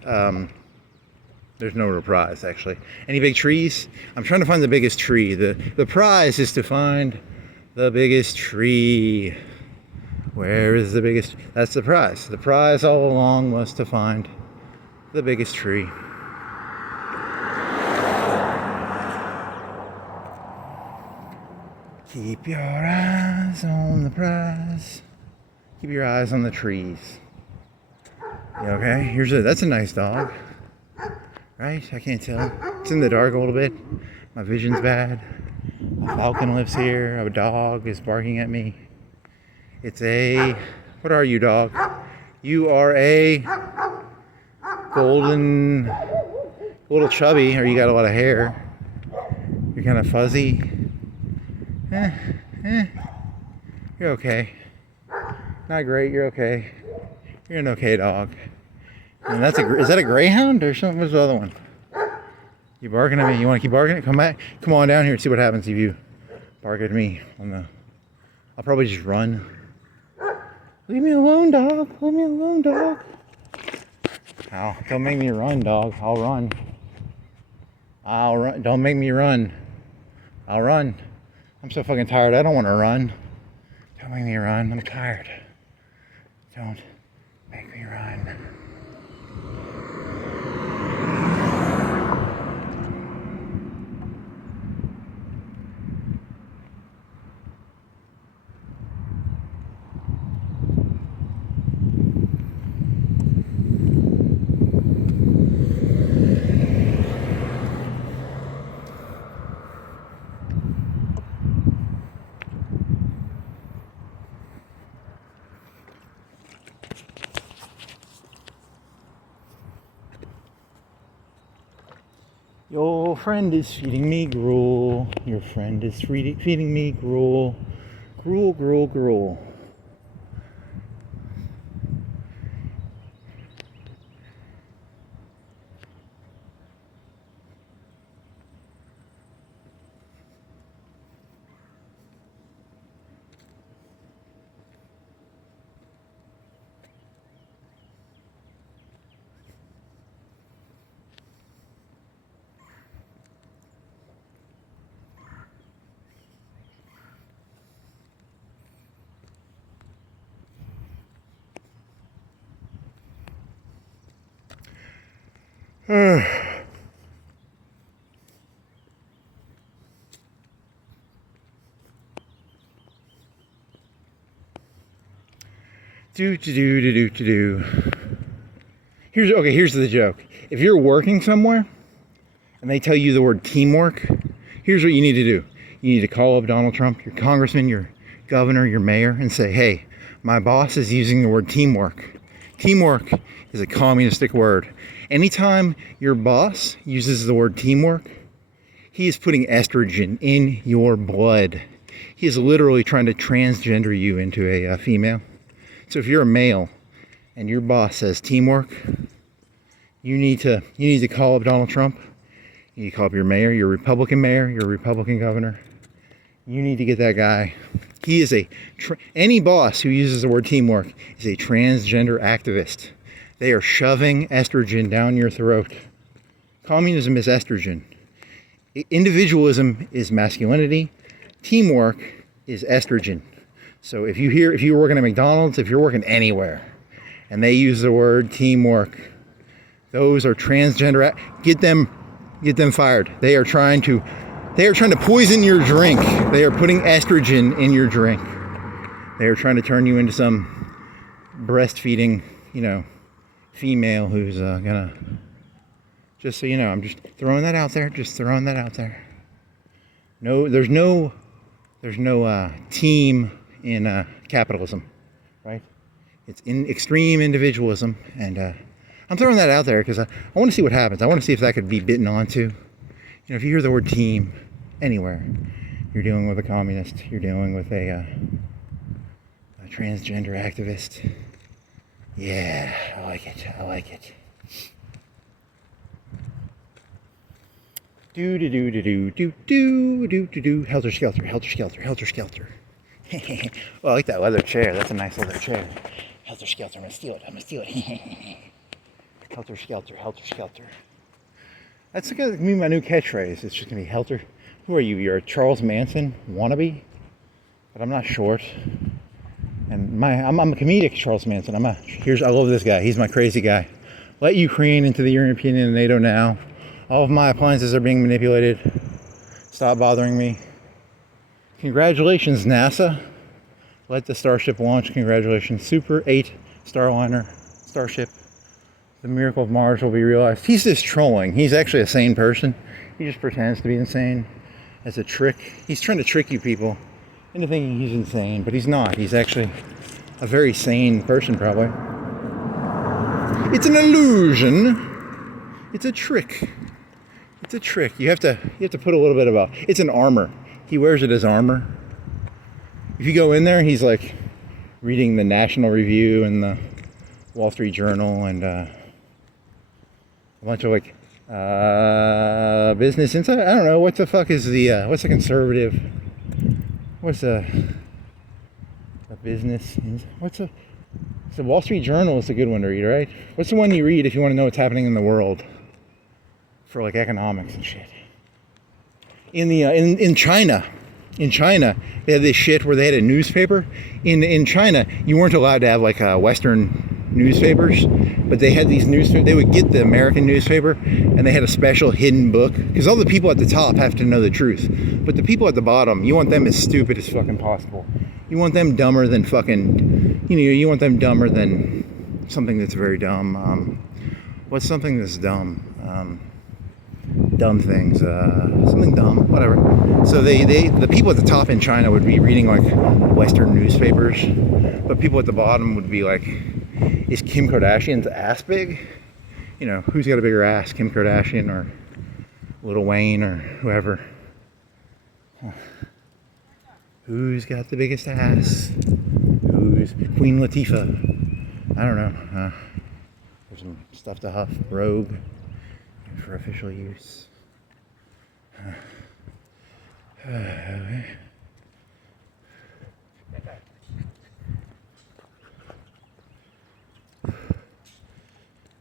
There's no real prize, actually. Any big trees? I'm trying to find the biggest tree. The prize is to find the biggest tree. Where is the biggest? That's the prize. The prize all along was to find the biggest tree. Keep your eyes on the prize. Keep your eyes on the trees. You okay? That's a nice dog. Right? I can't tell. It's in the dark a little bit. My vision's bad. A falcon lives here. A dog is barking at me. It's a... What are you, dog? You are a golden... A little chubby, or you got a lot of hair. You're kind of fuzzy. You're okay. Not great, you're okay. You're an okay dog. And is that a greyhound or something? What's the other one? You barking at me? You want to keep barking? Come back. Come on down here and see what happens if you bark at me. I'll probably just run. Leave me alone, dog. Leave me alone, dog. Ow. Don't make me run, dog. I'll run. I'll run. Don't make me run. I'll run. I'm so fucking tired. I don't want to run. Don't make me run. I'm tired. Don't make me run. Your friend is feeding me gruel. Your friend is feeding me gruel. Gruel, gruel, gruel. Here's the joke. If you're working somewhere and they tell you the word teamwork, here's what you need to do. You need to call up Donald Trump, your congressman, your governor, your mayor, and say, hey, my boss is using the word teamwork. Teamwork is a communistic word. Anytime your boss uses the word teamwork, he is putting estrogen in your blood. He is literally trying to transgender you into a female. So if you're a male and your boss says teamwork, you need to call up Donald Trump. You need to call up your mayor, your Republican governor. You need to get that guy. He is any boss who uses the word teamwork is a transgender activist. They are shoving estrogen down your throat. Communism is estrogen. Individualism is masculinity. Teamwork is estrogen. So if you're working at McDonald's, if you're working anywhere, and they use the word teamwork, those are transgender. Get them fired. They are trying to poison your drink. They are putting estrogen in your drink. They are trying to turn you into some breastfeeding, female who's gonna, just so you know, I'm just throwing that out there, No, there's no team in capitalism, right? It's in extreme individualism, and I'm throwing that out there because I want to see what happens. I want to see if that could be bitten onto. If you hear the word team anywhere, you're dealing with a communist, you're dealing with a transgender activist. Yeah, I like it. Do. Helter skelter. Well, I like that leather chair. That's a nice leather chair. Helter skelter. I'm gonna steal it. Helter skelter. That's gonna be my new catchphrase. It's just gonna be helter. Who are you? You're a Charles Manson wannabe, but I'm not short. And I'm a comedic Charles Manson. I love this guy. He's my crazy guy. Let Ukraine into the European and NATO now. All of my appliances are being manipulated. Stop bothering me. Congratulations, NASA. Let the Starship launch. Congratulations. Super 8 Starliner Starship. The miracle of Mars will be realized. He's just trolling. He's actually a sane person. He just pretends to be insane as a trick. He's trying to trick you people into thinking he's insane, but he's not. He's actually a very sane person, probably. It's an illusion. It's a trick. You have to put a little bit about. It's an armor. He wears it as armor. If you go in there, he's like reading the National Review and the Wall Street Journal and a bunch of business insight. I don't know what the fuck is what's a conservative. What's a business? The Wall Street Journal is a good one to read, right? What's the one you read if you want to know what's happening in the world for economics and shit? In China, they had this shit where they had a newspaper. In China, you weren't allowed to have Western newspapers, but they had these newspapers. They would get the American newspaper, and they had a special hidden book because all the people at the top have to know the truth, but the people at the bottom, you want them as stupid as fucking possible. You want them dumber than fucking, you want them dumber than something that's very dumb. What's something that's dumb? Dumb things, something dumb, whatever. So the people at the top in China would be reading Western newspapers, but people at the bottom would be is Kim Kardashian's ass big? Who's got a bigger ass, Kim Kardashian or Lil Wayne or whoever? Who's got the biggest ass? Who's Queen Latifah? I don't know. There's some stuff to huff. Rogue for official use.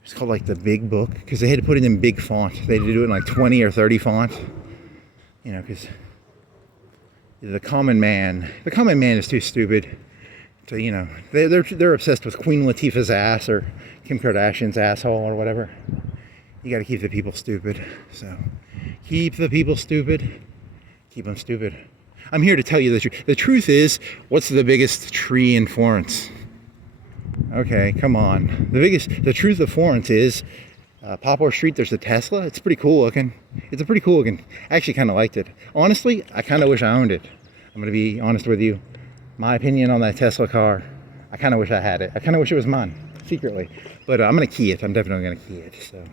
It's called the big book because they had to put it in big font. They had to do it in 20 or 30 font. Because the common man is too stupid to, they're obsessed with Queen Latifah's ass or Kim Kardashian's asshole or whatever. You got to keep the people stupid. So keep the people stupid. Keep them stupid. I'm here to tell you the truth. The truth is, what's the biggest tree in Florence? Okay, come on. The truth of Florence is Poplar Street. There's a Tesla. It's pretty cool looking. I actually kind of liked it. Honestly, I kind of wish I owned it. I'm going to be honest with you. My opinion on that Tesla car, I kind of wish I had it. I kind of wish it was mine, secretly. But I'm going to key it. I'm definitely going to key it. So,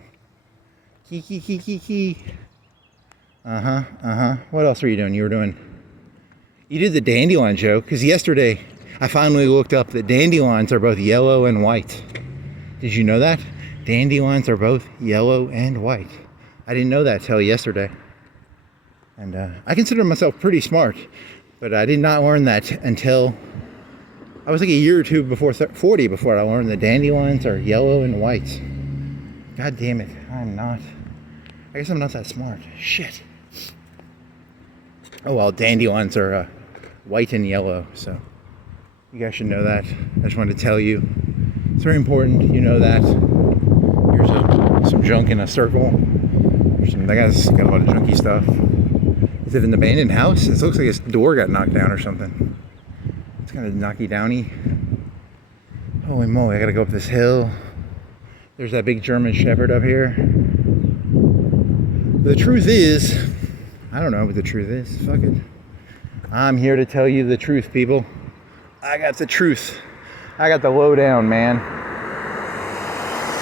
key. What else were you doing? You did the dandelion joke, because yesterday I finally looked up that dandelions are both yellow and white. Did you know that? Dandelions are both yellow and white. I didn't know that till yesterday. And I consider myself pretty smart, but I did not learn that until I was a year or two before 40 before I learned that dandelions are yellow and white. God damn it, I guess I'm not that smart. Shit. Oh well, dandelions are white and yellow, so you guys should know that. I just wanted to tell you. It's very important you know that. Here's some junk in a circle. That guy's got a lot of junky stuff. Is it an abandoned house? It looks like his door got knocked down or something. It's kind of knocky downy. Holy moly, I gotta go up this hill. There's that big German Shepherd up here. The truth is, I don't know what the truth is. Fuck it. I'm here to tell you the truth, people. I got the truth. I got the lowdown, man.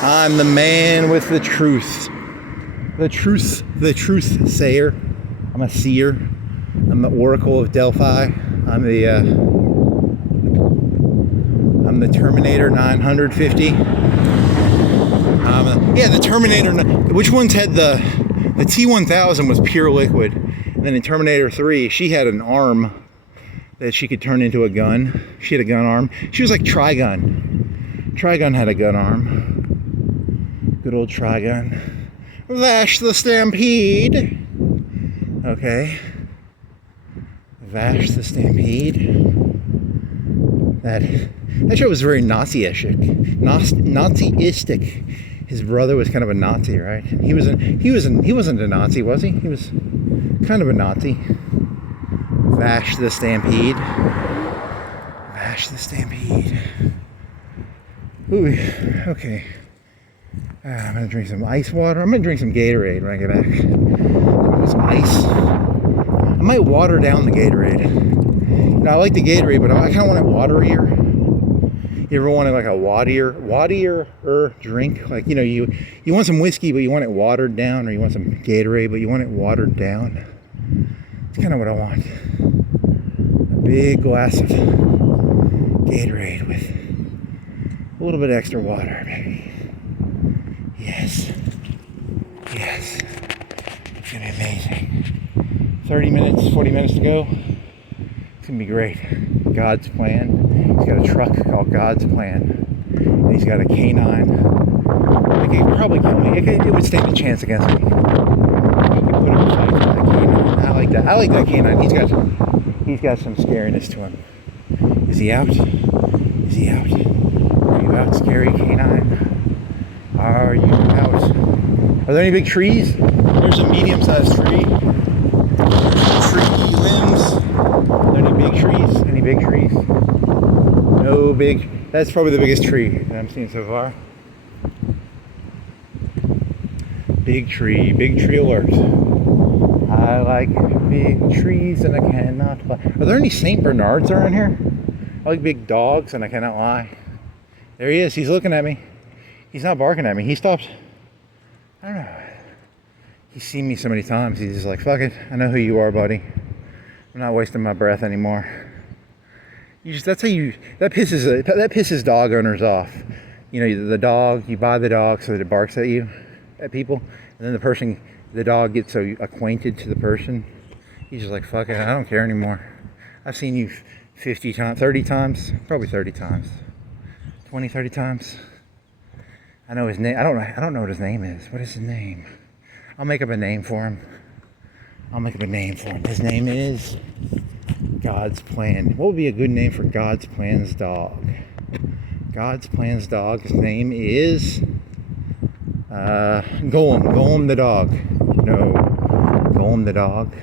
I'm the man with the truth. The truth sayer. I'm a seer. I'm the Oracle of Delphi. I'm the Terminator 950. Yeah, the Terminator. Which ones had the T1000 was pure liquid, and then in Terminator 3, she had an arm that she could turn into a gun. She had a gun arm. She was like Trigun. Trigun had a gun arm. Good old Trigun. Vash the Stampede. Okay. Vash the Stampede. That show was very Nazi-istic. Nazi-istic. His brother was kind of a Nazi, right? He wasn't a Nazi, was he? He was kind of a Nazi. Vash the Stampede. Vash the Stampede. Ooh, okay. I'm gonna drink some ice water. I'm gonna drink some Gatorade when I get back. Some ice. I might water down the Gatorade. You know, I like the Gatorade, but I kind of want it waterier. You ever wanted like a waterier drink? Like, you know, you want some whiskey, but you want it watered down, or you want some Gatorade, but you want it watered down. It's kind of what I want. A big glass of Gatorade with a little bit extra water, baby. Yes. Yes. It's gonna be amazing. 30 minutes, 40 minutes to go. It's gonna be great. God's Plan. He's got a truck called God's Plan. And he's got a canine. Like, he could probably kill me. It would stand a chance against me. He could put him in fight with that canine. I like that. I like that canine. He's got some scariness to him. Is he out? Is he out? Are you out, scary canine? Are you out? Are there any big trees? There's a medium-sized tree. Tree limbs. Are there any big trees? Any big trees? No big. That's probably the biggest tree that I'm seeing so far. Big tree alert. I like big trees and I cannot lie. Are there any St. Bernards around here? I like big dogs and I cannot lie. There he is. He's looking at me. He's not barking at me. He stopped. I don't know. He's seen me so many times. He's just like, fuck it. I know who you are, buddy. I'm not wasting my breath anymore. That pisses dog owners off. You know, the dog, you buy the dog so that it barks at you, at people, and then the dog gets so acquainted to the person. He's just like, fuck it, I don't care anymore. I've seen you 50 times, 30 times, probably 30 times, 20, 30 times. I know his name. I don't know what his name is. What is his name? I'll make up a name for him. His name is God's Plan. What would be a good name for God's Plan's dog? God's Plan's dog. His name is Golem. Golem the dog. No. Golem the dog.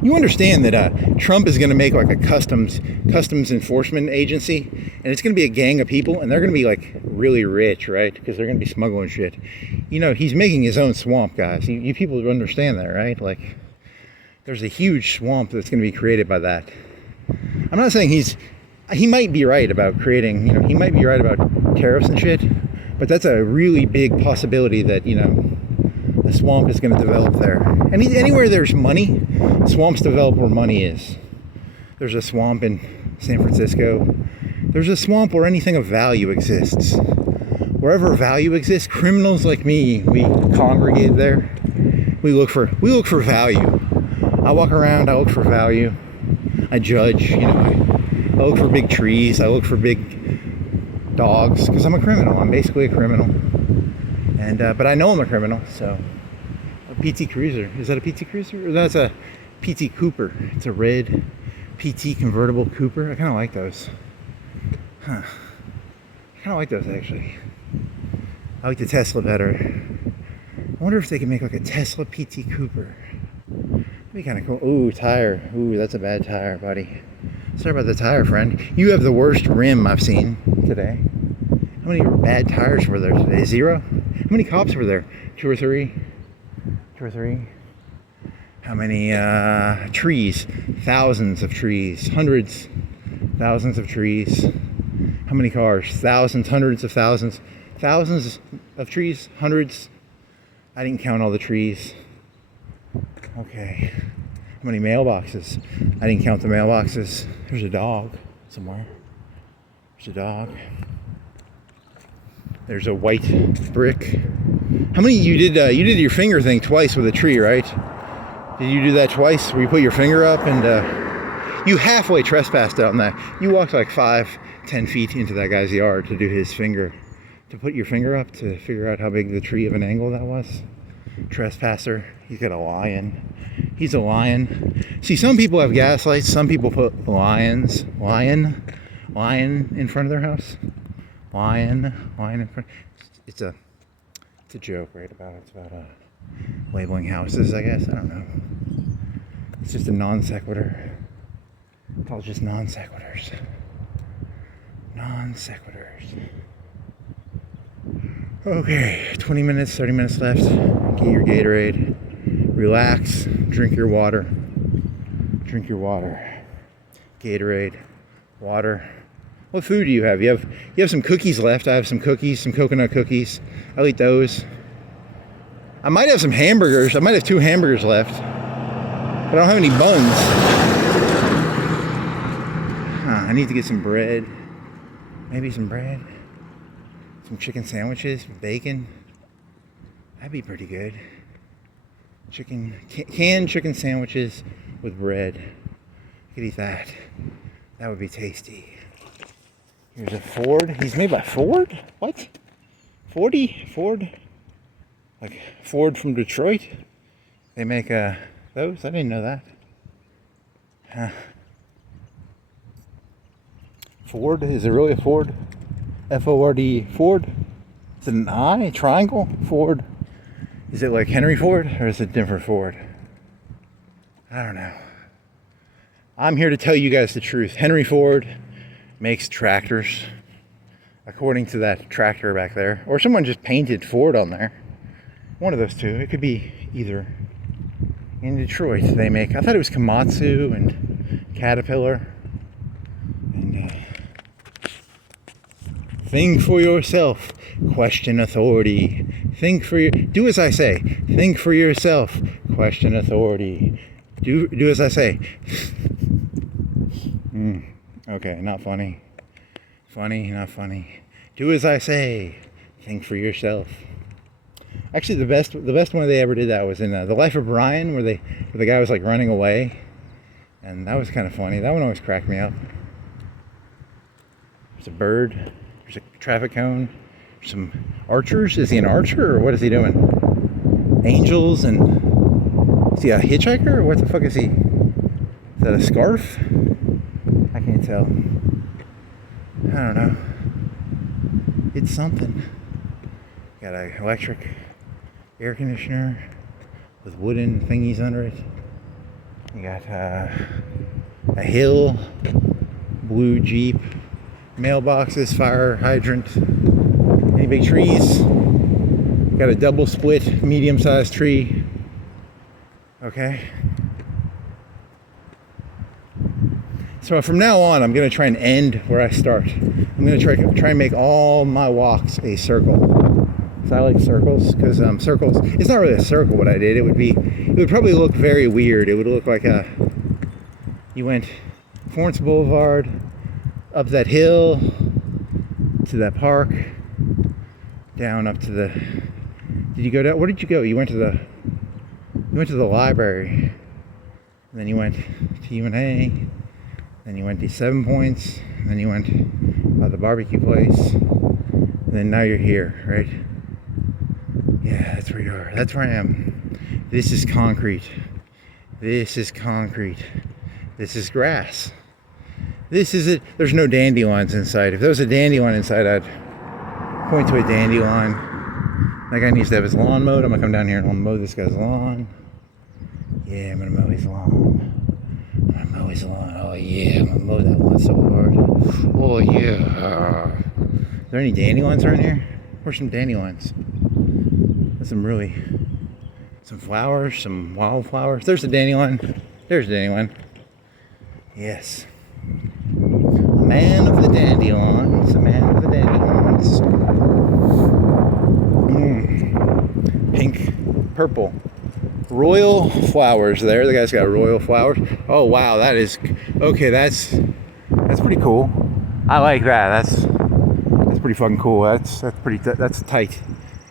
You understand that Trump is going to make like a customs enforcement agency, and it's going to be a gang of people, and they're going to be like really rich, right? Because they're going to be smuggling shit. You know, he's making his own swamp, guys. You people understand that, right? Like, there's a huge swamp that's going to be created by that. I'm not saying he might be right about creating, you know, he might be right about tariffs and shit, but that's a really big possibility that, you know, the swamp is going to develop there. And anywhere there's money, swamps develop where money is. There's a swamp in San Francisco. There's a swamp where anything of value exists. Wherever value exists, criminals like me, we congregate there. We look for value. I walk around, I look for value. I judge, you know, I look for big trees, I look for big dogs, because I'm a criminal. I'm basically a criminal. And but I know I'm a criminal, so a PT Cruiser. Is that a PT Cruiser? Or that's a PT Cooper. It's a red PT convertible Cooper. I kind of like those. Huh. I kind of like those, actually. I like the Tesla better. I wonder if they can make like a Tesla PT Cooper. Be kind of cool. Ooh, tire. Ooh, that's a bad tire, buddy. Sorry about the tire, friend. You have the worst rim I've seen today. How many bad tires were there today? 0? How many cops were there? 2 or 3? 2 or 3? How many trees? Thousands of trees. Hundreds. Thousands of trees. How many cars? Thousands, hundreds of thousands. Thousands of trees. Hundreds. I didn't count all the trees. Okay. How many mailboxes? I didn't count the mailboxes. There's a dog somewhere. There's a dog. There's a white brick. How many you did your finger thing twice with a tree, right? Did you do that twice where you put your finger up and you halfway trespassed on that? You walked like 5-10 feet into that guy's yard to do his finger. To put your finger up to figure out how big the tree of an angle that was. Trespasser. He's got a lion. He's a lion. See, some people have gas lights. Some people put lion in front of their house. Lion in front. It's a joke, right? It's about labeling houses, I guess. I don't know. It's just a non sequitur. It's all just non sequiturs. Non sequiturs. Okay, 20 minutes, 30 minutes left. Get your Gatorade. Relax. Drink your water. Drink your water. Gatorade. Water. What food do you have? You have some cookies left. I have some cookies, some coconut cookies. I'll eat those. I might have some hamburgers. I might have 2 hamburgers left. But I don't have any buns. I need to get some bread. Maybe some bread. Some chicken sandwiches, bacon. That'd be pretty good. Canned chicken sandwiches with bread. I could eat that. That would be tasty. Here's a Ford. He's made by Ford? What? Ford? Like Ford from Detroit? They make those? I didn't know that. Huh. Ford? Is it really a Ford? F-O-R-D, Ford? Is it an I? Triangle? Ford? Is it like Henry Ford? Or is it a different Ford? I don't know. I'm here to tell you guys the truth. Henry Ford makes tractors. According to that tractor back there. Or someone just painted Ford on there. One of those two. It could be either. In Detroit they make, I thought it was Komatsu and Caterpillar. And think for yourself. Question authority. Do as I say. Think for yourself. Question authority. Do as I say. Okay, not funny. Funny, not funny. Do as I say. Think for yourself. Actually, the best one they ever did that was in The Life of Brian, where the guy was like running away, and that was kind of funny. That one always cracked me up. There's a bird. There's a traffic cone. There's some archers. Is he an archer or what is he doing? Angels and is he a hitchhiker or what the fuck is he? Is that a scarf? I can't tell. I don't know. It's something. Got an electric air conditioner with wooden thingies under it. You got a hill, blue Jeep, mailboxes, fire hydrant. Any big trees? Got a double split, medium-sized tree. Okay. So from now on, I'm going to try and end where I start. I'm going to try and make all my walks a circle. So I like circles because circles. It's not really a circle. What I did, it would probably look very weird. It would look like you went Florence Boulevard, up that hill, to that park, down up to the. Did you go down? Where did you go? You went to the library, and then you went to UNA. Then you went to 7 Points, and then you went by the barbecue place, and then now you're here, right? Yeah, that's where you are. That's where I am. This is concrete. This is concrete. This is grass. This is it. There's no dandelions inside. If there was a dandelion inside, I'd point to a dandelion. That guy needs to have his lawn mowed. I'm gonna come down here and mow this guy's lawn. Yeah, I'm gonna mow his lawn. I'm gonna mow his lawn. Oh yeah, I'm gonna mow that lawn so hard. Oh yeah. Are there any dandelions around here? Where's some dandelions? There's some flowers, some wildflowers. There's a dandelion. There's a dandelion. Yes. A man of the dandelions. A man of the dandelions. Pink, purple. Royal flowers there. The guy's got royal flowers. Oh wow, that is okay. That's pretty cool. I like that. That's pretty fucking cool. That's tight.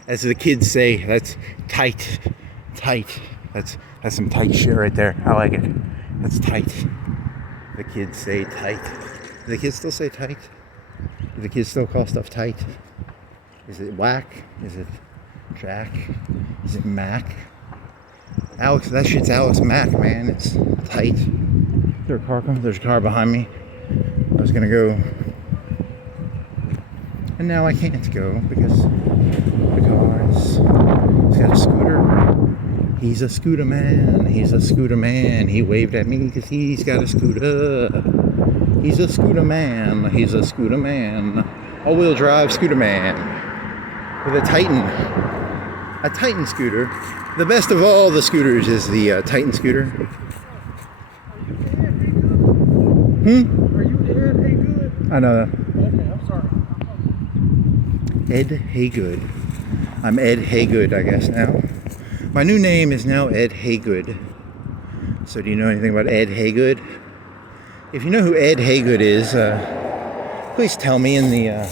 As the kids say, that's tight. That's some tight shit right there. I like it. That's tight. The kids say tight. Do the kids still say tight? Do the kids still call stuff tight? Is it whack? Is it Jack? Is it Mac? Alex, that shit's Alex Mack, man. It's tight. Is there a car coming? There's a car behind me. I was gonna go, and now I can't go because the car's. He's got a scooter. He's a scooter man. He's a scooter man. He waved at me because he's got a scooter. He's a scooter man. He's a scooter man. All-wheel drive scooter man with a Titan scooter. The best of all the scooters is the Titan scooter. Are you Ed Haygood? I know that. Okay, I'm sorry. Ed Haygood. I'm Ed Haygood, I guess, now. My new name is now Ed Haygood. So do you know anything about Ed Haygood? If you know who Ed Haygood is, please tell me in the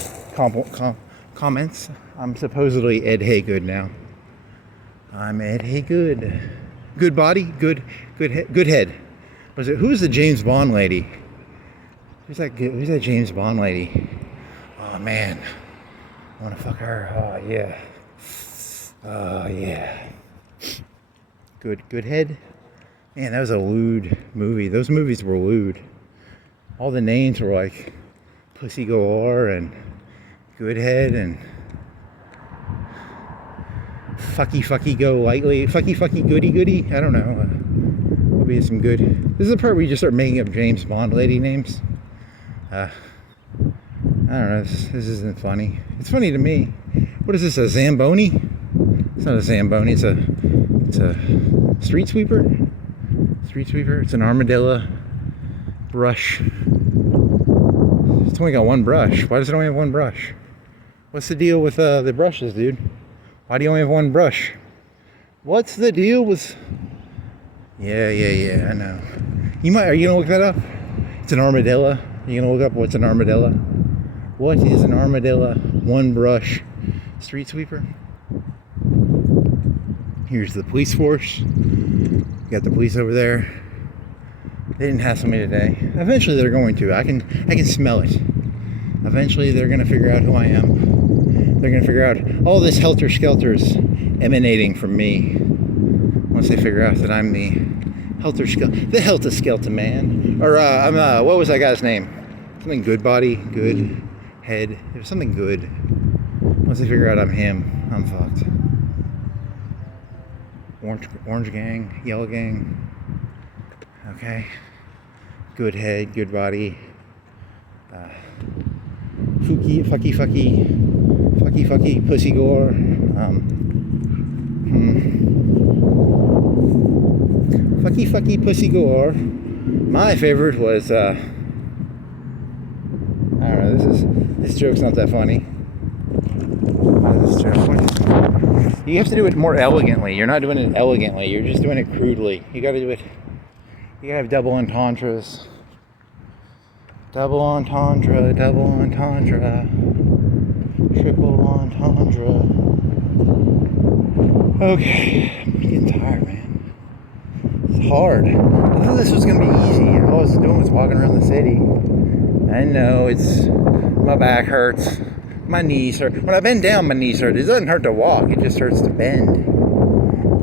comments. I'm supposedly Ed Haygood now. I'm Ed Haygood. Good body, good head. Who's the James Bond lady? Who's that James Bond lady? Oh man, I want to fuck her. Oh yeah. Oh yeah. Good head. Man, that was a lewd movie. Those movies were lewd. All the names were like Pussy Galore and Good Head and Fucky Go Lightly. Fucky Goody. I don't know. Will be some good. This is the part where you just start making up James Bond lady names. I don't know. This isn't funny. It's funny to me. What is this? A Zamboni? It's not a Zamboni. It's a street sweeper. It's an armadillo brush. It's only got one brush. Why does it only have one brush? What's the deal with the brushes, dude? Why do you only have one brush? What's the deal with? Yeah. I know. Are you gonna look that up? It's an armadillo. Are you gonna look up what's an armadillo? What is an armadillo? One brush street sweeper. Here's the police force. Got the police over there. They didn't hassle me today. Eventually they're going to. I can smell it. Eventually they're gonna figure out who I am. They're gonna figure out all this helter skelter is emanating from me. Once they figure out that I'm the helter skelter man. Or what was that guy's name? Something good body, good head. It was something good. Once they figure out I'm him, I'm fucked. Orange gang, yellow gang. Okay. Good head, good body. Fucky, pussy gore. Fucky, pussy gore. My favorite was, I don't know, this joke's not that funny. This joke. You have to do it more elegantly. You're not doing it elegantly. You're just doing it crudely. You gotta do it. You gotta have double entendres. Double entendre. Triple entendre. Okay. I'm getting tired, man. It's hard. I thought this was gonna be easy. All I was doing was walking around the city. I know my back hurts. My knees hurt. When I bend down, my knees hurt. It doesn't hurt to walk. It just hurts to bend.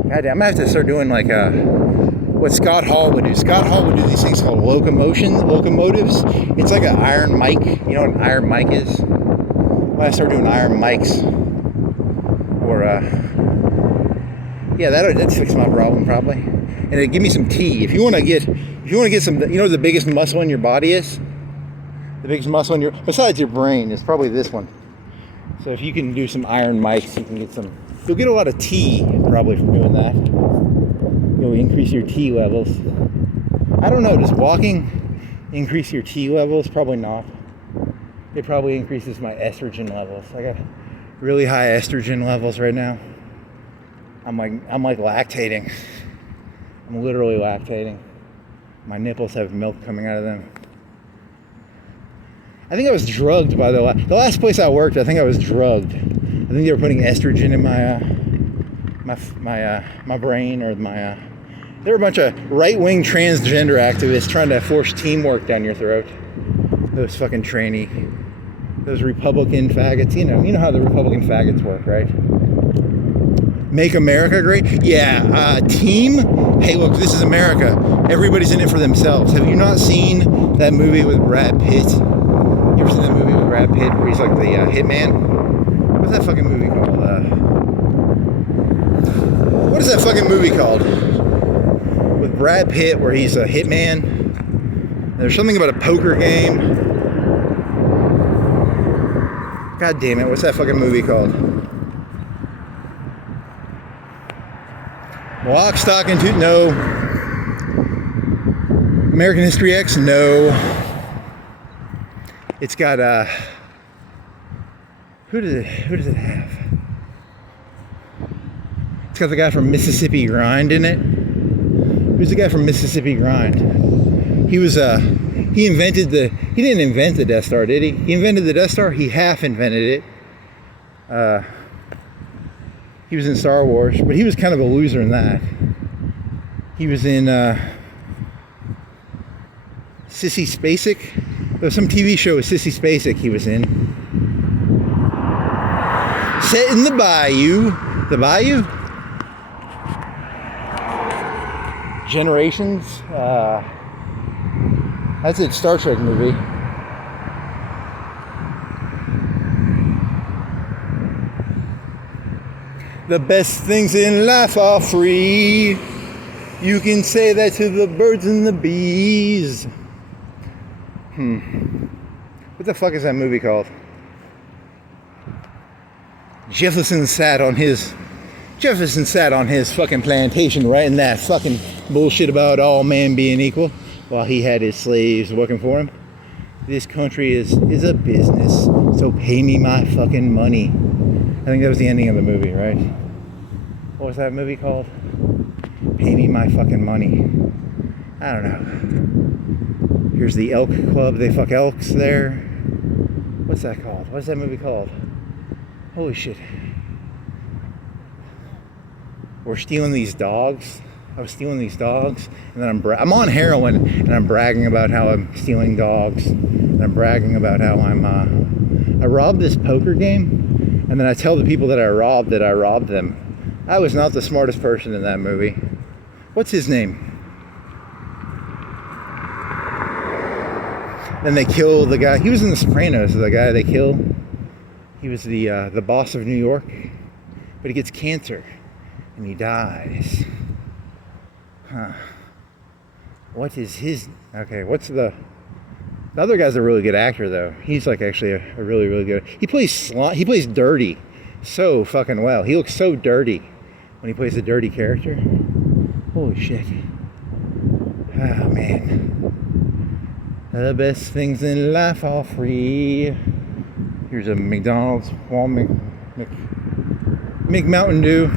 God, I'm gonna have to start doing like what Scott Hall would do. Scott Hall would do these things called locomotives. It's like an iron mic. You know what an iron mic is? When I start doing iron mics, or yeah, that'd fix my problem probably. and it'd give me some tea. If you want to get some, you know, the biggest muscle in your body is. The biggest muscle in your, besides your brain, is probably this one. So if you can do some iron mics, you can get some. You'll get a lot of tea probably from doing that. You'll increase your tea levels. I don't know. Does walking increase your tea levels? Probably not. It probably increases my estrogen levels. I got really high estrogen levels right now. I'm like lactating. I'm literally lactating. My nipples have milk coming out of them. I think I was drugged by the last place I worked. I think I was drugged. I think they were putting estrogen in my brain, or my. There were a bunch of right-wing transgender activists trying to force teamwork down your throat. Those fucking those Republican faggots. You know how the Republican faggots work, right? Make America great? Yeah. Team? Hey, look, this is America. Everybody's in it for themselves. Have you not seen that movie with Brad Pitt? You ever seen that movie with Brad Pitt where he's like the hitman? What's that fucking movie called? What is that fucking movie called? With Brad Pitt where he's a hitman. There's something about a poker game. God damn it, what's that fucking movie called? Lock, Stock, and Two? No. American History X? No. It's got who does it have? It's got the guy from Mississippi Grind in it. Who's the guy from Mississippi Grind? He didn't invent the Death Star, did he? He invented the Death Star? He half invented it. He was in Star Wars, but he was kind of a loser in that. He was in Sissy Spacek. There was some TV show with Sissy Spacek he was in. Set in the Bayou. The Bayou? Generations. That's a Star Trek movie. The best things in life are free. You can say that to the birds and the bees. What the fuck is that movie called? Jefferson sat on his fucking plantation writing that fucking bullshit about all men being equal while he had his slaves working for him. This country is a business, so pay me my fucking money. I think that was the ending of the movie, right? What was that movie called? Pay me my fucking money. I don't know. Here's the elk club. They fuck elks there. What's that called? What's that movie called? Holy shit. We're stealing these dogs. I was stealing these dogs, and then I'm on heroin, and I'm bragging about how I'm stealing dogs, and I'm bragging about how I robbed this poker game, and then I tell the people that I robbed them. I was not the smartest person in that movie. What's his name? Then they kill the guy. He was in The Sopranos. The guy they kill. He was the boss of New York, but he gets cancer, and he dies. Huh. What is his... Okay, what's the other guy's a really good actor, though. He's like actually a really, really good... He plays dirty so fucking well. He looks so dirty when he plays a dirty character. Holy shit. Oh, man. The best things in life are free. Here's a McDonald's. Mountain Dew.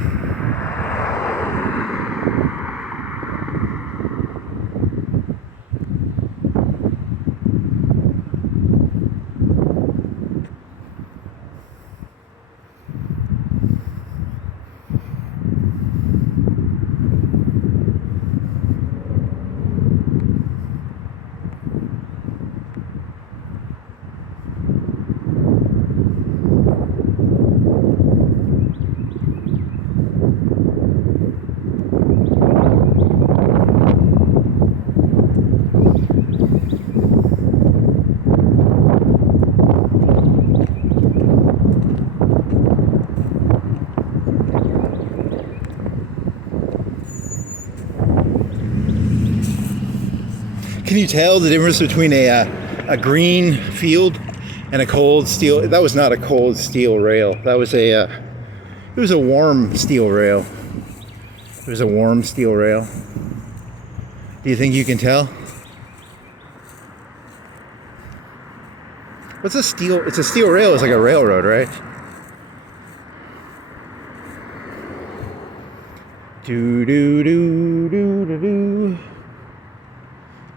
you tell the difference between a green field and a cold steel? That was not a cold steel rail. That was it was a warm steel rail. It was a warm steel rail. Do you think you can tell? What's a steel? It's a steel rail. It's like a railroad, right? Do do do do do do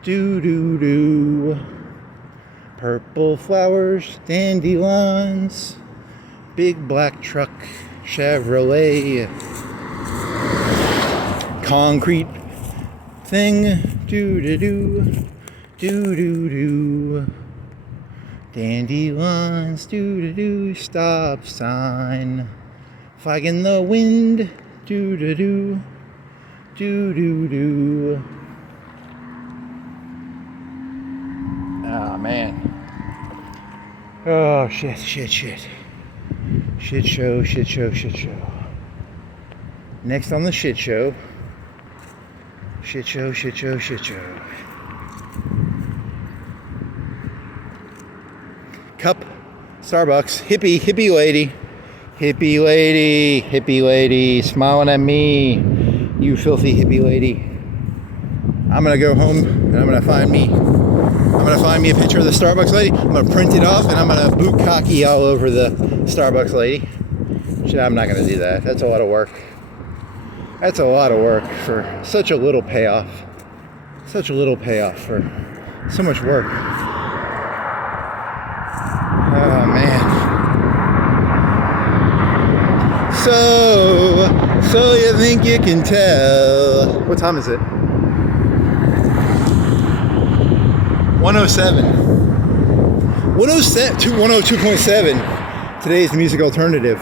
do do do. Purple flowers, dandelions, big black truck, Chevrolet, concrete thing, do do do do do do. Dandelions, do do do, stop sign, flag in the wind, do do do do do do. Oh man. Oh shit. Shit show. Next on the shit show. Shit show. Cup, Starbucks, hippie lady, smiling at me, you filthy hippie lady. I'm gonna go home and I'm gonna find me a picture of the Starbucks lady. I'm gonna print it off and I'm gonna bukkake all over the Starbucks lady. Shit, I'm not gonna do that. That's a lot of work. That's a lot of work for such a little payoff. Such a little payoff for so much work. Oh man. So you think you can tell? What time is it? 107. 102.7. Today's music alternative.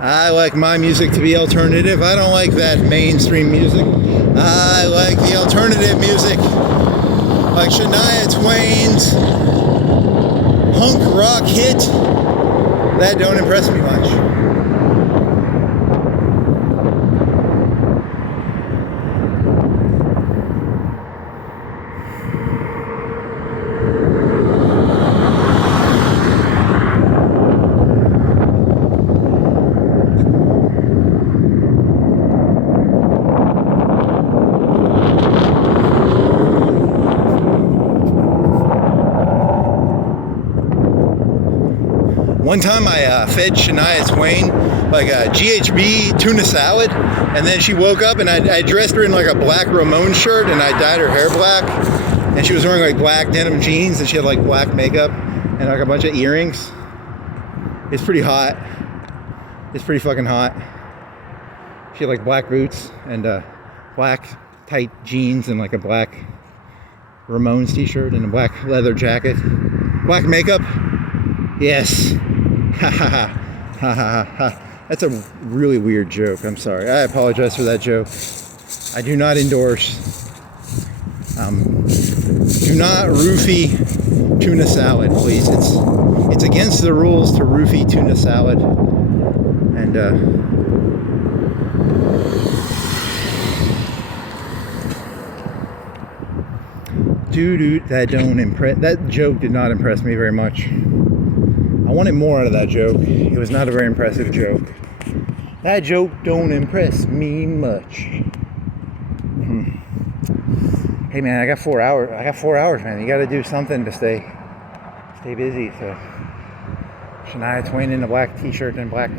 I like my music to be alternative. I don't like that mainstream music. I like the alternative music. Like Shania Twain's punk rock hit. That don't impress me much. One time I fed Shania Twain like a GHB tuna salad, and then she woke up and I dressed her in like a black Ramones shirt and I dyed her hair black, and she was wearing like black denim jeans and she had like black makeup and like a bunch of earrings. It's pretty hot. It's pretty fucking hot. She had like black boots and black tight jeans and like a black Ramones t-shirt and a black leather jacket. Black makeup. Yes. Ha ha ha ha ha ha. That's a really weird joke. I'm sorry. I apologize for that joke. I do not endorse. Do not roofie tuna salad, please. It's against the rules to roofie tuna salad. And that joke did not impress me very much. I wanted more out of that joke. It was not a very impressive joke. That joke don't impress me much. Hey man, I got 4 hours. Man. You got to do something to stay busy. So, Shania Twain in a black t-shirt and black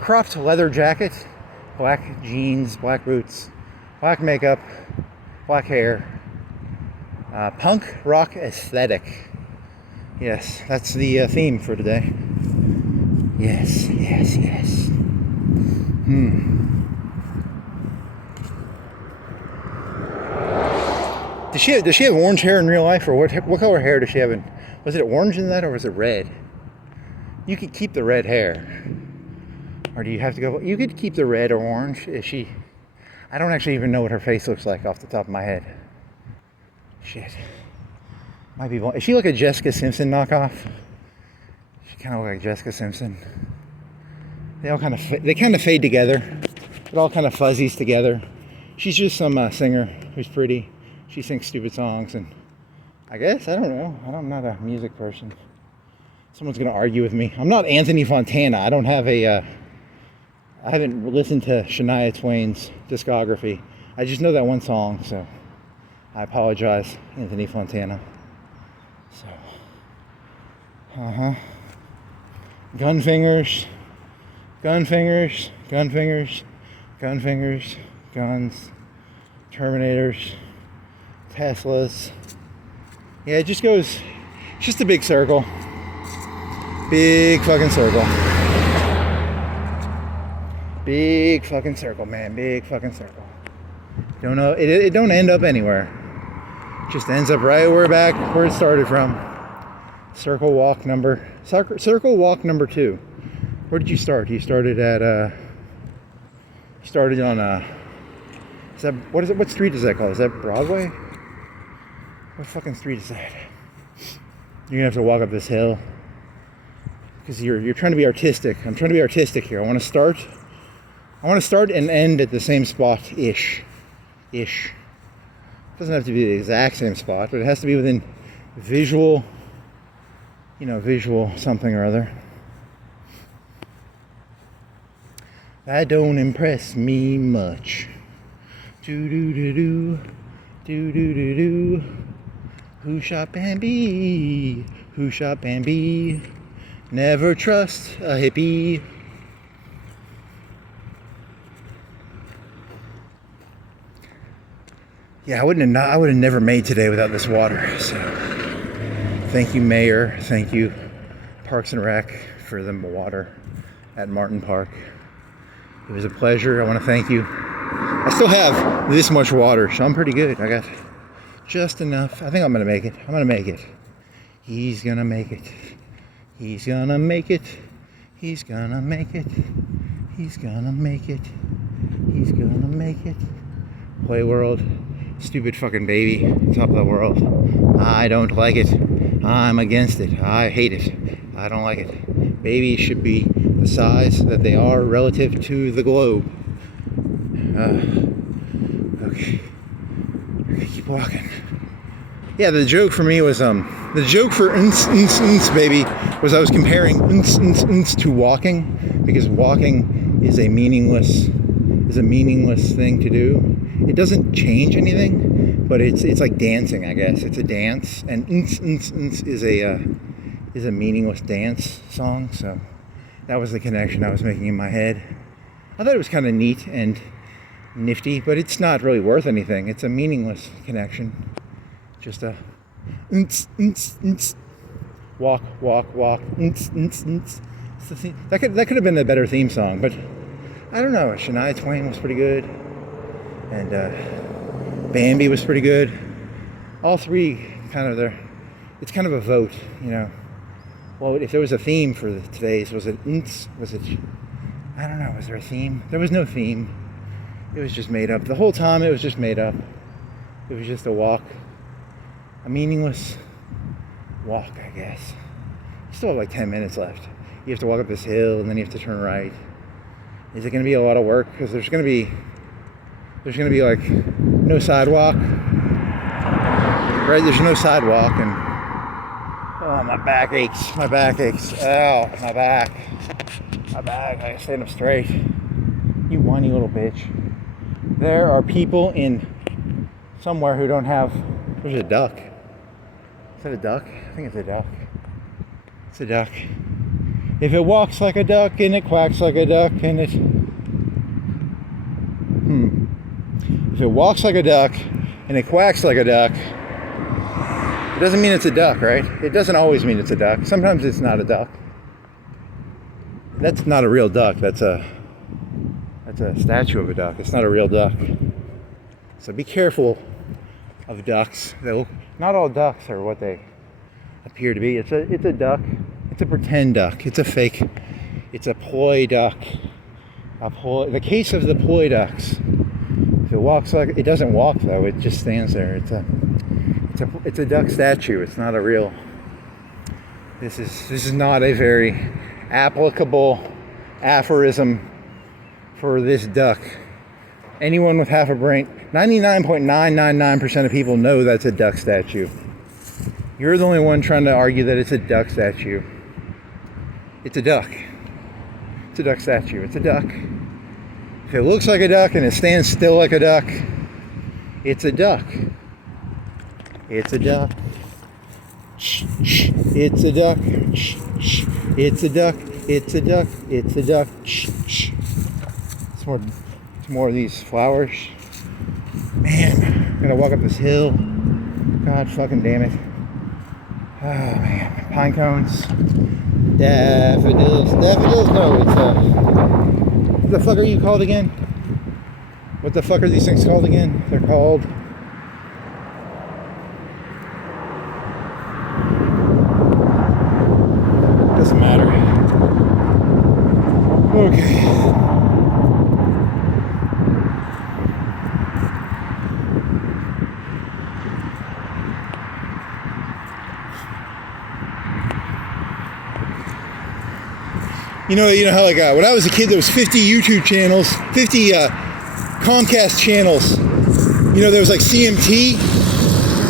cropped leather jacket, black jeans, black boots, black makeup, black hair, punk rock aesthetic. Yes, that's the theme for today. Yes. Does she have orange hair in real life, or what color hair does she have? Was it orange in that, or was it red? You could keep the red hair, or do you have to go? You could keep the red or orange. I don't actually even know what her face looks like off the top of my head. Shit. Might be. Is she like a Jessica Simpson knockoff? She kind of looks like Jessica Simpson. They kind of fade together. It all kind of fuzzies together. She's just some singer. who's pretty. She sings stupid songs, and I guess, I don't know. I'm not a music person. Someone's gonna argue with me. I'm not Anthony Fontana. I don't have I haven't listened to Shania Twain's discography. I just know that one song, so I apologize, Anthony Fontana. So, Gunfingers, gunfingers, gunfingers, gunfingers, guns, Terminators, Teslas. Yeah, it just goes, it's just a big circle. Big fucking circle. Big fucking circle, man. Big fucking circle. Don't know, it don't end up anywhere. It just ends up right where it started from. Circle walk number 2. Where did you start? You started at started on is that, what street is that called? Is that Broadway? What fucking street is that? You're gonna have to walk up this hill because you're trying to be artistic. I'm trying to be artistic here. I want to start and end at the same spot ish. It doesn't have to be the exact same spot, but it has to be within visual, visual something or other. That don't impress me much. Do do do do, do do do do. Who shot Bambi? Who shot Bambi? Never trust a hippie. Yeah, I would have never made today without this water. So, thank you, Mayor. Thank you, Parks and Rec, for the water at Martin Park. It was a pleasure. I want to thank you. I still have this much water, so I'm pretty good. I got just enough. I think I'm gonna make it. I'm gonna make it. He's gonna make it. He's gonna make it. He's gonna make it. He's gonna make it. He's gonna make it. Play world. Stupid fucking baby. Top of the world. I don't like it. I'm against it. I hate it. I don't like it. Babies should be the size that they are relative to the globe. Okay. Keep walking. Yeah, the joke for me was the joke for baby was I was comparing to walking, because walking is a meaningless thing to do. It doesn't change anything, but it's like dancing, I guess. It's a dance, and is a meaningless dance song. So that was the connection I was making in my head. I thought it was kind of neat and nifty, but it's not really worth anything. It's a meaningless connection. Just a walk. That could have been a better theme song, but I don't know. Shania Twain was pretty good, and Bambi was pretty good. All three kind of there. It's kind of a vote, Well, if there was a theme for today's, was it? I don't know. Was there a theme? There was no theme. It was just made up. The whole time it was just made up. It was just a walk. A meaningless walk, I guess. You still have like 10 minutes left. You have to walk up this hill and then you have to turn right. Is it going to be a lot of work? Because there's going to be like no sidewalk. Right? There's no sidewalk, and oh, my back aches. Ow, my back. I gotta stand up straight. You whiny little bitch. There are people in somewhere who don't have. There's a duck. Is that a duck? I think it's a duck. It's a duck. If it walks like a duck and it quacks like a duck and it. If it walks like a duck and it quacks like a duck, it doesn't mean it's a duck, right? It doesn't always mean it's a duck. Sometimes it's not a duck. That's not a real duck. That's a statue of a duck. It's not a real duck. So be careful of ducks. Not all ducks are what they appear to be. It's a duck. It's a pretend duck. It's a fake. It's a ploy duck. The case of the ploy ducks. If it walks like it doesn't walk though, it just stands there. It's a duck statue. It's not a real. This is not a very applicable aphorism for this duck Anyone with half a brain, 99.999% of people know that's a duck statue. You're the only one trying to argue that it's a duck statue. It's a duck. It's a duck statue. It's a duck. If it looks like a duck and it stands still like a duck, it's a duck. It's a duck. It's a duck. It's a duck. It's a duck. It's a duck. Some more of these flowers. Man, I'm gonna walk up this hill. God fucking damn it. Oh man, pine cones, daffodils. Daffodils? No, it's what the fuck are you called again? What the fuck are these things called again? They're called. Doesn't matter. Okay. You know how like when I was a kid there was 50 YouTube channels, 50 Comcast channels. You know there was like CMT.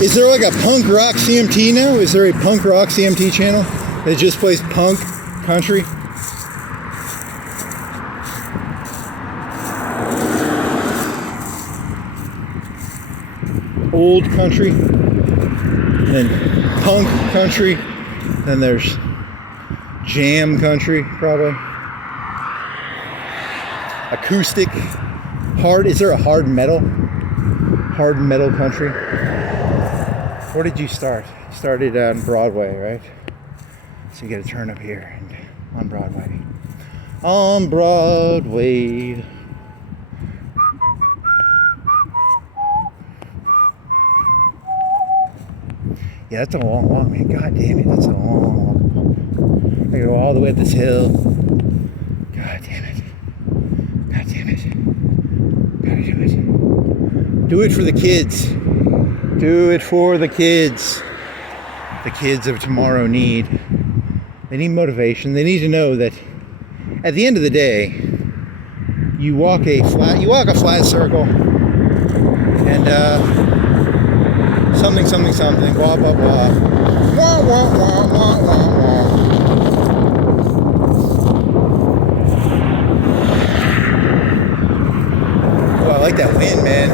Is there like a punk rock CMT now? Is there a punk rock CMT channel that just plays punk country? Old country, then punk country, then there's jam country, probably. Acoustic, hard. Is there a hard metal? Hard metal country. Where did you start? You started on Broadway, right? So you got to turn up here and on Broadway. On Broadway. Yeah, that's a long walk, man. God damn it, that's a long walk. I gotta go all the way up this hill. God damn it. God damn it. Gotta do it. Do it for the kids. Do it for the kids. The kids of tomorrow need. They need motivation. They need to know that at the end of the day, you walk a flat circle, and something, blah, blah, blah. Wah, wah, wah, wah, wah, wah. Oh, I like that wind, man.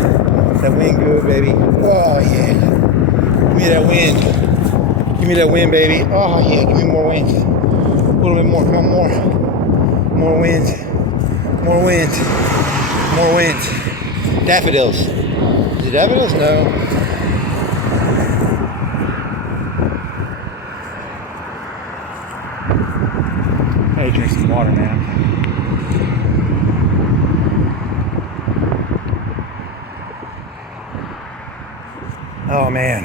That wind good, baby. Oh, yeah. Give me that wind. Give me that wind, baby. Oh, yeah, give me more wind. A little bit more, come on, more. More wind. More wind. More wind. Daffodils. Is it daffodils? No. Hey, drink some water, man. Oh, man.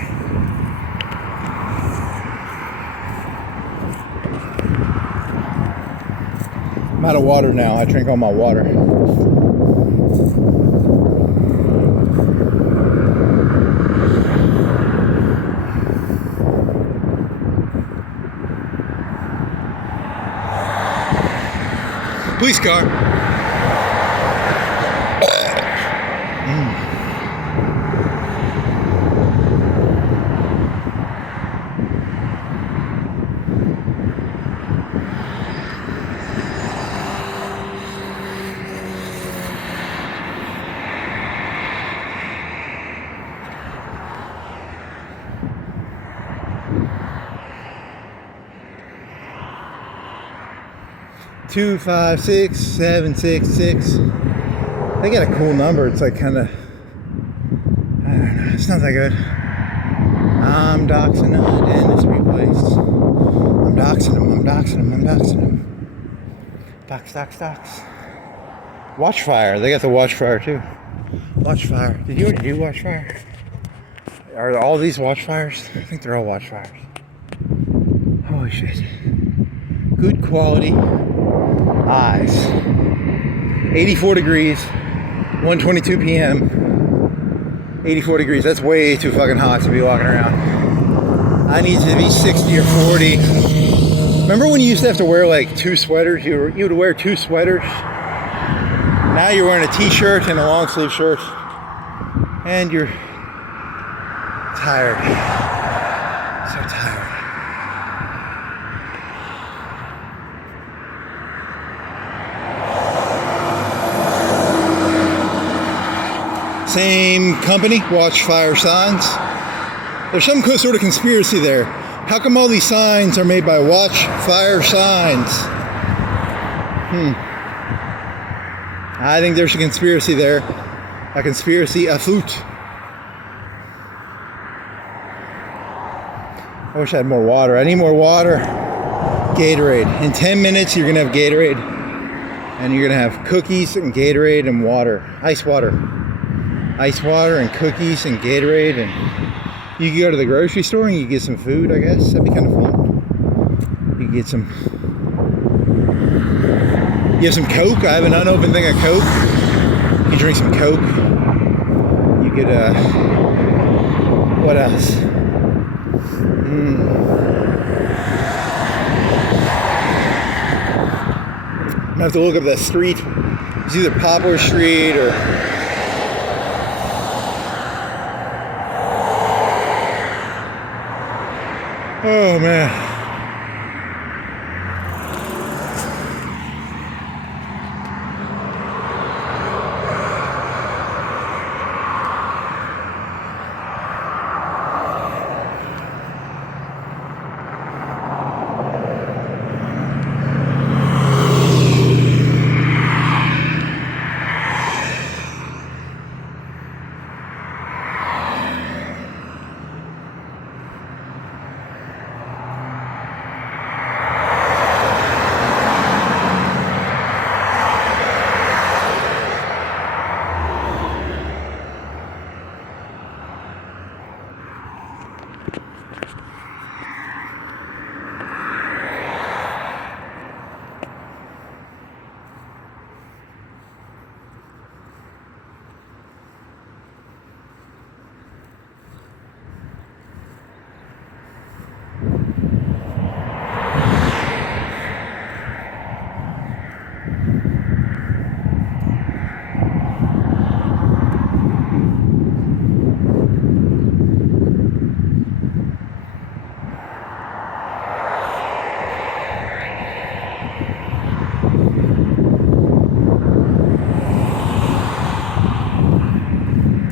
I'm out of water now. I drank all my water. Police car. Mm. 256766. They got a cool number. It's like kind of, I don't know. It's not that good. I'm doxing a dentistry place. I'm doxing them. Dox. Watchfire. They got the Watchfire too. Watchfire. Did you already do Watchfire? Are all these Watchfires? I think they're all Watchfires. Holy shit. Good quality eyes. 84 degrees. 1:22 p.m. 84 degrees. That's way too fucking hot to be walking around. I need to be 60 or 40. Remember when you used to have to wear like two sweaters? You would wear two sweaters Now you're wearing a t-shirt and a long sleeve shirt, and you're tired. So tired. Same company, watch fire signs. There's some sort of conspiracy there. How come all these signs are made by watch fire signs? I think there's a conspiracy there. A conspiracy afoot. I wish I had more water. I need more water. Gatorade. In 10 minutes, you're going to have Gatorade. And you're going to have cookies and Gatorade and water. Ice water. Ice water and cookies and Gatorade. And you can go to the grocery store and you get some food, I guess. That'd be kind of fun. You get some... You have some Coke. I have an unopened thing of Coke. You drink some Coke. You get what else? I have to look up that street. It's either Poplar Street or... Oh man.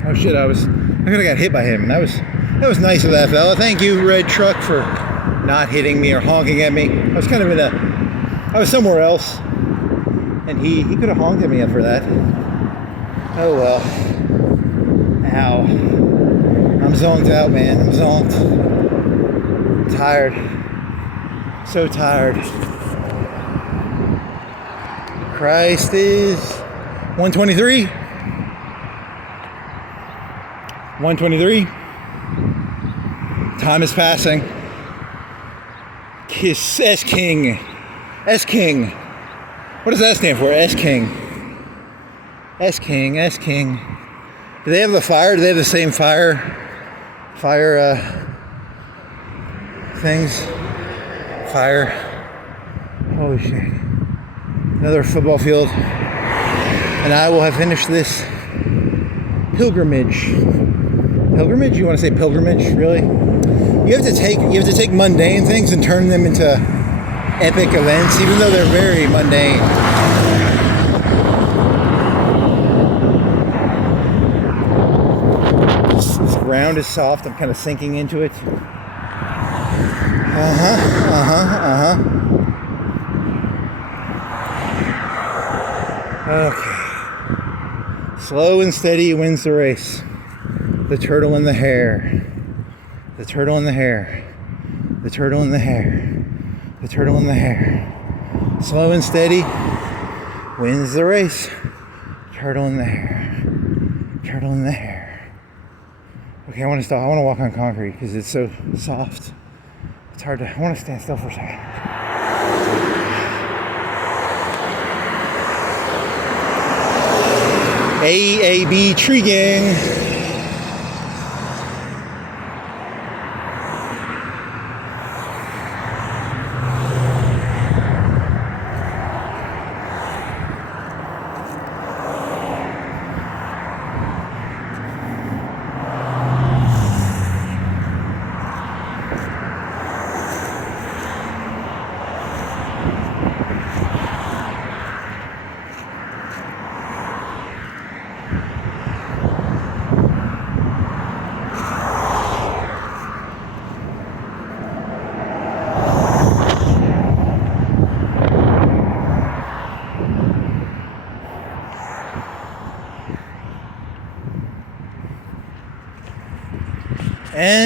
Oh shit, I could have got hit by him. That was nice of that fella. Thank you, red truck, for not hitting me or honking at me. I was kind of I was somewhere else. And he could have honked at me for that. Oh well. Ow. I'm zoned out, man. I'm zoned. I'm tired. So tired. Christ is 123. 123. Time is passing. Kiss S King. S King. What does that stand for? S King. S King. S King. Do they have the fire? Do they have the same fire things? Fire. Holy shit. Another football field. And I will have finished this pilgrimage. Pilgrimage? You want to say pilgrimage? Really? You have to take mundane things and turn them into epic events, even though they're very mundane. This ground is soft. I'm kind of sinking into it. Okay. Slow and steady wins the race. The turtle and the hare. The turtle and the hare. The turtle and the hare. The turtle and the hare. Slow and steady wins the race. Turtle and the hare. Turtle and the hare. Okay, I want to stop. I want to walk on concrete because it's so soft. It's hard to... I want to stand still for a second. AAB Tree Gang.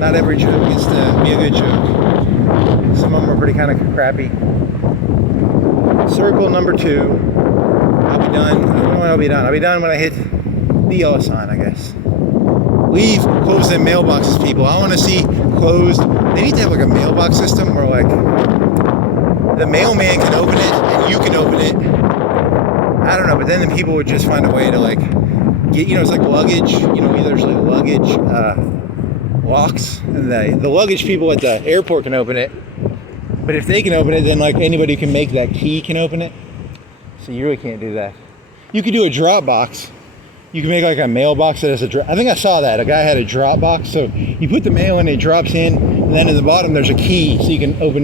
Not every joke gets to be a good joke. Some of them are pretty kind of crappy. Circle number 2. I'll be done. I don't know when I'll be done. I'll be done when I hit the yellow sign, I guess. Leave closed in mailboxes, people. I want to see closed. They need to have like a mailbox system where like the mailman can open it and you can open it. I don't know, but then the people would just find a way to like get, you know, it's like luggage. You know, there's like luggage locks, and the luggage people at the airport can open it. But if they can open it, then like anybody who can make that key can open it. So you really can't do that. You could do a drop box. You can make like a mailbox that has a drop. I think I saw that. A guy had a drop box. So you put the mail in, it drops in, and then at the bottom there's a key so you can open